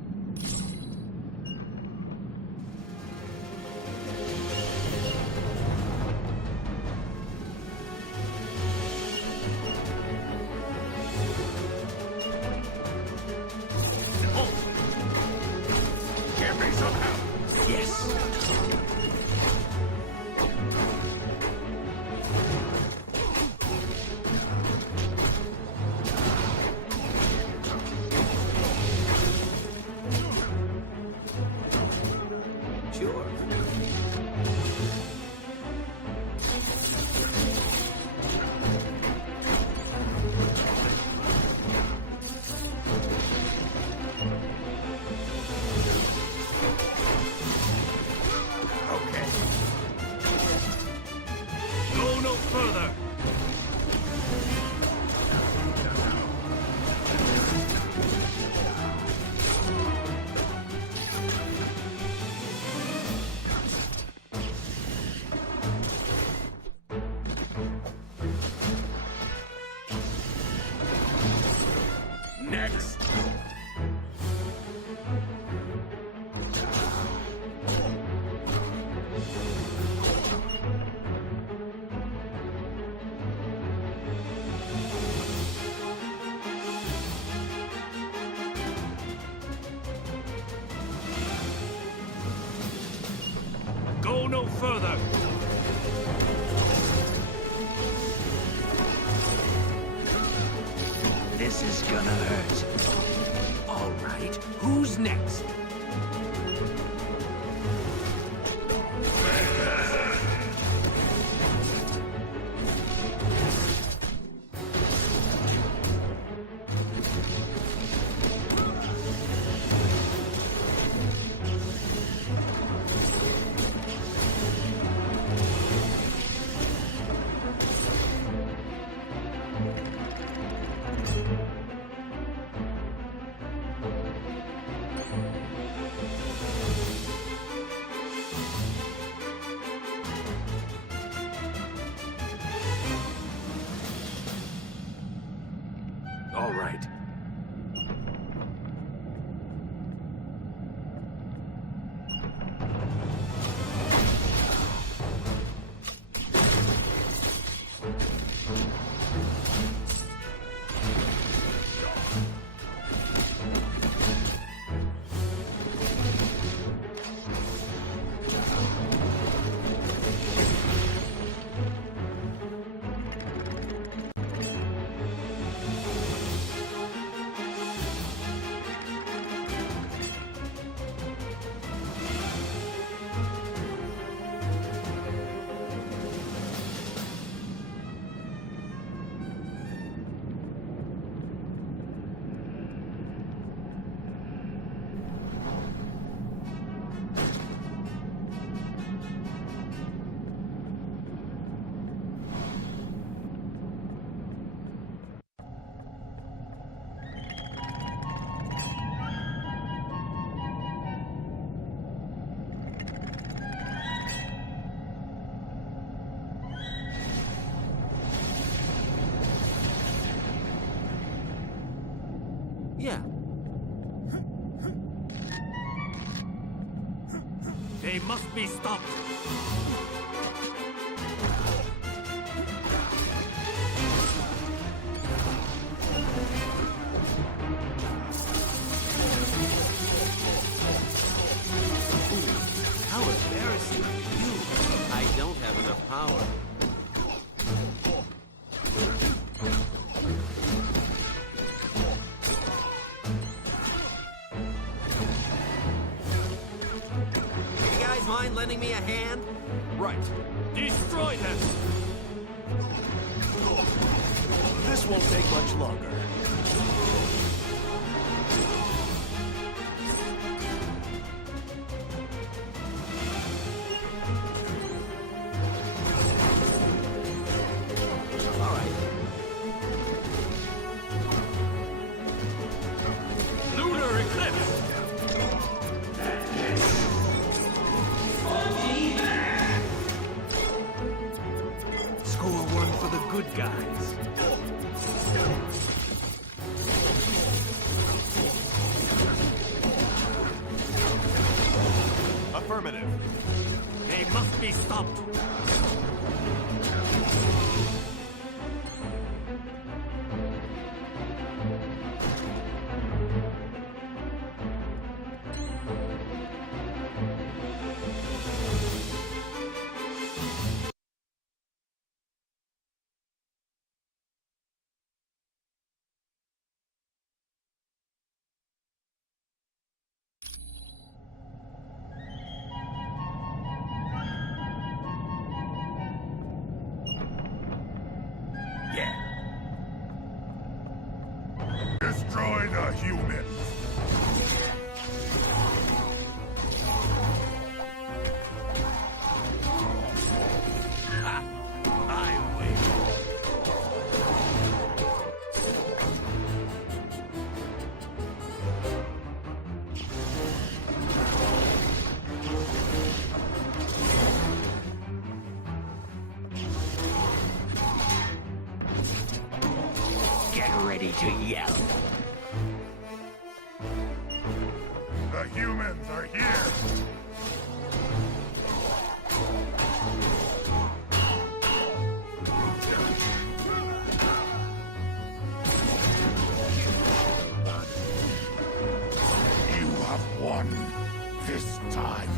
Give me some help! Yes. This is gonna hurt. All right, who's next? All right. Yeah. They must be stopped. How embarrassing for you. I don't have enough power. You guys mind lending me a hand? Right. Destroy them! This won't take much longer. All right. Lunar Eclipse! Score one for the good guys. Affirmative. They must be stopped. Destroy the humans! Get ready to yell. The humans are here! You have won this time.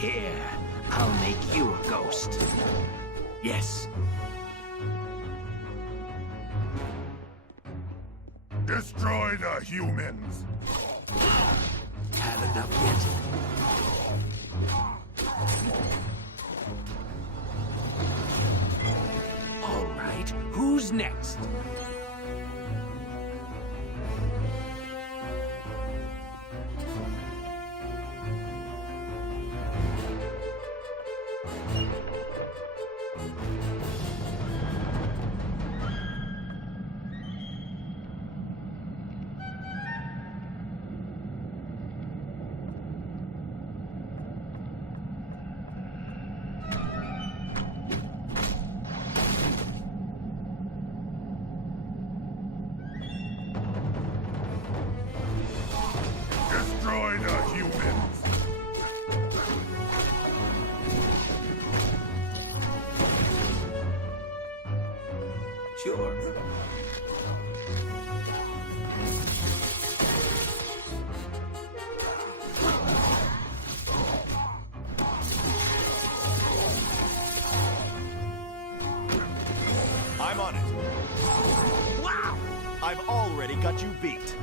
Here, I'll make you a ghost. Yes. Destroy the humans! Had enough yet? All right, who's next? Destroy the humans! Sure. I'm on it. Wow! I've already got you beat.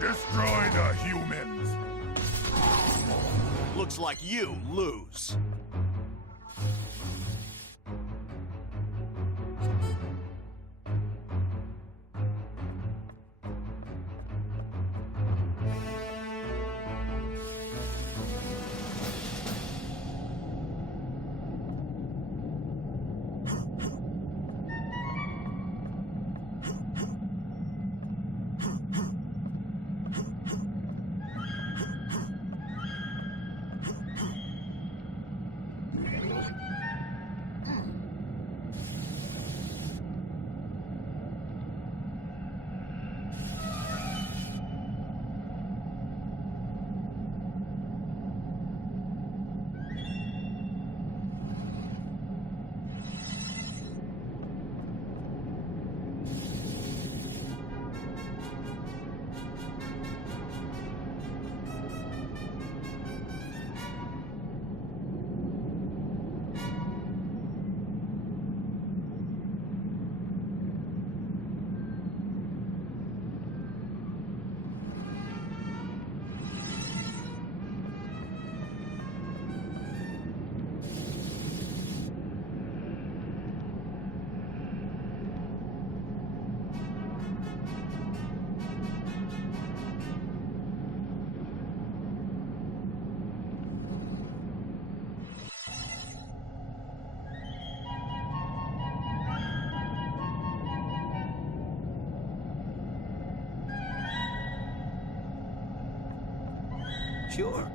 Destroy the humans! Looks like you lose. Sure.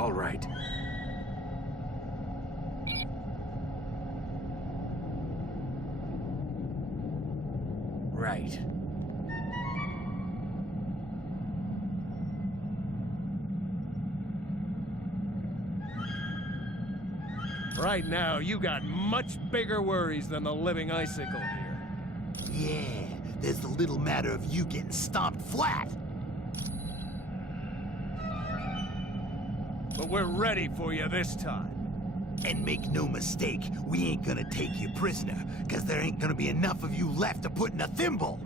All right. Right. Right now, you got much bigger worries than the living icicle here. Yeah, there's the little matter of you getting stomped flat. But we're ready for you this time. And make no mistake, we ain't gonna take you prisoner, cause there ain't gonna be enough of you left to put in a thimble.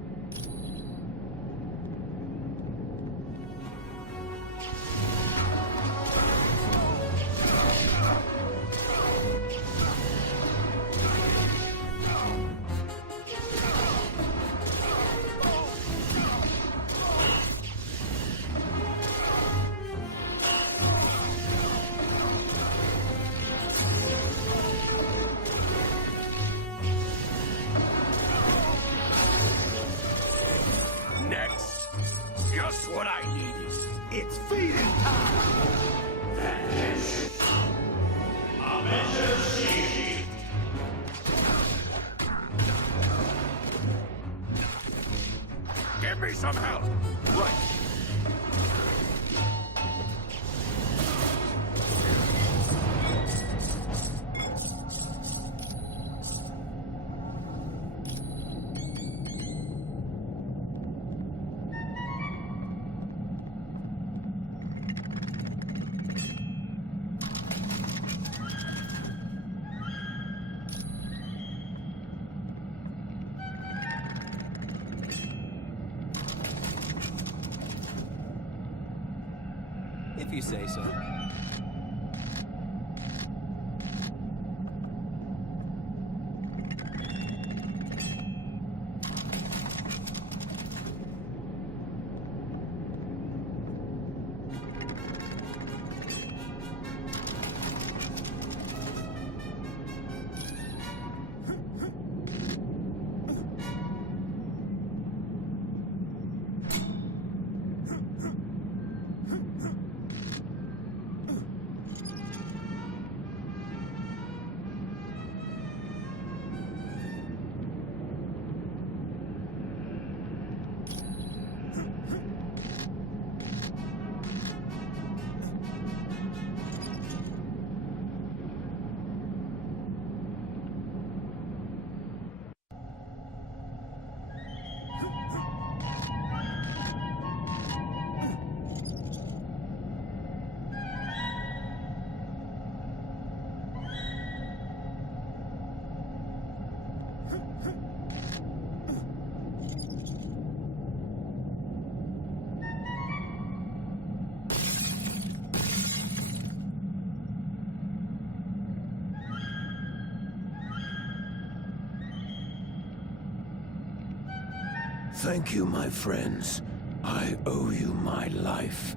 Next, just what I needed. It's feeding time! Give me some help! Right. If you say so. Thank you, my friends. I owe you my life.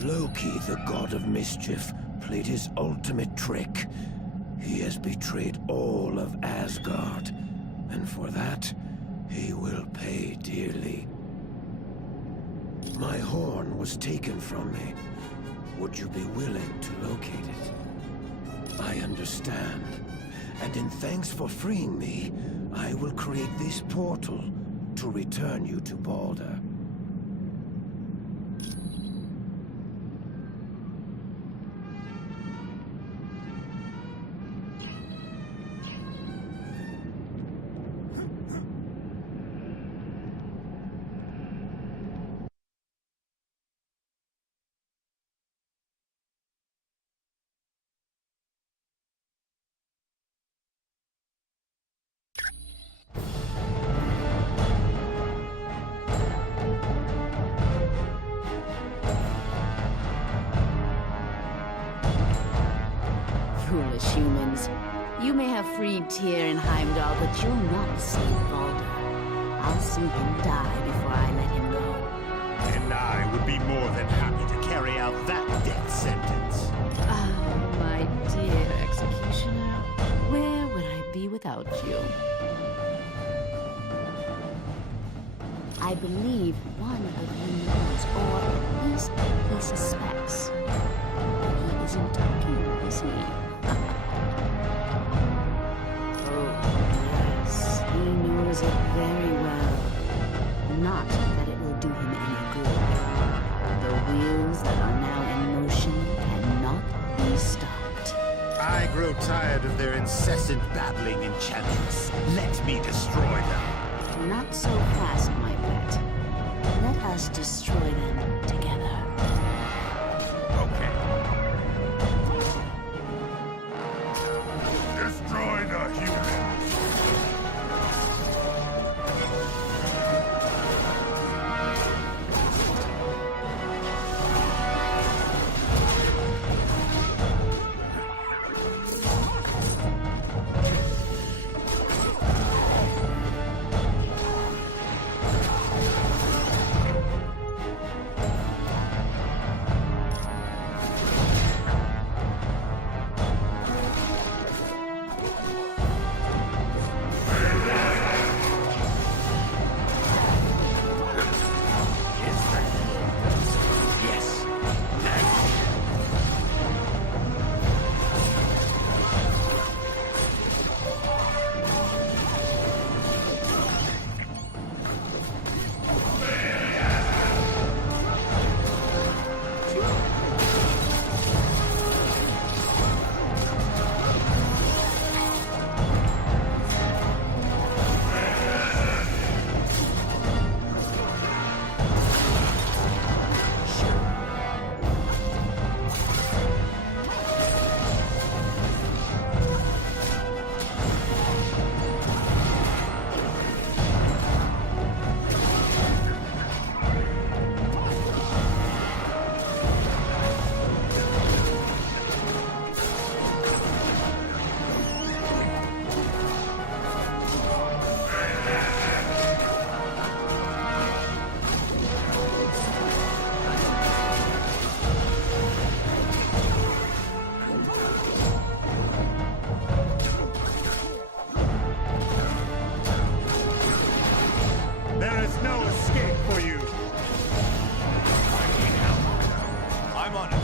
Loki, the god of mischief, played his ultimate trick. He has betrayed all of Asgard, and for that, he will pay dearly. My horn was taken from me. Would you be willing to locate it? I understand. And in thanks for freeing me, I will create this portal to return you to Balder. Foolish humans. You may have freed Tyr and Heimdall, but you'll not save Balder. I'll see him die before I let him go. And I would be more than happy to carry out that death sentence. Ah, my dear executioner, where would I be without you? I believe one of you knows, or at least he suspects, things that are now in motion cannot be stopped. I grow tired of their incessant babbling, Enchantress. Let me destroy them. Not so fast, my pet. Let us destroy them together. Okay. Destroy the humans! There is no escape for you. I need help. I'm on it.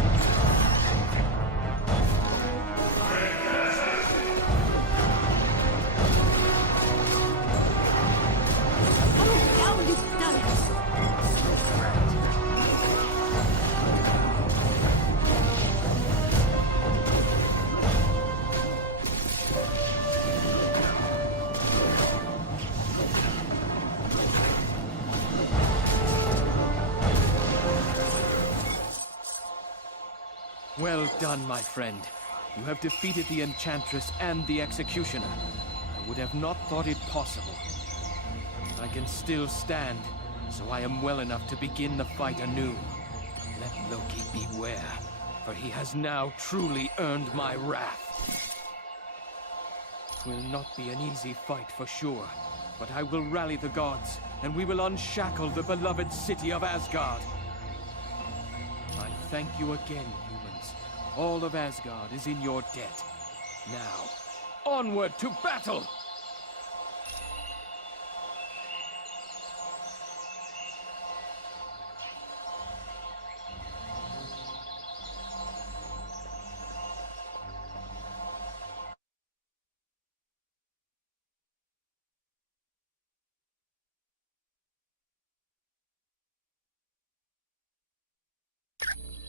Oh, you've done it! Well done, my friend. You have defeated the Enchantress and the Executioner. I would have not thought it possible. I can still stand, so I am well enough to begin the fight anew. Let Loki beware, for he has now truly earned my wrath. It will not be an easy fight for sure, but I will rally the gods, and we will unshackle the beloved city of Asgard. I thank you again, humans. All of Asgard is in your debt. Now, onward to battle!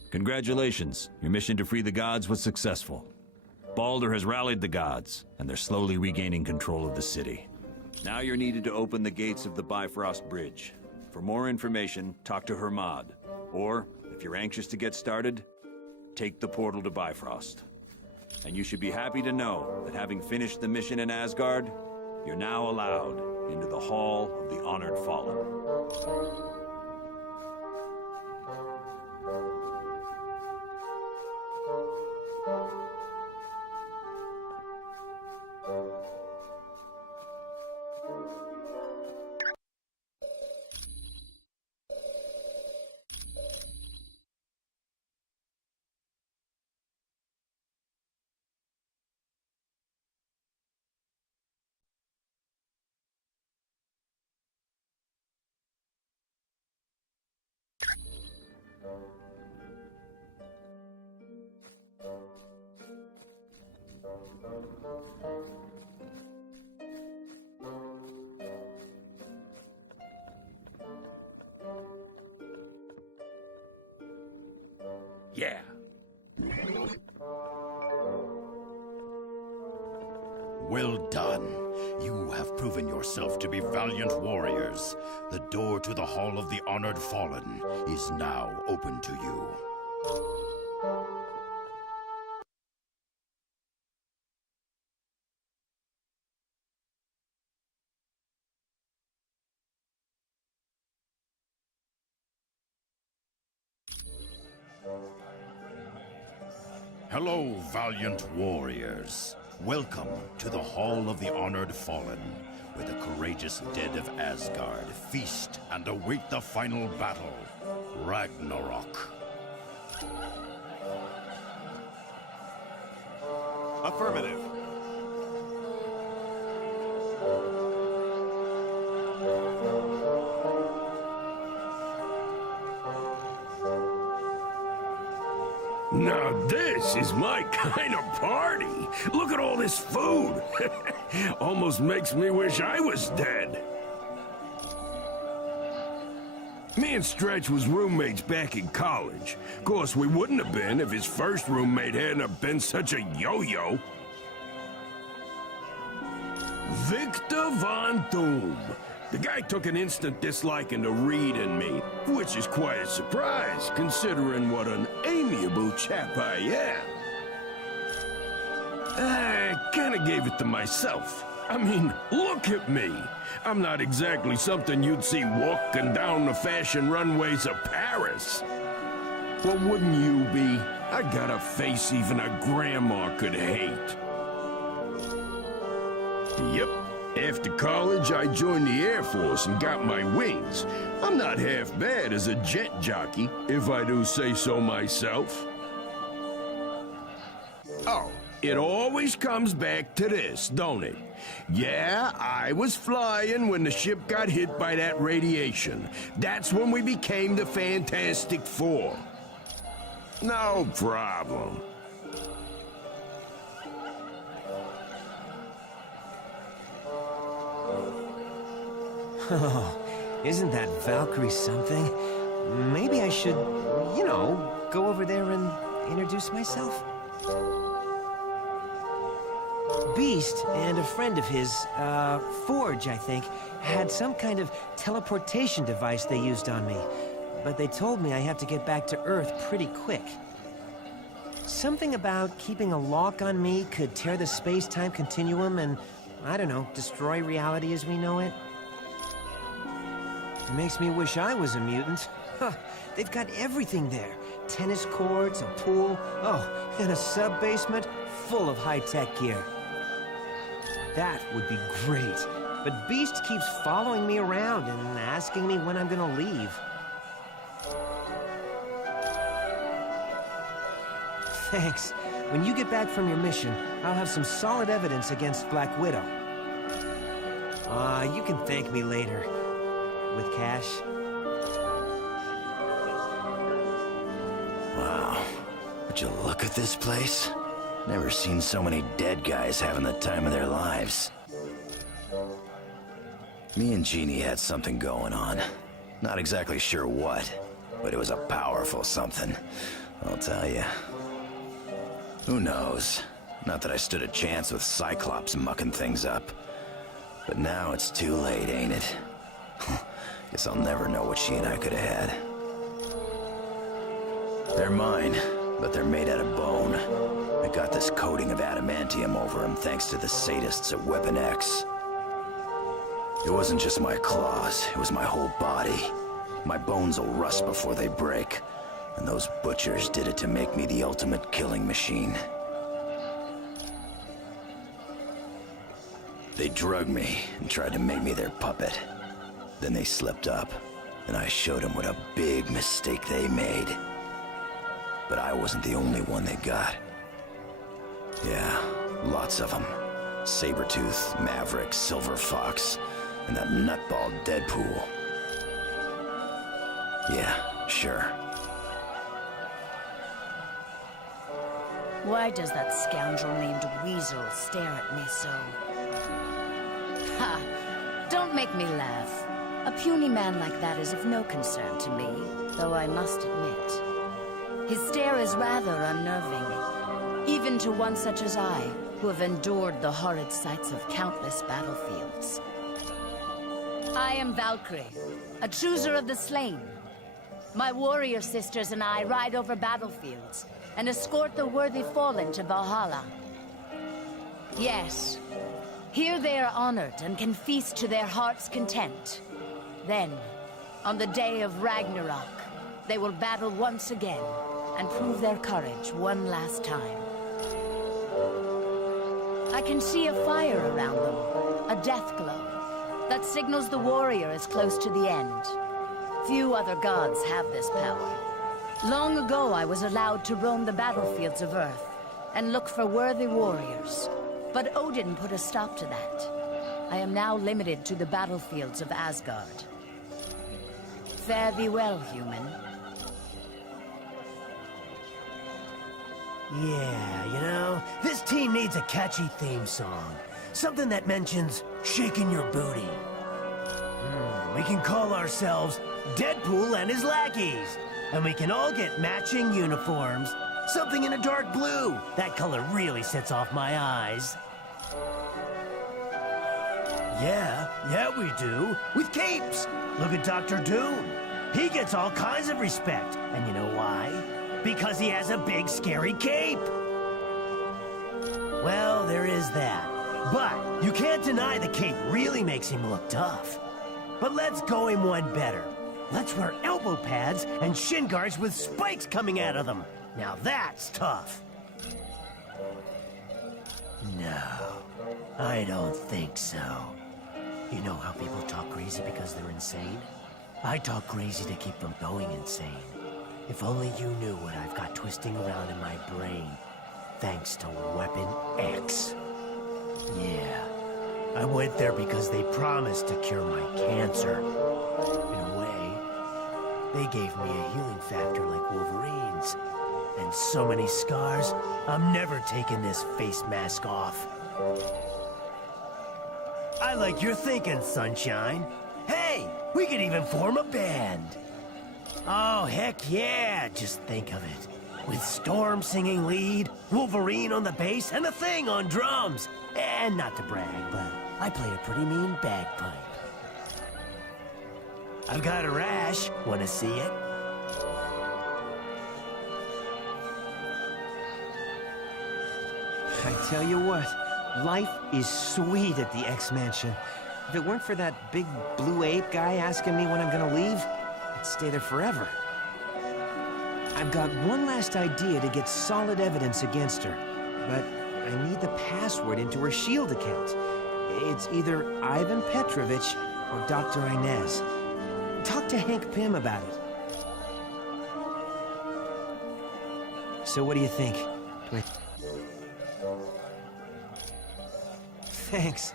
Congratulations. Your mission to free the gods was successful. Baldur has rallied the gods, and they're slowly regaining control of the city. Now you're needed to open the gates of the Bifrost Bridge. For more information, talk to Hermod. Or, if you're anxious to get started, take the portal to Bifrost. And you should be happy to know that having finished the mission in Asgard, you're now allowed into the Hall of the Honored Fallen. Yeah. Well done. You have proven yourself to be valiant warriors. The door to the Hall of the Honored Fallen is now open to you. Hello, valiant warriors. Welcome to the Hall of the Honored Fallen, where the courageous dead of Asgard feast and await the final battle, Ragnarok. Affirmative. Now this is my kind of party. Look at all this food. Almost makes me wish I was dead. Me and Stretch was roommates back in college. Of course, we wouldn't have been if his first roommate hadn't have been such a yo-yo. Victor Von Doom. The guy took an instant disliking to Reed and me, which is quite a surprise, considering what an amiable chap I am. I kinda gave it to myself. I mean, look at me. I'm not exactly something you'd see walking down the fashion runways of Paris. Well, wouldn't you be? I got a face even a grandma could hate. Yep. After college, I joined the Air Force and got my wings. I'm not half bad as a jet jockey, if I do say so myself. Oh, it always comes back to this, don't it? Yeah, I was flying when the ship got hit by that radiation. That's when we became the Fantastic Four. No problem. Oh, isn't that Valkyrie something? Maybe I should, you know, go over there and introduce myself? Beast and a friend of his, Forge, I think, had some kind of teleportation device they used on me. But they told me I have to get back to Earth pretty quick. Something about keeping a lock on me could tear the space-time continuum and, I don't know, destroy reality as we know it. Makes me wish I was a mutant. Huh, they've got everything there. Tennis courts, a pool, oh, and a sub-basement full of high-tech gear. That would be great. But Beast keeps following me around and asking me when I'm gonna leave. Thanks. When you get back from your mission, I'll have some solid evidence against Black Widow. You can thank me later. With cash. Wow. Would you look at this place? Never seen so many dead guys having the time of their lives. Me and Jeannie had something going on. Not exactly sure what, but it was a powerful something, I'll tell you. Who knows? Not that I stood a chance with Cyclops mucking things up. But now it's too late, ain't it? Guess I'll never know what she and I could have had. They're mine, but they're made out of bone. I got this coating of adamantium over them thanks to the sadists at Weapon X. It wasn't just my claws, it was my whole body. My bones will rust before they break, and those butchers did it to make me the ultimate killing machine. They drugged me and tried to make me their puppet. Then they slipped up, and I showed them what a big mistake they made. But I wasn't the only one they got. Yeah, lots of them. Sabretooth, Maverick, Silver Fox, and that nutball Deadpool. Yeah, sure. Why does that scoundrel named Weasel stare at me so? Ha! Don't make me laugh. A puny man like that is of no concern to me, though I must admit. His stare is is rather unnerving, even to one such as I, who have endured the horrid sights of countless battlefields. I am Valkyrie, a chooser of the slain. My warrior sisters and I ride over battlefields and escort the worthy fallen to Valhalla. Yes, here they are honored and can feast to their heart's content. Then, on the day of Ragnarok, they will battle once again and prove their courage one last time. I can see a fire around them, a death glow, that signals the warrior is close to the end. Few other gods have this power. Long ago, I was allowed to roam the battlefields of Earth and look for worthy warriors. But Odin put a stop to that. I am now limited to the battlefields of Asgard. Fare thee well, human. Yeah, you know, this team needs a catchy theme song. Something that mentions shaking your booty. We can call ourselves Deadpool and his lackeys. And we can all get matching uniforms. Something in a dark blue. That color really sets off my eyes. Yeah, we do. With capes. Look at Dr. Doom. He gets all kinds of respect. And you know why? Because he has a big, scary cape. Well, there is that. But you can't deny the cape really makes him look tough. But let's go him one better. Let's wear elbow pads and shin guards with spikes coming out of them. Now that's tough. No, I don't think so. You know how people talk crazy because they're insane? I talk crazy to keep them going insane. If only you knew what I've got twisting around in my brain, thanks to Weapon X. Yeah, I went there because they promised to cure my cancer. In a way, they gave me a healing factor like Wolverine's. And so many scars, I'm never taking this face mask off. I like your thinking, Sunshine. Hey, we could even form a band. Oh, heck yeah, just think of it. With Storm singing lead, Wolverine on the bass, and a Thing on drums. And not to brag, but I play a pretty mean bagpipe. I've got a rash. Wanna see it? I tell you what, life is sweet at the X-Mansion. If it weren't for that big blue ape guy asking me when I'm gonna leave, I'd stay there forever. I've got one last idea to get solid evidence against her, but I need the password into her S.H.I.E.L.D. account. It's either Ivan Petrovich or Dr. Inez. Talk to Hank Pym about it. So what do you think? Thanks.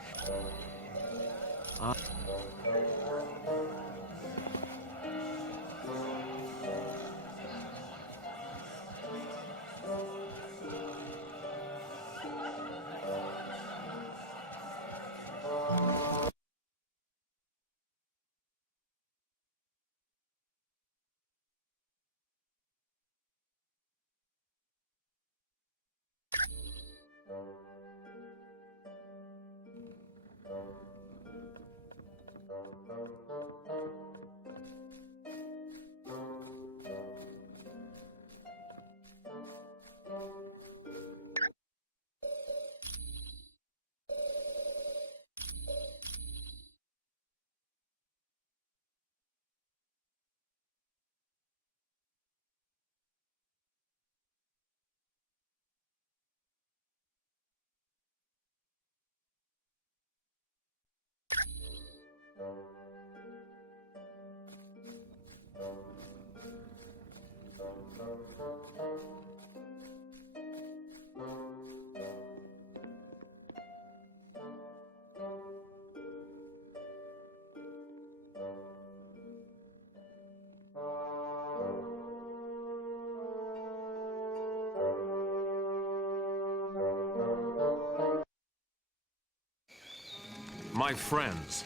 My friends,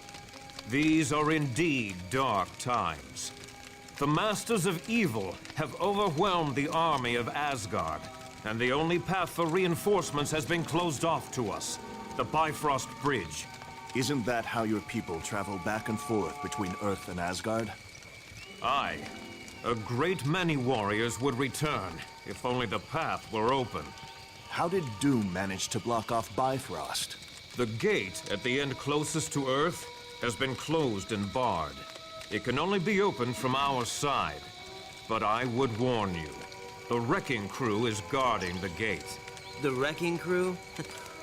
these are indeed dark times. The Masters of Evil have overwhelmed the army of Asgard, and the only path for reinforcements has been closed off to us. The Bifrost Bridge. Isn't that how your people travel back and forth between Earth and Asgard? Aye. A great many warriors would return, if only the path were open. How did Doom manage to block off Bifrost? The gate at the end closest to Earth has been closed and barred. It can only be opened from our side. But I would warn you, the Wrecking Crew is guarding the gate. The Wrecking Crew?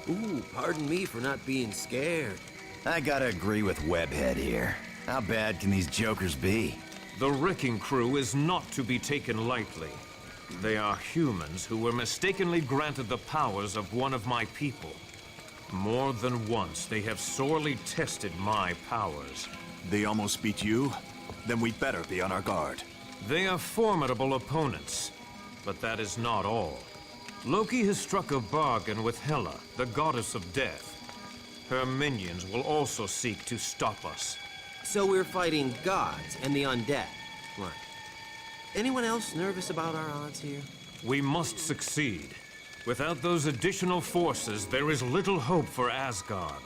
Ooh, pardon me for not being scared. I gotta agree with Webhead here. How bad can these jokers be? The Wrecking Crew is not to be taken lightly. They are humans who were mistakenly granted the powers of one of my people. More than once, they have sorely tested my powers. They almost beat you? Then we'd better be on our guard. They are formidable opponents, but that is not all. Loki has struck a bargain with Hela, the goddess of death. Her minions will also seek to stop us. So we're fighting gods and the undead. Right. Anyone else nervous about our odds here? We must succeed. Without those additional forces, there is little hope for Asgard.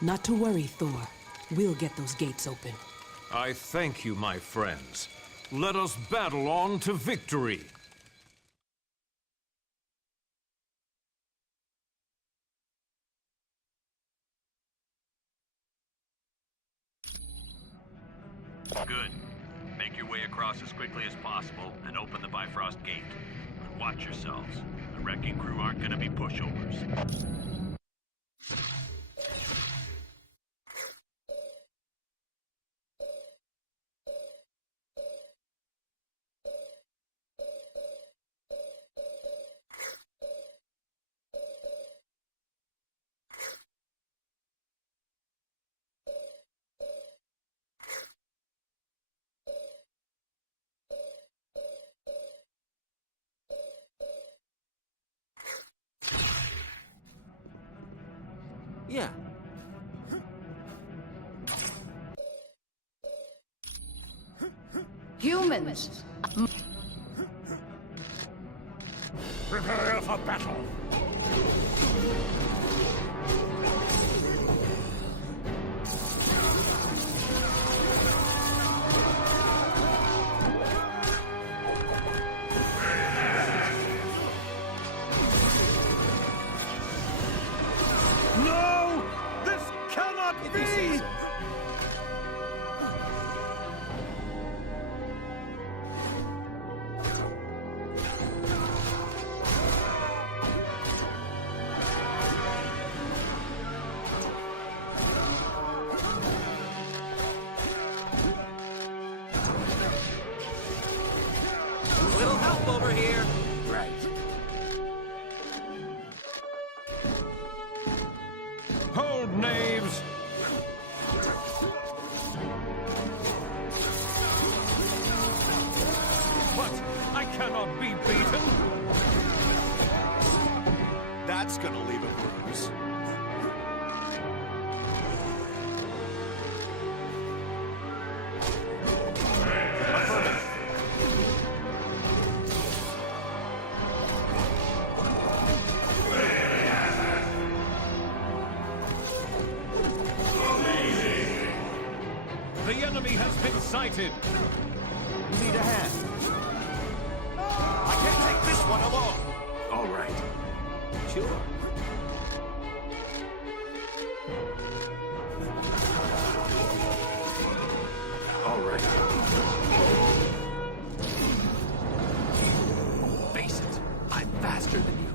Not to worry, Thor. We'll get those gates open. I thank you, my friends. Let us battle on to victory. Good. Make your way across as quickly as possible and open the Bifrost Gate. But watch yourselves. The Wrecking Crew aren't gonna be pushovers. Yeah. Humans! Prepare for battle! No! This cannot If you say so. Little help over here. Right. Hold, knaves! But I cannot be beaten! That's gonna leave a bruise. The enemy has been sighted! Need a hand. I can't take this one alone. All right. Sure. All right. Face it, I'm faster than you.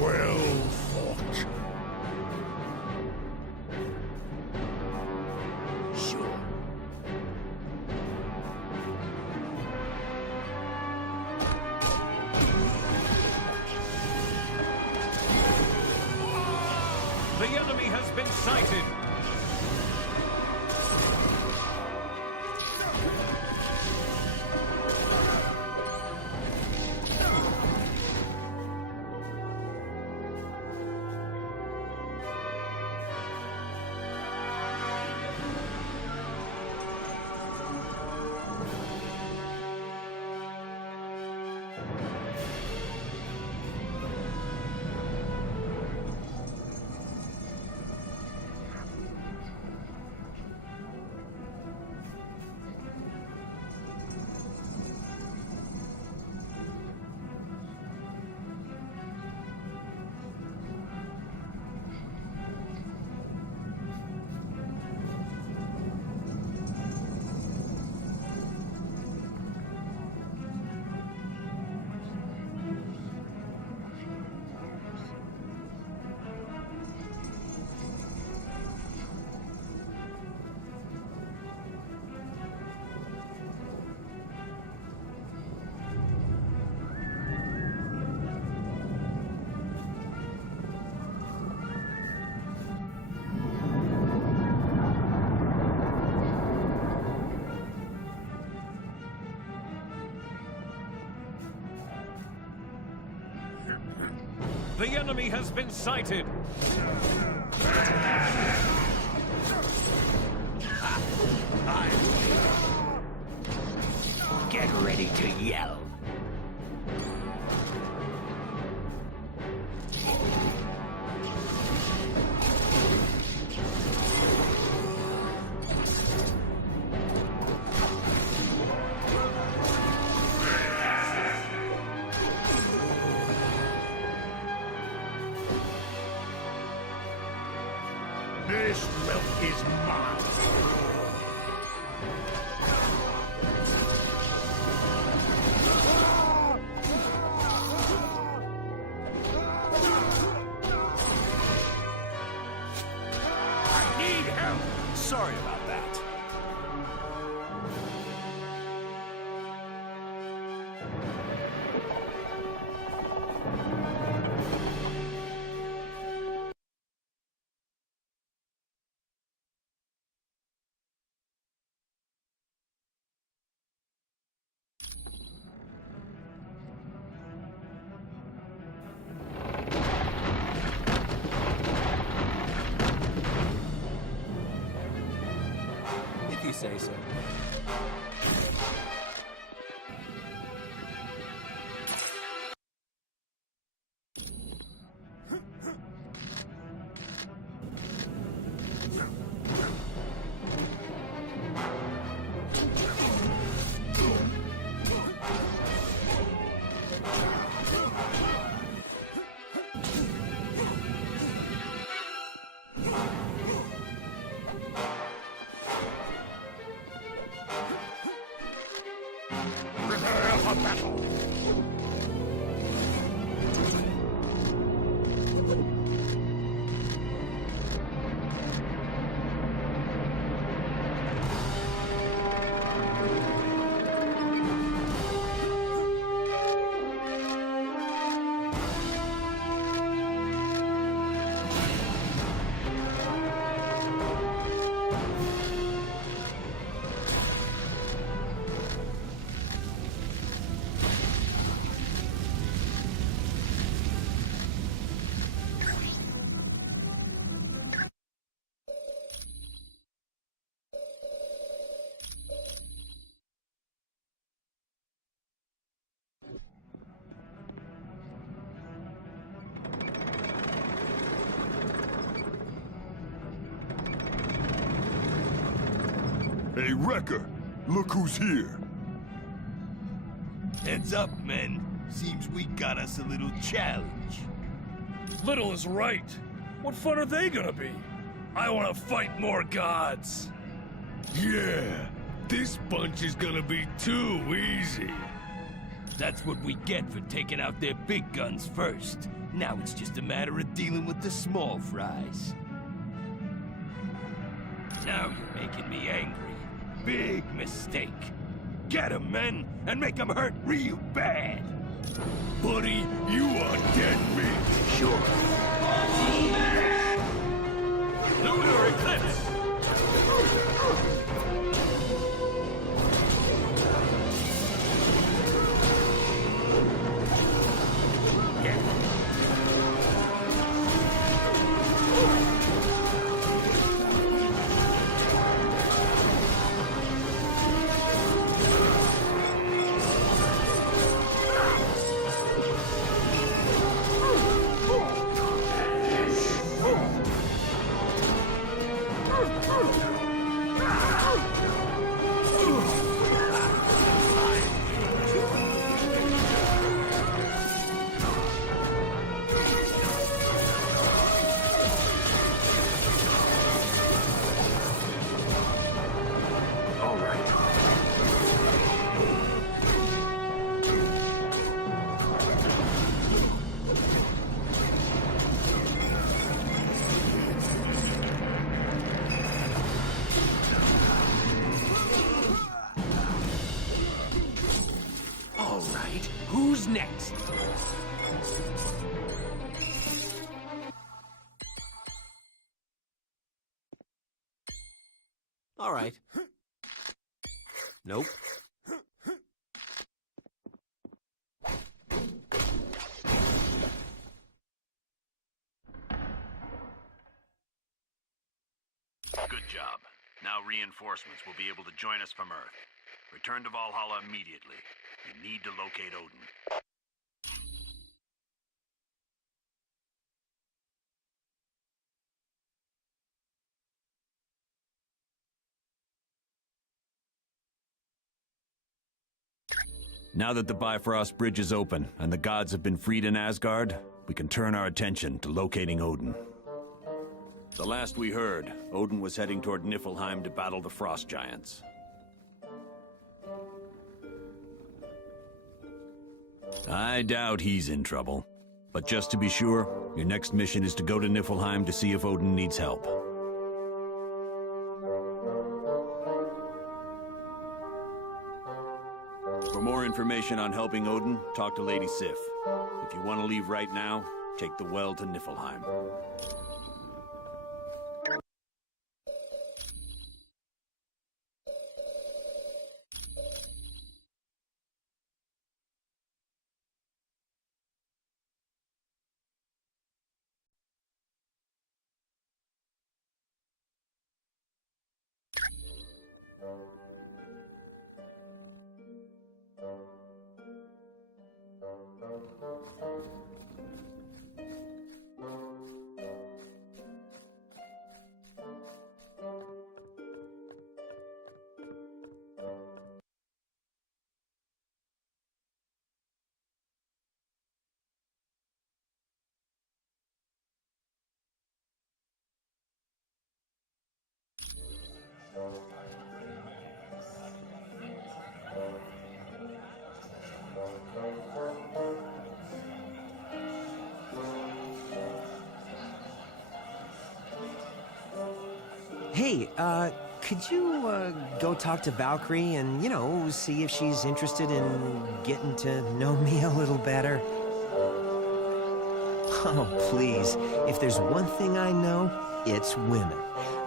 Well fought. Sure. The enemy has been sighted! The enemy has been sighted! Get ready to yell. This milk is mine. Sorry about that. If you say so. Prepare for battle. Hey, Wrecker, look who's here. Heads up, men. Seems we got us a little challenge. Little is right. What fun are they gonna be? I want to fight more gods. Yeah, this bunch is gonna be too easy. That's what we get for taking out their big guns first. Now it's just a matter of dealing with the small fries. Now you're making me angry. Big mistake. Get 'em, men, and make 'em hurt real bad. Buddy, you are dead meat. Sure. Lunar Eclipse! Who's next? All right. Nope. job. Now reinforcements will be able to join us from Earth. Return to Valhalla immediately. You need to locate Odin. Now that the Bifrost Bridge is open and the gods have been freed in Asgard, we can turn our attention to locating Odin. The last we heard, Odin was heading toward Niflheim to battle the Frost Giants. I doubt he's in trouble. But just to be sure, your next mission is to go to Niflheim to see if Odin needs help. For more information on helping Odin, talk to Lady Sif. If you want to leave right now, take the well to Niflheim. Hey, could you, go talk to Valkyrie and, see if she's interested in getting to know me a little better? Oh, please. If there's one thing I know, it's women.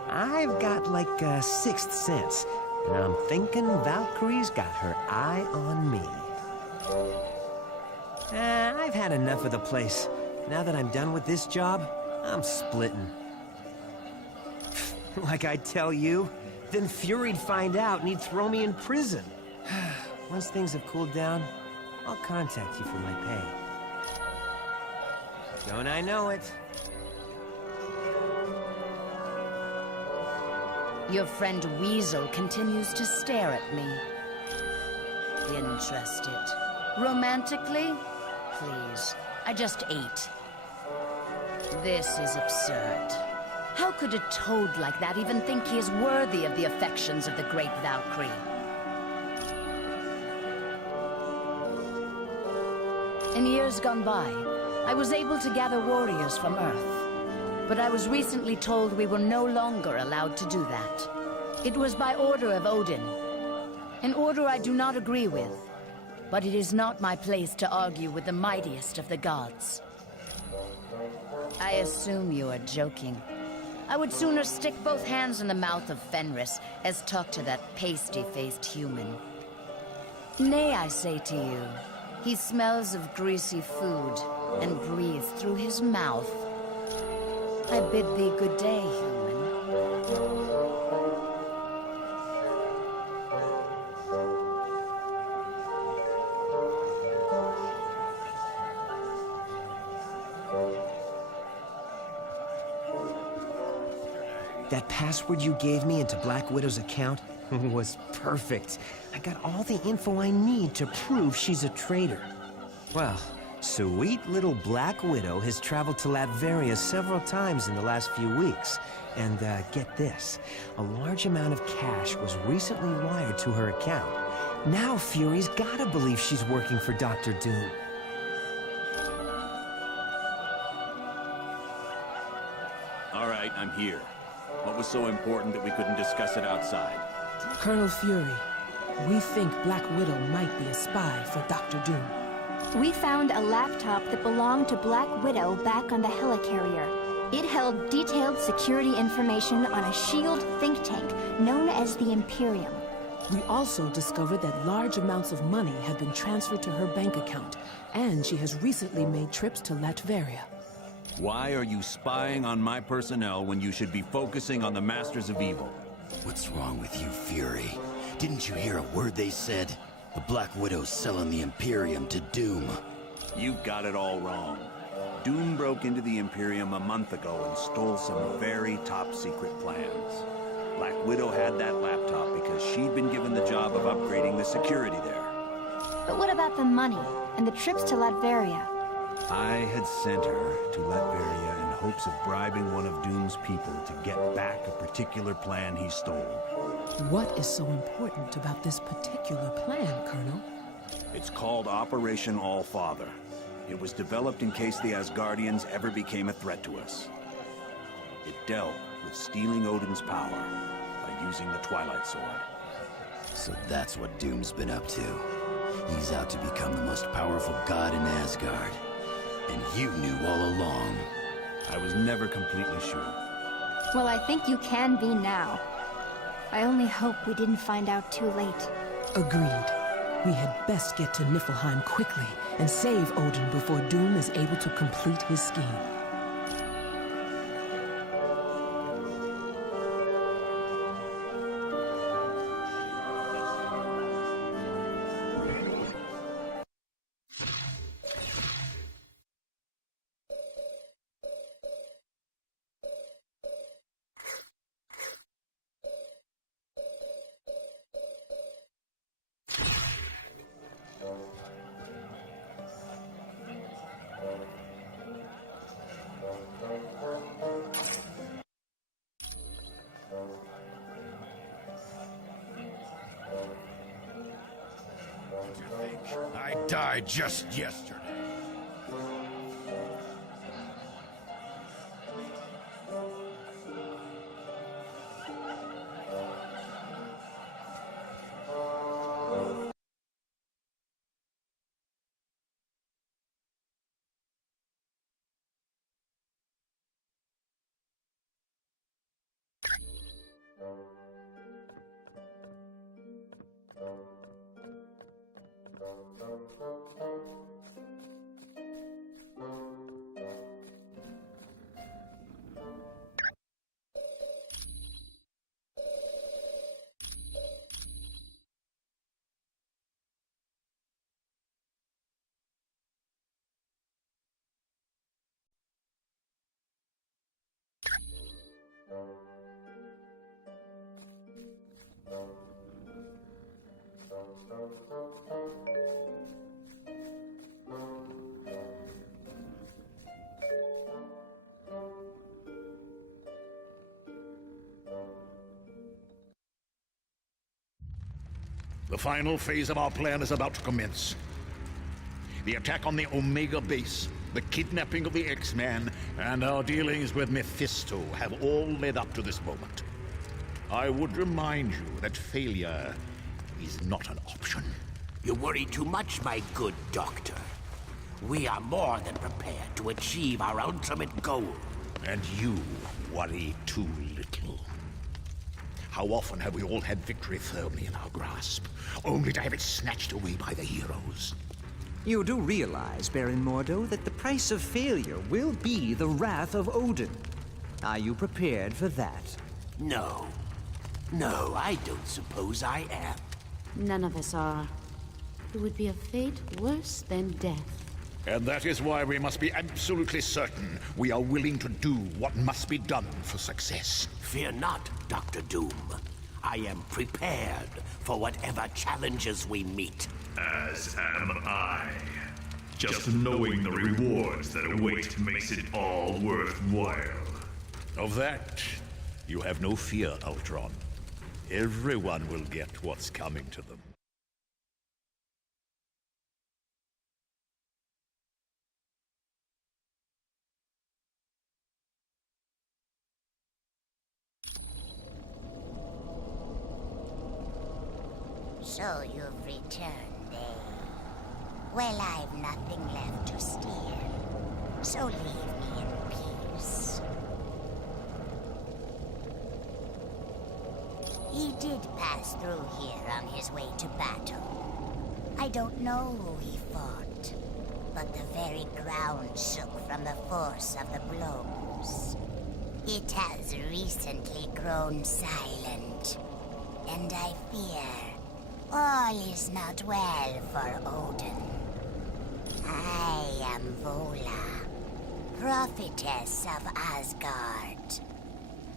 I've got like a sixth sense, and I'm thinking Valkyrie's got her eye on me. I've had enough of the place. Now that I'm done with this job, I'm splitting. Like I tell you, then Fury'd find out and he'd throw me in prison. Once things have cooled down, I'll contact you for my pay. Don't I know it? Your friend Weasel continues to stare at me. Interested. Romantically? Please, I just ate. This is absurd. How could a toad like that even think he is worthy of the affections of the great Valkyrie? In years gone by, I was able to gather warriors from Earth. But I was recently told we were no longer allowed to do that. It was by order of Odin. An order I do not agree with. But it is not my place to argue with the mightiest of the gods. I assume you are joking. I would sooner stick both hands in the mouth of Fenris as talk to that pasty-faced human. Nay, I say to you, he smells of greasy food and breathes through his mouth. I bid thee good day, human. That password you gave me into Black Widow's account was perfect. I got all the info I need to prove she's a traitor. Well, sweet little Black Widow has traveled to Latveria several times in the last few weeks. And, get this, a large amount of cash was recently wired to her account. Now Fury's gotta believe she's working for Dr. Doom. All right, I'm here. What was so important that we couldn't discuss it outside? Colonel Fury, we think Black Widow might be a spy for Dr. Doom. We found a laptop that belonged to Black Widow back on the helicarrier. It held detailed security information on a S.H.I.E.L.D. think tank known as the Imperium. We also discovered that large amounts of money have been transferred to her bank account, and she has recently made trips to Latveria. Why are you spying on my personnel when you should be focusing on the Masters of Evil? What's wrong with you, Fury? Didn't you hear a word they said? The Black Widow's selling the Imperium to Doom. You've got it all wrong. Doom broke into the Imperium a month ago and stole some very top-secret plans. Black Widow had that laptop because she'd been given the job of upgrading the security there. But what about the money and the trips to Latveria? I had sent her to Latveria in hopes of bribing one of Doom's people to get back a particular plan he stole. What is so important about this particular plan, Colonel? It's called Operation All-Father. It was developed in case the Asgardians ever became a threat to us. It dealt with stealing Odin's power by using the Twilight Sword. So that's what Doom's been up to. He's out to become the most powerful god in Asgard. And you knew all along. I was never completely sure. Well, I think you can be now. I only hope we didn't find out too late. Agreed. We had best get to Niflheim quickly and save Odin before Doom is able to complete his scheme. I died just yesterday. The final phase of our plan is about to commence. The attack on the Omega base, the kidnapping of the X-Man, and our dealings with Mephisto have all led up to this moment. I would remind you that failure is not an option. You worry too much, my good doctor. We are more than prepared to achieve our ultimate goal. And you worry too little. How often have we all had victory firmly in our grasp, only to have it snatched away by the heroes? You do realize, Baron Mordo, that the price of failure will be the wrath of Odin. Are you prepared for that? No. No, I don't suppose I am. None of us are. It would be a fate worse than death. And that is why we must be absolutely certain we are willing to do what must be done for success. Fear not, Dr. Doom. I am prepared for whatever challenges we meet. As am I. Just knowing the rewards that await makes it all worthwhile. Of that, you have no fear, Ultron. Everyone will get what's coming to them. So you've returned, eh? Well, I've nothing left to steal. So leave me in peace. He did pass through here on his way to battle. I don't know who he fought, but the very ground shook from the force of the blows. It has recently grown silent, and I fear all is not well for Odin. I am Vola, prophetess of Asgard.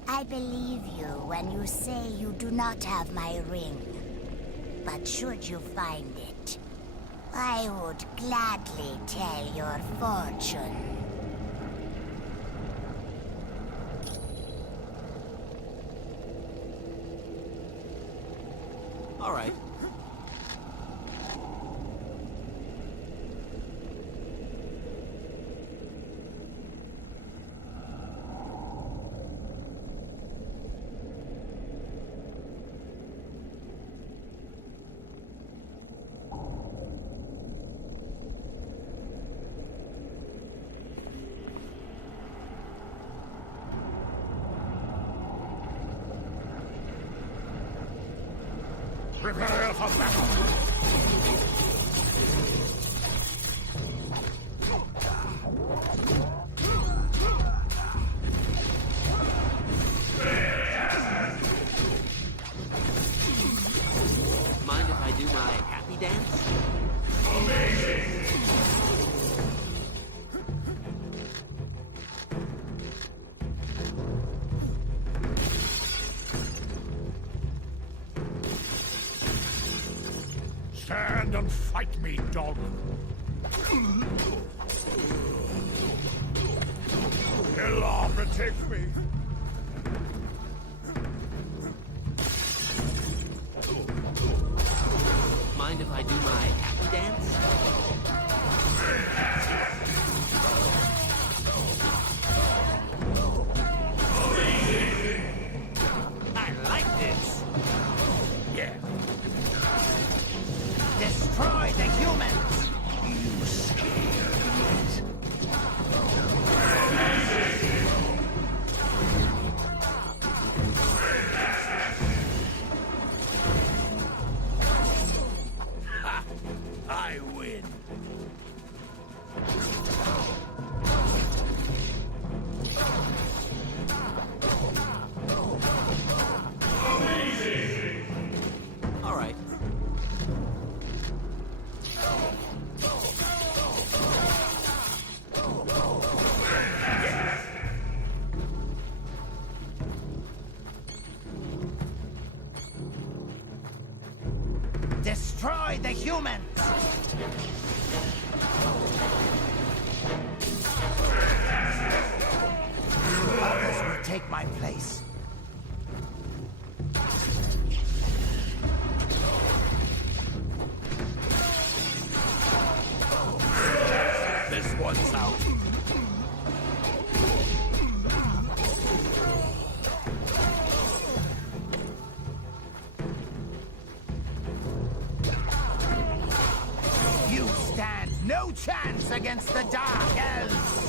I believe you when you say you do not have my ring, but should you find it, I would gladly tell your fortune. All right. Prepare for battle! Mind if I do my happy dance? Amazing! Stand and fight me, dog! He'll overtake me! Mind if I do my happy dance? I like this! Yeah. Destroy the humans! You scared Ha! I win. All right. Destroy the humans! Others will take my place. This one's out. You stand no chance against the Dark Elves!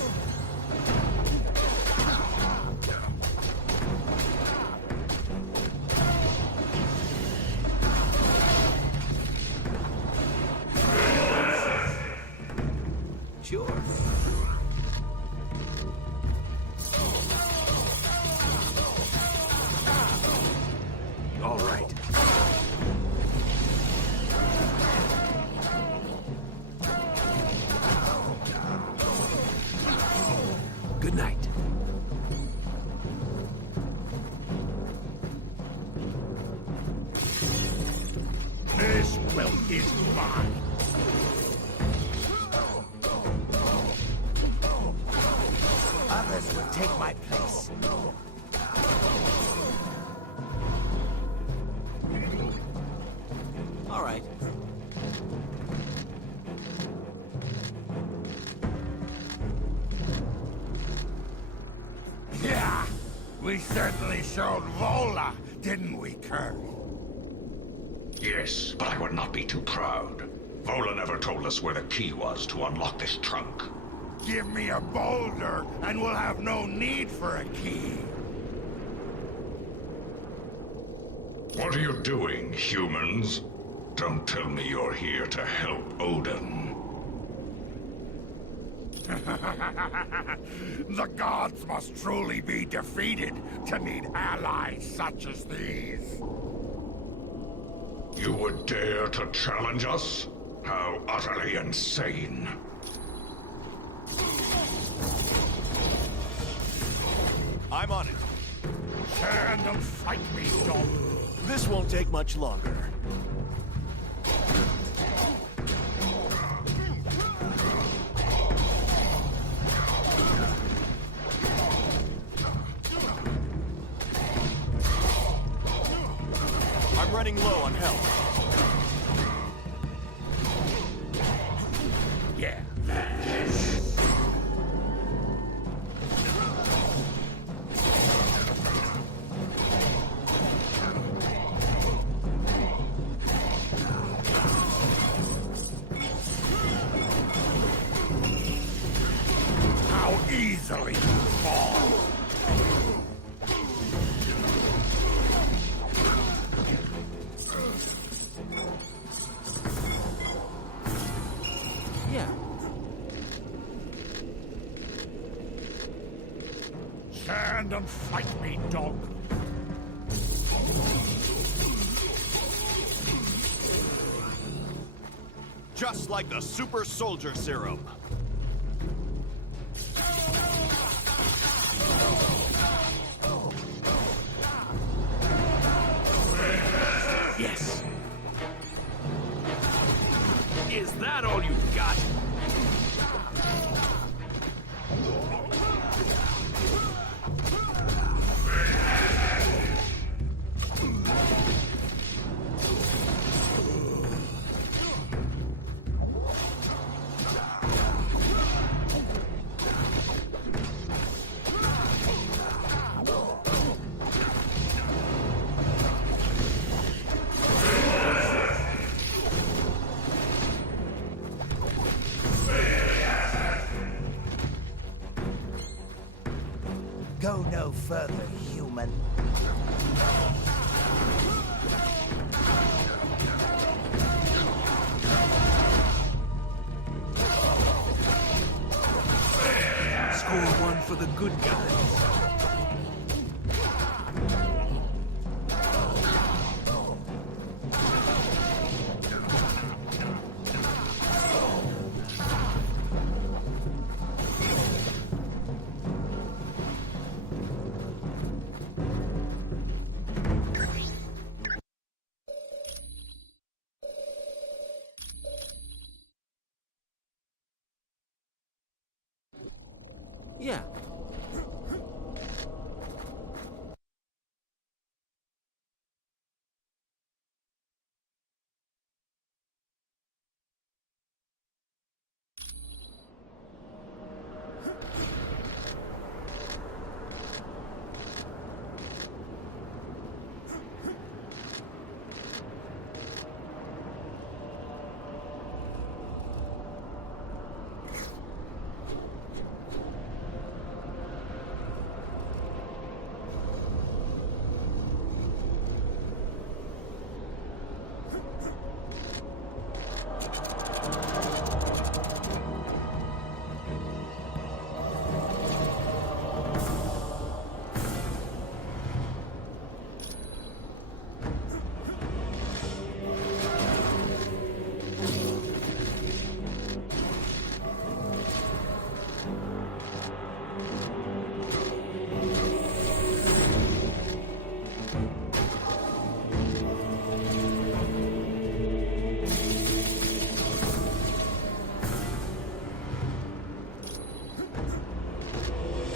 Sure. All right. Good night. This wealth is mine. Others will take my place. All right. Yeah, we certainly showed Vola, didn't we, Kirk? Yes, but I would not be too proud. Vola never told us where the key was to unlock this trunk. Give me a boulder, and we'll have no need for a key. What are you doing, humans? Don't tell me you're here to help Odin. The gods must truly be defeated to need allies such as these. You would dare to challenge us? How utterly insane. I'm on it. Stand and fight me, dog. This won't take much longer. I'm running low on health. Yeah. How easily you fall. Yeah. Stand and fight me, dog. Just like the Super Soldier Serum. Yes. Is that all you've got? Go no further, human. Score one for the good guys. Yeah.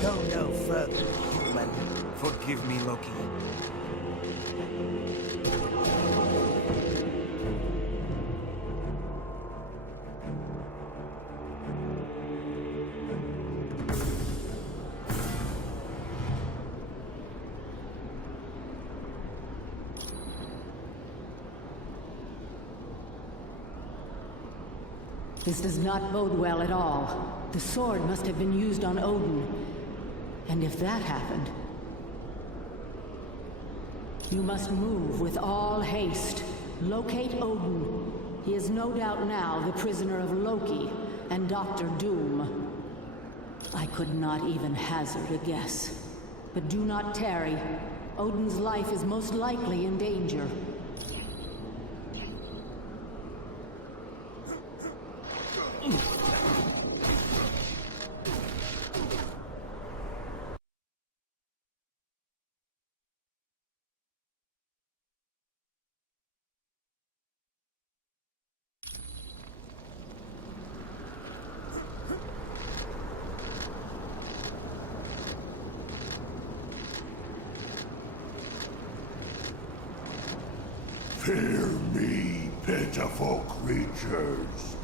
Go no further, human. Forgive me, Loki. This does not bode well at all. The sword must have been used on Odin. And if that happened... You must move with all haste. Locate Odin. He is no doubt now the prisoner of Loki and Dr. Doom. I could not even hazard a guess. But do not tarry. Odin's life is most likely in danger. Fear me, pitiful creatures,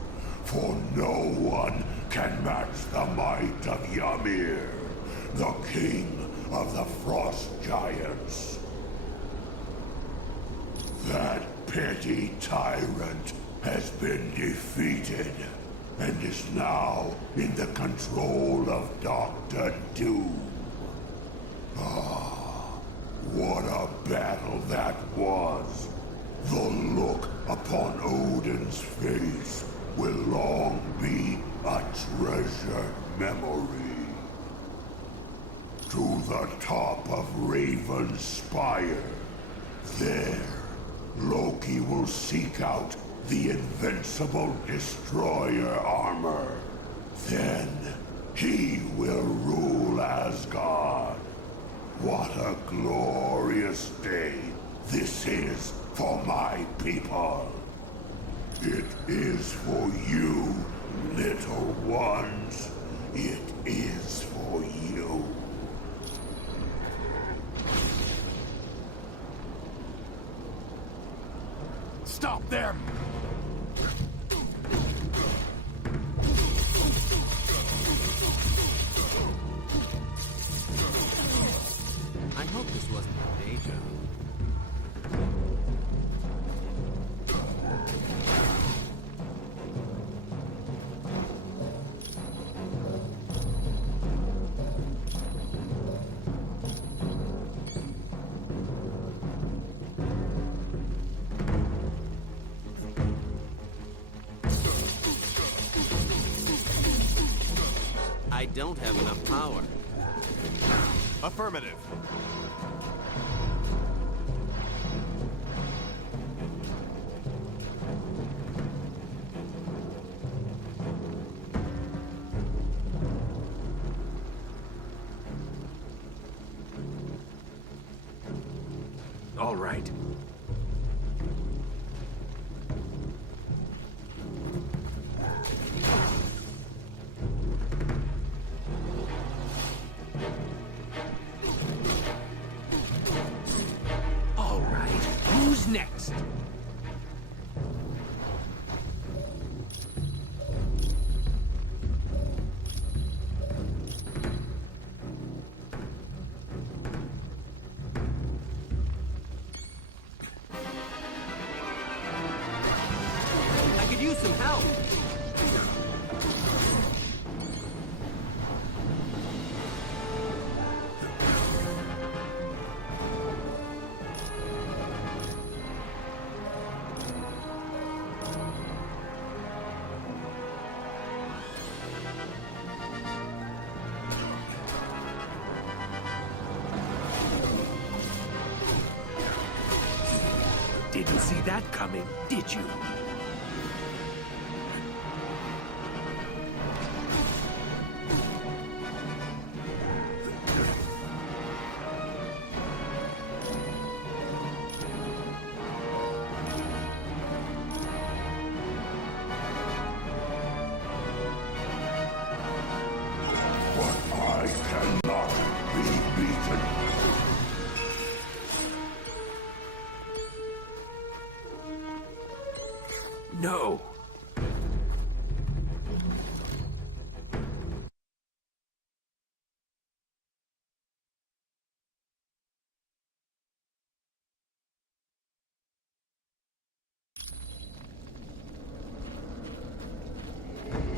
for no one can match the might of Ymir, the king of the Frost Giants. That petty tyrant has been defeated and is now in the control of Dr. Doom. Ah, what a battle that was! The look upon Odin's face will long be a treasured memory. To the top of Raven's Spire, there, Loki will seek out the invincible destroyer armor. Then, he will rule Asgard. What a glorious day this is for my people. It is for you, little ones. It is for you. Stop them! I hope this wasn't a deja vu. I don't have enough power. Affirmative. All right. All right. Who's next? I could use some help. Didn't see that coming, did you? But I cannot be beaten. No.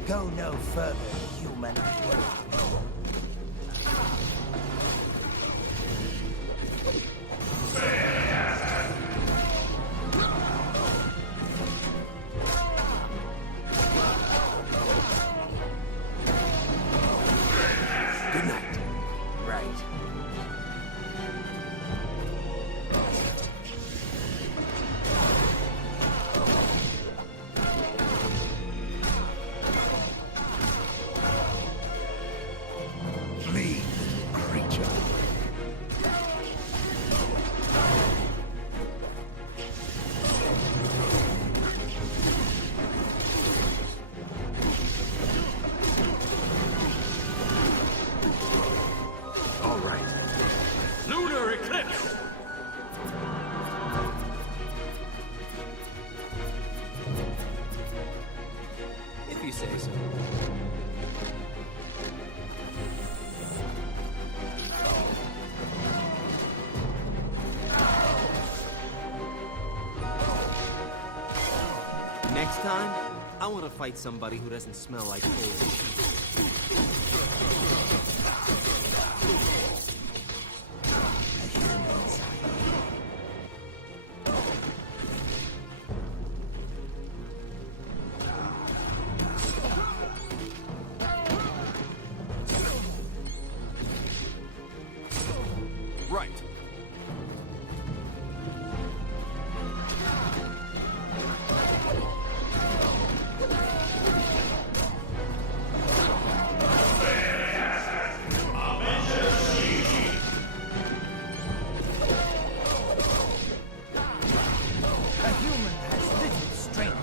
Go no further, human. Next time, I want to fight somebody who doesn't smell like old. Right. A human has little strength.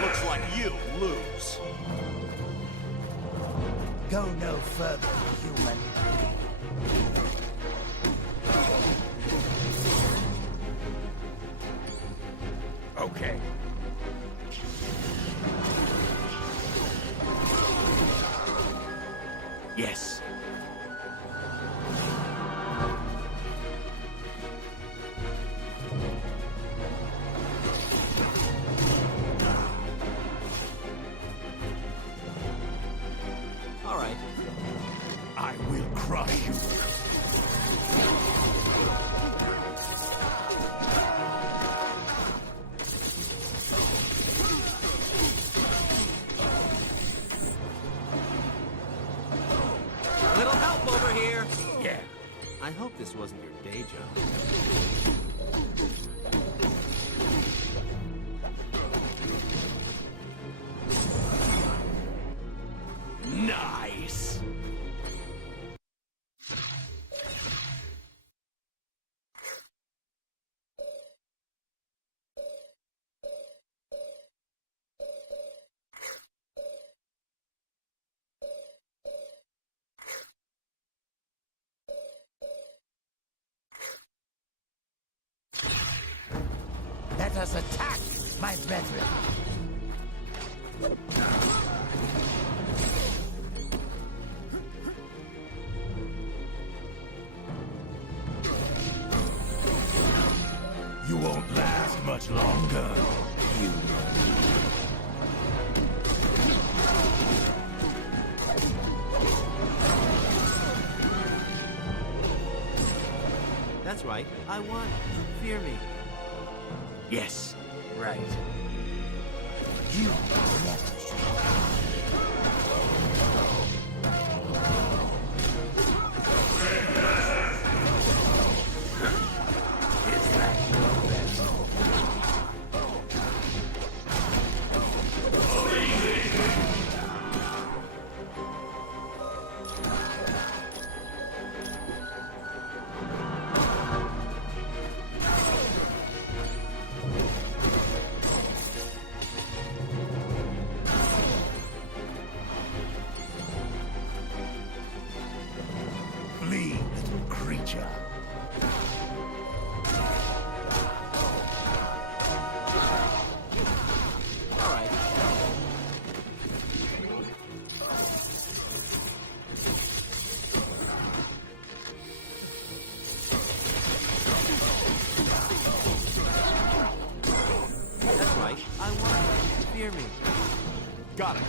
Looks like you lose. Go no further, human. Okay. Yes. All right. I will crush you. Little help over here. Yeah. I hope this wasn't your day job. Nice. Let us attack, my brethren. You won't last much longer. You That's right. I won. Fear me. Yes. Right. You never flee, little creature. All right. That's right. I won. Fear me. Got it.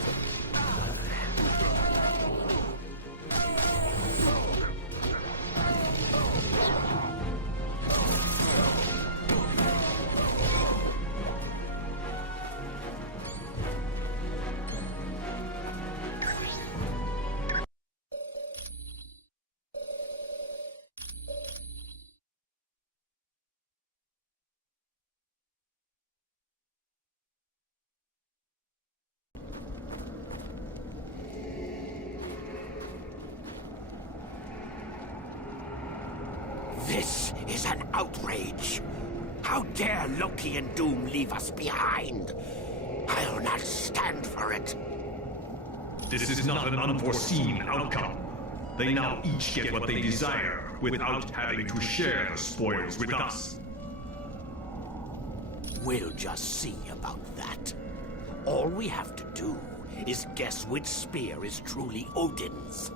This is an outrage. How dare Loki and Doom leave us behind? I'll not stand for it. This is not an unforeseen outcome. They now each get what they desire without having to share the spoils with us. We'll just see about that. All we have to do is guess which spear is truly Odin's.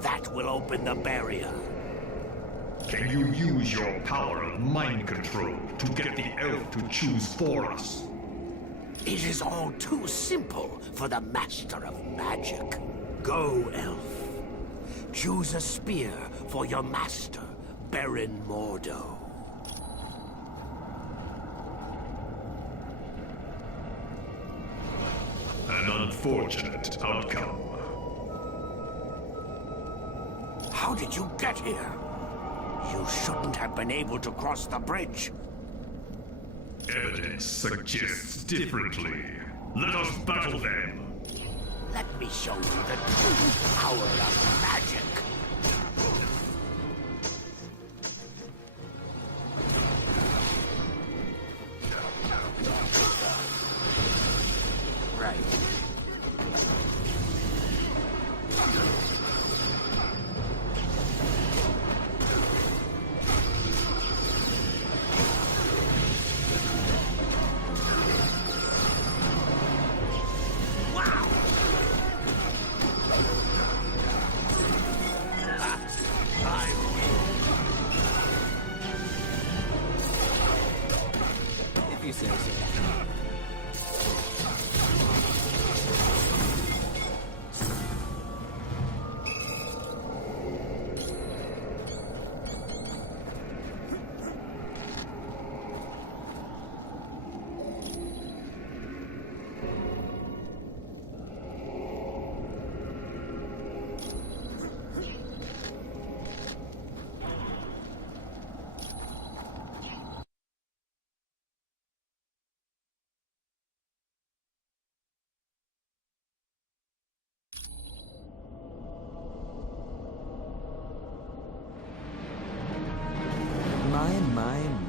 That will open the barrier. Can you use your power of mind control to get the elf to choose for us? It is all too simple for the Master of Magic. Go, elf. Choose a spear for your master, Baron Mordo. An unfortunate outcome. How did you get here? You shouldn't have been able to cross the bridge. Evidence suggests differently. Let us battle them. Let me show you the true power of magic. Right. If you say so.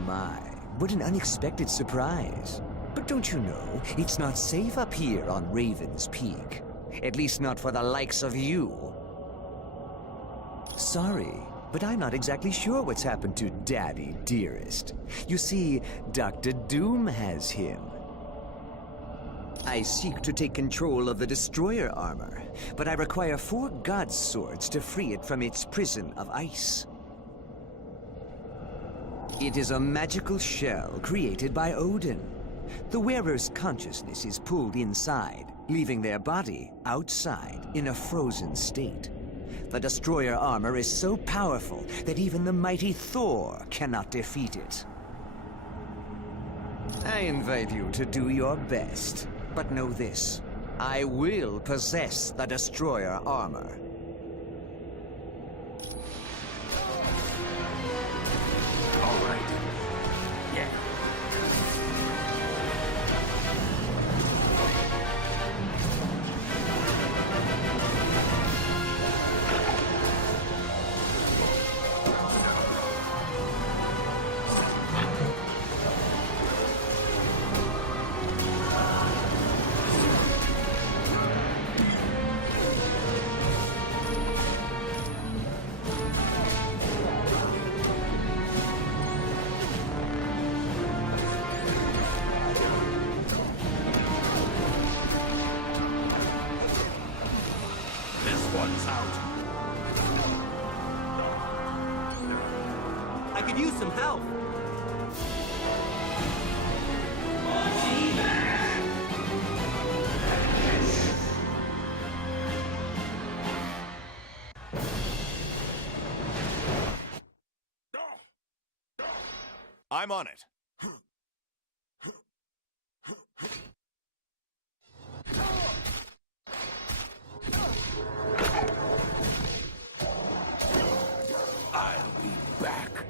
My. What an unexpected surprise. But don't you know, it's not safe up here on Raven's Peak. At least not for the likes of you. Sorry, but I'm not exactly sure what's happened to Daddy Dearest. You see, Dr. Doom has him. I seek to take control of the Destroyer armor, but I require 4 God's Swords to free it from its prison of ice. It is a magical shell created by Odin. The wearer's consciousness is pulled inside, leaving their body outside in a frozen state. The Destroyer armor is so powerful that even the mighty Thor cannot defeat it. I invite you to do your best, but know this. I will possess the Destroyer armor. I could use some help. I'm on it. I'll be back.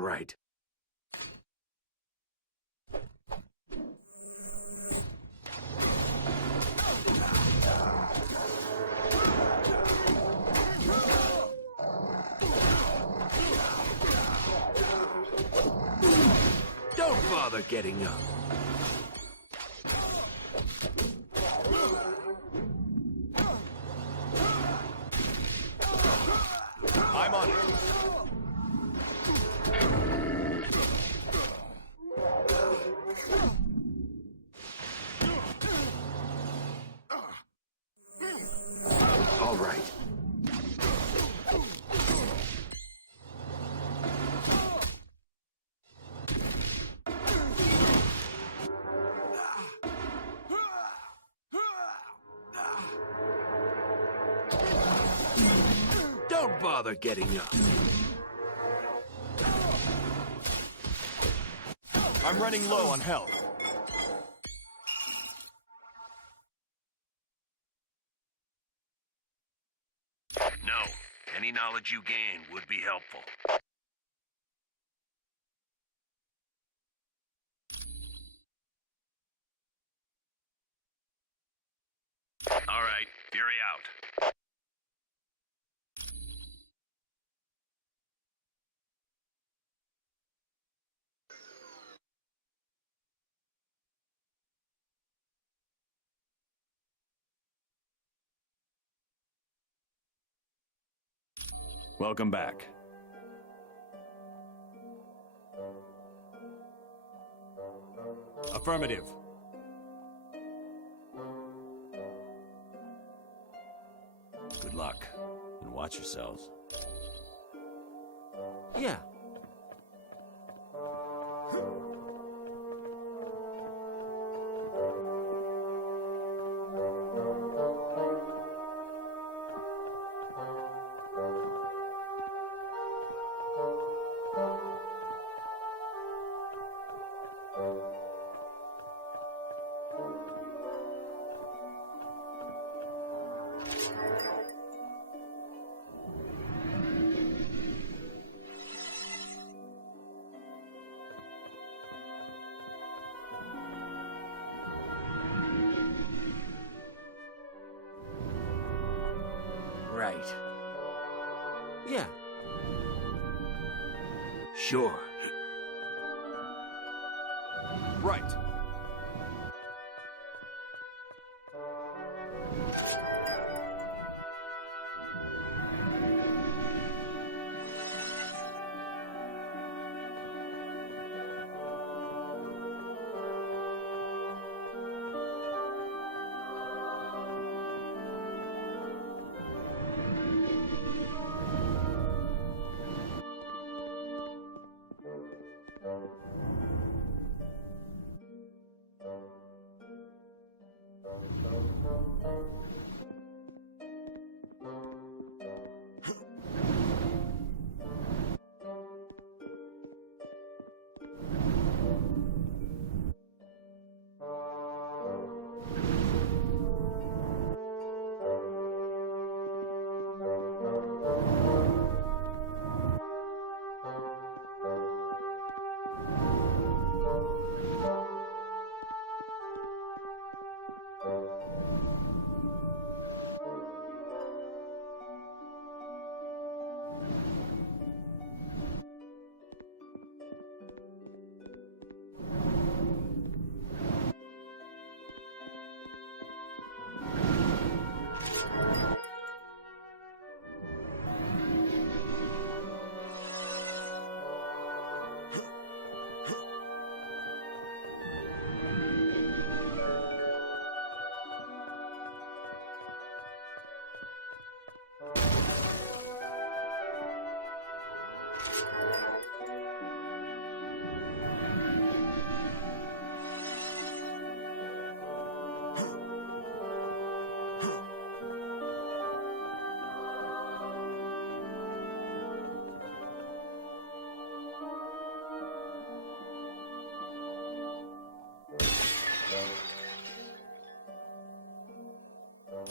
All right. Don't bother getting up. I'm on it. All right. Don't bother getting up. I'm running low on health. No. Any knowledge you gain would be helpful. All right, Fury out. Welcome back. Affirmative. Good luck, and watch yourselves. Yeah. Right. Yeah. Sure. Right.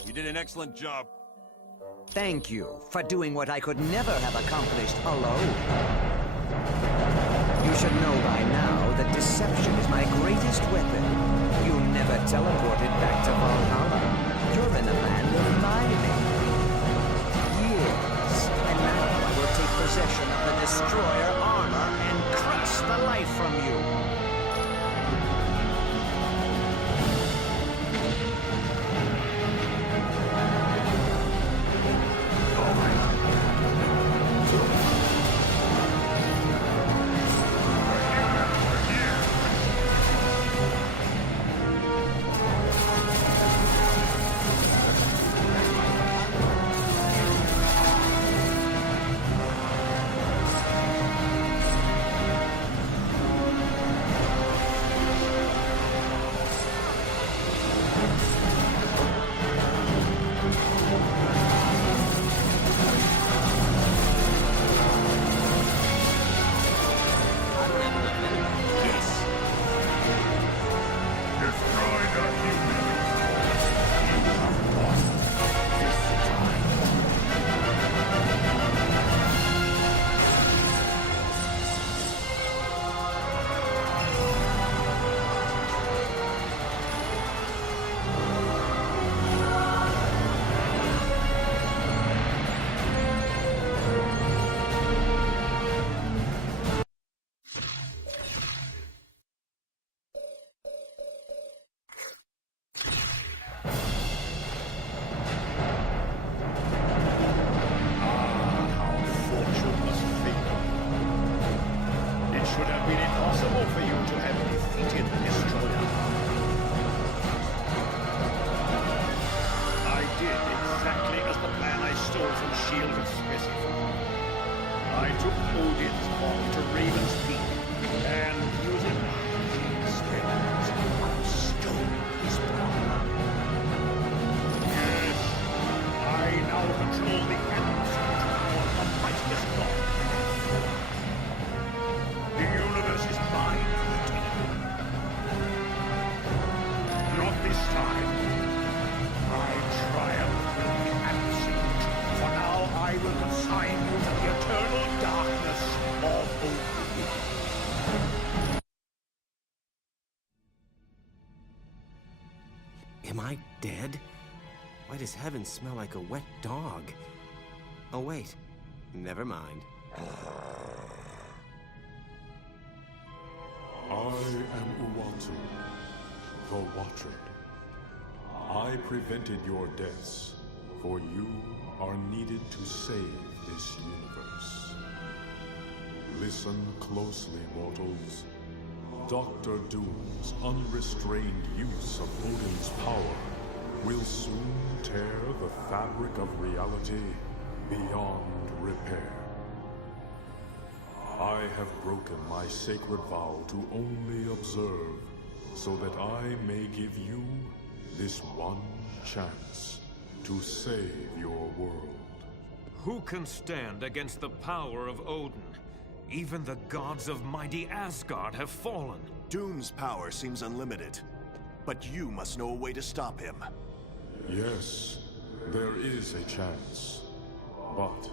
You did an excellent job. Thank you for doing what I could never have accomplished alone. You should know by now that deception is my greatest weapon. You never teleported back to Valhalla. You're in a land of my making. Yes, and now I will take possession of the Destroyer armor and crush the life from you. Am I dead? Why does heaven smell like a wet dog? Oh, wait. Never mind. I am Uatu, the Watcher. I prevented your deaths, for you are needed to save this universe. Listen closely, mortals. Dr. Doom's unrestrained use of Odin's power will soon tear the fabric of reality beyond repair. I have broken my sacred vow to only observe, so that I may give you this one chance to save your world. Who can stand against the power of Odin? Even the gods of mighty Asgard have fallen. Doom's power seems unlimited, but you must know a way to stop him. Yes, there is a chance, but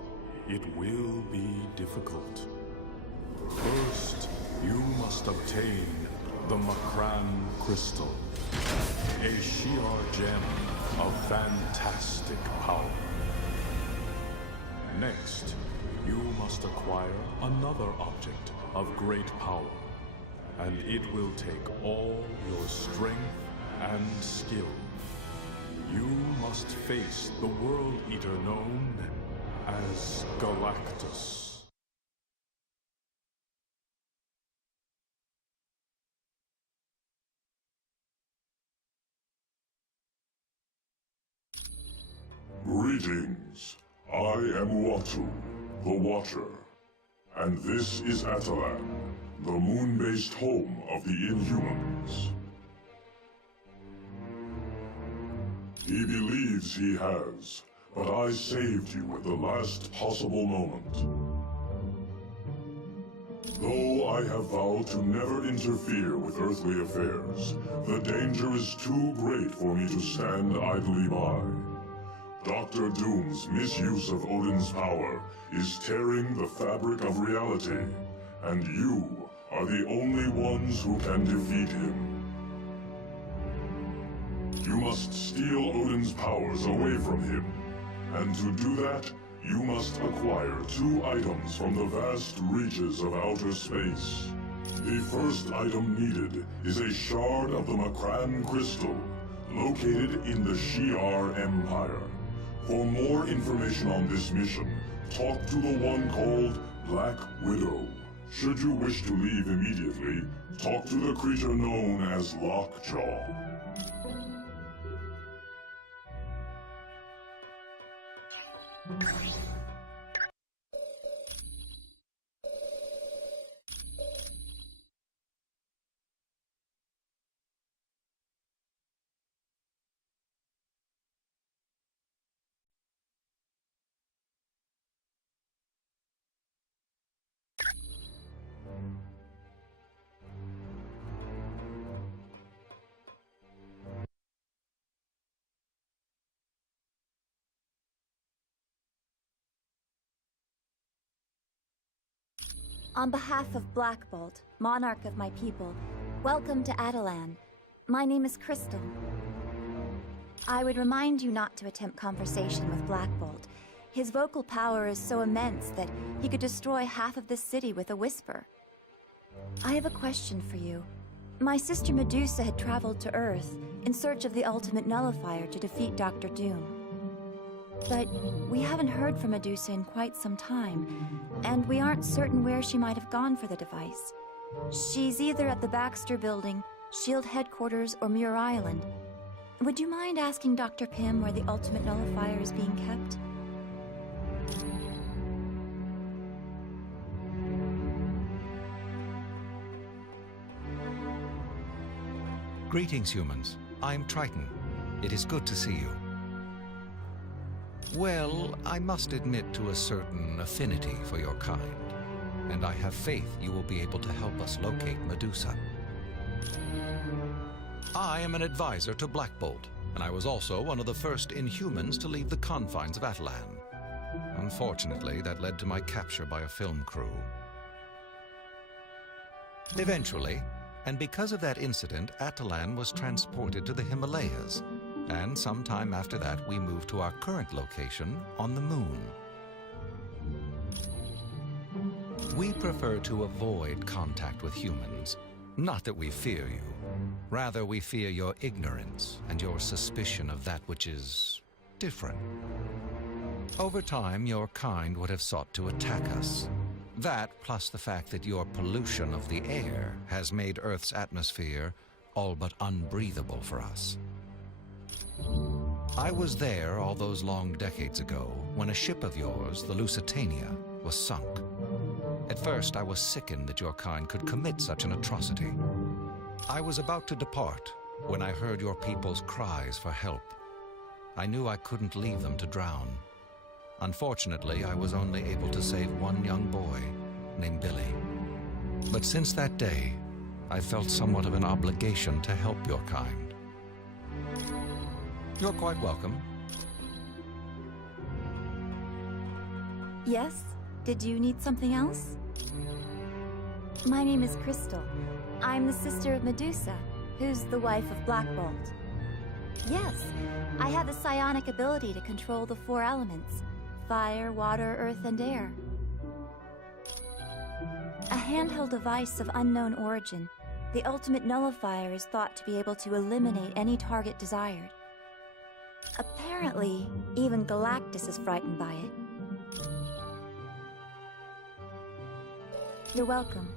it will be difficult. First, you must obtain the Makran Crystal, a Shi'ar gem of fantastic power. Next, you must acquire another object of great power, and it will take all your strength and skill. You must face the World Eater known as Galactus. Greetings. I am Uatu, the Watcher. And this is Atalan, the moon-based home of the Inhumans. He believes he has, but I saved you at the last possible moment. Though I have vowed to never interfere with earthly affairs, the danger is too great for me to stand idly by. Dr. Doom's misuse of Odin's power is tearing the fabric of reality, and you are the only ones who can defeat him. You must steal Odin's powers away from him. And to do that, you must acquire 2 items from the vast reaches of outer space. The first item needed is a shard of the Makran crystal, located in the Shi'ar Empire. For more information on this mission, talk to the one called Black Widow. Should you wish to leave immediately, talk to the creature known as Lockjaw. On behalf of Black Bolt, monarch of my people, welcome to Atalan. My name is Crystal. I would remind you not to attempt conversation with Black Bolt. His vocal power is so immense that he could destroy half of this city with a whisper. I have a question for you. My sister Medusa had traveled to Earth in search of the ultimate nullifier to defeat Dr. Doom. But we haven't heard from Medusa in quite some time, and we aren't certain where she might have gone for the device. She's either at the Baxter Building, SHIELD headquarters, or Muir Island. Would you mind asking Dr. Pym where the ultimate nullifier is being kept? Greetings, humans. I'm Triton. It is good to see you. Well, I must admit to a certain affinity for your kind, and I have faith you will be able to help us locate Medusa. I am an advisor to Black Bolt, and I was also one of the first Inhumans to leave the confines of Atalan. Unfortunately, that led to my capture by a film crew. Eventually, and because of that incident, Atalan was transported to the Himalayas, and sometime after that we moved to our current location on the Moon. We prefer to avoid contact with humans. Not that we fear you. Rather, we fear your ignorance and your suspicion of that which is different. Over time, your kind would have sought to attack us. That, plus the fact that your pollution of the air has made Earth's atmosphere all but unbreathable for us. I was there all those long decades ago when a ship of yours, the Lusitania, was sunk. At first, I was sickened that your kind could commit such an atrocity. I was about to depart when I heard your people's cries for help. I knew I couldn't leave them to drown. Unfortunately, I was only able to save one young boy named Billy. But since that day, I felt somewhat of an obligation to help your kind. You're quite welcome. Yes? Did you need something else? My name is Crystal. I'm the sister of Medusa, who's the wife of Black Bolt. Yes, I have the psionic ability to control the 4 elements: fire, water, earth, and air. A handheld device of unknown origin, the ultimate nullifier is thought to be able to eliminate any target desired. Apparently, even Galactus is frightened by it. You're welcome.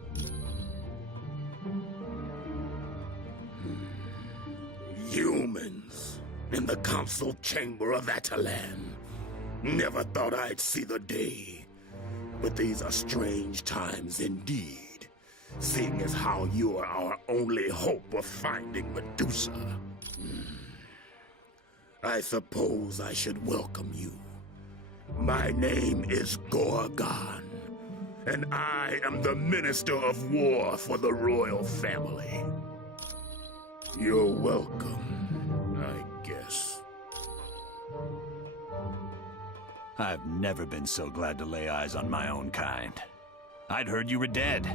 Humans in the council chamber of Atalan. Never thought I'd see the day. But these are strange times indeed, seeing as how you are our only hope of finding Medusa. I suppose I should welcome you. My name is Gorgon, and I am the Minister of War for the royal family. You're welcome, I guess. I've never been so glad to lay eyes on my own kind. I'd heard you were dead.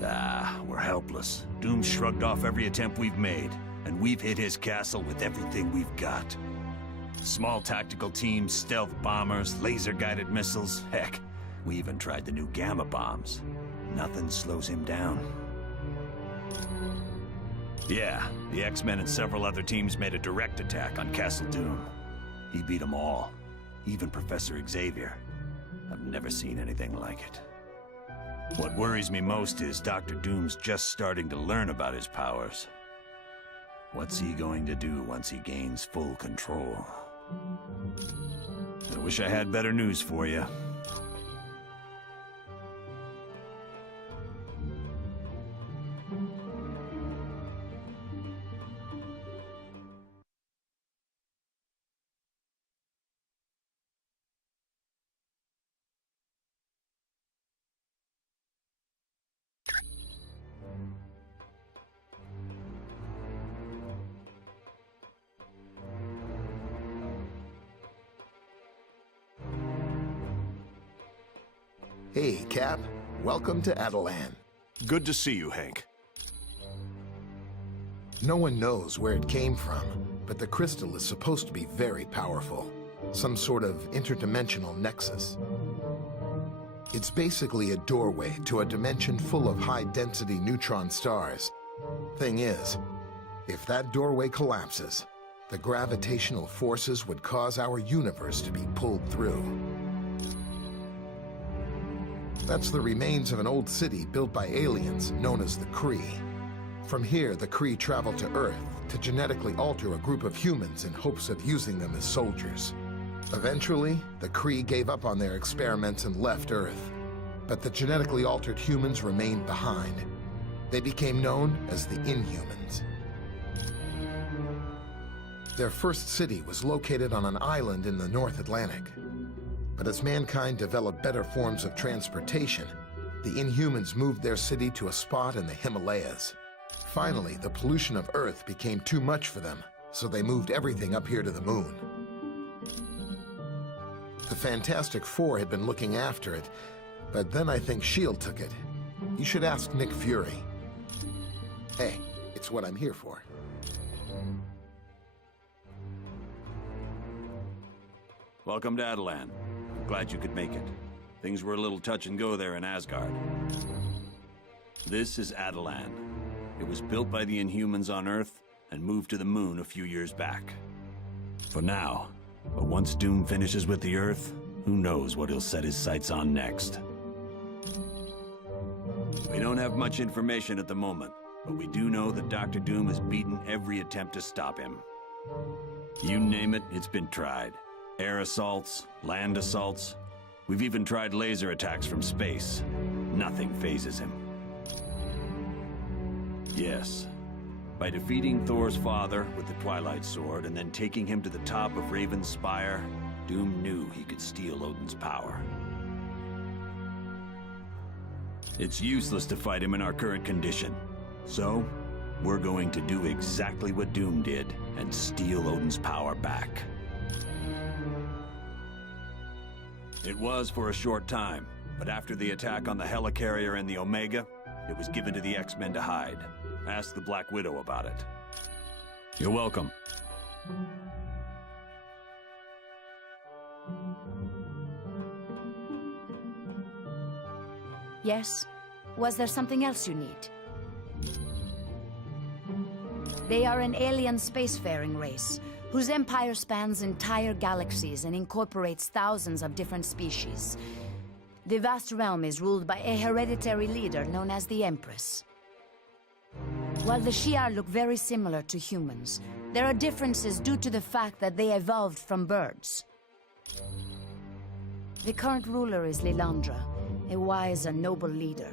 We're helpless. Doom shrugged off every attempt we've made, and we've hit his castle with everything we've got. Small tactical teams, stealth bombers, laser-guided missiles. Heck, we even tried the new gamma bombs. Nothing slows him down. Yeah, the X-Men and several other teams made a direct attack on Castle Doom. He beat them all, even Professor Xavier. I've never seen anything like it. What worries me most is Dr. Doom's just starting to learn about his powers. What's he going to do once he gains full control? I wish I had better news for you. Hey, Cap. Welcome to Adelan. Good to see you, Hank. No one knows where it came from, but the crystal is supposed to be very powerful. Some sort of interdimensional nexus. It's basically a doorway to a dimension full of high-density neutron stars. Thing is, if that doorway collapses, the gravitational forces would cause our universe to be pulled through. That's the remains of an old city built by aliens known as the Kree. From here, the Kree traveled to Earth to genetically alter a group of humans in hopes of using them as soldiers. Eventually, the Kree gave up on their experiments and left Earth. But the genetically altered humans remained behind. They became known as the Inhumans. Their first city was located on an island in the North Atlantic. But as mankind developed better forms of transportation, the Inhumans moved their city to a spot in the Himalayas. Finally, the pollution of Earth became too much for them, so they moved everything up here to the moon. The Fantastic Four had been looking after it, but then I think S.H.I.E.L.D. took it. You should ask Nick Fury. Hey, it's what I'm here for. Welcome to Adelan. Glad you could make it. Things were a little touch and go there in Asgard. This is Adelan. It was built by the Inhumans on Earth and moved to the moon a few years back. For now. But once Doom finishes with the Earth, who knows what he'll set his sights on next. We don't have much information at the moment, but we do know that Dr. Doom has beaten every attempt to stop him. You name it, it's been tried. Air assaults, land assaults. We've even tried laser attacks from space. Nothing phases him. Yes. By defeating Thor's father with the Twilight Sword and then taking him to the top of Raven's Spire, Doom knew he could steal Odin's power. It's useless to fight him in our current condition. So, we're going to do exactly what Doom did and steal Odin's power back. It was for a short time, but after the attack on the Helicarrier and the Omega, it was given to the X-Men to hide. Ask the Black Widow about it. You're welcome. Yes? Was there something else you need? They are an alien spacefaring race, whose empire spans entire galaxies and incorporates thousands of different species. The vast realm is ruled by a hereditary leader known as the Empress. While the Shi'ar look very similar to humans, there are differences due to the fact that they evolved from birds. The current ruler is Lilandra, a wise and noble leader.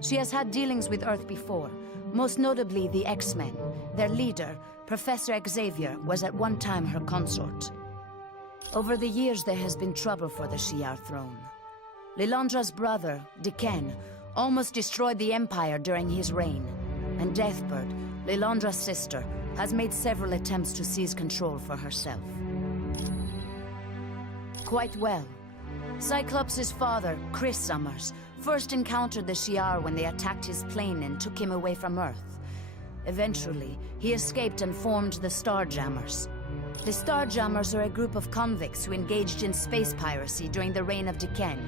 She has had dealings with Earth before, most notably the X-Men. Their leader, Professor Xavier, was at one time her consort. Over the years, there has been trouble for the Shi'ar throne. Lilandra's brother, D'Ken, almost destroyed the Empire during his reign, and Deathbird, Lilandra's sister, has made several attempts to seize control for herself. Quite well. Cyclops' father, Chris Summers, first encountered the Shi'ar when they attacked his plane and took him away from Earth. Eventually, he escaped and formed the Starjammers. The Starjammers are a group of convicts who engaged in space piracy during the reign of D'Ken.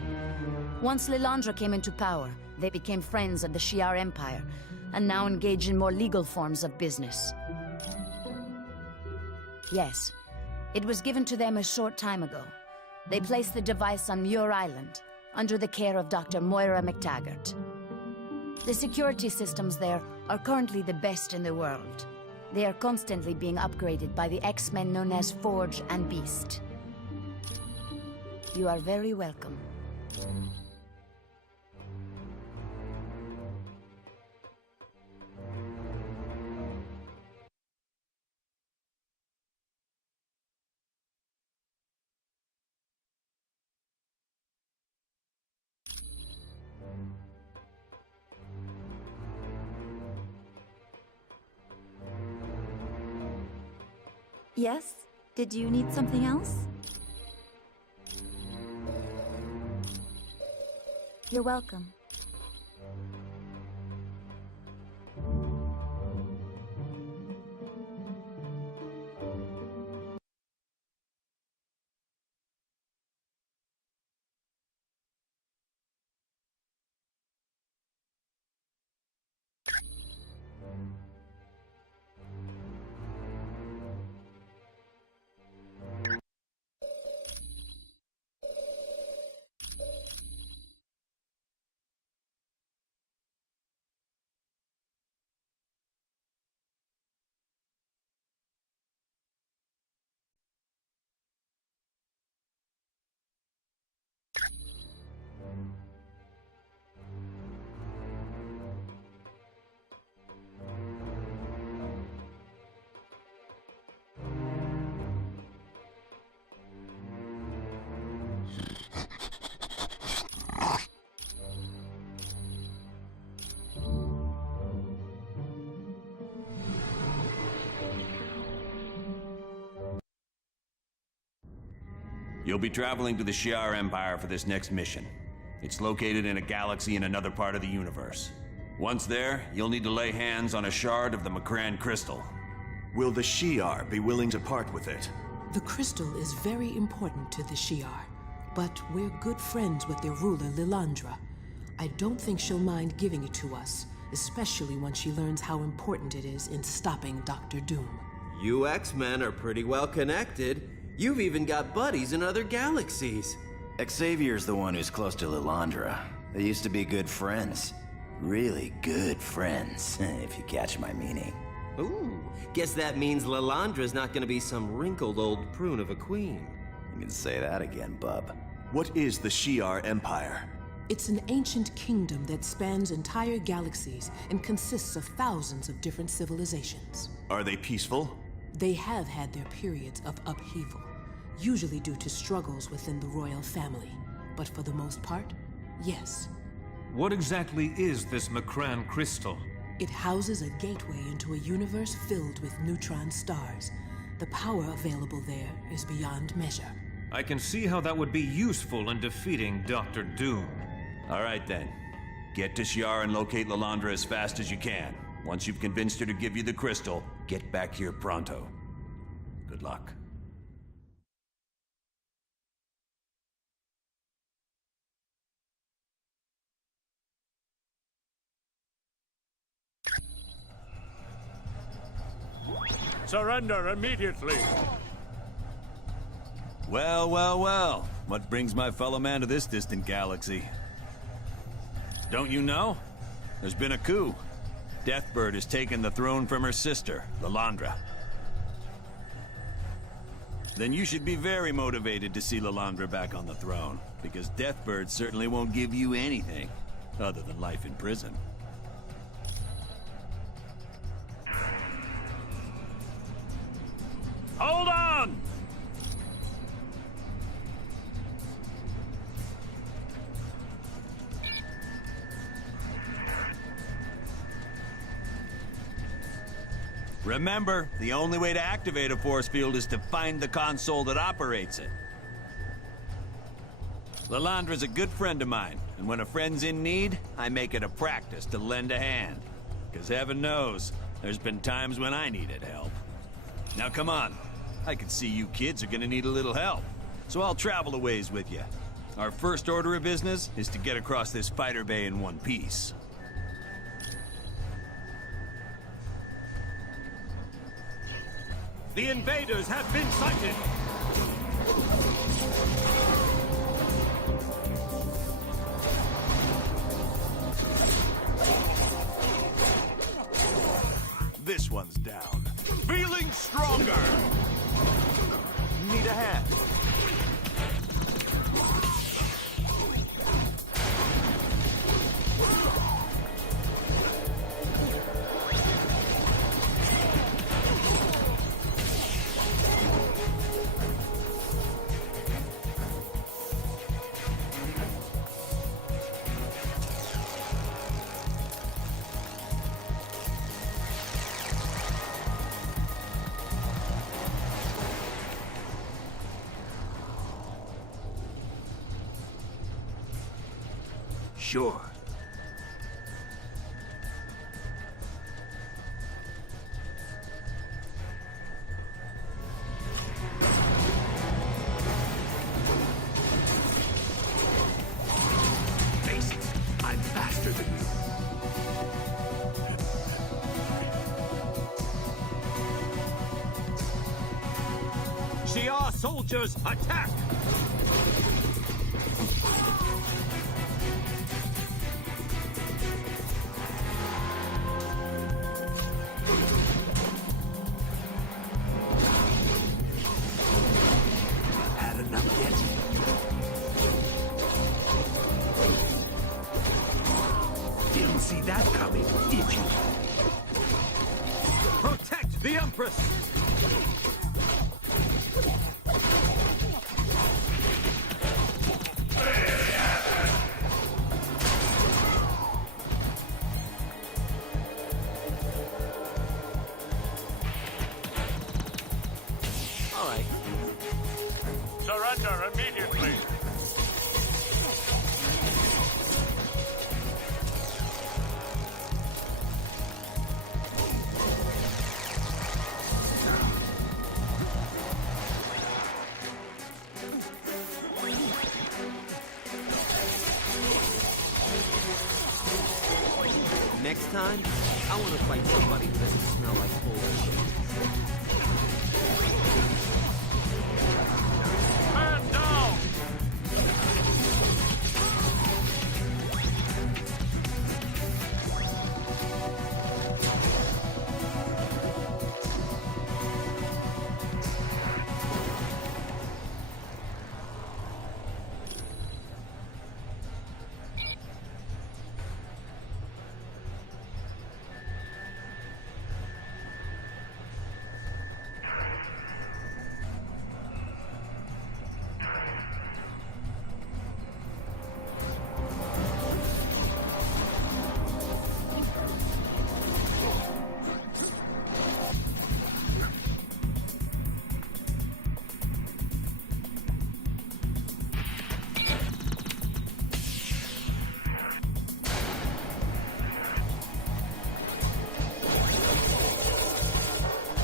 Once Lilandra came into power, they became friends of the Shi'ar Empire, and now engage in more legal forms of business. Yes, it was given to them a short time ago. They placed the device on Muir Island, under the care of Dr. Moira McTaggart. The security systems there are currently the best in the world. They are constantly being upgraded by the X-Men known as Forge and Beast. You are very welcome. Yes? Did you need something else? You're welcome. You'll be traveling to the Shi'ar Empire for this next mission. It's located in a galaxy in another part of the universe. Once there, you'll need to lay hands on a shard of the M'Kraan crystal. Will the Shi'ar be willing to part with it? The crystal is very important to the Shi'ar, but we're good friends with their ruler, Lilandra. I don't think she'll mind giving it to us, especially when she learns how important it is in stopping Dr. Doom. You X-Men are pretty well connected. You've even got buddies in other galaxies. Xavier's the one who's close to Lilandra. They used to be good friends. Really good friends, if you catch my meaning. Ooh, guess that means Lilandra's not gonna be some wrinkled old prune of a queen. You can say that again, bub. What is the Shi'ar Empire? It's an ancient kingdom that spans entire galaxies and consists of thousands of different civilizations. Are they peaceful? They have had their periods of upheaval, usually due to struggles within the royal family. But for the most part, yes. What exactly is this M'Kraan crystal? It houses a gateway into a universe filled with neutron stars. The power available there is beyond measure. I can see how that would be useful in defeating Dr. Doom. All right then. Get to Shi'ar and locate Lilandra as fast as you can. Once you've convinced her to give you the crystal, get back here pronto. Good luck. Surrender immediately! Well, well, well. What brings my fellow man to this distant galaxy? Don't you know? There's been a coup. Deathbird has taken the throne from her sister, Lilandra. Then you should be very motivated to see Lilandra back on the throne, because Deathbird certainly won't give you anything other than life in prison. Hold on! Remember, the only way to activate a force field is to find the console that operates it. Lilandra's a good friend of mine, and when a friend's in need, I make it a practice to lend a hand. Because heaven knows, there's been times when I needed help. Now come on. I can see you kids are gonna need a little help, so I'll travel a ways with you. Our first order of business is to get across this fighter bay in one piece. The invaders have been sighted! This one's down. Feeling stronger! Need a hand? Sure. Face it, I'm faster than you. Shi'ar soldiers, attack! Had enough yet? Didn't see that coming, did you? Protect the Empress! All right. Surrender immediately! Next time, I want to fight somebody who doesn't smell like bullshit. Man down!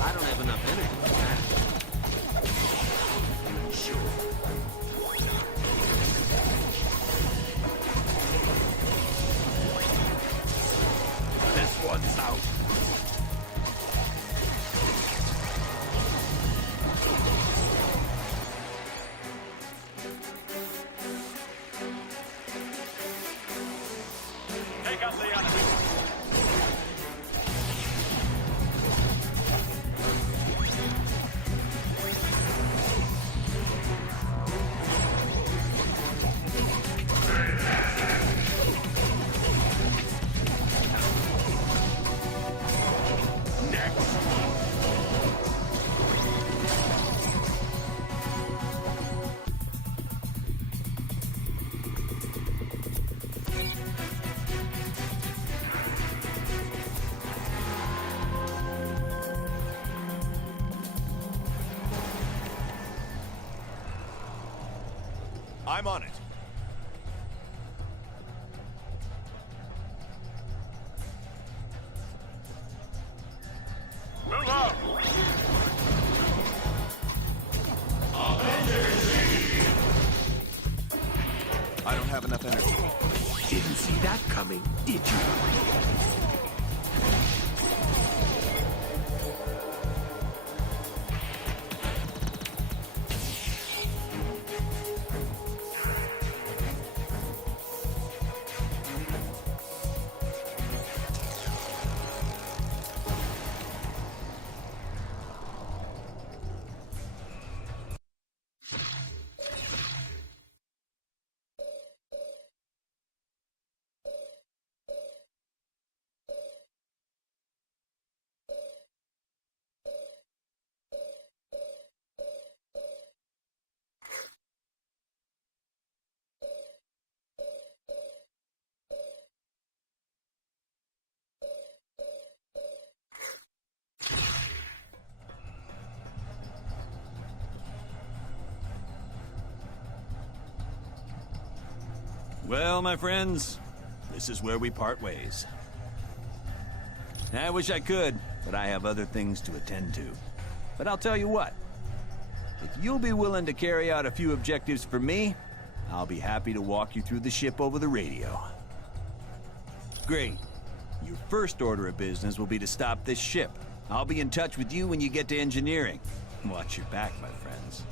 I don't have enough energy for that. Sure. This one's out. Take out the enemy! I'm on it. have enough energy. Didn't see that coming, did you? Well, my friends, this is where we part ways. I wish I could, but I have other things to attend to. But I'll tell you what, if you'll be willing to carry out a few objectives for me, I'll be happy to walk you through the ship over the radio. Great. Your first order of business will be to stop this ship. I'll be in touch with you when you get to engineering. Watch your back, my friends.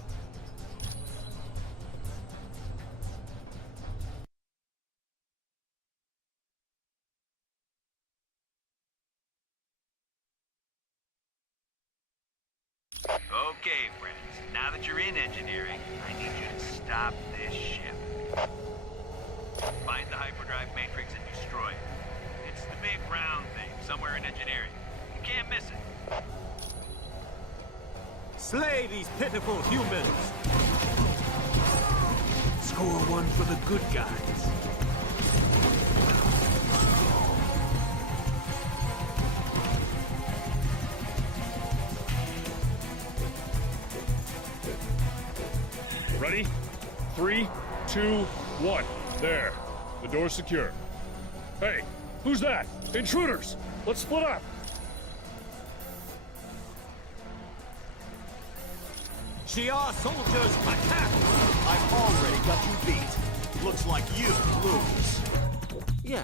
Okay, friends. Now that you're in engineering, I need you to stop this ship. Find the hyperdrive matrix and destroy it. It's the big round thing somewhere in engineering. You can't miss it. Slay these pitiful humans! Score one for the good guys. Ready? 3, 2, 1. There. The door's secure. Hey, who's that? Intruders! Let's split up! Shi'ar soldiers, attack! I've already got you beat. Looks like you lose. Yeah.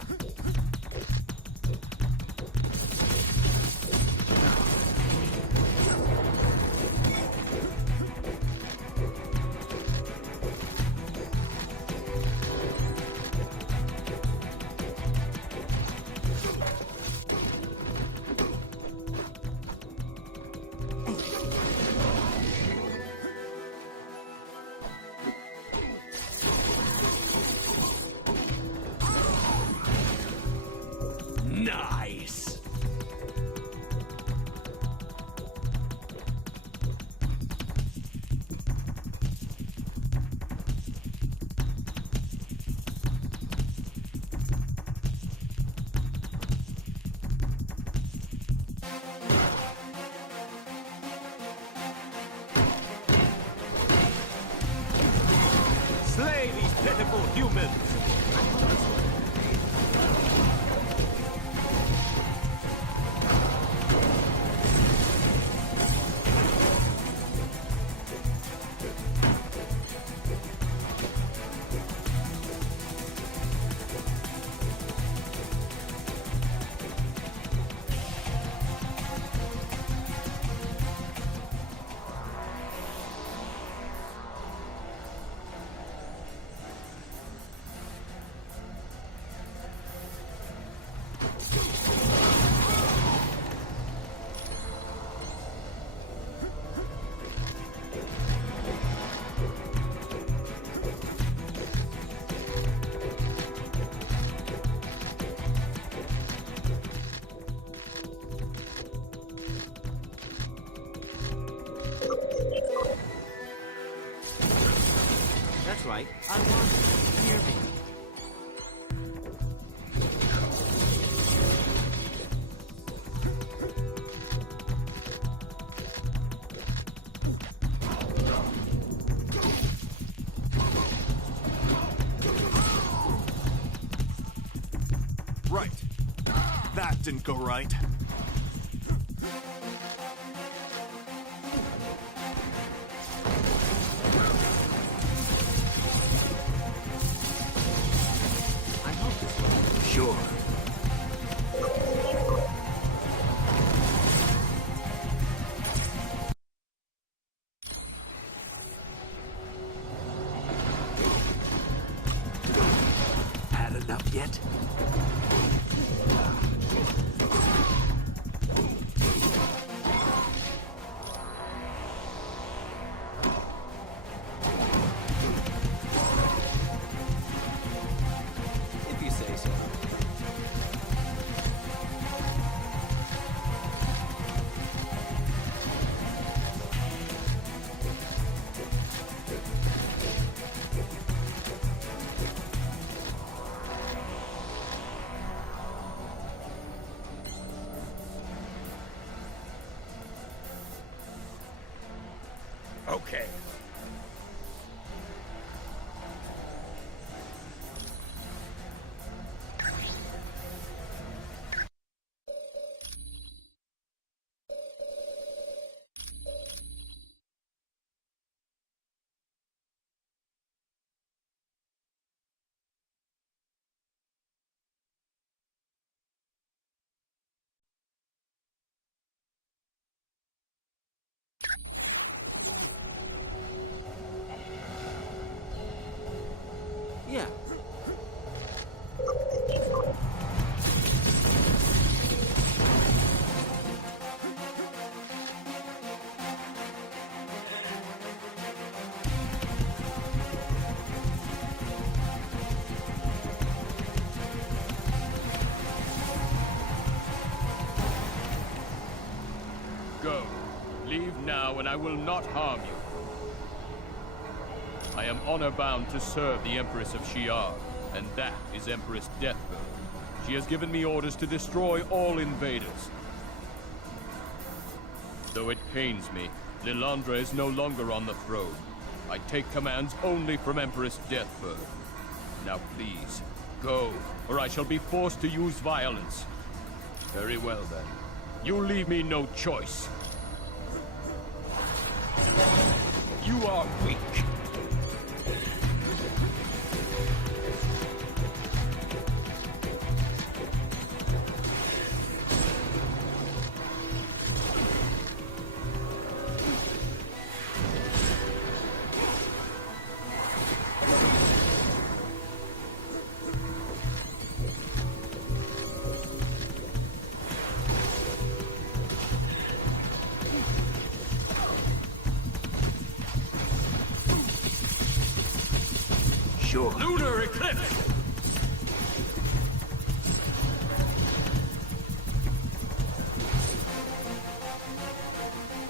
Nice! Slay these pitiful humans! That's right. I want you to hear me. Right. That didn't go right. Sure. Had enough yet? If you say so. Okay. Yeah. Go. Leave now, and I will not harm you. I am honor-bound to serve the Empress of Shi'ar, and that is Empress Deathbird. She has given me orders to destroy all invaders. Though it pains me, Lilandra is no longer on the throne. I take commands only from Empress Deathbird. Now please, go, or I shall be forced to use violence. Very well then. You leave me no choice. You are weak. Sure. Lunar Eclipse!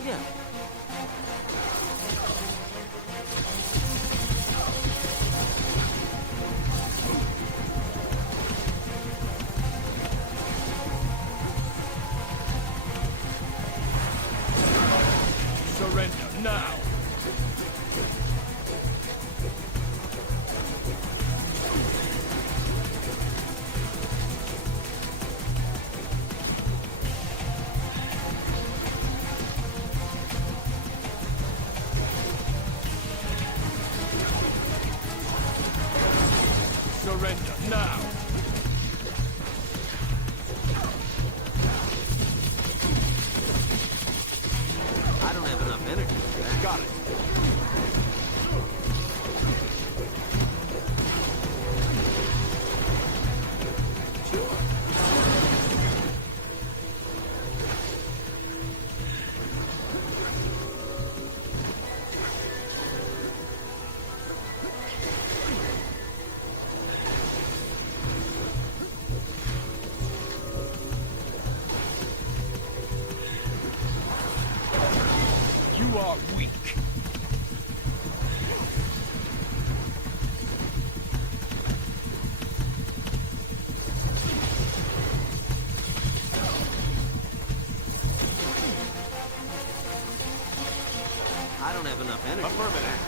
Yeah. Surrender now! Surrender now! I don't have enough energy for that. Got it. You are weak. I don't have enough energy. Affirmative.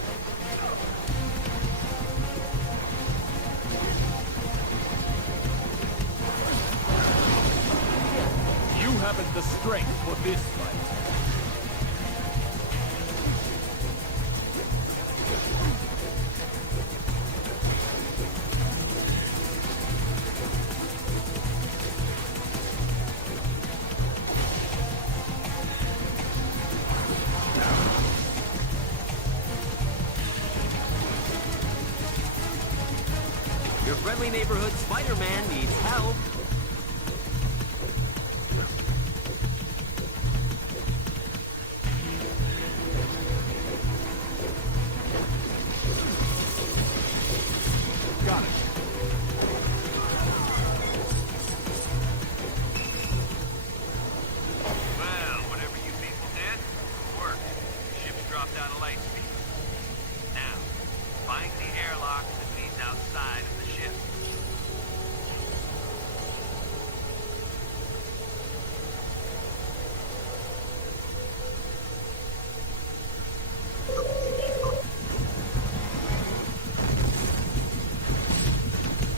You haven't the strength for this fight. Your friendly neighborhood Spider-Man needs help. Got it. Well, whatever you people did, worked. The ship's dropped out of light speed. Now, find the airlock that leads outside of the ship.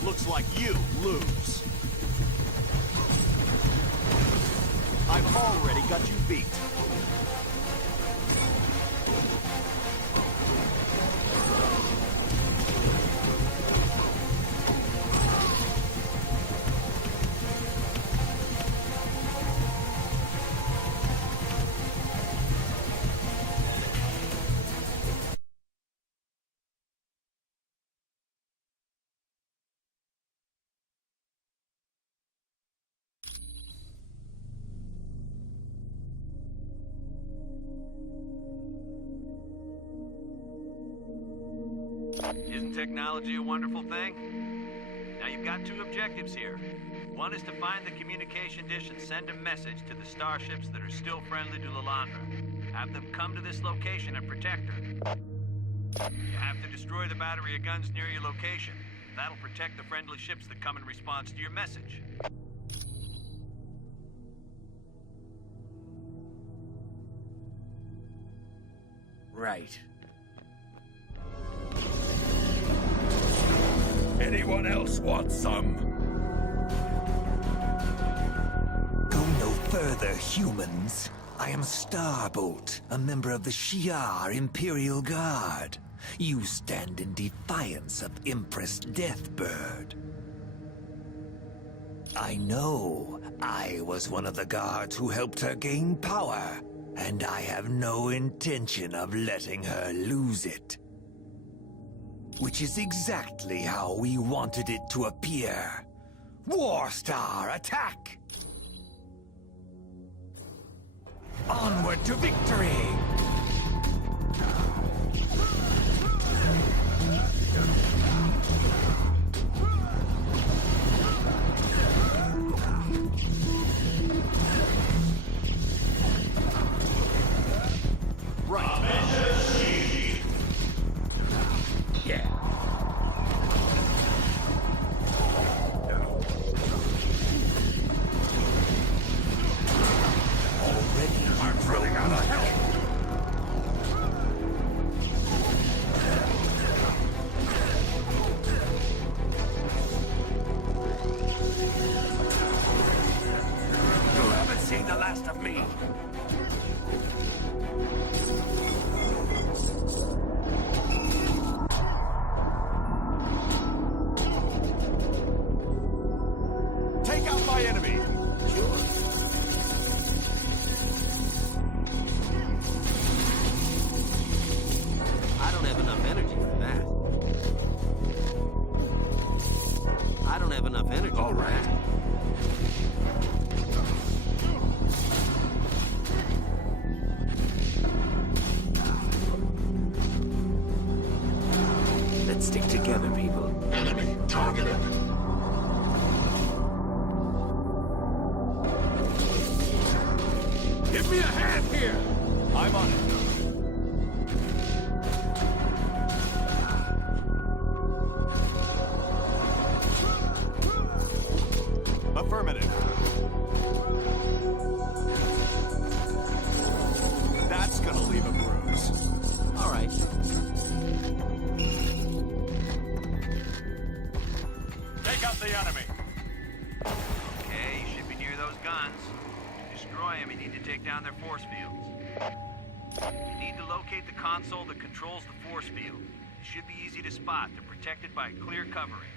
Looks like you lose. I've already got you beat. Isn't technology a wonderful thing? Now you've got two objectives here. One is to find the communication dish and send a message to the starships that are still friendly to Lilandra. Have them come to this location and protect her. You have to destroy the battery of guns near your location. That'll protect the friendly ships that come in response to your message. Right. Anyone else want some? Go no further, humans. I am Starbolt, a member of the Shi'ar Imperial Guard. You stand in defiance of Empress Deathbird. I know. I was one of the guards who helped her gain power, and I have no intention of letting her lose it. Which is exactly how we wanted it to appear. Warstar, attack! Onward to victory! See the last of me. Take out my enemy. Sure. I don't have enough energy for that. I don't have enough energy for that. Let's stick together, people. Enemy targeted. Give me a hand here. I'm on it. Affirmative. That's gonna leave a bruise. All right. Take out the enemy. Okay, you should be near those guns. To destroy them, you need to take down their force fields. You need to locate the console that controls the force field. It should be easy to spot. They're protected by clear covering.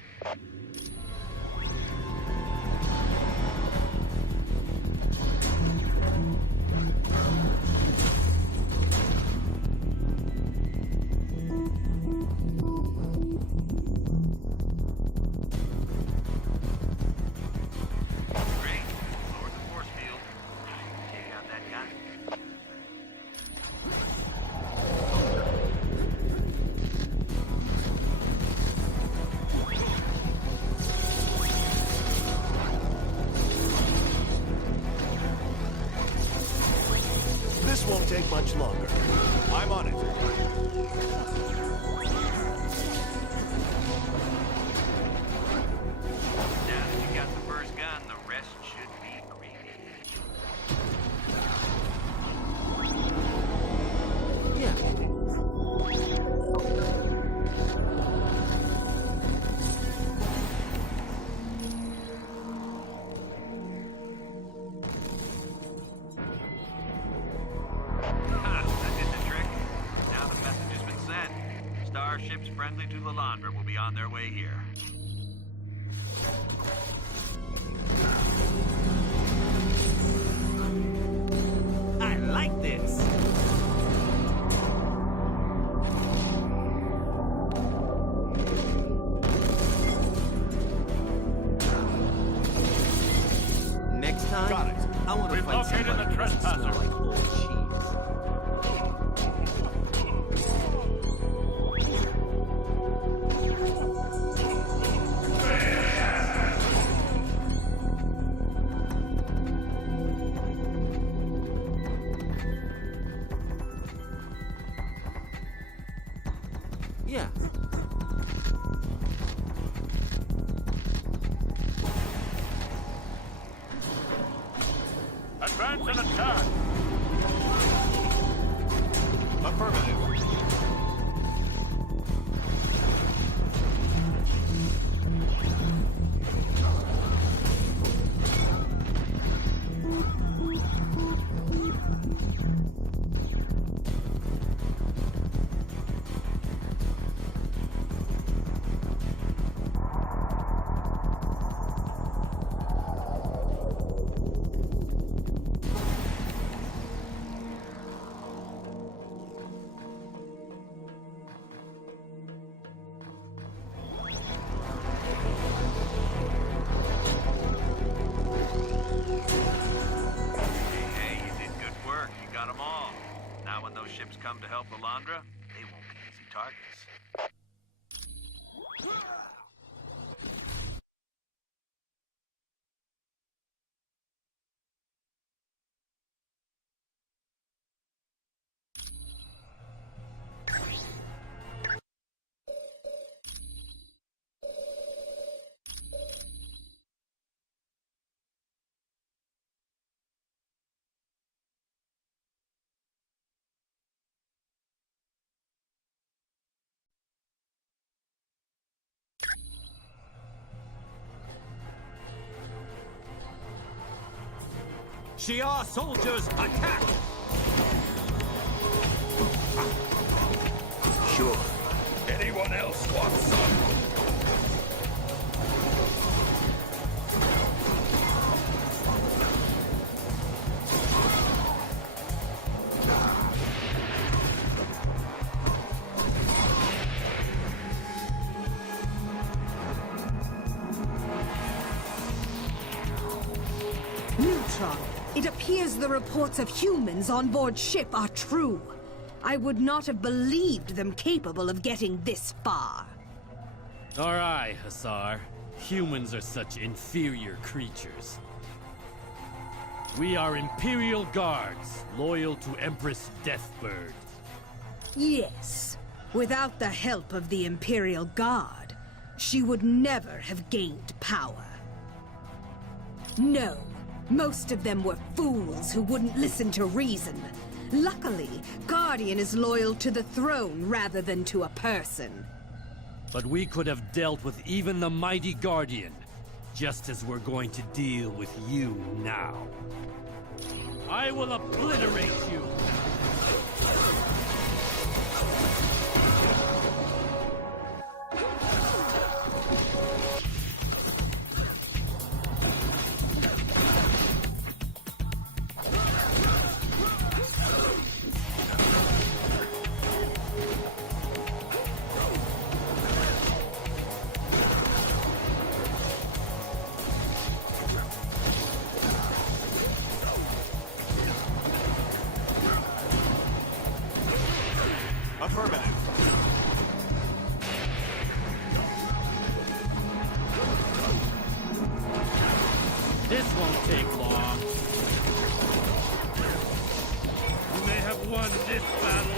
much longer. I'm on it. Now that you got the first gun, the rest should be gravy. Ha! That did the trick. Now the message has been sent. Starships friendly to Lilandra will be on their way here. I like this. Next time, Got it. I want to We've find located somebody the who doesn't smell trespasser. like old cheese. Yeah. Advance and attack! Affirmative. Hey, you did good work. You got them all. Now when those ships come to help Lilandra, they won't be easy targets. Shi'ar soldiers, attack! Sure. Anyone else want some? Neutron, it appears the reports of humans on board ship are true. I would not have believed them capable of getting this far. All right, Hussar. Humans are such inferior creatures. We are Imperial Guards, loyal to Empress Deathbird. Yes. Without the help of the Imperial Guard, she would never have gained power. No, most of them were fools who wouldn't listen to reason. Luckily, Guardian is loyal to the throne rather than to a person. But we could have dealt with even the mighty Guardian, just as we're going to deal with you now. I will obliterate you! Affirmative. This won't take long. You may have won this battle.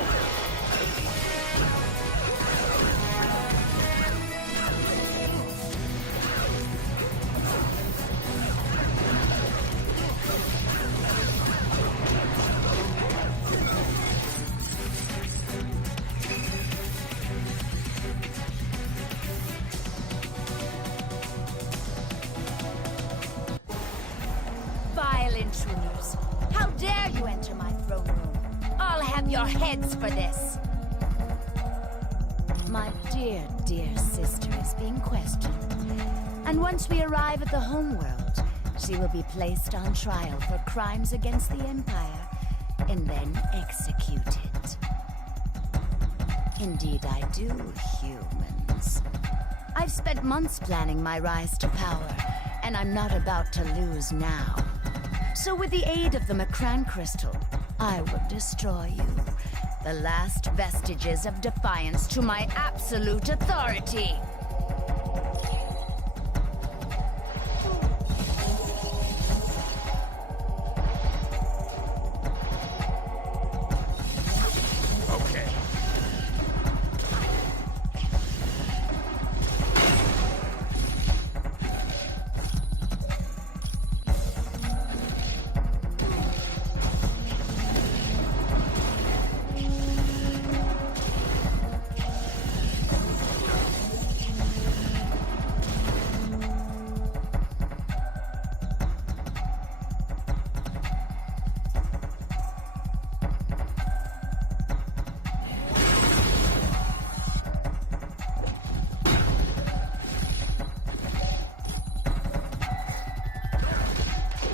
Vile intruders! How dare you enter my throne room? I'll have your heads for this! My dear, dear sister is being questioned. And once we arrive at the homeworld, she will be placed on trial for crimes against the Empire, and then executed. Indeed I do, humans. I've spent months planning my rise to power, and I'm not about to lose now. So with the aid of the Macran Crystal, I will destroy you. The last vestiges of defiance to my absolute authority. Okay.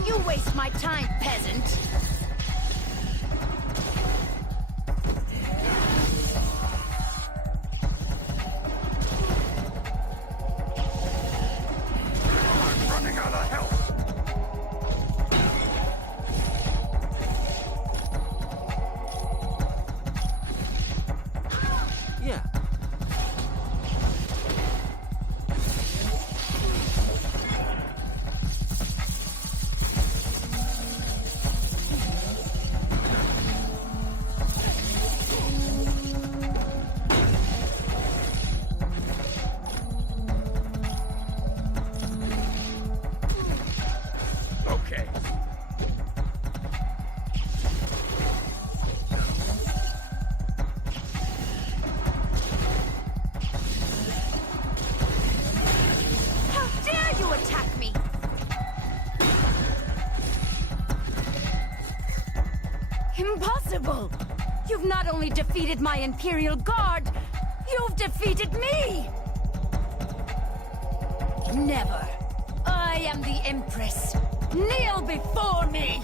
You waste my time, peasant! I'm running out of help. Yeah. Okay. How dare you attack me! Impossible! You've not only defeated my Imperial Guard, you've defeated me! Never! I am the Empress! Kneel before me!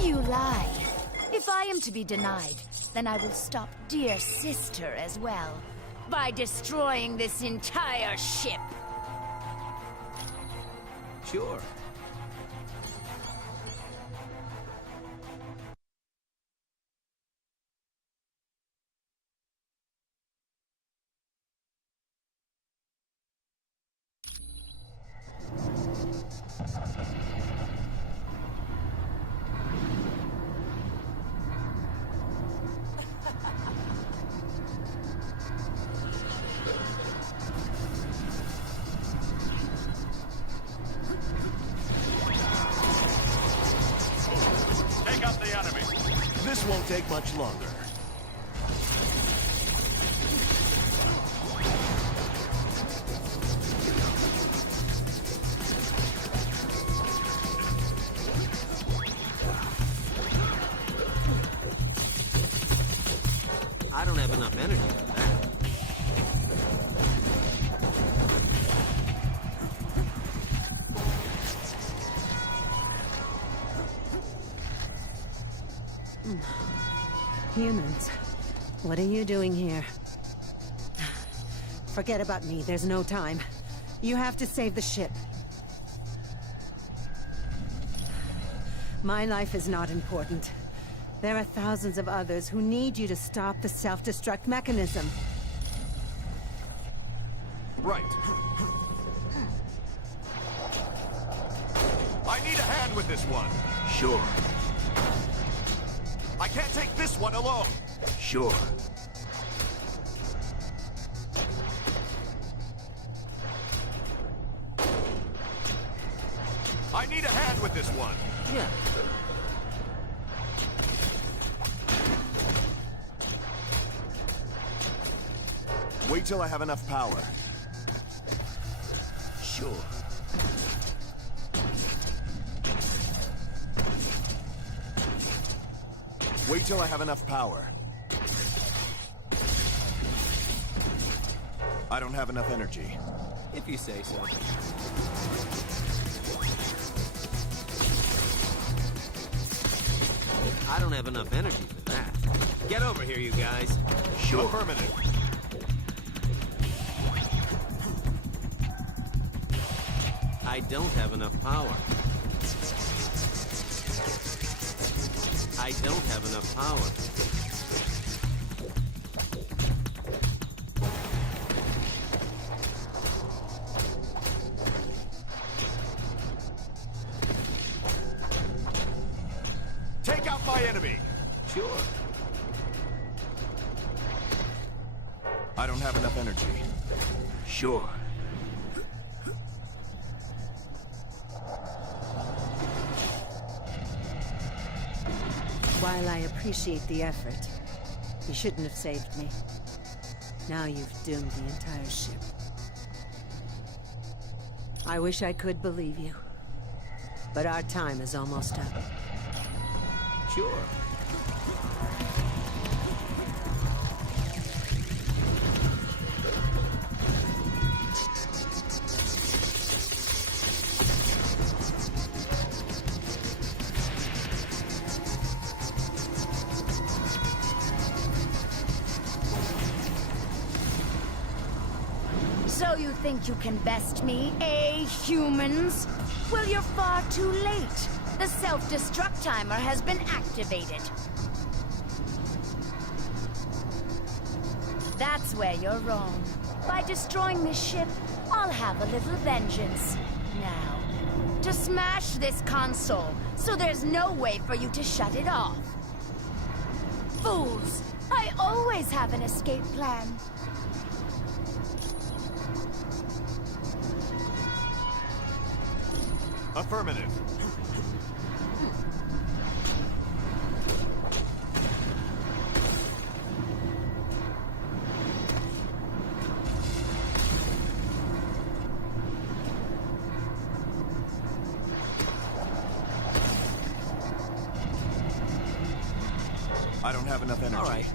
You lie. If I am to be denied, then I will stop dear sister as well, by destroying this entire ship. Sure. Take out the enemy. This won't take much longer. I don't have enough energy for that. Humans, what are you doing here? Forget about me, there's no time. You have to save the ship. My life is not important. There are thousands of others who need you to stop the self-destruct mechanism. Right. I need a hand with this one. Sure. I can't take this one alone! Sure. I need a hand with this one! Yeah. Wait till I have enough power. Sure. Wait till I have enough power. I don't have enough energy. If you say so. I don't have enough energy for that. Get over here, you guys. Sure. Affirmative. I don't have enough power. I don't have enough power. Take out my enemy! Sure. I don't have enough energy. Sure. While I appreciate the effort, you shouldn't have saved me. Now you've doomed the entire ship. I wish I could believe you, but our time is almost up. Sure. So you think you can best me, eh, humans? Well, you're far too late. The self-destruct timer has been activated. That's where you're wrong. By destroying this ship, I'll have a little vengeance. Now, to smash this console, so there's no way for you to shut it off. Fools! I always have an escape plan. Affirmative. I don't have enough energy. All right.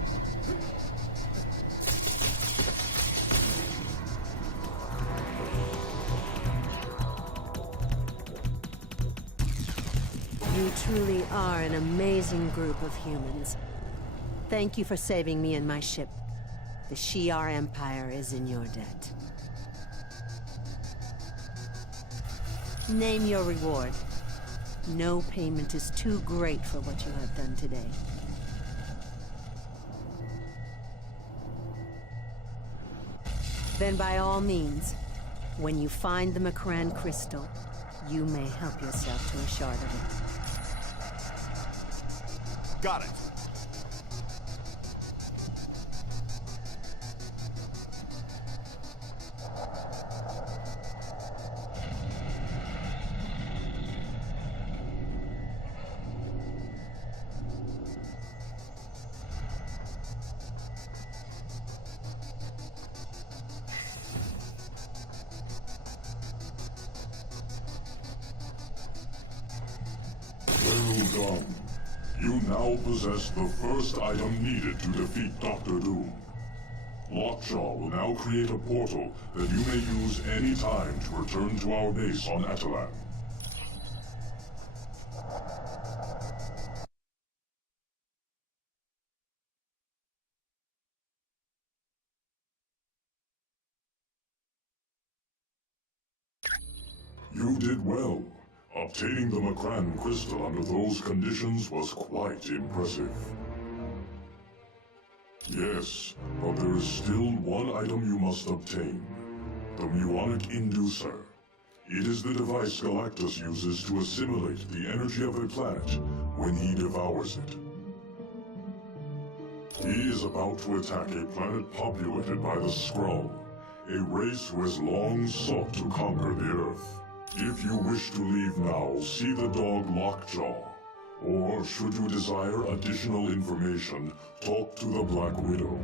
You truly are an amazing group of humans. Thank you for saving me and my ship. The Shi'ar Empire is in your debt. Name your reward. No payment is too great for what you have done today. Then by all means, when you find the Makran crystal, you may help yourself to a shard of it. Got it. Well done. You now possess the first item needed to defeat Dr. Doom. Lockjaw will now create a portal that you may use any time to return to our base on Atalan. You did well. Obtaining the Makran crystal under those conditions was quite impressive. Yes, but there is still one item you must obtain. The Muonic Inducer. It is the device Galactus uses to assimilate the energy of a planet when he devours it. He is about to attack a planet populated by the Skrull, a race who has long sought to conquer the Earth. If you wish to leave now, see the dog Lockjaw. Or, should you desire additional information, talk to the Black Widow.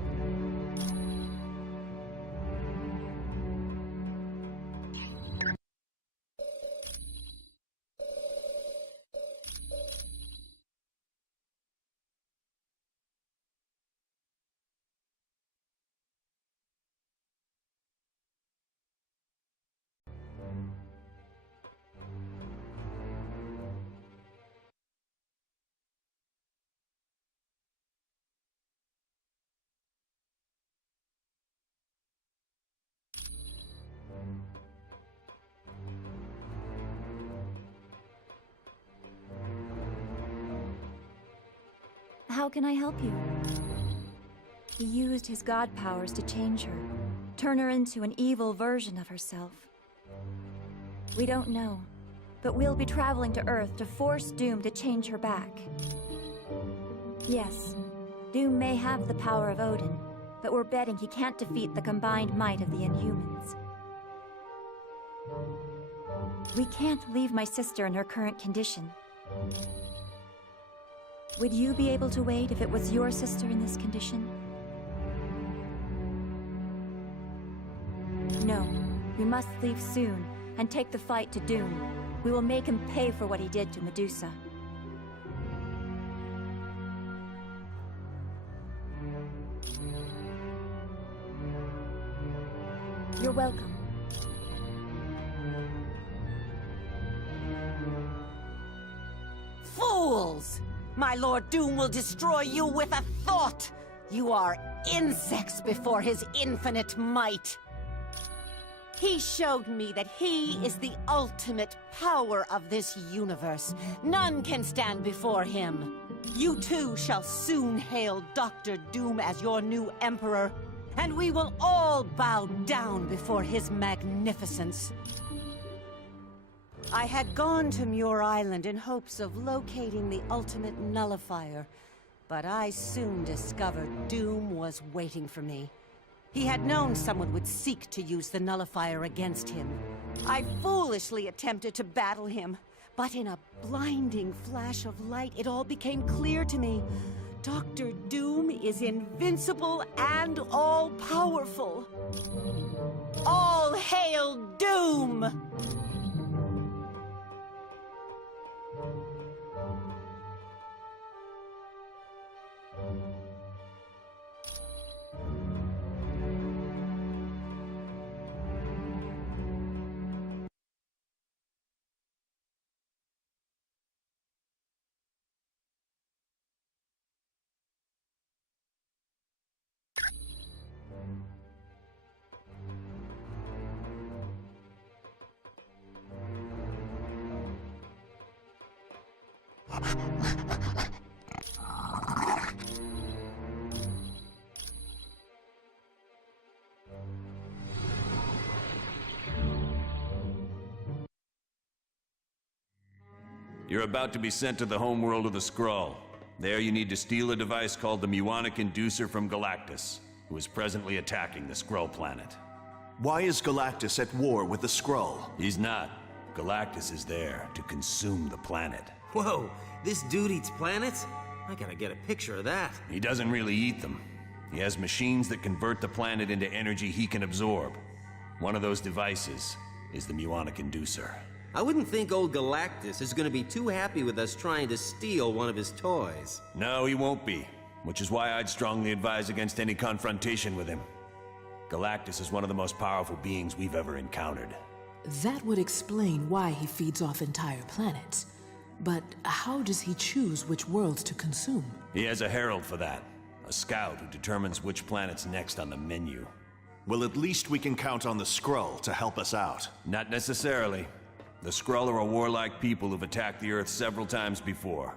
How can I help you? He used his god powers to change her, turn her into an evil version of herself. We don't know, but we'll be traveling to Earth to force Doom to change her back. Yes, Doom may have the power of Odin, but we're betting he can't defeat the combined might of the Inhumans. We can't leave my sister in her current condition. Would you be able to wait if it was your sister in this condition? No, we must leave soon and take the fight to Doom. We will make him pay for what he did to Medusa. You're welcome. Fools! My Lord Doom will destroy you with a thought! You are insects before his infinite might! He showed me that he is the ultimate power of this universe. None can stand before him. You too shall soon hail Dr. Doom as your new emperor, and we will all bow down before his magnificence. I had gone to Muir Island in hopes of locating the ultimate nullifier, but I soon discovered Doom was waiting for me. He had known someone would seek to use the nullifier against him. I foolishly attempted to battle him, but in a blinding flash of light, it all became clear to me. Dr. Doom is invincible and all-powerful. All hail Doom! You're about to be sent to the homeworld of the Skrull. There you need to steal a device called the Muonic Inducer from Galactus, who is presently attacking the Skrull planet. Why is Galactus at war with the Skrull? He's not. Galactus is there to consume the planet. Whoa, this dude eats planets? I gotta get a picture of that. He doesn't really eat them. He has machines that convert the planet into energy he can absorb. One of those devices is the Muonic Inducer. I wouldn't think old Galactus is gonna be too happy with us trying to steal one of his toys. No, he won't be. Which is why I'd strongly advise against any confrontation with him. Galactus is one of the most powerful beings we've ever encountered. That would explain why he feeds off entire planets. But how does he choose which worlds to consume? He has a herald for that. A scout who determines which planet's next on the menu. Well, at least we can count on the Skrull to help us out. Not necessarily. The Skrull are a warlike people who've attacked the Earth several times before.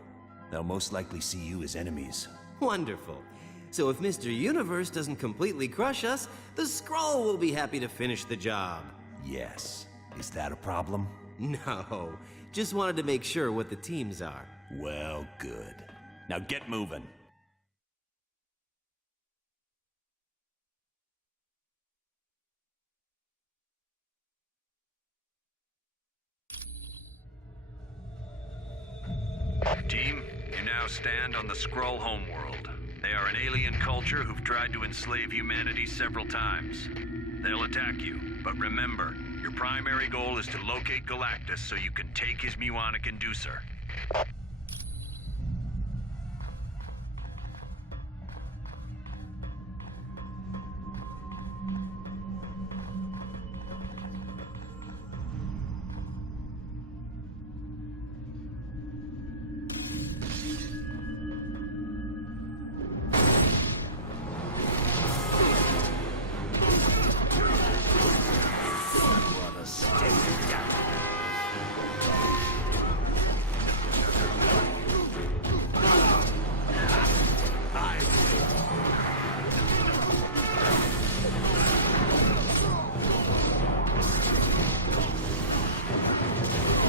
They'll most likely see you as enemies. Wonderful. So if Mr. Universe doesn't completely crush us, the Skrull will be happy to finish the job. Yes. Is that a problem? No. Just wanted to make sure what the teams are. Well, good. Now get moving. Team, you now stand on the Skrull homeworld. They are an alien culture who've tried to enslave humanity several times. They'll attack you, but remember, your primary goal is to locate Galactus so you can take his muonic inducer.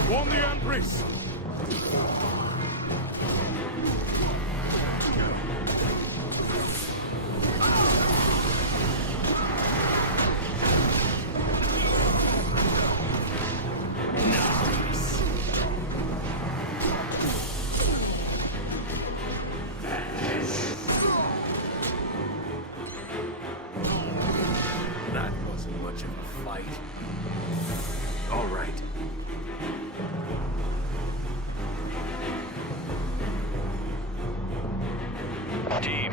Warn the Empress! Nice. That wasn't much of a fight. All right. Team,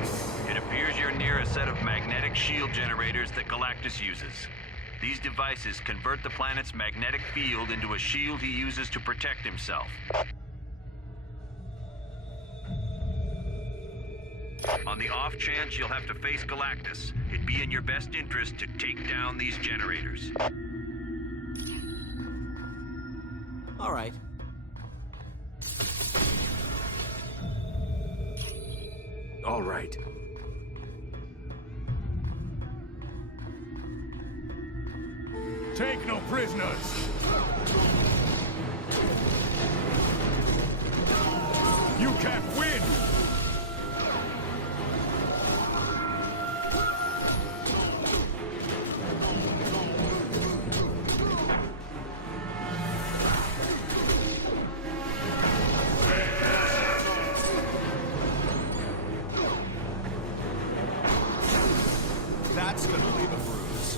it appears you're near a set of magnetic shield generators that Galactus uses. These devices convert the planet's magnetic field into a shield he uses to protect himself. On the off chance you'll have to face Galactus, it'd be in your best interest to take down these generators. All right. All right. Take no prisoners! You can't win! That's gonna leave a bruise.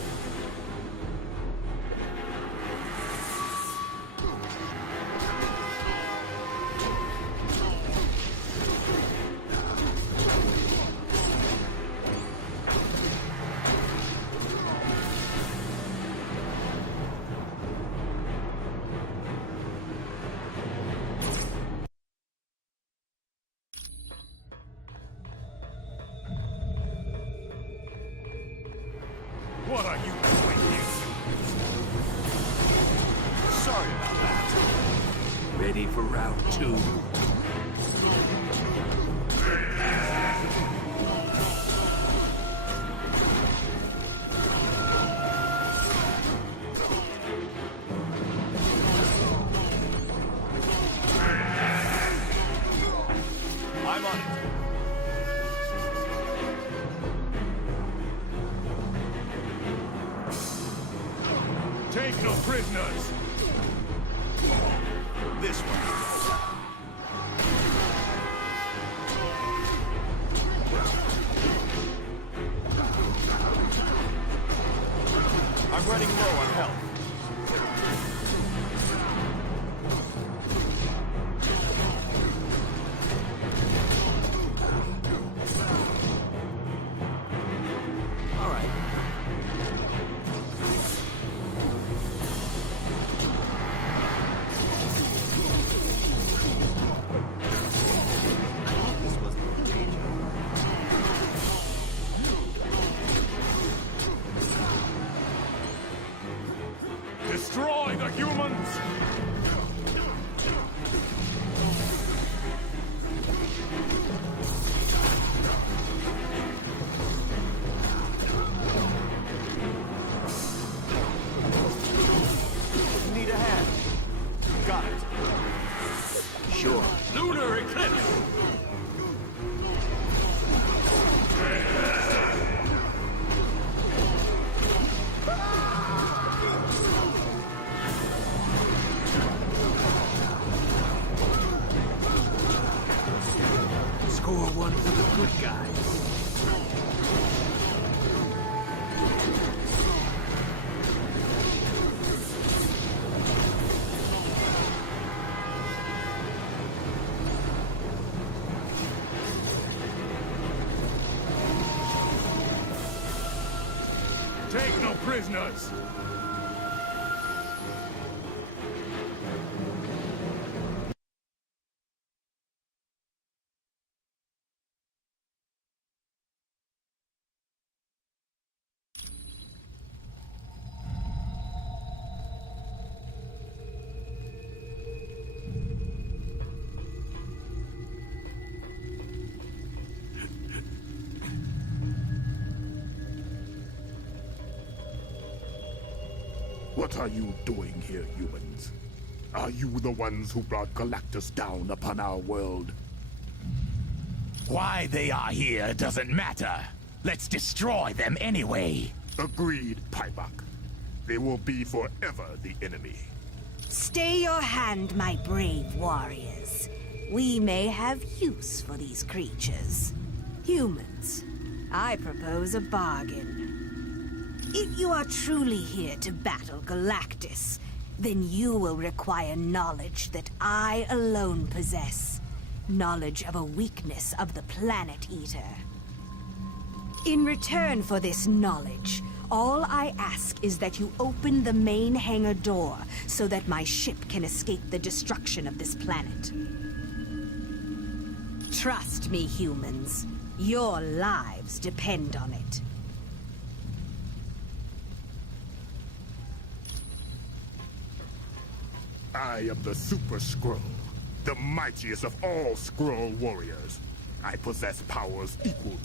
What are you doing here? Sorry about that. Ready for round 2. I'm on it. Take no prisoners! This one. I'm running low on health. All right. Destroy the humans! Need a hand. Got it. Sure. Lunar Eclipse! Take no prisoners! What are you doing here, humans? Are you the ones who brought Galactus down upon our world? Why they are here doesn't matter. Let's destroy them anyway. Agreed, Paibok. They will be forever the enemy. Stay your hand, my brave warriors. We may have use for these creatures. Humans, I propose a bargain. If you are truly here to battle Galactus, then you will require knowledge that I alone possess. Knowledge of a weakness of the Planet Eater. In return for this knowledge, all I ask is that you open the main hangar door so that my ship can escape the destruction of this planet. Trust me, humans. Your lives depend on it. I am the Super Skrull, the mightiest of all Skrull warriors. I possess powers equal.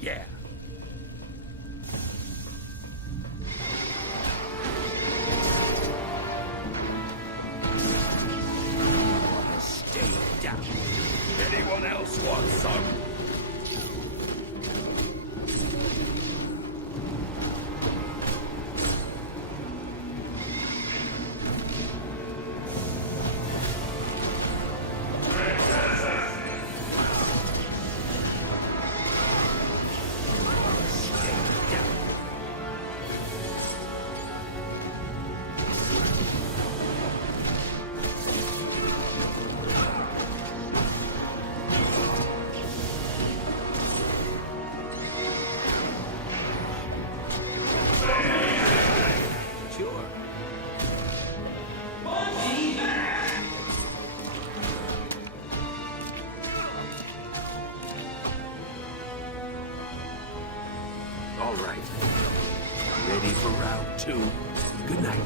Yeah. Stay down. Anyone else want some? All right. Ready for round 2? Good night.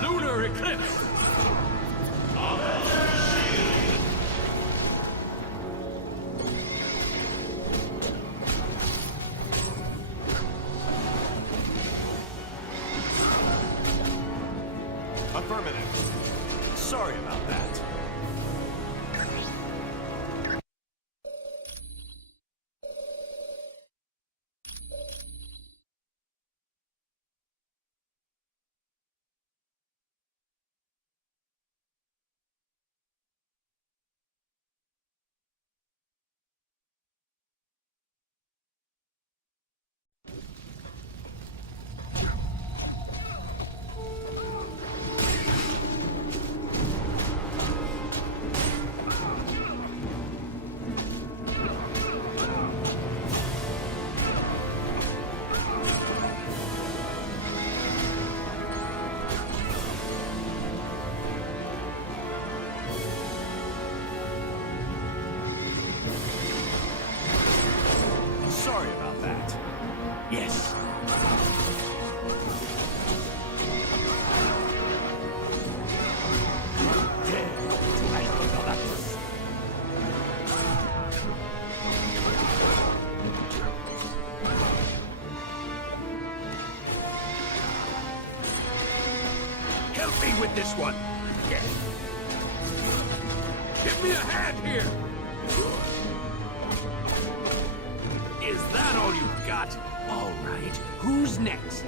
Lunar Eclipse! Affirmative. Sorry about that. Sorry about that. Yes. Help me with this one. Yeah. Give me a hand here. Is that all you've got? All right. Who's next?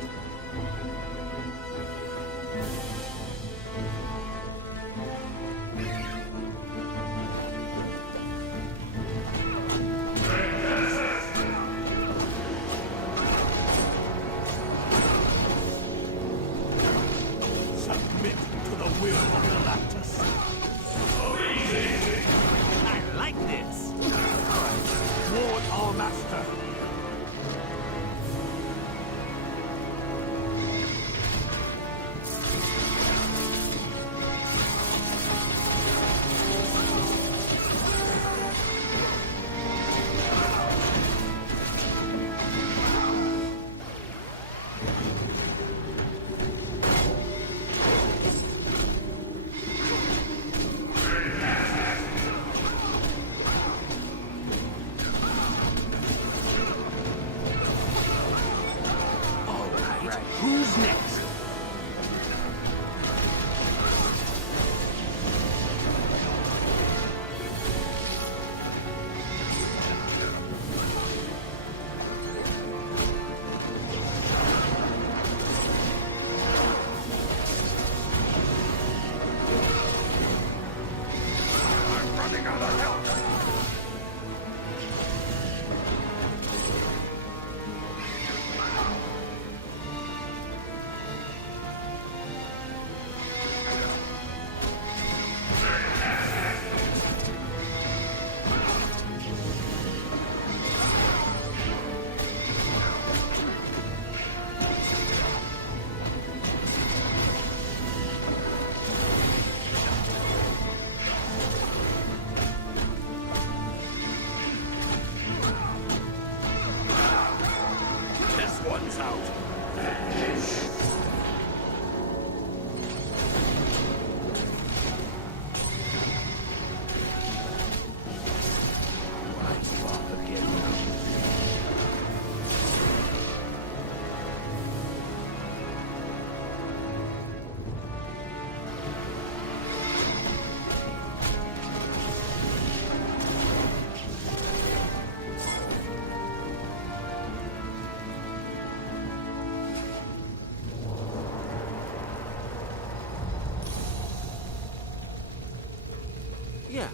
Yeah.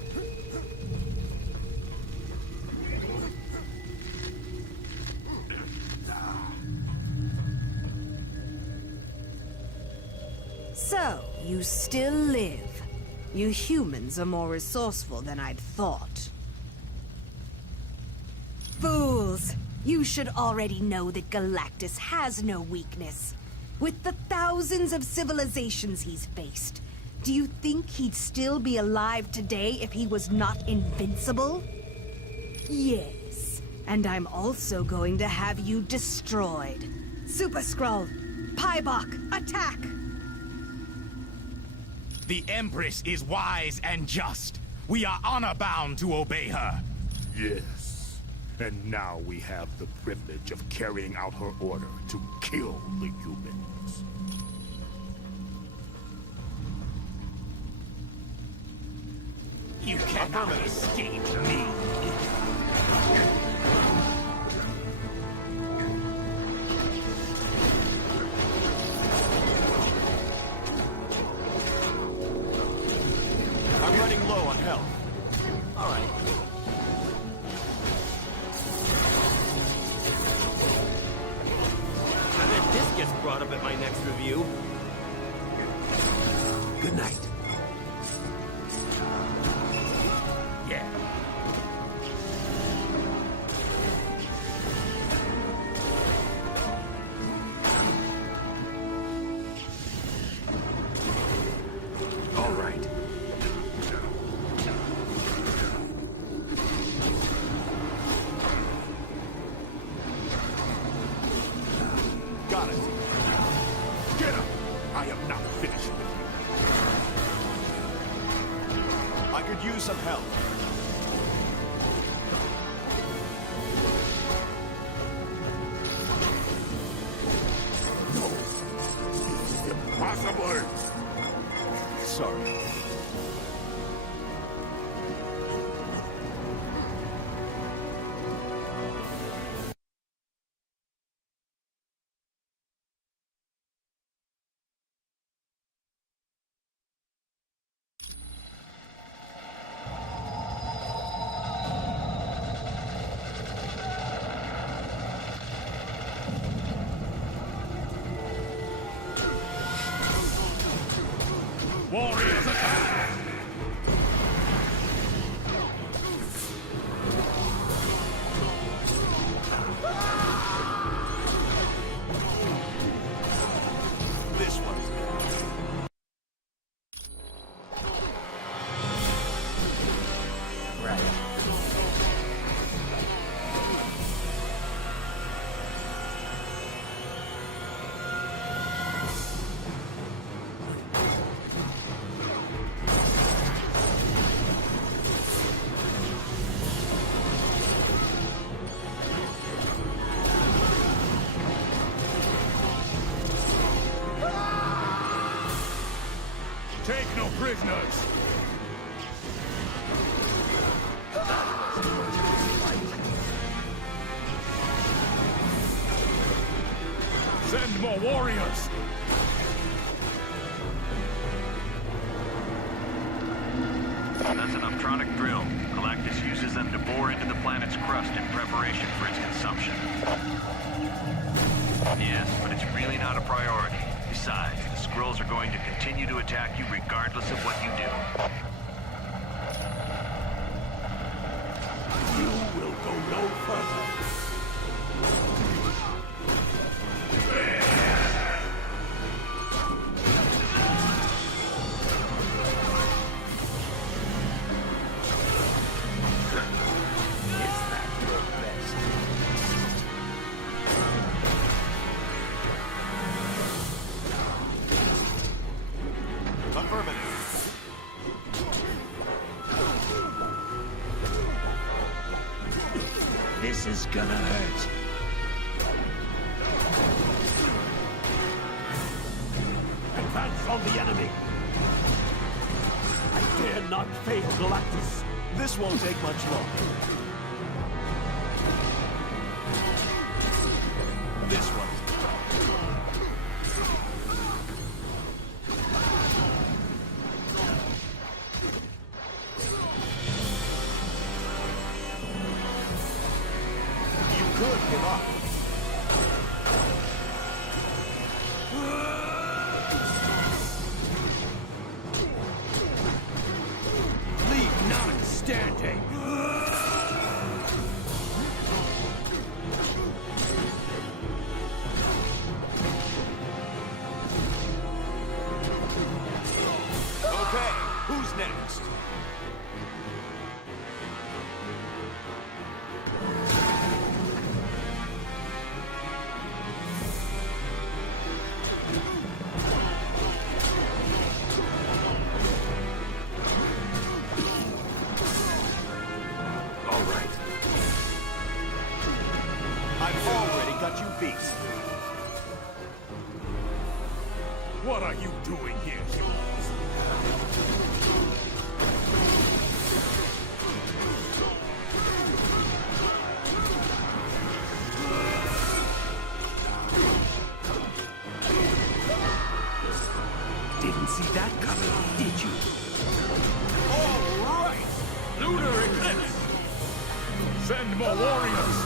So, you still live. You humans are more resourceful than I'd thought. Fools! You should already know that Galactus has no weakness. With the thousands of civilizations he's faced, do you think he'd still be alive today if he was not invincible? Yes, and I'm also going to have you destroyed. Super Skrull, Paibok, attack! The Empress is wise and just. We are honor-bound to obey her. Yes. And now we have the privilege of carrying out her order to kill the humans. You cannot escape me. I'm running low on health. All right. I bet this gets brought up at my next review. Good night. Yeah. All right. Got it. Get up! I am not finished with you. I could use some help. No! This is impossible! Sorry. Warriors attack! This one's Take no prisoners! Send more warriors! That's an optronic drill. Galactus uses them to bore into the planet's crust in preparation for its consumption. Yes, but it's really not a priority. Besides, the Skrulls are going to continue to attack you regardless of what you do. You will go no further. affirmative. This is gonna hurt. Advance on the enemy! I dare not fail Galactus! This won't take much longer. This one. Who's next? All right. I've already got you beat. What are you doing here, humans? Didn't see that coming, did you? All right! Lunar Eclipse! Send more warriors!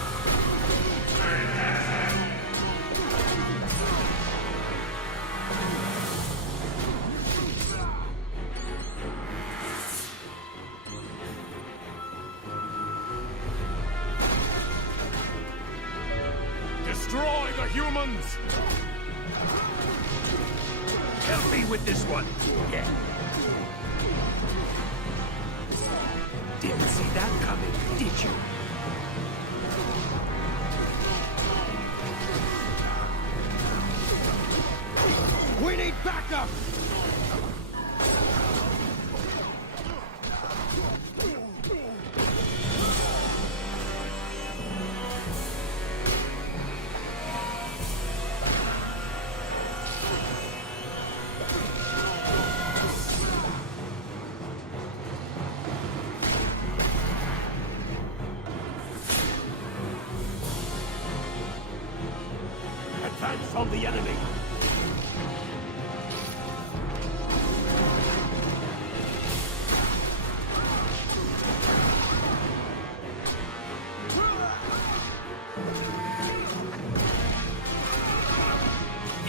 Destroy the humans! Help me with this one. Yeah. Didn't see that coming, did you? We need backup! Advance on the enemy!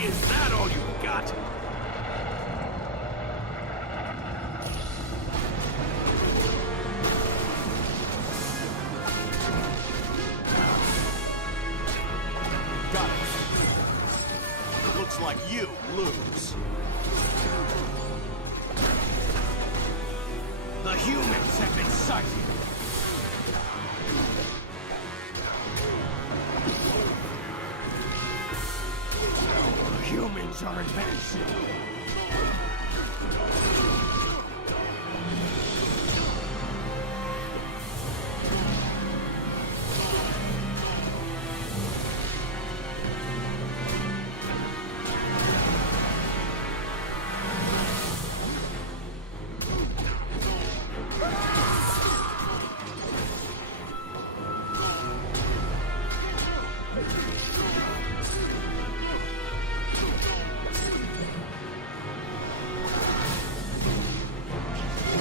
Is that all you got? Got it. Looks like you lose. The humans have been sighted! Humans are advancing!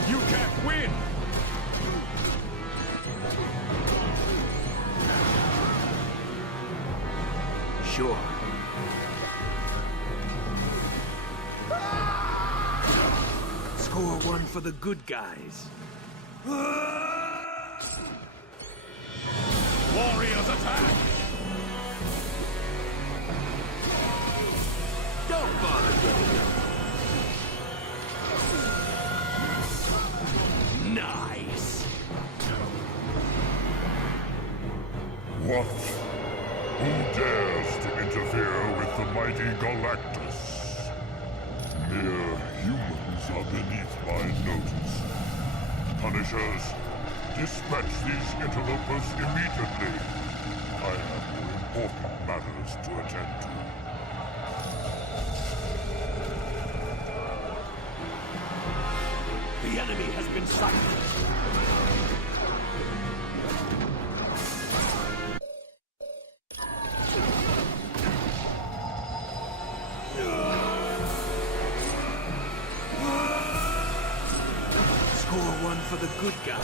You can't win! Sure. Score one for the good guys. Warriors attack! Don't bother getting up. Nice. What? Who dares to interfere with the mighty Galactus? Mere humans are beneath my notice. Punishers, dispatch these interlopers immediately. I have more important matters to attend to. The enemy has been sighted. Score one for the good guys.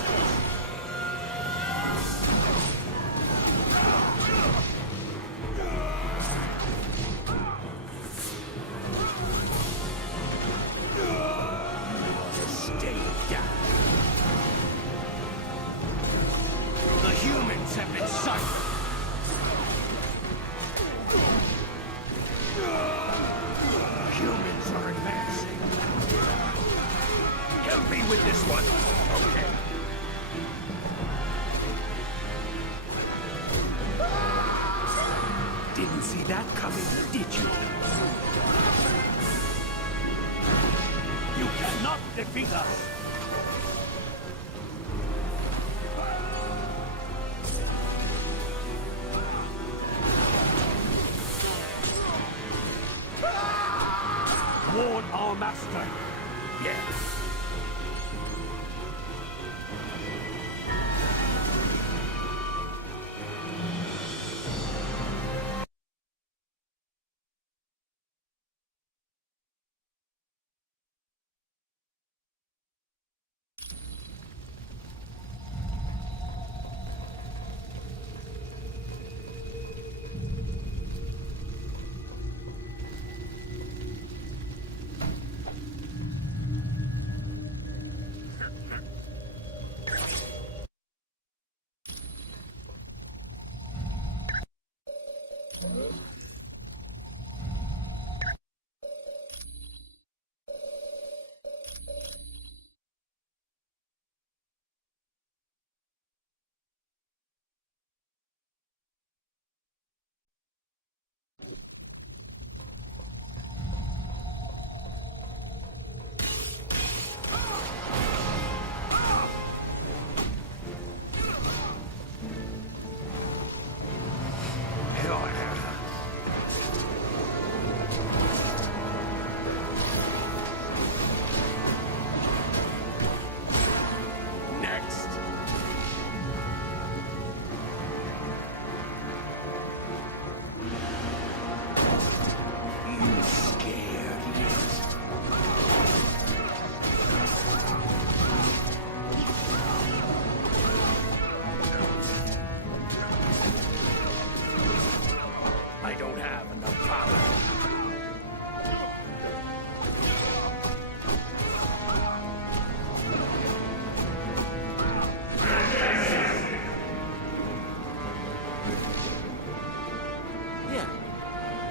Stay down. The humans have been sighted. Humans are advancing. Help me with this one. Okay. Didn't see that coming, did you? You cannot defeat us! Warn our master! Yes.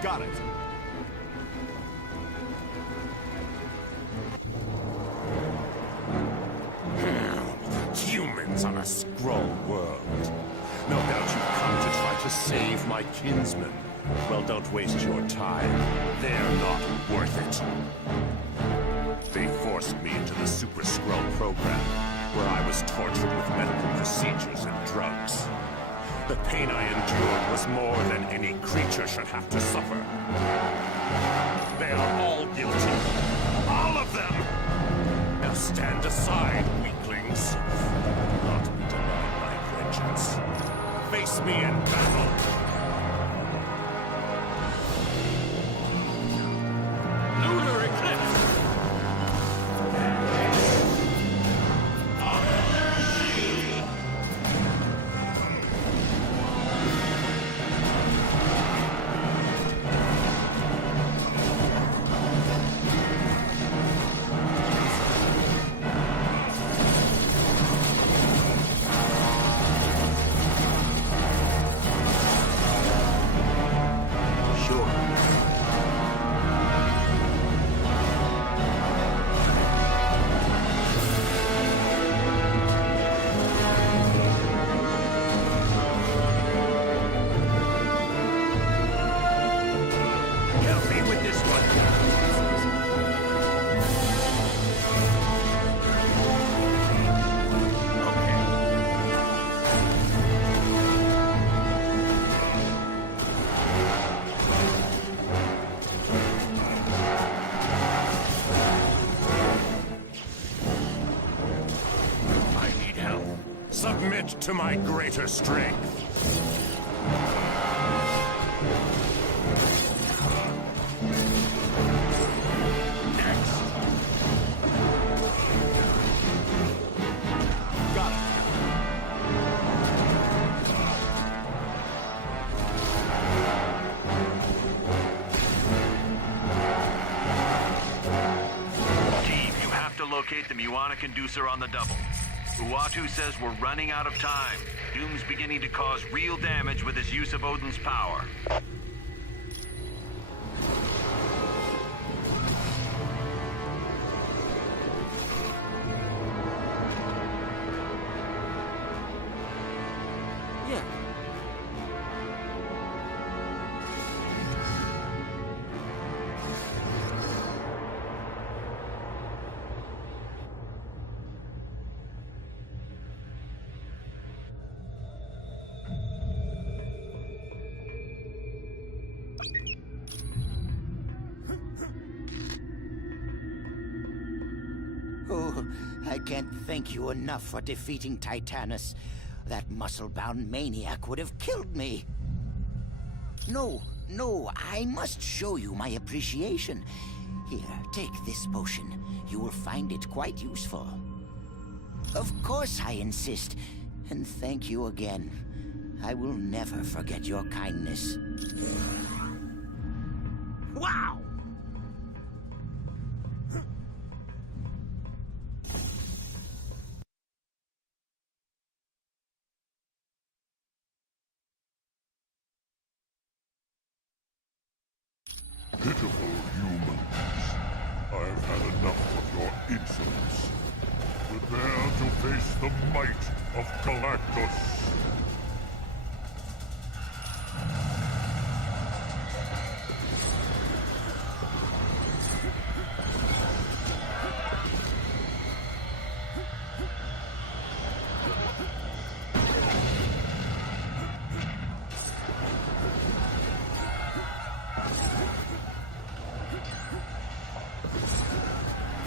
Got it. Humans on a scroll world. No doubt you've come to try to save my kinsmen. Well, don't waste your time. They're not worth it. They forced me into the Super Skrull program, where I was tortured with medical procedures and drugs. The pain I endured was more than any creature should have to suffer. They are all guilty. All of them! Now stand aside, weaklings. Not be denied my vengeance. Face me in battle! Lunar Eclipse! Submit to my greater strength. Locate the Muana Conducer on the double. Uatu says we're running out of time. Doom's beginning to cause real damage with his use of Odin's power. I can't thank you enough for defeating Titanus. That muscle-bound maniac would have killed me. No, I must show you my appreciation. Here, take this potion. You will find it quite useful. Of course I insist, and thank you again. I will never forget your kindness. Wow! Pitiful humans. I've had enough of your insolence. Prepare to face the might of Galactus.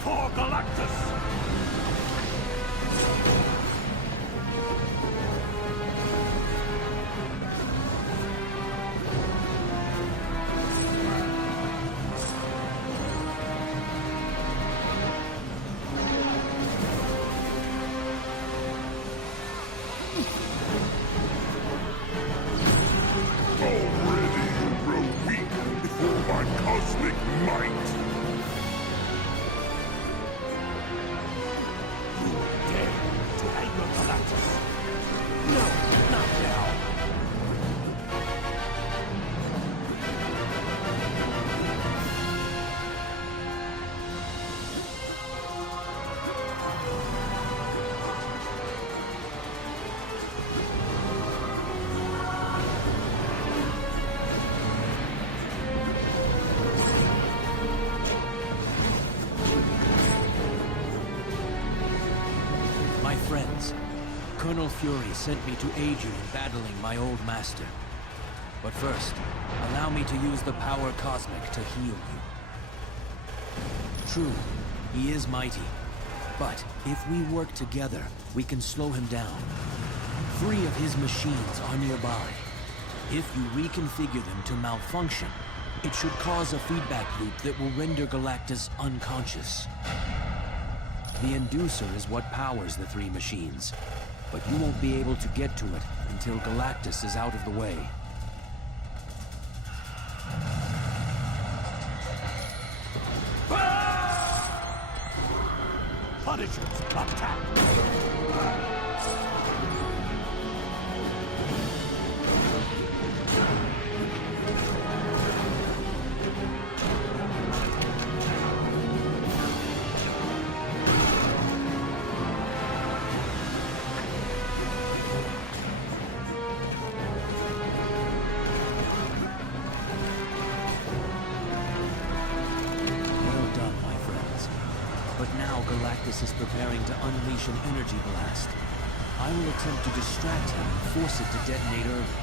For Galactus! Already you grow weak before my cosmic might. To anger Galactus. No, not now. My friends, Colonel Fury sent me to aid you in battling my old master. But first, allow me to use the power cosmic to heal you. True, he is mighty. But if we work together, we can slow him down. 3 of his machines are nearby. If you reconfigure them to malfunction, it should cause a feedback loop that will render Galactus unconscious. The Inducer is what powers the 3 machines, but you won't be able to get to it until Galactus is out of the way. Punishers, attack! Well done, my friends. But now Galactus is preparing to unleash an energy blast. I will attempt to distract him and force it to detonate early.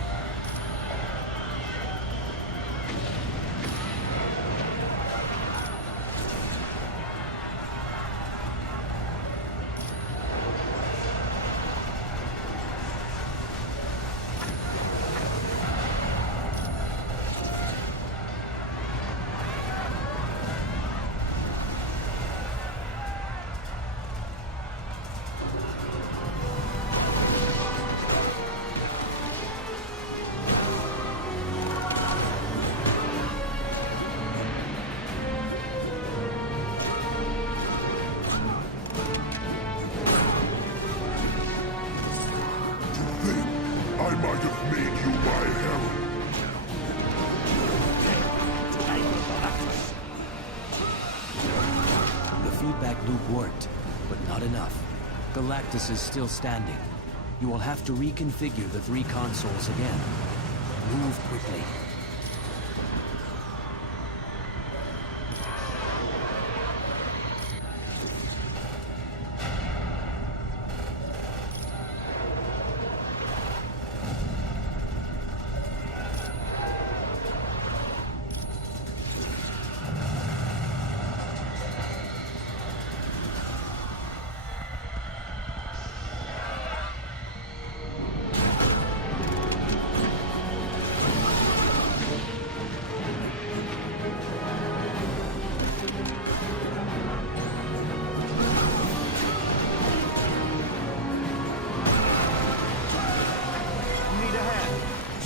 I might have made you my herald. The feedback loop worked, but not enough. Galactus is still standing. You will have to reconfigure the 3 consoles again. Move quickly.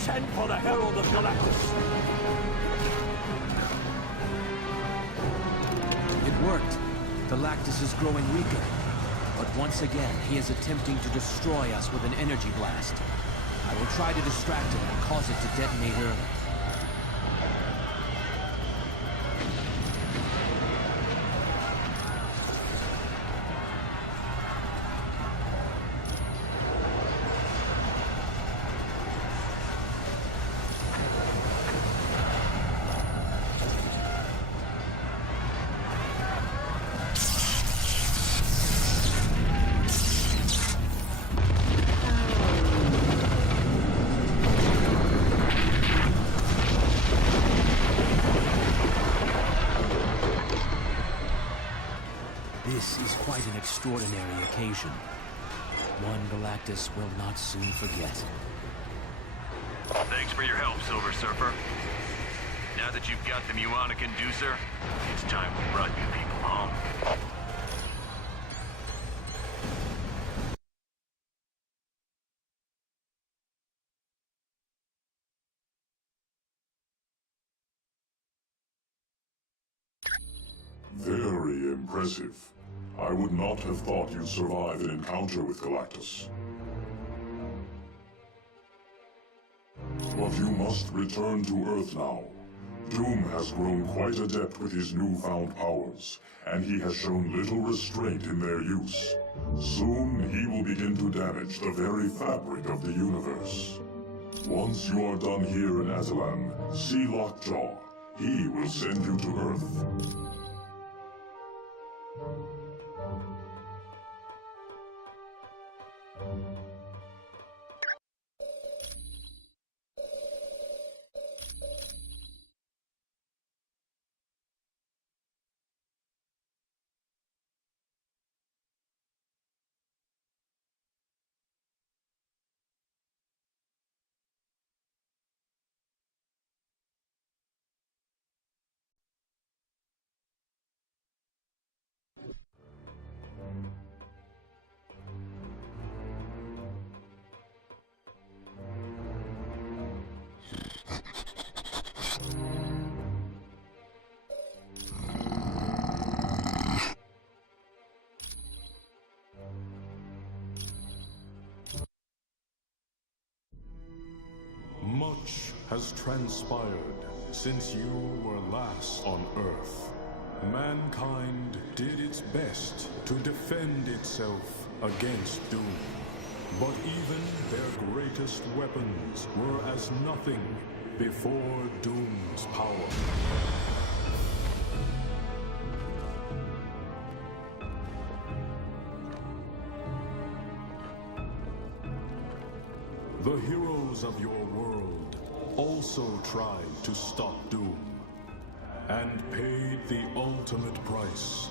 Send for the Herald of Galactus! It worked. Galactus is growing weaker. But once again, he is attempting to destroy us with an energy blast. I will try to distract him and cause it to detonate early. This is quite an extraordinary occasion. One Galactus will not soon forget. Thanks for your help, Silver Surfer. Now that you've got the Muonic inducer, it's time we brought you people home. Very impressive. I would not have thought you'd survive an encounter with Galactus. But you must return to Earth now. Doom has grown quite adept with his newfound powers, and he has shown little restraint in their use. Soon he will begin to damage the very fabric of the universe. Once you are done here in Azalan, see Lockjaw. He will send you to Earth. Much has transpired since you were last on Earth. Mankind did its best to defend itself against Doom. But even their greatest weapons were as nothing before Doom's power. The heroes of your world also tried to stop Doom, and paid the ultimate price.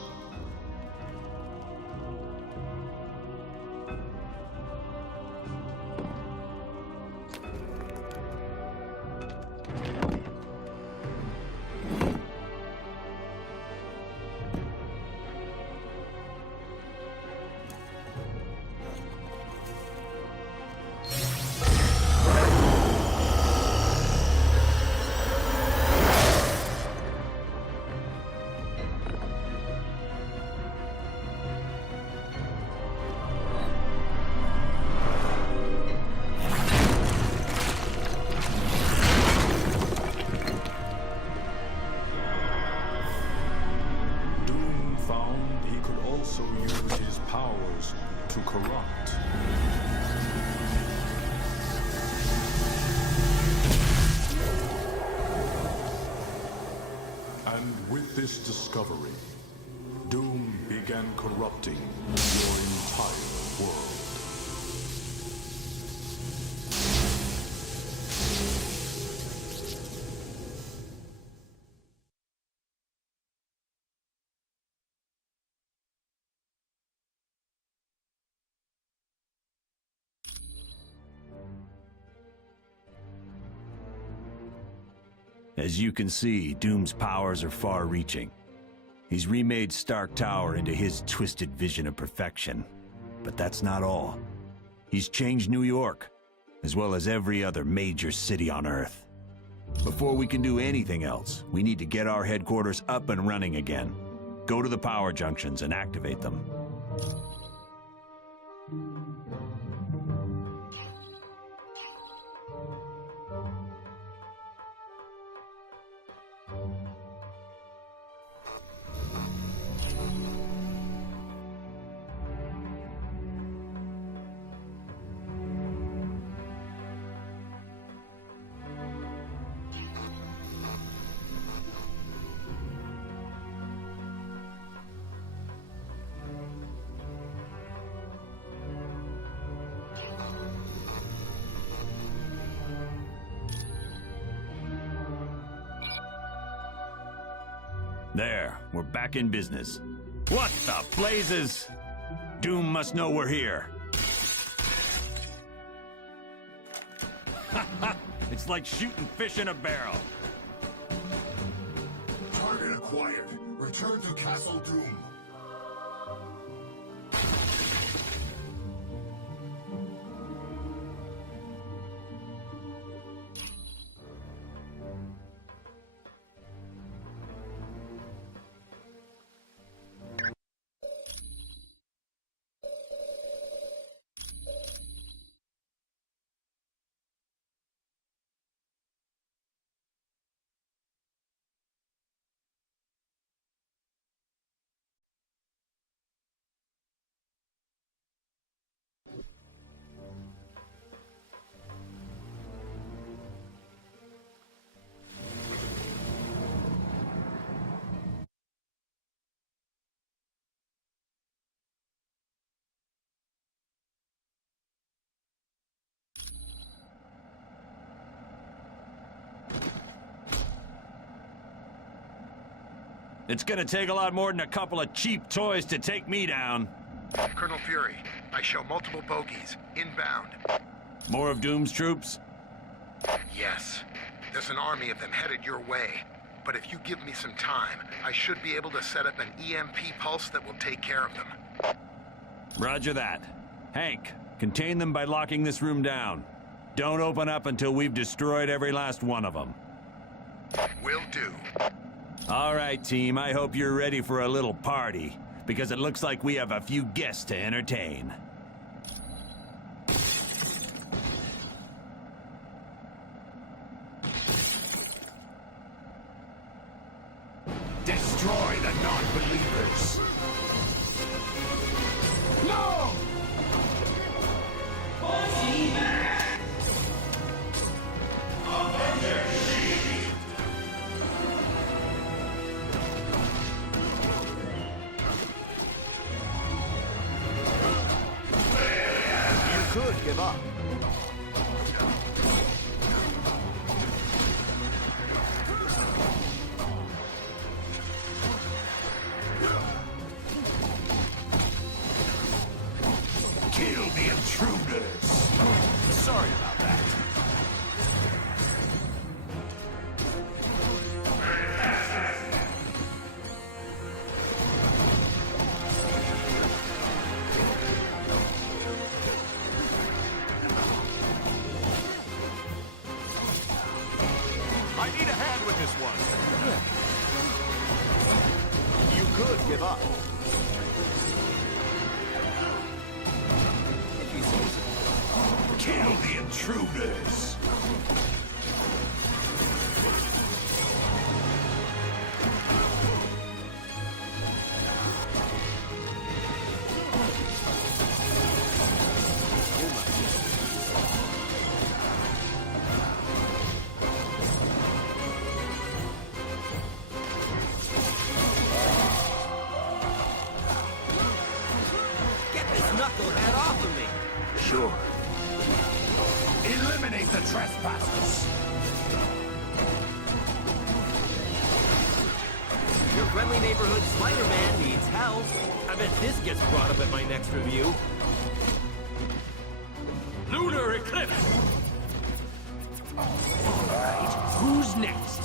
To corrupt. And with this discovery, Doom began corrupting your entire world. As you can see, Doom's powers are far-reaching. He's remade Stark Tower into his twisted vision of perfection. But that's not all. He's changed New York. as well as every other major city on Earth. Before we can do anything else, we need to get our headquarters up and running again. Go to the power junctions and activate them. There, we're back in business. What the blazes? Doom must know we're here. It's like shooting fish in a barrel. Target acquired. Return to Castle Doom. It's gonna take a lot more than a couple of cheap toys to take me down. Colonel Fury, I show multiple bogies, inbound. More of Doom's troops? Yes. There's an army of them headed your way. But if you give me some time, I should be able to set up an EMP pulse that will take care of them. Roger that. Hank, contain them by locking this room down. Don't open up until we've destroyed every last one of them. Will do. All right, team, I hope you're ready for a little party, because it looks like we have a few guests to entertain. Destroy the non-believers! No! You could give up. Kill the intruders! Sorry about that. I need a hand with this one. You could give up. Kill the intruders! Get this knucklehead off of me! Sure. Eliminate the trespassers! Your friendly neighborhood Spider-Man needs help. I bet this gets brought up at my next review. Lunar Eclipse! Alright, who's next?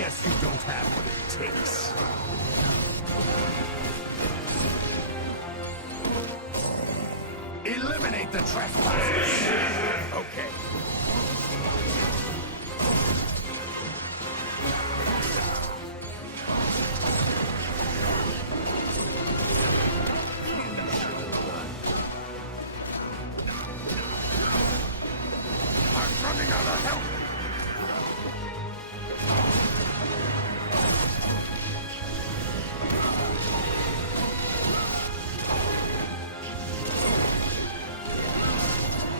guess you don't have what it takes. Eliminate the trespassers! Okay. I'm running out of help!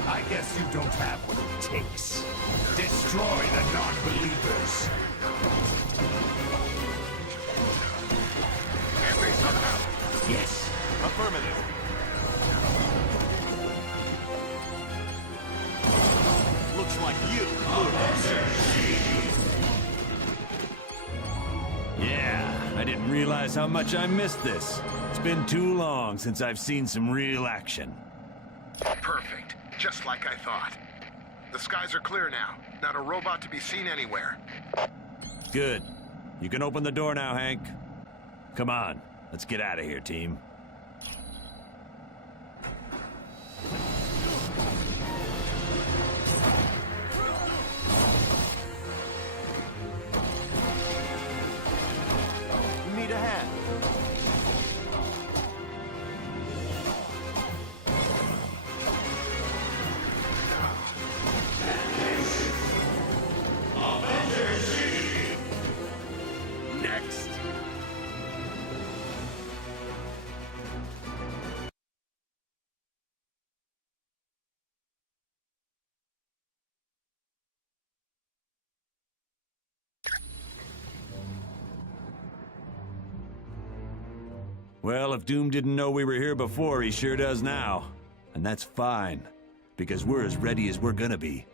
I guess you don't have what it takes. Destroy the non-believers. Give me some help. Yes. Affirmative. Looks like you. Yeah, I didn't realize how much I missed this. It's been too long since I've seen some real action. Perfect. Just like I thought. The skies are clear now. Not a robot to be seen anywhere. Good. You can open the door now, Hank. Come on, let's get out of here, team. Need a hand. Next! Well, if Doom didn't know we were here before, he sure does now. And that's fine, because we're as ready as we're gonna be.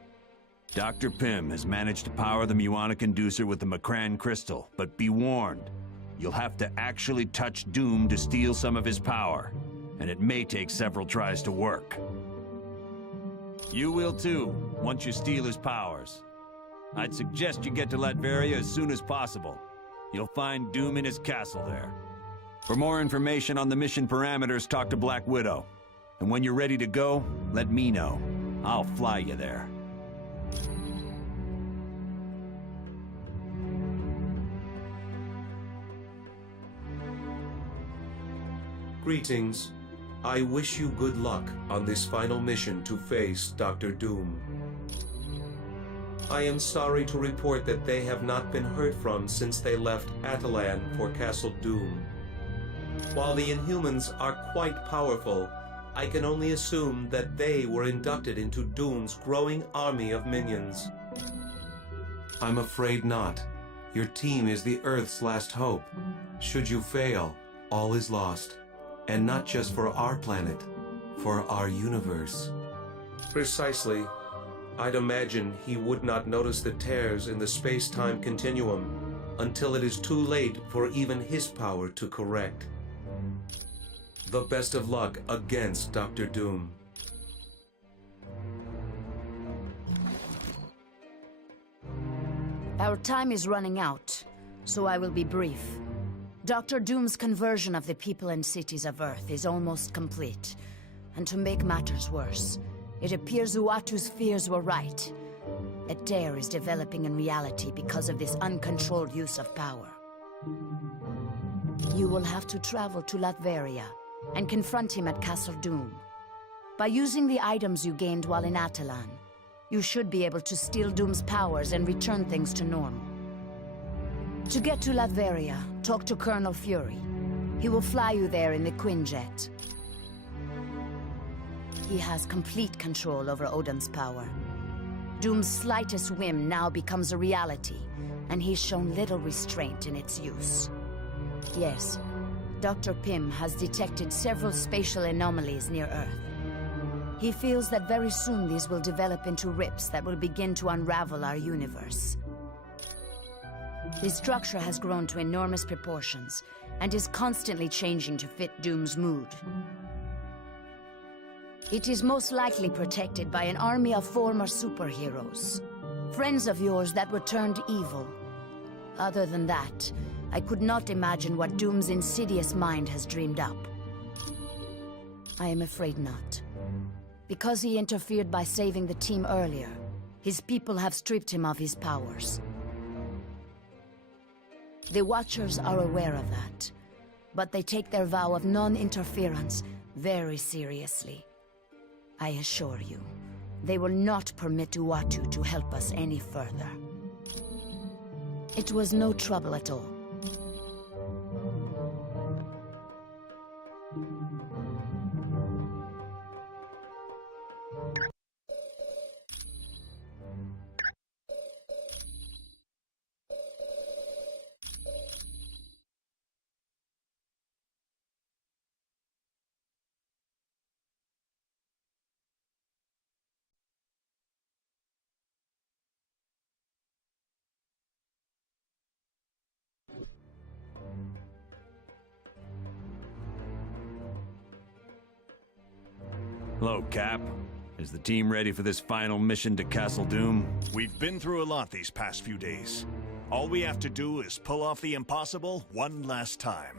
Dr. Pym has managed to power the Muonic Inducer with the M'Kraan crystal, but be warned, you'll have to actually touch Doom to steal some of his power, and it may take several tries to work. You will too, once you steal his powers. I'd suggest you get to Latveria as soon as possible. You'll find Doom in his castle there. For more information on the mission parameters, talk to Black Widow. And when you're ready to go, let me know. I'll fly you there. Greetings. I wish you good luck on this final mission to face Dr. Doom. I am sorry to report that they have not been heard from since they left Atalan for Castle Doom. While the Inhumans are quite powerful, I can only assume that they were inducted into Doom's growing army of minions. I'm afraid not. Your team is the Earth's last hope. Should you fail, all is lost. And not just for our planet, for our universe. Precisely. I'd imagine he would not notice the tears in the space-time continuum until it is too late for even his power to correct. The best of luck against Dr. Doom. Our time is running out, so I will be brief. Dr. Doom's conversion of the people and cities of Earth is almost complete. And to make matters worse, it appears Uatu's fears were right. A dare is developing in reality because of this uncontrolled use of power. You will have to travel to Latveria and confront him at Castle Doom. By using the items you gained while in Atalan, you should be able to steal Doom's powers and return things to normal. To get to Latveria, talk to Colonel Fury. He will fly you there in the Quinjet. He has complete control over Odin's power. Doom's slightest whim now becomes a reality, and he's shown little restraint in its use. Yes, Dr. Pym has detected several spatial anomalies near Earth. He feels that very soon these will develop into rips that will begin to unravel our universe. The structure has grown to enormous proportions, and is constantly changing to fit Doom's mood. It is most likely protected by an army of former superheroes. Friends of yours that were turned evil. Other than that, I could not imagine what Doom's insidious mind has dreamed up. I am afraid not. Because he interfered by saving the team earlier, his people have stripped him of his powers. The Watchers are aware of that, but they take their vow of non-interference very seriously. I assure you, they will not permit Uatu to help us any further. It was no trouble at all. Hello, Cap. Is the team ready for this final mission to Castle Doom? We've been through a lot these past few days. All we have to do is pull off the impossible one last time.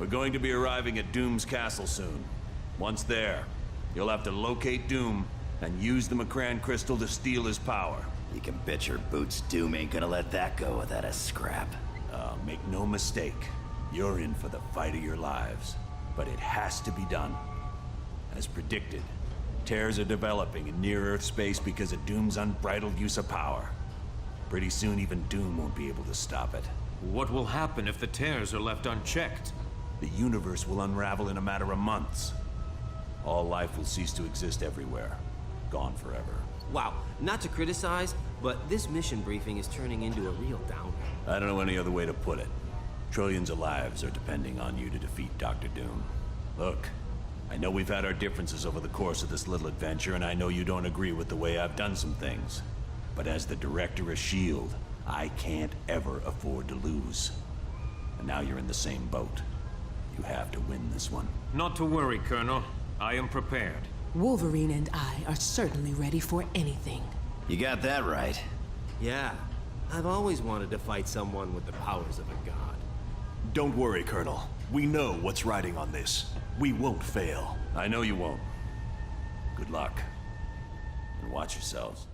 We're going to be arriving at Doom's castle soon. Once there, you'll have to locate Doom and use the Macran crystal to steal his power. You can bet your boots Doom ain't gonna let that go without a scrap. Make no mistake, you're in for the fight of your lives. But it has to be done. As predicted, tears are developing in near-Earth space because of Doom's unbridled use of power. Pretty soon even Doom won't be able to stop it. What will happen if the tears are left unchecked? The universe will unravel in a matter of months. All life will cease to exist everywhere. Gone forever. Wow, not to criticize, but this mission briefing is turning into a real downer. I don't know any other way to put it. Trillions of lives are depending on you to defeat Dr. Doom. Look, I know we've had our differences over the course of this little adventure, and I know you don't agree with the way I've done some things. But as the director of S.H.I.E.L.D., I can't ever afford to lose. And now you're in the same boat. You have to win this one. Not to worry, Colonel. I am prepared. Wolverine and I are certainly ready for anything. You got that right. Yeah, I've always wanted to fight someone with the powers of a god. Don't worry, Colonel. We know what's riding on this. We won't fail. I know you won't. Good luck. And watch yourselves.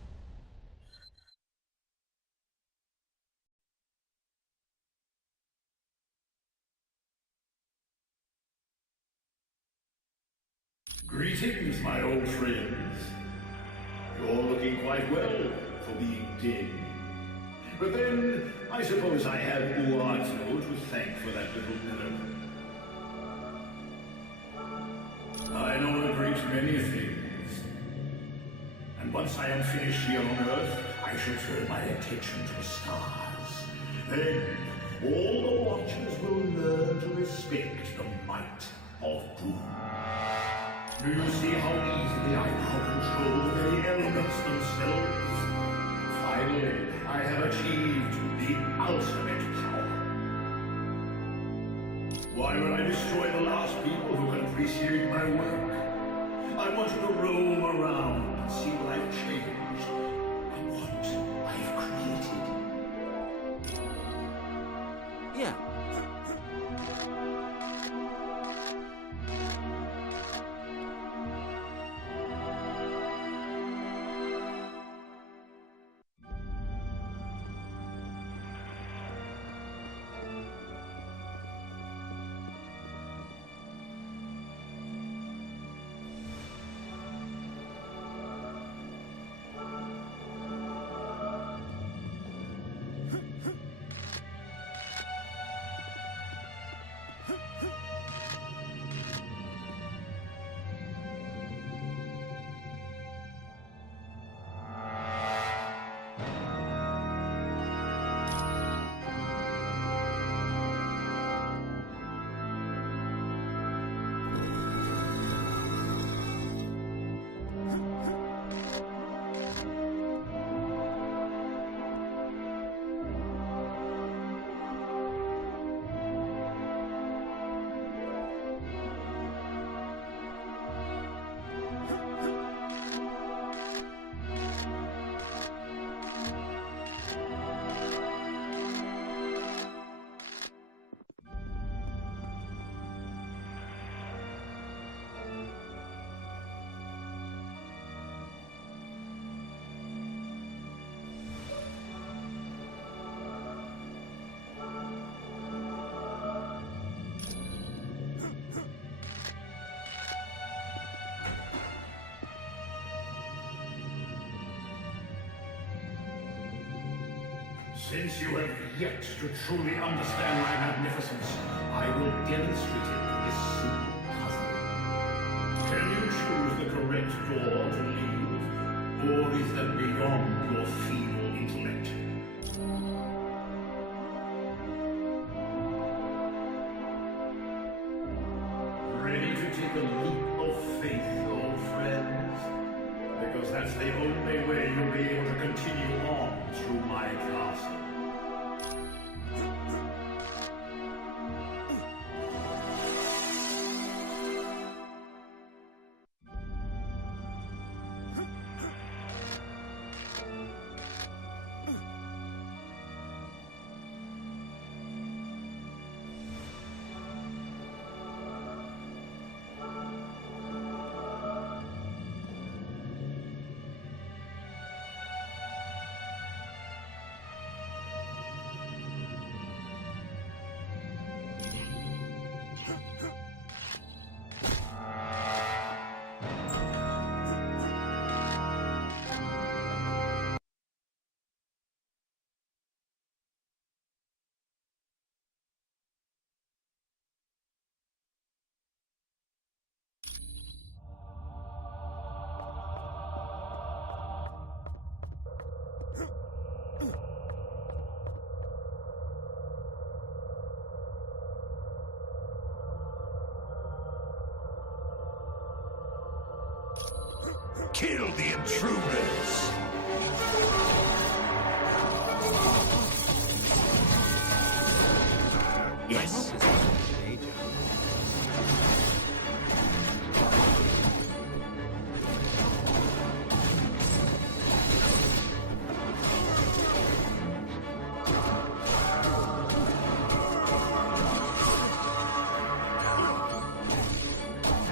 Greetings, my old friends. You're looking quite well for being dead. But then, I suppose I have Uatu to thank for that little miracle. I know a great many things. And once I am finished here on Earth, I shall turn my attention to the stars. Then, all the Watchers will learn to respect the might of Doom. Do you see how easily I now control the very elements themselves? Finally, I have achieved the ultimate power. Why would I destroy the last people who can appreciate my work? I want you to roam around and see what I've changed and what I've created. Yeah. Since you have yet to truly understand my magnificence, I will demonstrate it with this simple puzzle. Can you choose the correct door to leave, or is that beyond your feeble intellect? Ready to take a leap of faith, old friends? Because that's the only way you'll be able to continue on through my castle. Kill the intruders! Yes.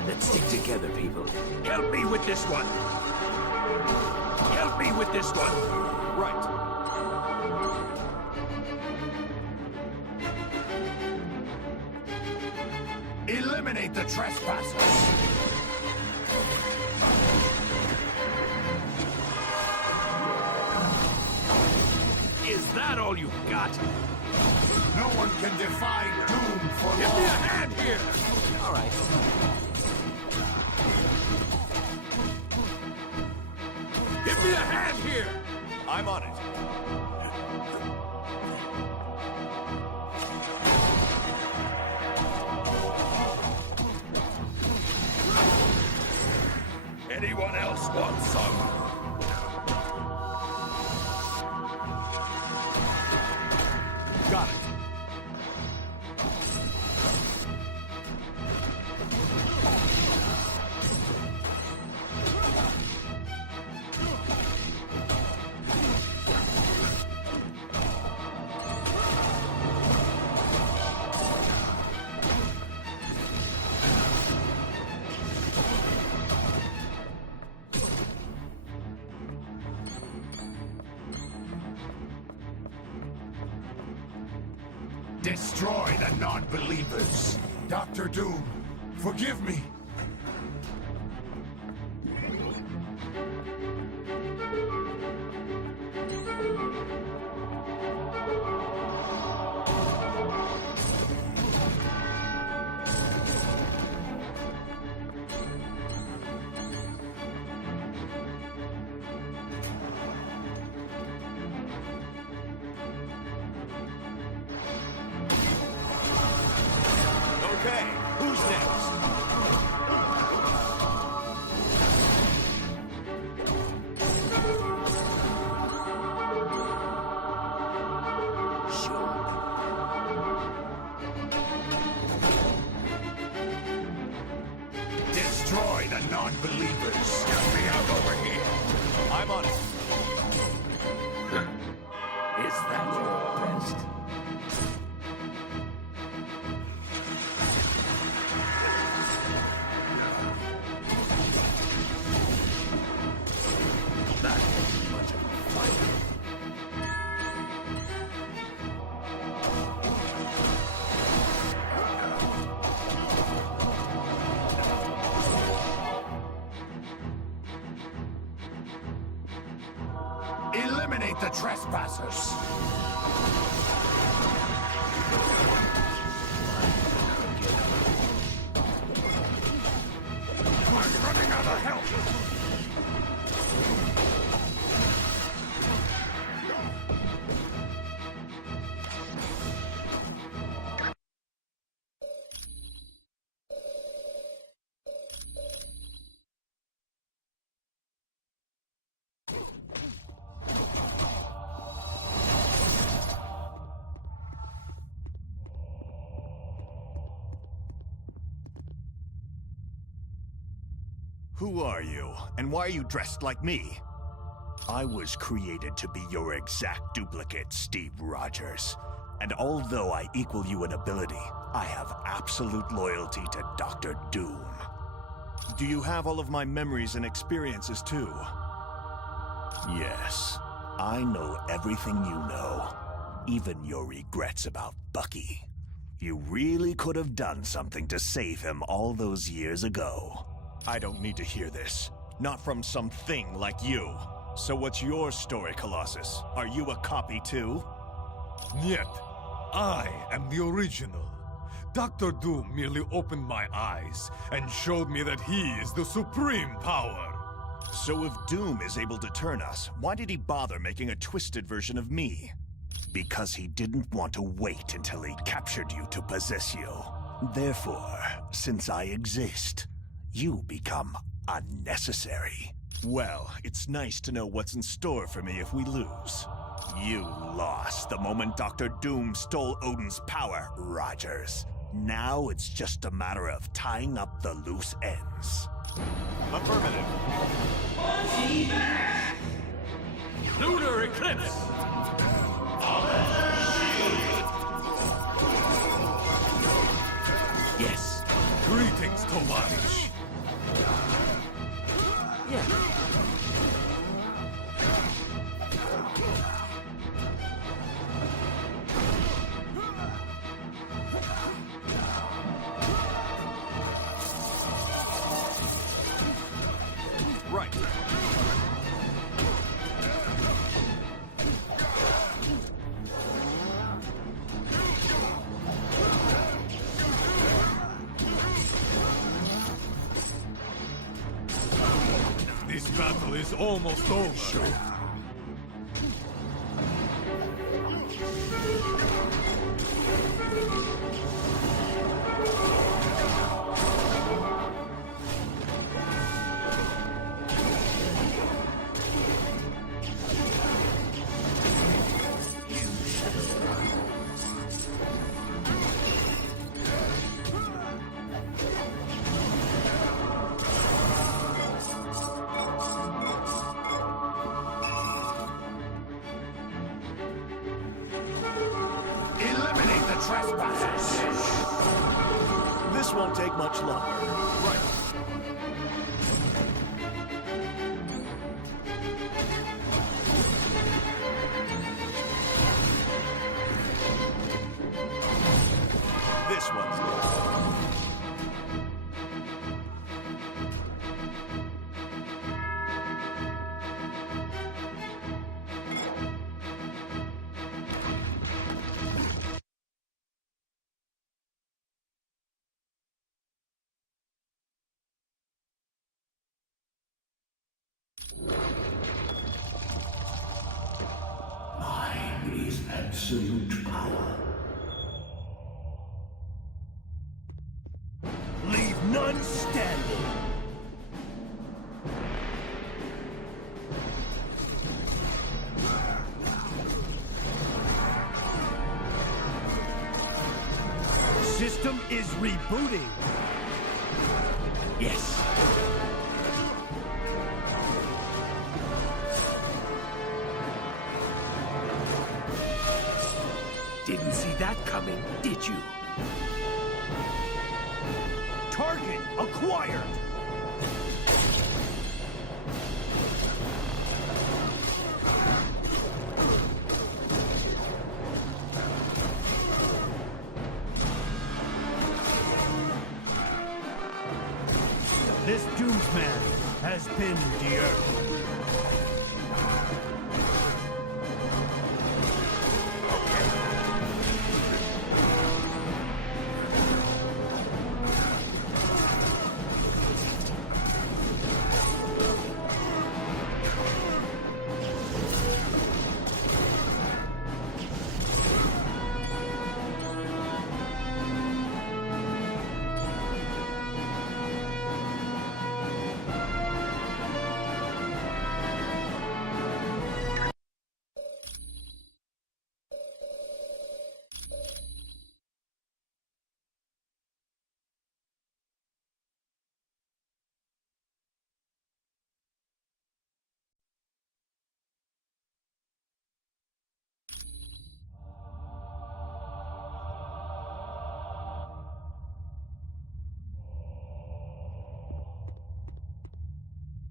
Let's stick together, people. Help me with this one! Help me with this one! Right. Eliminate the trespassers! Is that all you got? No one can defy doom for long. Give me a hand here! All right. Give me a hand here! I'm on it. Anyone else want some? Got it. Destroy the non-believers. Dr. Doom, forgive me. Okay, who's next? Destroy the non-believers. Get me out over here. I'm on it. Is that your best? That wasn't much of a fight. Eliminate the trespassers! I'm running out of help! Who are you, and why are you dressed like me? I was created to be your exact duplicate, Steve Rogers. And although I equal you in ability, I have absolute loyalty to Dr. Doom. Do you have all of my memories and experiences too? Yes, I know everything you know, even your regrets about Bucky. You really could have done something to save him all those years ago. I don't need to hear this. Not from some thing like you. So what's your story, Colossus? Are you a copy too? Niet. I am the original. Dr. Doom merely opened my eyes and showed me that he is the supreme power. So if Doom is able to turn us, why did he bother making a twisted version of me? Because he didn't want to wait until he captured you to possess you. Therefore, since I exist, you become unnecessary. Well, it's nice to know what's in store for me if we lose. You lost the moment Dr. Doom stole Odin's power, Rogers. Now it's just a matter of tying up the loose ends. Affirmative. Lunar Eclipse! Yes. Greetings, Tovarishch. Yeah. Right. This battle is almost over. Eliminate the trespassers! This won't take much longer. Right. This one's good. Mine is absolute power. Leave none standing. System is rebooting. Yes. Didn't see that coming, did you? Target acquired! This Doomsman has been the Earth.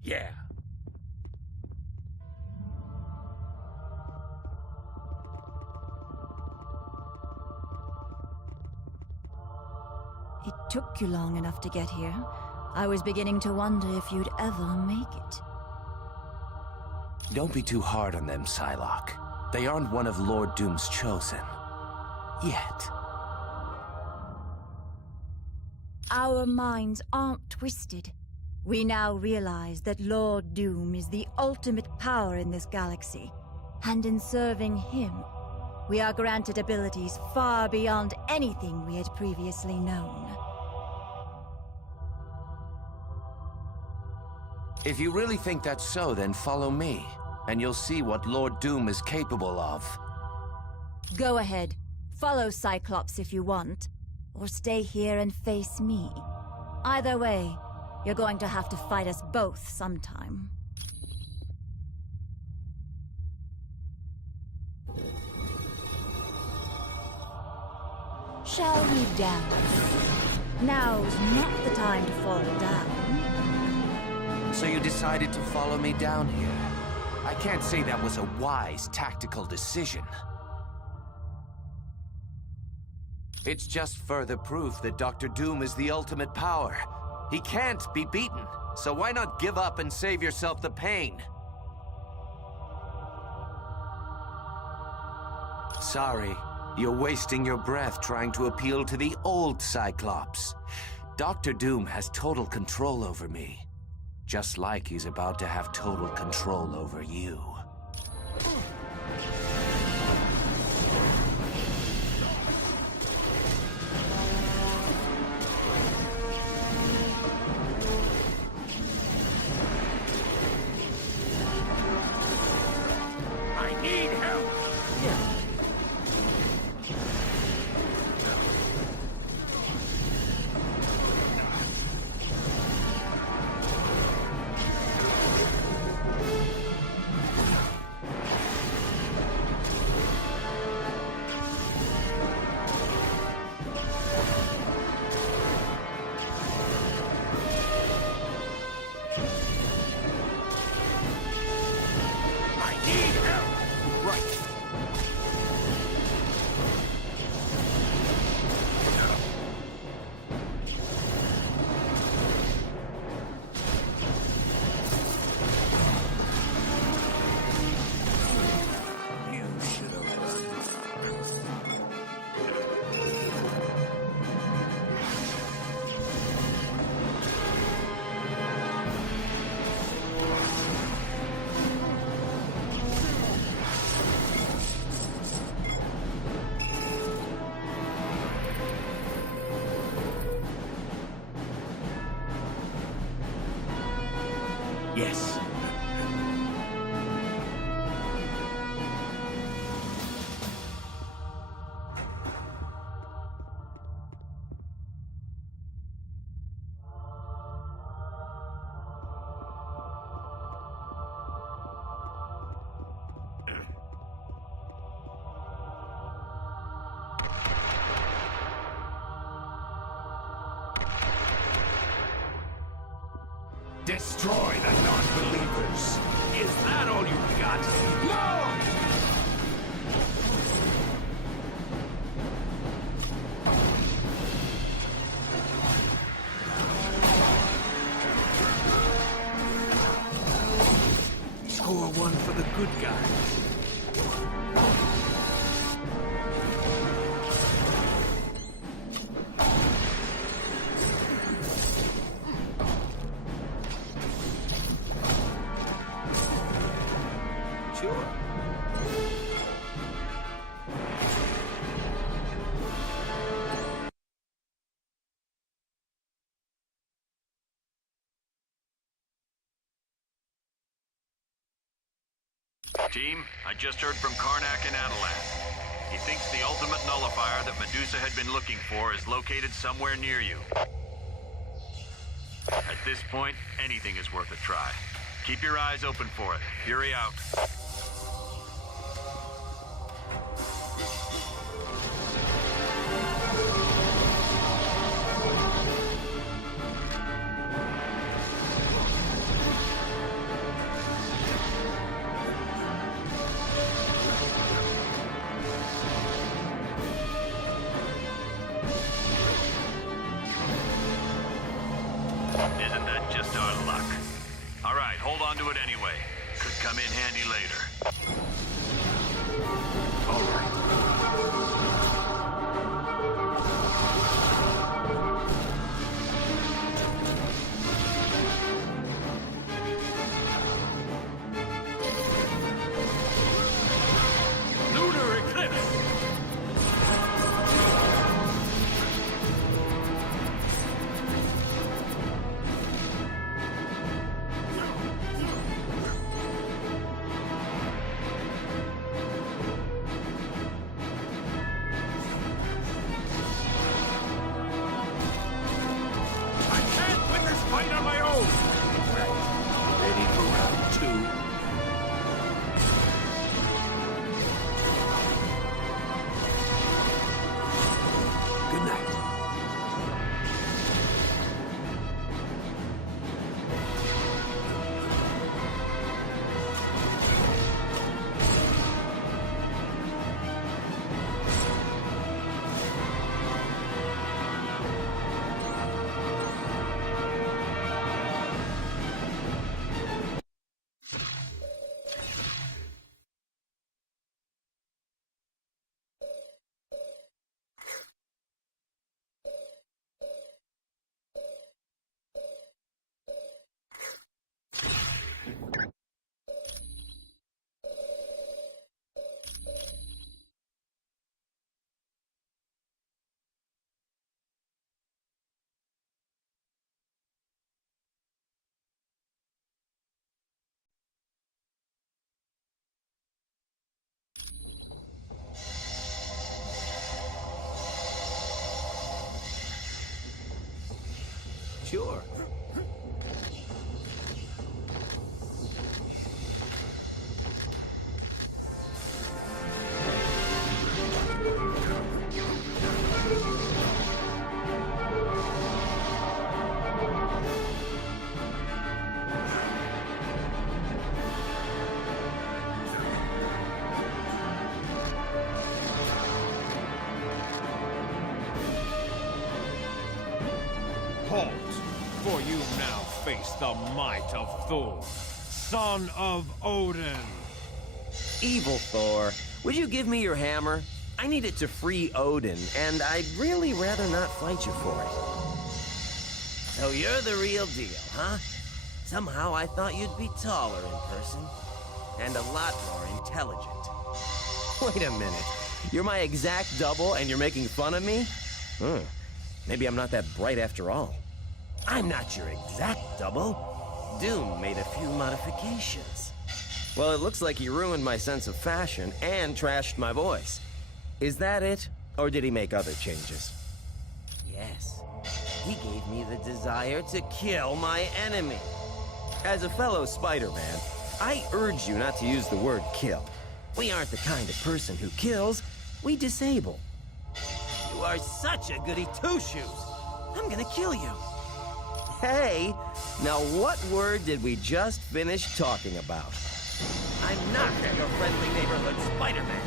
Yeah. It took you long enough to get here. I was beginning to wonder if you'd ever make it. Don't be too hard on them, Psylocke. They aren't one of Lord Doom's chosen. Yet. Our minds aren't twisted. We now realize that Lord Doom is the ultimate power in this galaxy, and in serving him, we are granted abilities far beyond anything we had previously known. If you really think that's so, then follow me, and you'll see what Lord Doom is capable of. Go ahead. Follow Cyclops if you want, or stay here and face me. Either way, you're going to have to fight us both sometime. Shall we dance? Now's not the time to fall down. So you decided to follow me down here. I can't say that was a wise, tactical decision. It's just further proof that Dr. Doom is the ultimate power. He can't be beaten, so why not give up and save yourself the pain? Sorry, you're wasting your breath trying to appeal to the old Cyclops. Dr. Doom has total control over me. Just like he's about to have total control over you. I need help! Yes. Destroy the non-believers! Is that all you got? No! Score one for the good guys. Team, I just heard from Karnak and Atalan. He thinks the ultimate nullifier that Medusa had been looking for is located somewhere near you. At this point, anything is worth a try. Keep your eyes open for it. Fury out. Isn't that just our luck? All right, hold on to it anyway. Could come in handy later. All right. Lunar eclipse! I can't win this fight on my own! Ready for round two? Good night. Sure. Halt, for you now face the might of Thor, son of Odin. Evil Thor, would you give me your hammer? I need it to free Odin, and I'd really rather not fight you for it. So you're the real deal, huh? Somehow I thought you'd be taller in person, and a lot more intelligent. Wait a minute, you're my exact double and you're making fun of me? Maybe I'm not that bright after all. I'm not your exact double. Doom made a few modifications. Well, it looks like he ruined my sense of fashion and trashed my voice. Is that it? Or did he make other changes? Yes. He gave me the desire to kill my enemy. As a fellow Spider-Man, I urge you not to use the word kill. We aren't the kind of person who kills, we disable. You are such a goody two-shoes. I'm gonna kill you. Hey, now what word did we just finish talking about? I'm not your friendly neighborhood Spider-Man.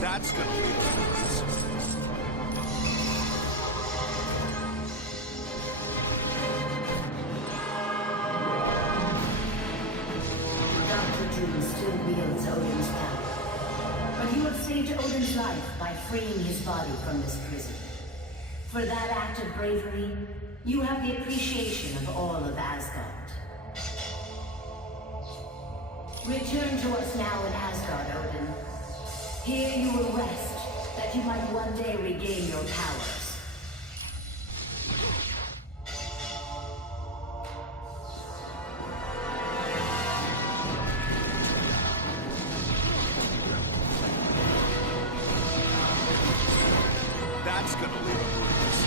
That's gonna leave a mess. Doom still wields Odin's power. But you have saved Odin's life by freeing his body from this prison. For that act of bravery, you have the appreciation of all of Asgard. Return to us now in Asgard, Odin. Here you will rest, that you might one day regain your powers. That's gonna leave a bruise.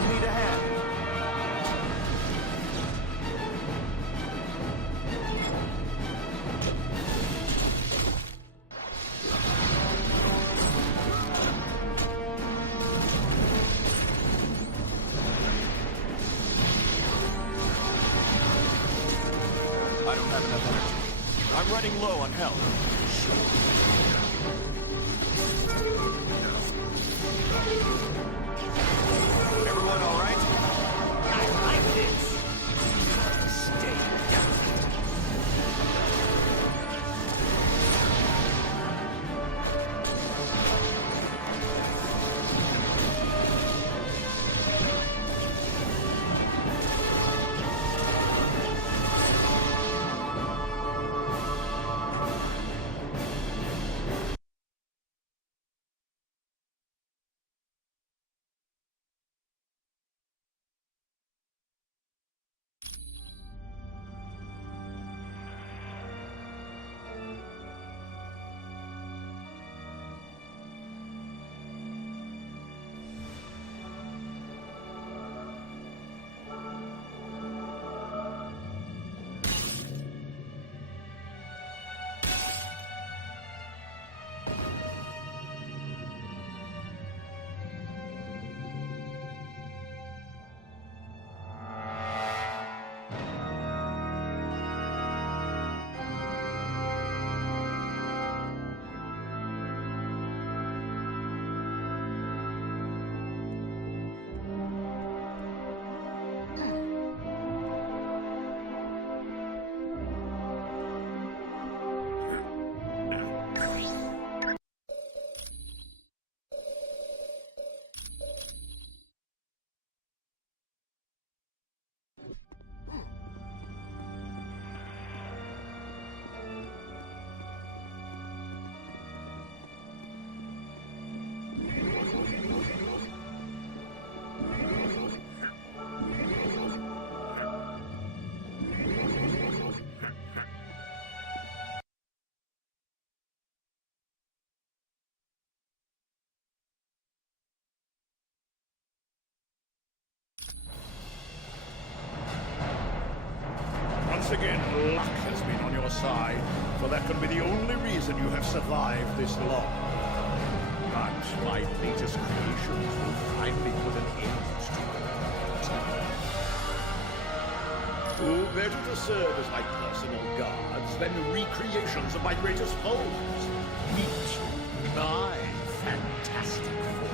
You need a hand. I don't have enough energy. I'm running low on health. Everyone all right? I like this. Stay down. Once again, luck has been on your side, for that can be the only reason you have survived this long. But my latest creations will finally put an end to it. Who better to serve as my personal guards than the recreations of my greatest foes? Meet my Fantastic Four.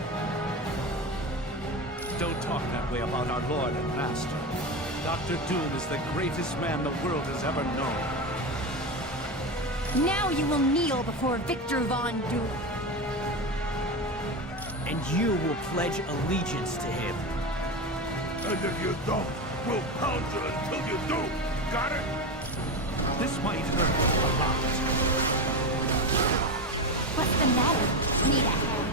Don't talk that way about our Lord and Master. Dr. Doom is the greatest man the world has ever known. Now you will kneel before Victor Von Doom. And you will pledge allegiance to him. And if you don't, we'll pound you until you do. Got it? This might hurt a lot. What's the matter? Need a hand?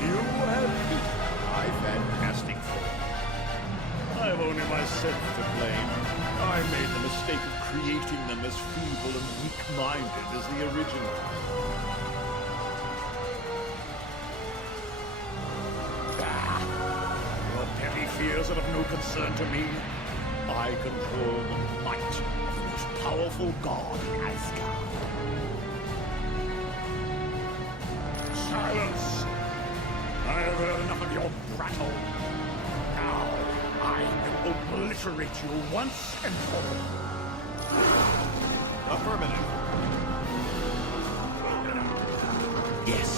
You have beaten my fantastic form. I have only myself to blame. I made the mistake of creating them as feeble and weak-minded as the original. Your petty fears are of no concern to me. I control the might of the most powerful god in Asgard. Silence! I have heard enough of your prattle. Now, I will obliterate you once and for all. Affirmative. Yes.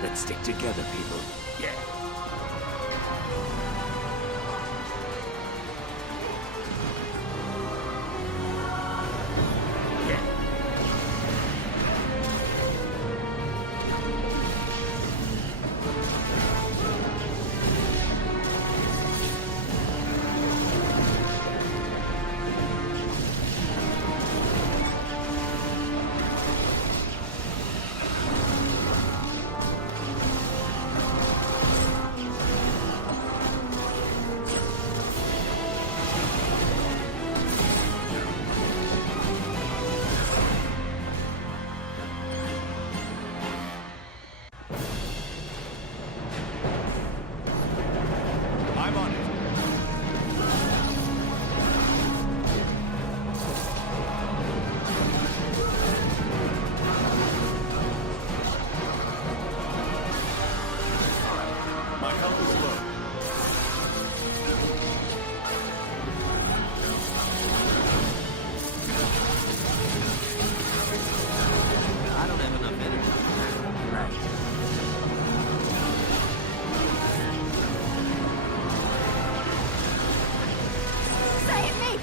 Let's stick together, people. Yeah.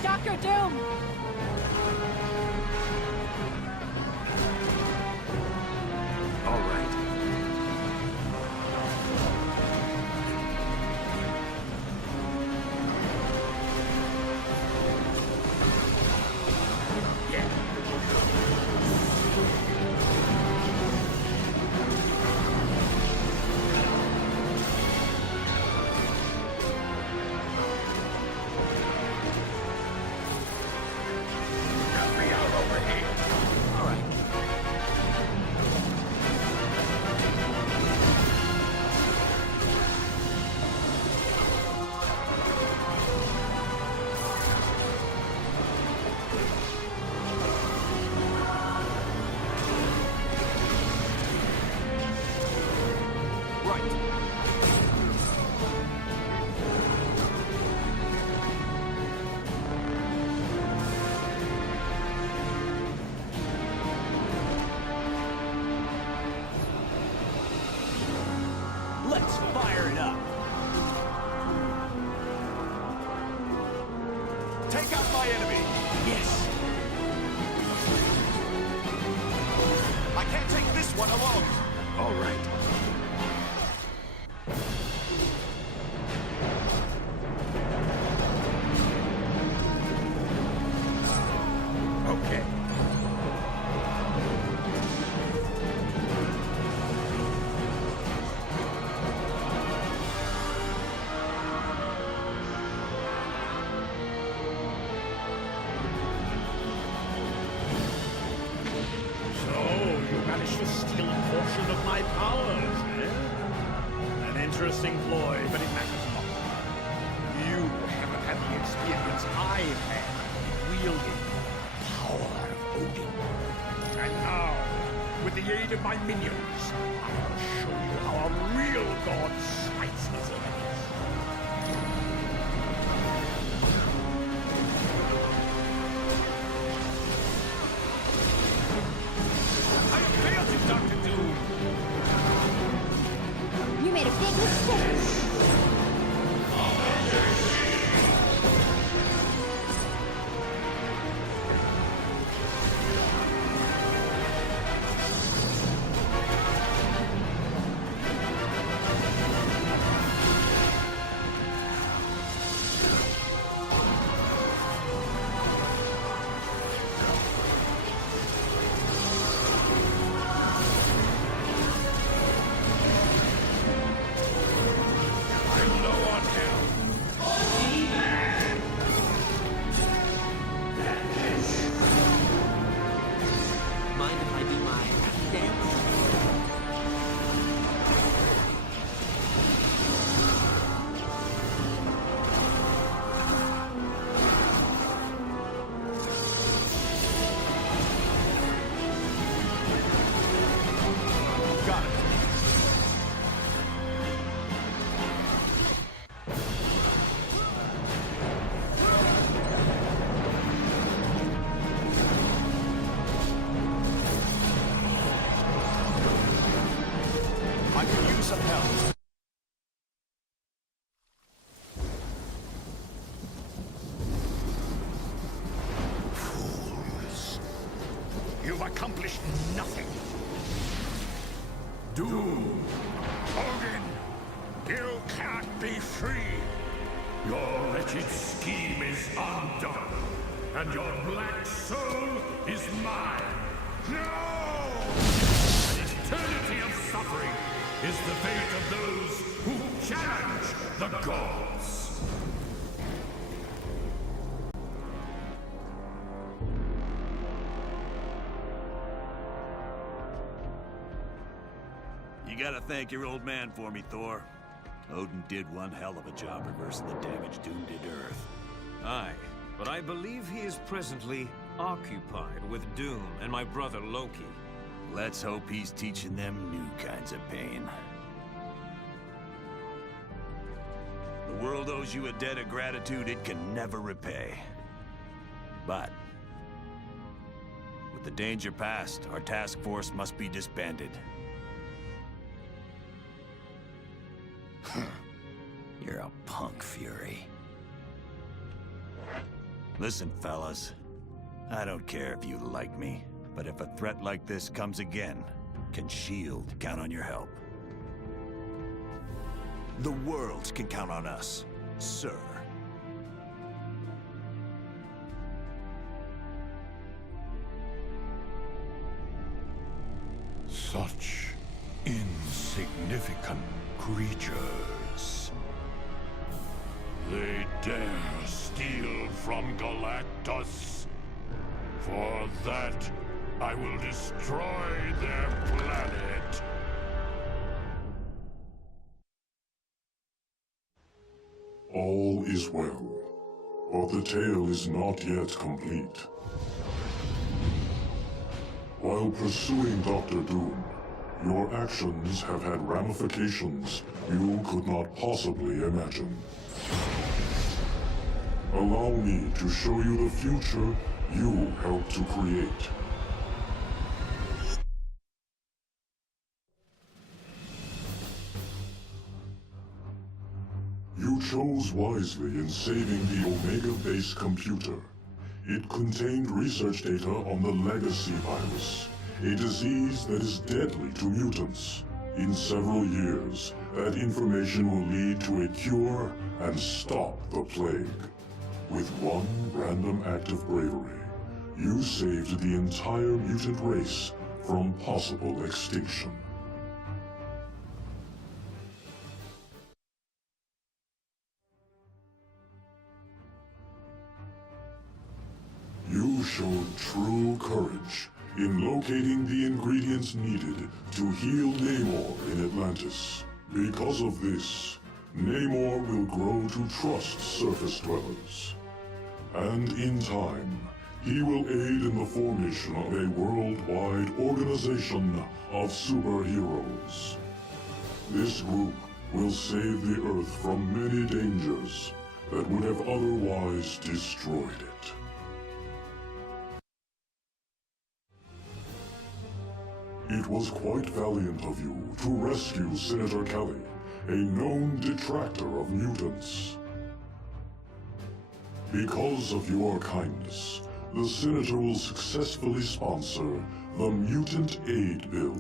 Dr. Doom! All right. Let's fire it up! Take out my enemy! Yes. I can't take this one alone! All right. my powers, eh? An interesting ploy, but it matters not. You haven't had the experience I've had wielding the power of Odin. And now, with the aid of my minions, I'll show you how a real god smites his enemies. I failed you, Dr. Doom! You made a big mistake! Mind if I do my happy dance? Got it. I could use some help. Fools. You've accomplished nothing. Doom! Odin! You can't be free! Your wretched scheme is undone, and your black soul is mine! No! An eternity of suffering is the fate of those who challenge the gods! You gotta thank your old man for me, Thor. Odin did one hell of a job reversing the damage Doom did to Earth. Aye, but I believe he is presently occupied with Doom and my brother Loki. Let's hope he's teaching them new kinds of pain. The world owes you a debt of gratitude it can never repay. But with the danger past, our task force must be disbanded. You're a punk, Fury. Listen, fellas. I don't care if you like me, but if a threat like this comes again, can S.H.I.E.L.D. count on your help? The world can count on us, sir. Such insignificant creatures. They dare steal from Galactus. For that, I will destroy their planet. All is well, but the tale is not yet complete. While pursuing Dr. Doom, your actions have had ramifications you could not possibly imagine. Allow me to show you the future you helped to create. You chose wisely in saving the Omega Base computer. It contained research data on the Legacy virus, a disease that is deadly to mutants. In several years, that information will lead to a cure and stop the plague. With one random act of bravery, you saved the entire mutant race from possible extinction. You showed true courage in locating the ingredients needed to heal Namor in Atlantis. Because of this, Namor will grow to trust surface dwellers. And in time, he will aid in the formation of a worldwide organization of superheroes. This group will save the Earth from many dangers that would have otherwise destroyed it. It was quite valiant of you to rescue Senator Kelly, a known detractor of mutants. Because of your kindness, the Senator will successfully sponsor the Mutant Aid Bill.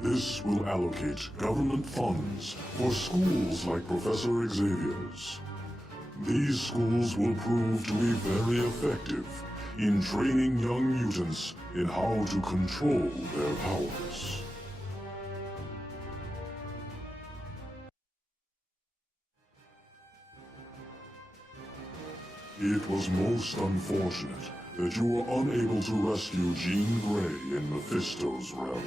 This will allocate government funds for schools like Professor Xavier's. These schools will prove to be very effective in training young mutants in how to control their powers. It was most unfortunate that you were unable to rescue Jean Grey in Mephisto's realm.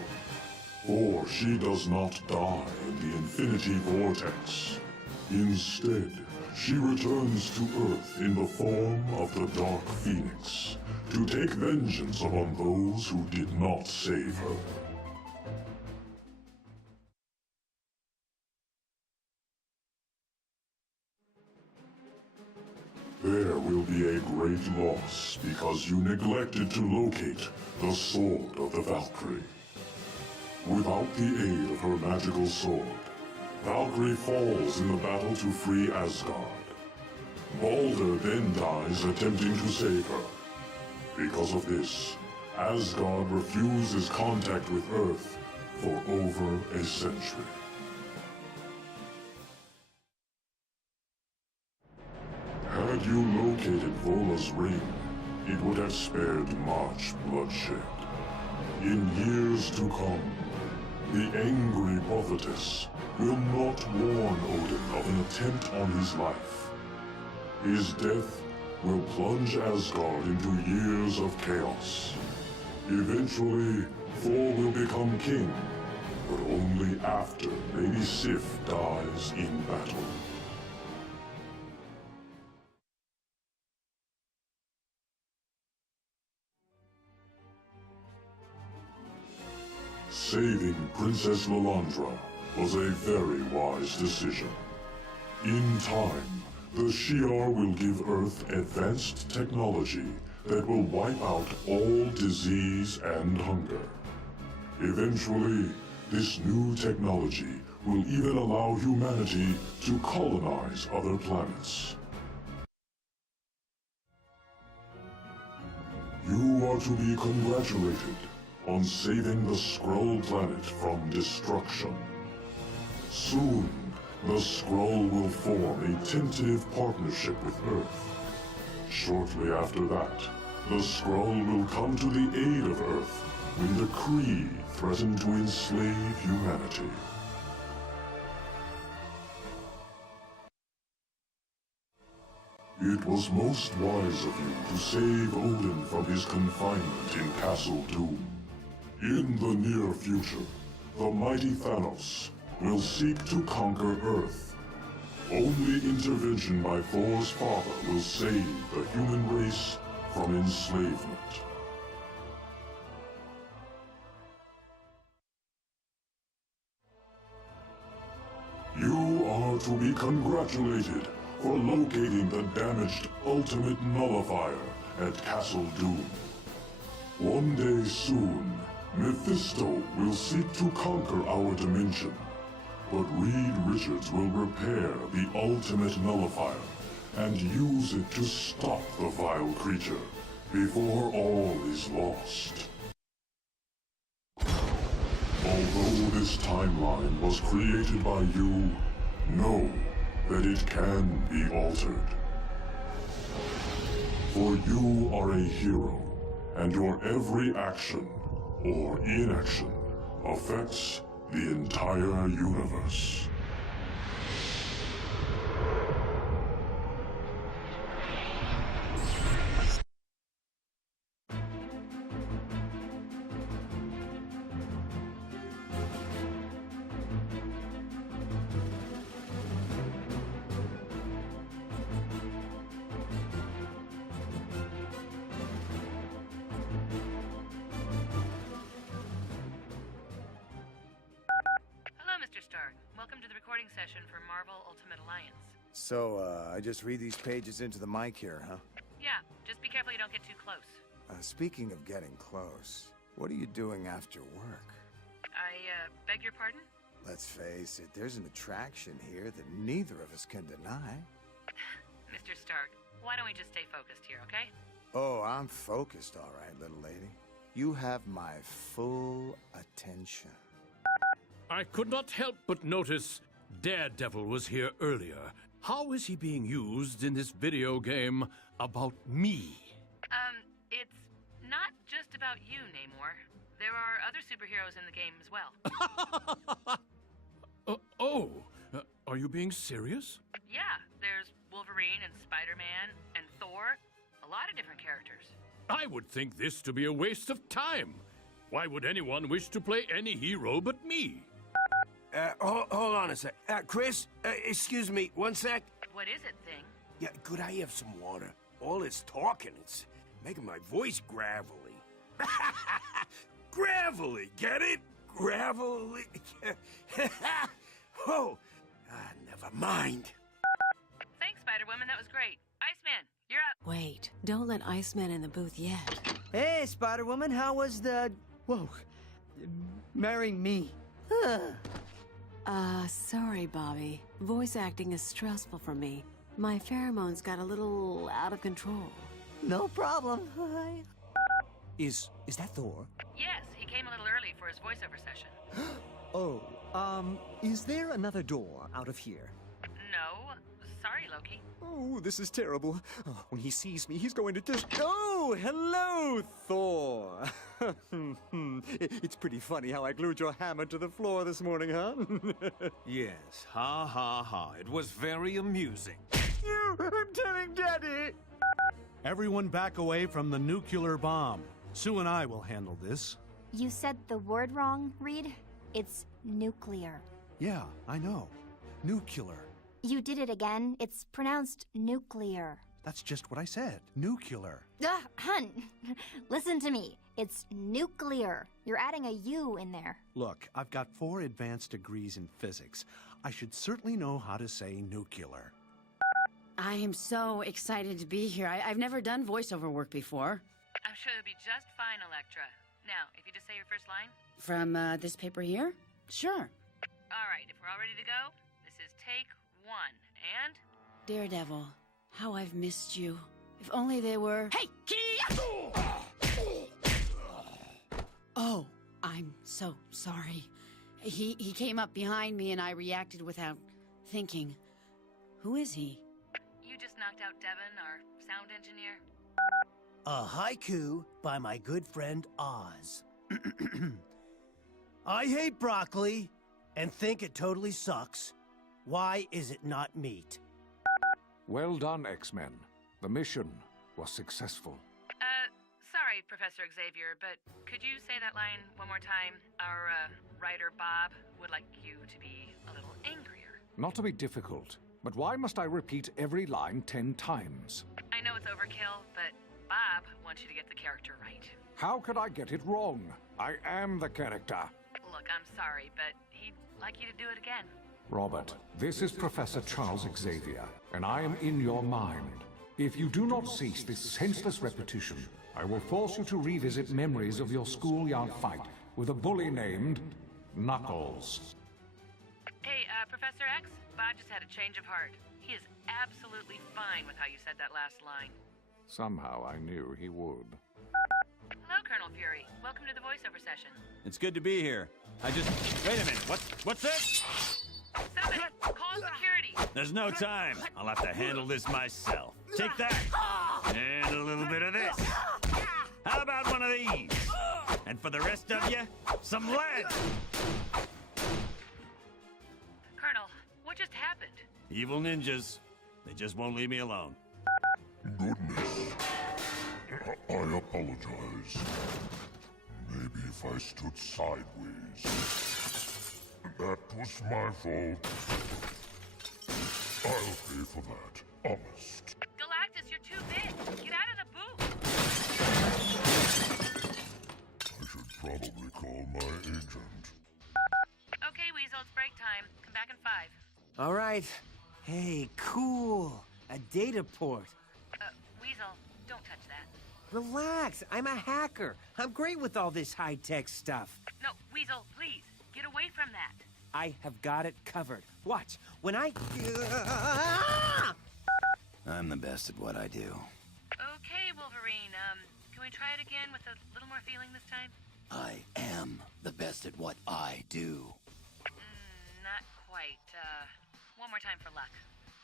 For she does not die in the Infinity Vortex. Instead, she returns to Earth in the form of the Dark Phoenix, to take vengeance upon those who did not save her. There will be a great loss because you neglected to locate the Sword of the Valkyrie. Without the aid of her magical sword, Valkyrie falls in the battle to free Asgard. Balder then dies attempting to save her. Because of this, Asgard refuses contact with Earth for over a century. Had you located Vola's ring, it would have spared much bloodshed. In years to come, the angry prophetess will not warn Odin of an attempt on his life. His death will plunge Asgard into years of chaos. Eventually, Thor will become king, but only after Lady Sif dies in battle. Saving Princess Lilandra was a very wise decision. In time, the Shi'ar will give Earth advanced technology that will wipe out all disease and hunger. Eventually, this new technology will even allow humanity to colonize other planets. You are to be congratulated on saving the Skrull planet from destruction. Soon, the Skrull will form a tentative partnership with Earth. Shortly after that, the Skrull will come to the aid of Earth when the Kree threaten to enslave humanity. It was most wise of you to save Odin from his confinement in Castle Doom. In the near future, the mighty Thanos will seek to conquer Earth. Only intervention by Thor's father will save the human race from enslavement. You are to be congratulated for locating the damaged Ultimate Nullifier at Castle Doom. One day soon, Mephisto will seek to conquer our dimension, but Reed Richards will repair the Ultimate Nullifier and use it to stop the vile creature before all is lost. Although this timeline was created by you, know that it can be altered. For you are a hero, and your every action or inaction affects the entire universe. recording session for Marvel Ultimate Alliance. So, I just read these pages into the mic here, huh? Yeah, just be careful you don't get too close. Speaking of getting close, what are you doing after work? I, beg your pardon? Let's face it, there's an attraction here that neither of us can deny. Mr. Stark, why don't we just stay focused here, okay? Oh, I'm focused, all right, little lady. You have my full attention. I could not help but notice Daredevil was here earlier. How is he being used in this video game about me? It's not just about you, Namor. There are other superheroes in the game as well. Are you being serious? Yeah, there's Wolverine and Spider-Man and Thor. A lot of different characters. I would think this to be a waste of time. Why would anyone wish to play any hero but me? Hold on a sec. Chris, excuse me, one sec. What is it, Thing? Yeah, could I have some water? All this talking, it's making my voice gravelly. Gravelly, get it? Gravelly. Oh, never mind. Thanks, Spider-Woman, that was great. Iceman, you're up. Wait, don't let Iceman in the booth yet. Hey, Spider-Woman, how was the... Whoa. Marrying me? Sorry, Bobby. Voice acting is stressful for me. My pheromones got a little out of control. No problem. Is that Thor? Yes, he came a little early for his voiceover session. Is there another door out of here? No. Sorry, Loki. Oh, this is terrible. Oh, when he sees me, he's going to just... Oh, hello, Thor. It's pretty funny how I glued your hammer to the floor this morning, huh? Yes, ha ha ha. It was very amusing. I'm telling Daddy! Everyone back away from the nuclear bomb. Sue and I will handle this. You said the word wrong, Reed. It's nuclear. Yeah, I know. Nuclear. You did it again. It's pronounced nuclear. That's just what I said. Nuclear. Hun, listen to me. It's nuclear. You're adding a U in there. Look, I've got 4 advanced degrees in physics. I should certainly know how to say nuclear. I am so excited to be here. I've never done voiceover work before. I'm sure you'll be just fine, Elektra. Now, if you just say your first line. From this paper here? Sure. All right, if we're all ready to go, this is take 1, and... Daredevil, how I've missed you. If only they were... Hey, Kitty! Oh, I'm so sorry. He came up behind me and I reacted without thinking. Who is he? You just knocked out Devin, our sound engineer. A haiku by my good friend Oz. I hate broccoli and think it totally sucks. Why is it not meat? Well done, X-Men. The mission was successful. Sorry, Professor Xavier, but could you say that line one more time? Our, writer Bob would like you to be a little angrier. Not to be difficult, but why must I repeat every line 10 times? I know it's overkill, but Bob wants you to get the character right. How could I get it wrong? I am the character. Look, I'm sorry, but he'd like you to do it again. Robert, this is Professor Charles Xavier, and I am in your mind. If you do not cease this senseless repetition, I will force you to revisit memories of your schoolyard fight with a bully named Knuckles. Hey, Professor X, Bob just had a change of heart. He is absolutely fine with how you said that last line. Somehow I knew he would. Hello, Colonel Fury. Welcome to the voiceover session. It's good to be here. Wait a minute, what's this? Somebody, call security. There's no time. I'll have to handle this myself. Take that. And a little bit of this. How about one of these? And for the rest of you, some lead. Colonel, what just happened? Evil ninjas. They just won't leave me alone. Goodness. I apologize. Maybe if I stood sideways. That was my fault. I'll pay for that, honest. Galactus, you're too big. Get out of the booth. I should probably call my agent. Okay, Weasel, it's break time. Come back in 5. right. Hey, cool. A data port. Weasel, don't touch that. Relax, I'm a hacker. I'm great with all this high-tech stuff. No, Weasel, please, get away from that. I have got it covered. Watch, when I... I'm the best at what I do. Okay, Wolverine, can we try it again with a little more feeling this time? I am the best at what I do. Not quite. One more time for luck.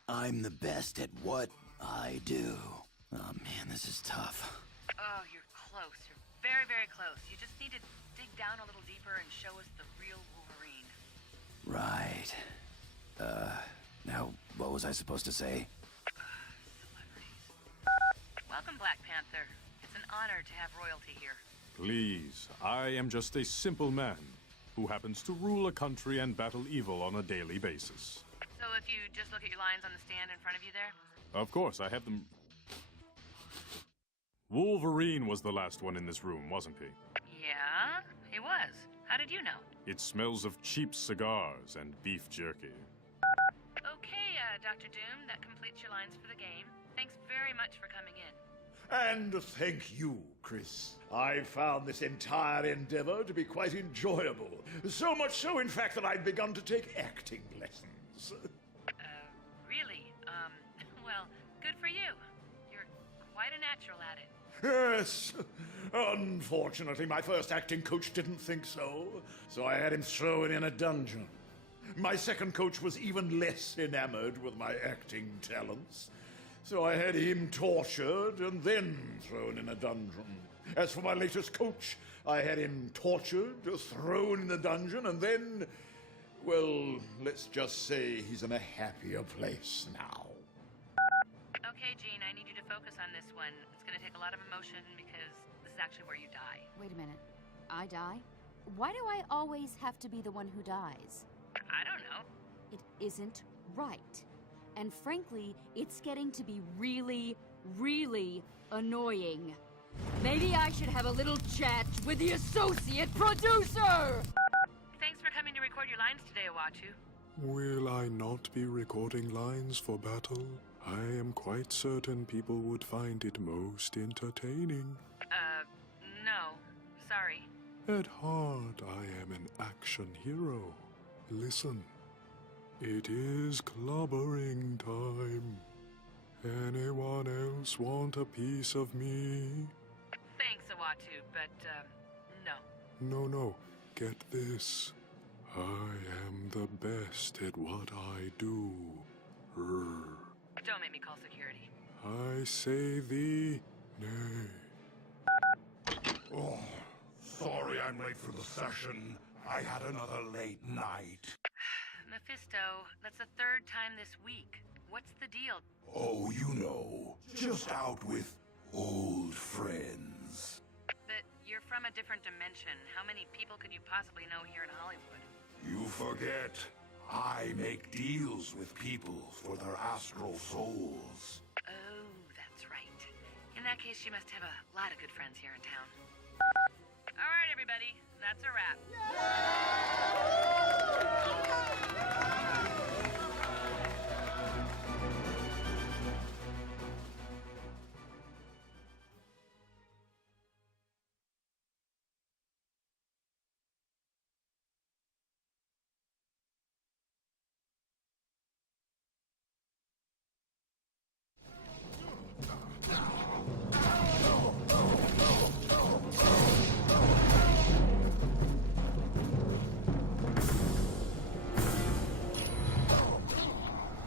I'm the best at what I do. Oh man, this is tough. Oh, you're close. You're very, very close. You just need to dig down a little deeper and show us the real Wolverine. Right. Now, what was I supposed to say? Welcome, Black Panther. It's an honor to have royalty here. Please, I am just a simple man who happens to rule a country and battle evil on a daily basis. So if you just look at your lines on the stand in front of you there? Of course, I have them... Wolverine was the last one in this room, wasn't he? Yeah, he was. How did you know? It smells of cheap cigars and beef jerky. Okay, Dr. Doom, that completes your lines for the game. Thanks very much for coming in. And thank you, Chris. I found this entire endeavor to be quite enjoyable. So much so, in fact, that I'd begun to take acting lessons. Really? Well, good for you. You're quite a natural at it. Yes. Unfortunately, my first acting coach didn't think so, so I had him thrown in a dungeon. My second coach was even less enamored with my acting talents, so I had him tortured and then thrown in a dungeon. As for my latest coach, I had him tortured, thrown in a dungeon, and then, well, let's just say he's in a happier place now. Okay, Jean, I need you to focus on this one. It's gonna take a lot of emotion because this is actually where you die. Wait a minute. I die? Why do I always have to be the one who dies? I don't know. It isn't right. And frankly, it's getting to be really, really annoying. Maybe I should have a little chat with the associate producer! Thanks for coming to record your lines today, Uatu. Will I not be recording lines for battle? I am quite certain people would find it most entertaining. No. Sorry. At heart, I am an action hero. Listen, it is clobbering time. Anyone else want a piece of me? Thanks, Uatu, but, no. No, get this. I am the best at what I do. Don't make me call security. I say thee nay. Oh, sorry I'm late for the session. I had another late night. Mephisto, that's the third time this week. What's the deal? Oh, you know, just out with old friends. But you're from a different dimension. How many people could you possibly know here in Hollywood? You forget, I make deals with people for their astral souls. Oh, that's right. In that case, you must have a lot of good friends here in town. All right, everybody, that's a wrap.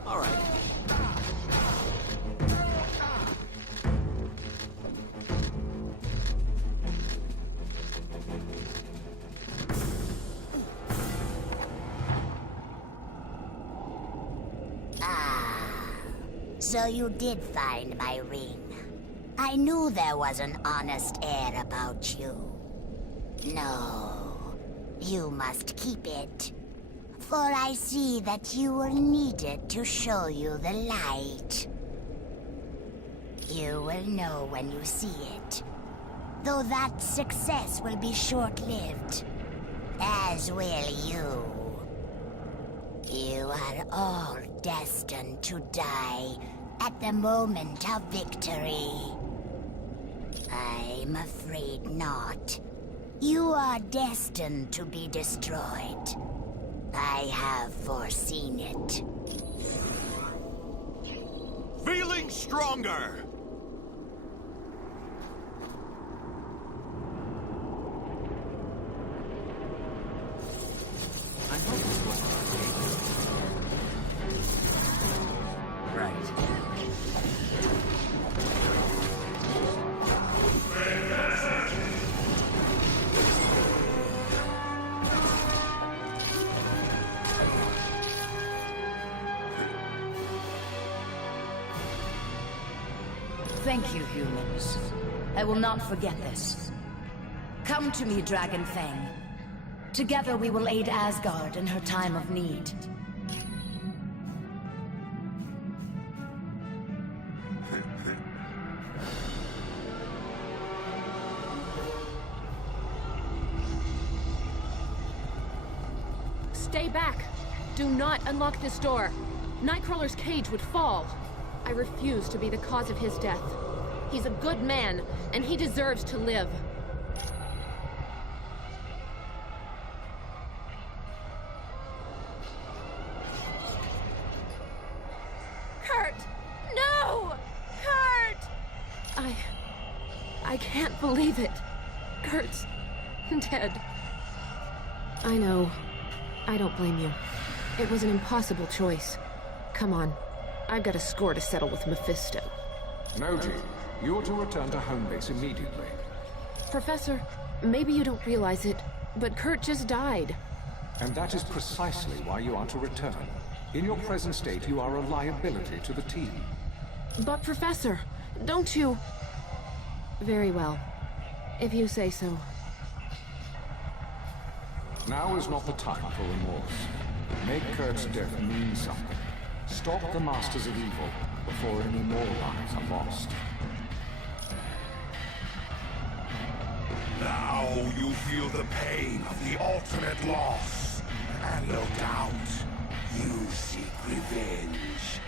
All right. So you did find my ring. I knew there was an honest air about you. No, you must keep it. For I see that you were needed to show you the light. You will know when you see it. Though that success will be short-lived. As will you. You are all destined to die at the moment of victory. I'm afraid not. You are destined to be destroyed. I have foreseen it. Feeling stronger! I hope this wasn't right. Thank you, humans. I will not forget this. Come to me, Dragon Fang. Together we will aid Asgard in her time of need. Stay back! Do not unlock this door. Nightcrawler's cage would fall. I refuse to be the cause of his death. He's a good man, and he deserves to live. Kurt! No! Kurt! I can't believe it. Kurt's dead. I know. I don't blame you. It was an impossible choice. Come on. I've got a score to settle with Mephisto. Noji, you are to return to home base immediately. Professor, maybe you don't realize it, but Kurt just died. And that is precisely why you are to return. In your present state, you are a liability to the team. But Professor, don't you... Very well. If you say so. Now is not the time for remorse. Make Kurt's death mean something. Stop the Masters of Evil before any more lives are lost. Now you feel the pain of the ultimate loss. And no doubt, you seek revenge.